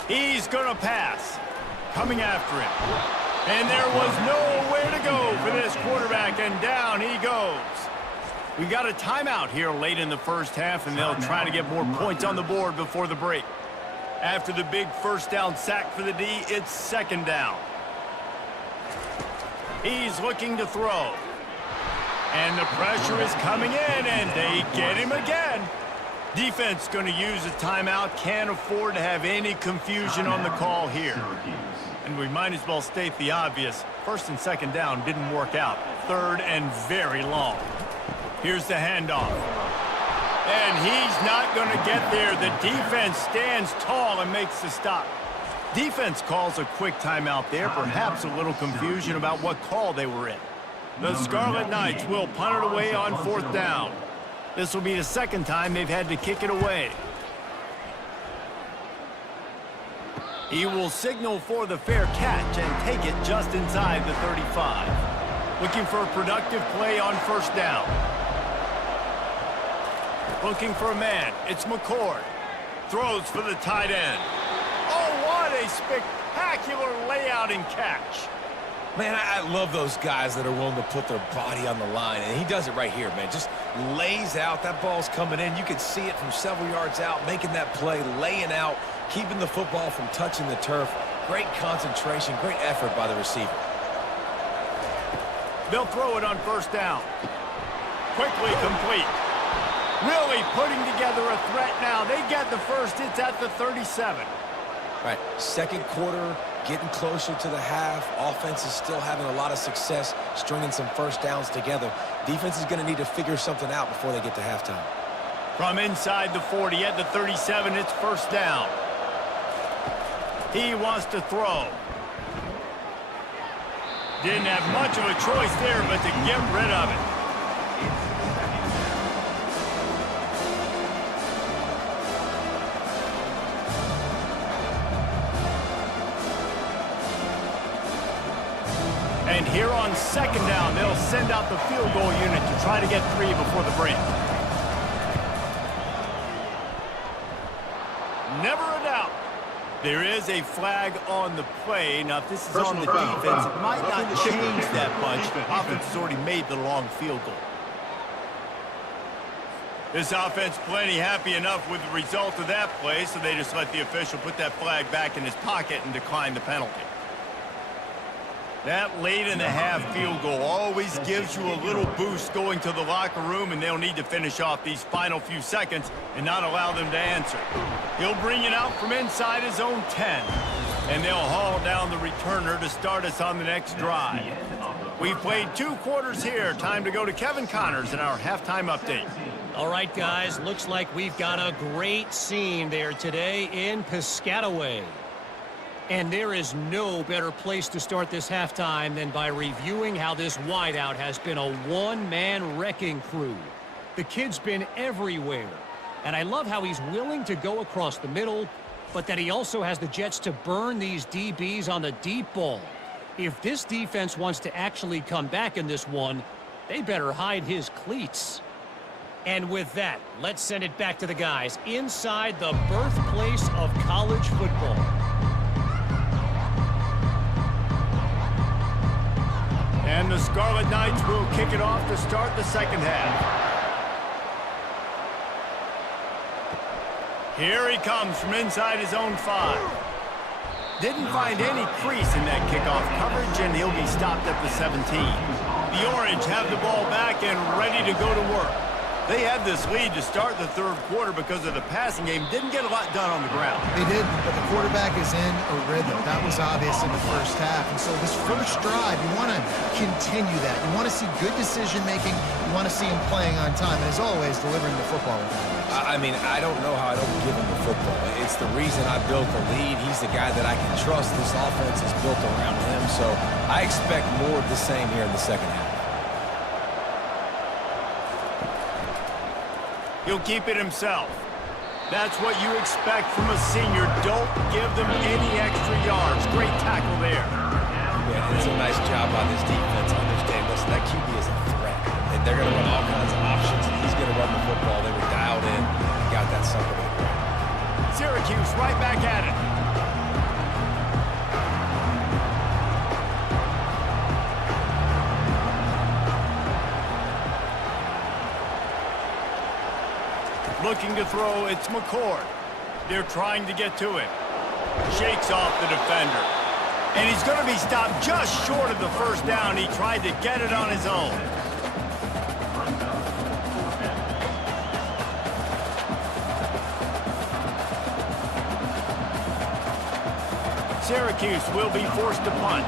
He's going to pass. Coming after him. And there was nowhere to go for this quarterback, and down he goes. We got a timeout here late in the first half, and they'll try to get more points on the board before the break. After the big first down sack for the D, it's second down. He's looking to throw. And the pressure is coming in, and they get him again. Defense going to use a timeout. Can't afford to have any confusion on the call here. And we might as well state the obvious. First and second down didn't work out. Third and very long. Here's the handoff. And he's not going to get there. The defense stands tall and makes the stop. Defense calls a quick timeout there. Perhaps a little confusion about what call they were in. The Scarlet Knights will punt it away on fourth down. This will be the second time they've had to kick it away. He will signal for the fair catch and take it just inside the 35. Looking for a productive play on first down. Looking for a man. It's McCord. Throws for the tight end. Oh, what a spectacular layout and catch. Man, I love those guys that are willing to put their body on the line, and he does it right here, man. Just lays out. That ball's coming in. You can see it from several yards out, making that play, laying out, keeping the football from touching the turf. Great concentration, great effort by the receiver. They'll throw it on first down. Quickly complete. Really putting together a threat now. They get the first. It's at the 37. Right, second quarter, getting closer to the half. Offense is still having a lot of success stringing some first downs together. Defense is going to need to figure something out before they get to halftime. From inside the 40 at the 37, it's first down. He wants to throw. Didn't have much of a choice there, but to get rid of it. And here on second down, they'll send out the field goal unit to try to get 3 before the break. Never a doubt. There is a flag on the play. Now, if this is on the defense, it might not change that much. Offense has already made the long field goal. This offense plenty happy enough with the result of that play, so they just let the official put that flag back in his pocket and decline the penalty. That late in the half field goal always gives you a little boost going to the locker room, and they'll need to finish off these final few seconds and not allow them to answer. He'll bring it out from inside his own 10, and they'll haul down the returner to start us on the next drive. We've played 2 quarters here. Time to go to Kevin Connors in our halftime update. All right, guys, looks like we've got a great scene there today in Piscataway. And there is no better place to start this halftime than by reviewing how this wideout has been a one-man wrecking crew. The kid's been everywhere. And I love how he's willing to go across the middle, but that he also has the jets to burn these DBs on the deep ball. If this defense wants to actually come back in this one, they better hide his cleats. And with that, let's send it back to the guys inside the birthplace of college football. And the Scarlet Knights will kick it off to start the second half. Here he comes from inside his own 5. Didn't find any crease in that kickoff coverage, and he'll be stopped at the 17. The Orange have the ball back and ready to go to work. They had this lead to start the third quarter because of the passing game. Didn't get a lot done on the ground. They did, but the quarterback is in a rhythm. That was obvious in the first half. And so this first drive, you want to continue that. You want to see good decision-making. You want to see him playing on time. And as always, delivering the football. I mean, I don't know how I don't give him the football. It's the reason I built the lead. He's the guy that I can trust. This offense is built around him. So I expect more of the same here in the second half. He'll keep it himself. That's what you expect from a senior. Don't give them any extra yards. Great tackle there. Yeah, it's a nice job by this defense. Understand, listen, that QB is a threat. And they're going to run all kinds of options, and he's going to run the football. They were dialed in and got that sucker to the ground. Syracuse right back at it. Looking to throw, it's McCord. They're trying to get to him. Shakes off the defender. And he's going to be stopped just short of the first down. He tried to get it on his own. Syracuse will be forced to punt.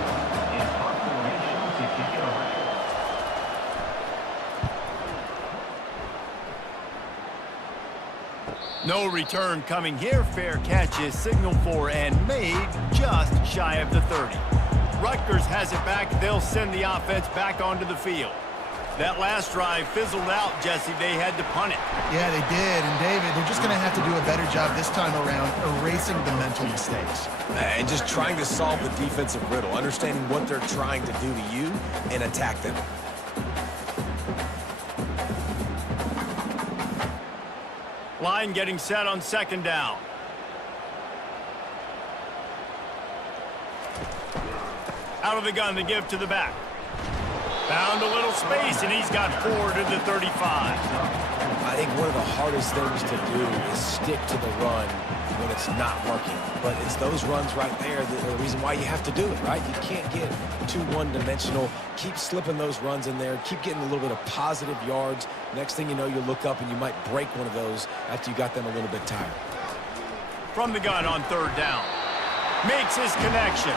No return coming here. Fair catch is signaled for and made just shy of the 30. Rutgers has it back. They'll send the offense back onto the field. That last drive fizzled out, Jesse. They had to punt it. Yeah, they did. And, David, they're just going to have to do a better job this time around erasing the mental mistakes. And just trying to solve the defensive riddle, understanding what they're trying to do to you and attack them. Line getting set on second down. Out of the gun, the give to the back. Found a little space, and he's got 4 to the 35. I think one of the hardest things to do is stick to the run when it's not working. But it's those runs right there that are the reason why you have to do it, right? You can't get too one-dimensional. Keep slipping those runs in there. Keep getting a little bit of positive yards. Next thing you know, you look up and you might break one of those after you got them a little bit tired. From the gun on third down. Makes his connection.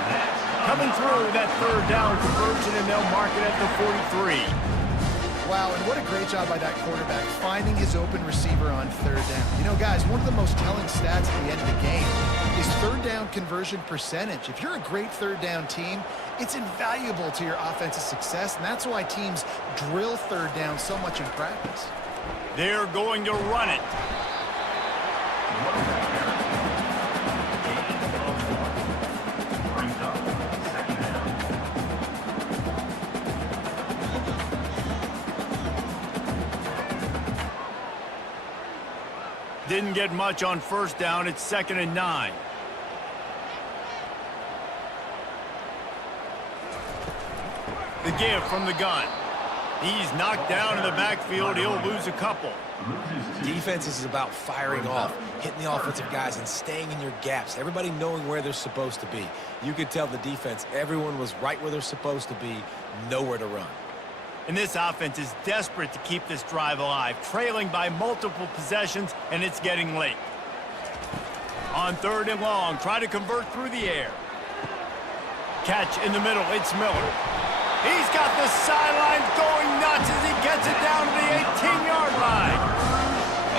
Coming through that third down conversion, and they'll mark it at the 43. Wow, and what a great job by that quarterback, finding his open receiver on third down. You know, guys, one of the most telling stats at the end of the game is third down conversion percentage. If you're a great third down team, it's invaluable to your offensive success, and that's why teams drill third down so much in practice. They're going to run it. Didn't get much on first down. It's 2nd and 9. The give from the gun. He's knocked down in the backfield. He'll lose a couple. Defense is about firing off, hitting the offensive guys, and staying in your gaps. Everybody knowing where they're supposed to be. You could tell the defense, everyone was right where they're supposed to be, nowhere to run. And this offense is desperate to keep this drive alive, trailing by multiple possessions, and it's getting late. On third and long, try to convert through the air. Catch in the middle, it's Miller. He's got the sidelines going nuts as he gets it down to the 18-yard line.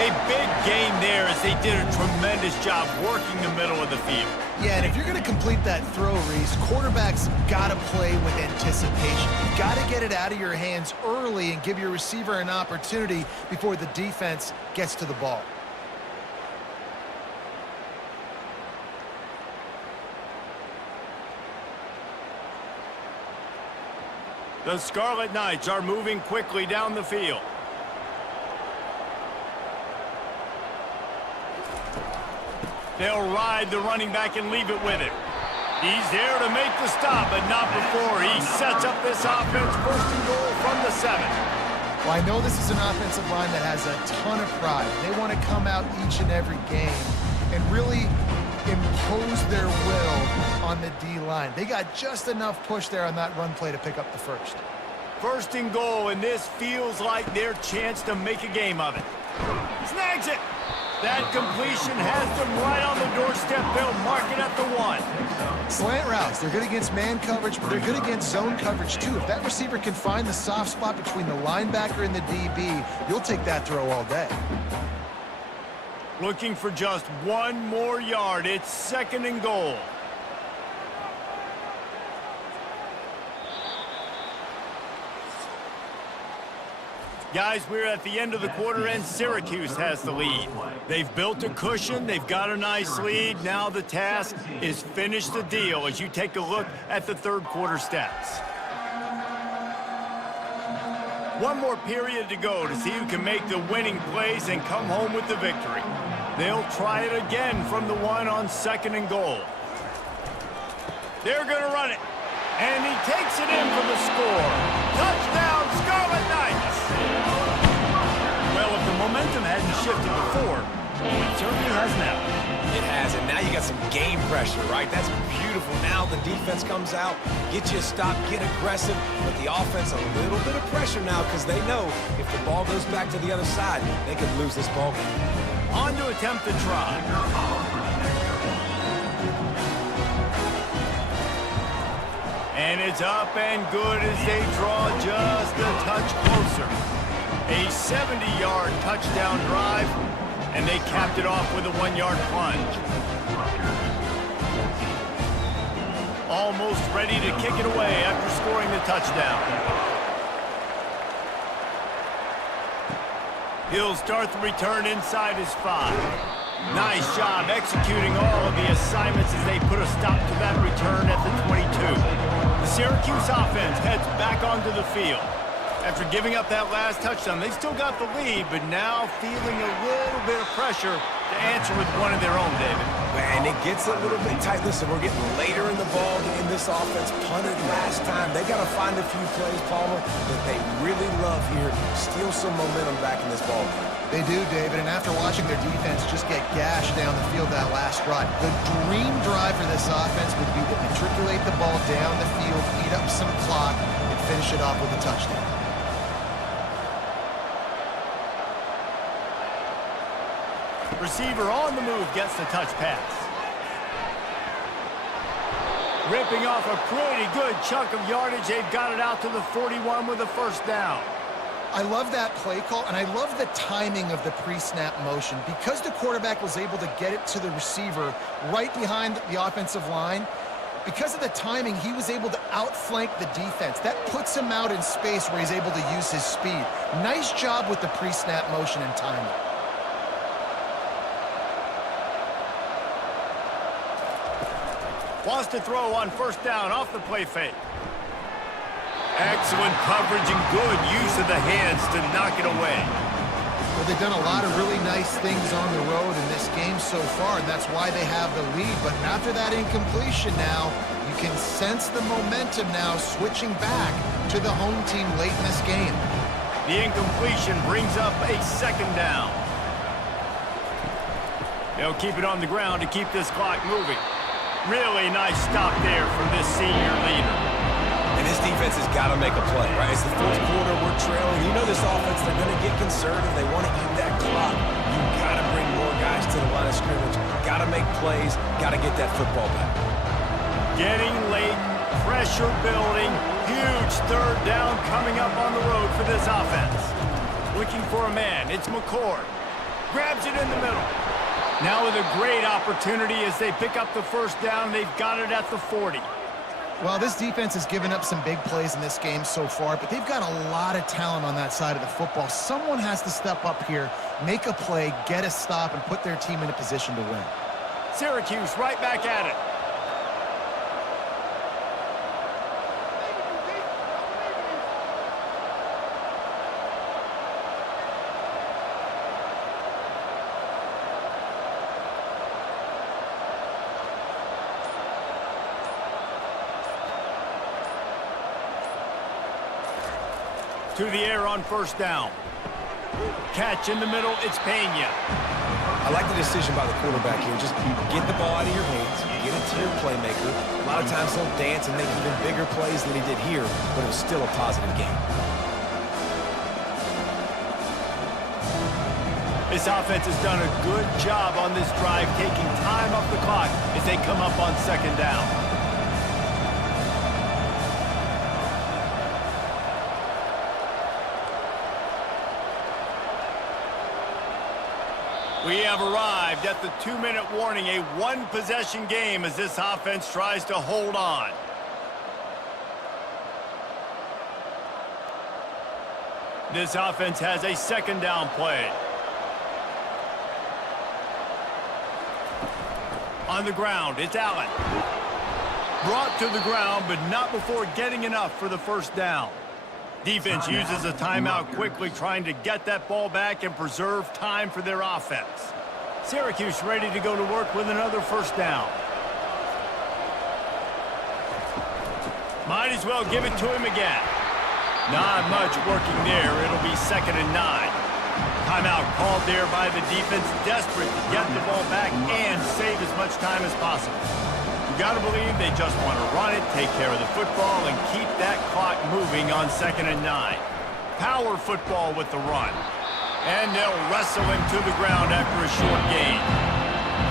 A big gain there as they did a tremendous job working the middle of the field. Yeah, and if you're going to complete that throw, Reese, quarterbacks got to play with anticipation. You've got to get it out of your hands early and give your receiver an opportunity before the defense gets to the ball. The Scarlet Knights are moving quickly down the field. They'll ride the running back and leave it with him. He's there to make the stop, but not before he sets up this offense. 1st and goal from the 7. Well, I know this is an offensive line that has a ton of pride. They want to come out each and every game and really impose their will on the D-line. They got just enough push there on that run play to pick up the first. 1st and goal, and this feels like their chance to make a game of it. Snags it. That completion has them right on the doorstep. They'll mark it at the 1. Slant routes, they're good against man coverage, but they're good against zone coverage too. If that receiver can find the soft spot between the linebacker and the DB, you'll take that throw all day. Looking for just 1 more yard. It's 2nd and goal. Guys, we're at the end of the quarter, and Syracuse has the lead. They've built a cushion. They've got a nice lead. Now the task is finish the deal as you take a look at the third quarter stats. 1 more period to go to see who can make the winning plays and come home with the victory. They'll try it again from the 1 on 2nd and goal. They're going to run it. And he takes it in for the score. Touchdown, Scarlet Knights! Well, if the momentum hadn't shifted before, It certainly has now. It has, and now you got some game pressure, right? That's beautiful. Now the defense comes out, get you a stop, get aggressive, but the offense a little bit of pressure now because they know if the ball goes back to the other side, they could lose this ball game. On to attempt the try. And it's up and good as they draw just a touch closer. A 70-yard touchdown drive, and they capped it off with a 1-yard plunge. Almost ready to kick it away after scoring the touchdown. He'll start the return inside his 5. Nice job executing all of the assignments as they put a stop to that return at the 22. The Syracuse offense heads back onto the field. After giving up that last touchdown, they still got the lead, but now feeling a little bit of pressure to answer with one of their own, David. And it gets a little bit tight. Listen, we're getting later in the ball game. This offense punted last time. They got to find a few plays, Palmer, that they really love here. Steal some momentum back in this ball game. They do, David, and after watching their defense just get gashed down the field that last drive, the dream drive for this offense would be to matriculate the ball down the field, eat up some clock, and finish it off with a touchdown. Receiver on the move gets the touch pass. Ripping off a pretty good chunk of yardage. They've got it out to the 41 with a first down. I love that play call, and I love the timing of the pre-snap motion. Because the quarterback was able to get it to the receiver right behind the offensive line, because of the timing, he was able to outflank the defense. That puts him out in space where he's able to use his speed. Nice job with the pre-snap motion and timing. Wants to throw on first down off the play fake. Excellent coverage and good use of the hands to knock it away. Well, they've done a lot of really nice things on the road in this game so far, and that's why they have the lead. But after that incompletion now, you can sense the momentum now switching back to the home team late in this game. The incompletion brings up a second down. They'll keep it on the ground to keep this clock moving. Really nice stop there from this senior leader. And this defense has got to make a play, right? It's the fourth quarter, we're trailing. You know this offense, they're going to get conservative. They want to eat that clock. You got to bring more guys to the line of scrimmage. Got to make plays. Got to get that football back. Getting late, pressure building. Huge third down coming up on the road for this offense. Looking for a man. It's McCord. Grabs it in the middle. Now with a great opportunity as they pick up the first down. They've got it at the 40. Well, this defense has given up some big plays in this game so far, but they've got a lot of talent on that side of the football. Someone has to step up here, make a play, get a stop, and put their team in a position to win. Syracuse right back at it. To the air on first down. Catch in the middle, it's Pena. I like the decision by the quarterback here. Just get the ball out of your hands, get it to your playmaker. A lot of times he'll dance and make even bigger plays than he did here, but it was still a positive game. This offense has done a good job on this drive, taking time off the clock as they come up on second down. We have arrived at the 2-minute warning, a one-possession game as this offense tries to hold on. This offense has a second down play. On the ground, it's Allen. Brought to the ground, but not before getting enough for the first down. Defense uses a timeout quickly, trying to get that ball back and preserve time for their offense. Syracuse ready to go to work with another first down. Might as well give it to him again. Not much working there. It'll be 2nd and 9. Timeout called there by the defense, desperate to get the ball back and save as much time as possible. You got to believe they just want to run it, take care of the football, and keep that clock moving on 2nd and 9. Power football with the run. And they'll wrestle him to the ground after a short gain.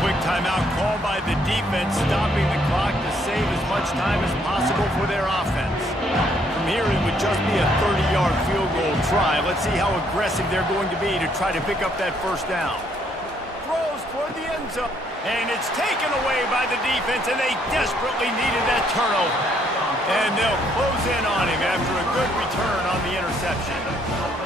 Quick timeout called by the defense, stopping the clock to save as much time as possible for their offense. From here, it would just be a 30-yard field goal try. Let's see how aggressive they're going to be to try to pick up that first down. Throws toward the end zone. And it's taken away by the defense, and they desperately needed that turnover. And they'll close in on him after a good return on the interception.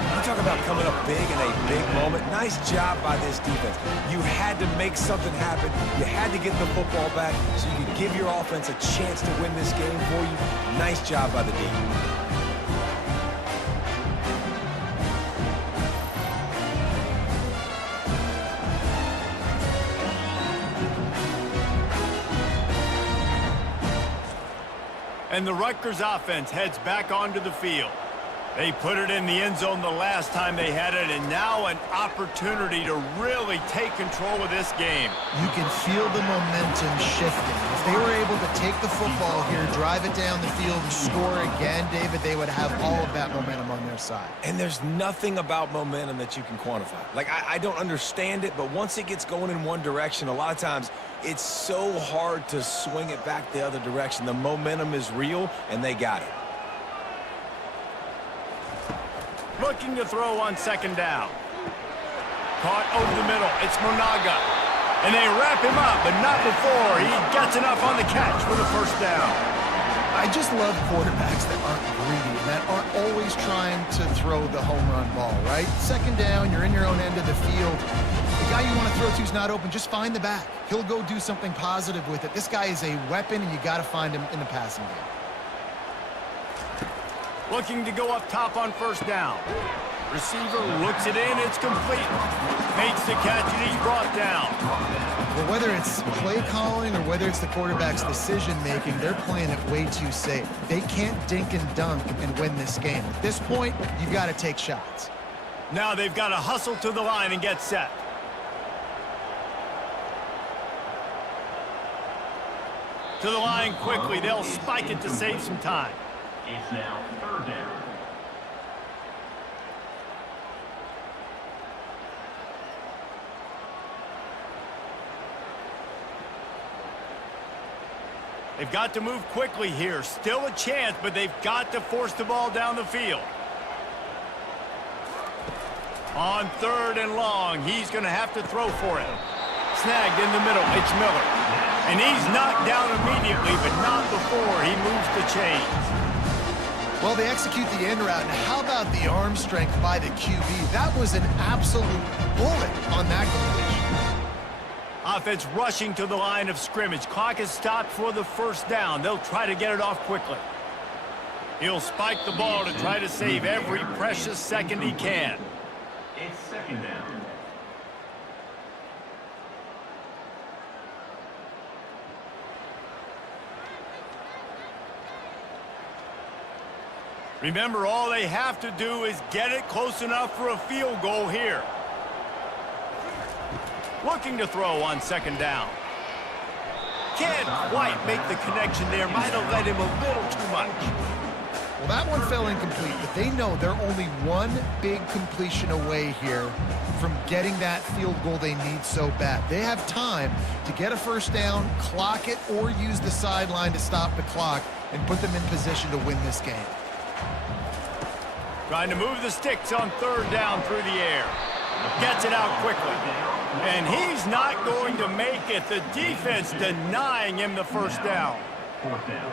You talk about coming up big in a big moment. Nice job by this defense. You had to make something happen. You had to get the football back so you could give your offense a chance to win this game for you. Nice job by the D. And the Rutgers offense heads back onto the field. They put it in the end zone the last time they had it, and now an opportunity to really take control of this game. You can feel the momentum shifting. If they were able to take the football here, drive it down the field, and score again, David, they would have all of that momentum on their side. And there's nothing about momentum that you can quantify. Like, I don't understand it, but once it gets going in one direction, a lot of times it's so hard to swing it back the other direction. The momentum is real, and they got it. Looking to throw on 2nd down. Caught over the middle. It's Monaga. And they wrap him up, but not before he gets enough on the catch for the first down. I just love quarterbacks that aren't greedy and that aren't always trying to throw the home run ball, right? 2nd down, you're in your own end of the field. The guy you want to throw to is not open. Just find the back. He'll go do something positive with it. This guy is a weapon, and you got to find him in the passing game. Looking to go up top on 1st down. Receiver looks it in, it's complete. Makes the catch, and he's brought down. Well, whether it's play calling or whether it's the quarterback's decision-making, they're playing it way too safe. They can't dink and dunk and win this game. At this point, you've got to take shots. Now they've got to hustle to the line and get set. To the line quickly. They'll spike it to save some time. It's now 3rd down. They've got to move quickly here. Still a chance, but they've got to force the ball down the field. On 3rd and long, he's going to have to throw for it. Snagged in the middle. It's Miller. And he's knocked down immediately, but not before he moves the chains. Well, they execute the end route. Now, how about the arm strength by the QB? That was an absolute bullet on that completion. Offense rushing to the line of scrimmage. Clock is stopped for the 1st down. They'll try to get it off quickly. He'll spike the ball to try to save every precious second he can. It's 2nd down. Remember, all they have to do is get it close enough for a field goal here. Looking to throw on 2nd down. Can't quite make the connection there. Might have led him a little too much. Well, that one fell incomplete, but they know they're only one big completion away here from getting that field goal they need so bad. They have time to get a 1st down, clock it, or use the sideline to stop the clock and put them in position to win this game. Trying to move the sticks on 3rd down through the air. Gets it out quickly. And he's not going to make it. The defense denying him the 1st down. 4th down.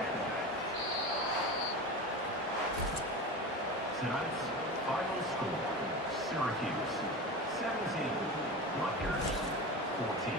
Tonight's final score, Syracuse 17, Rutgers 14.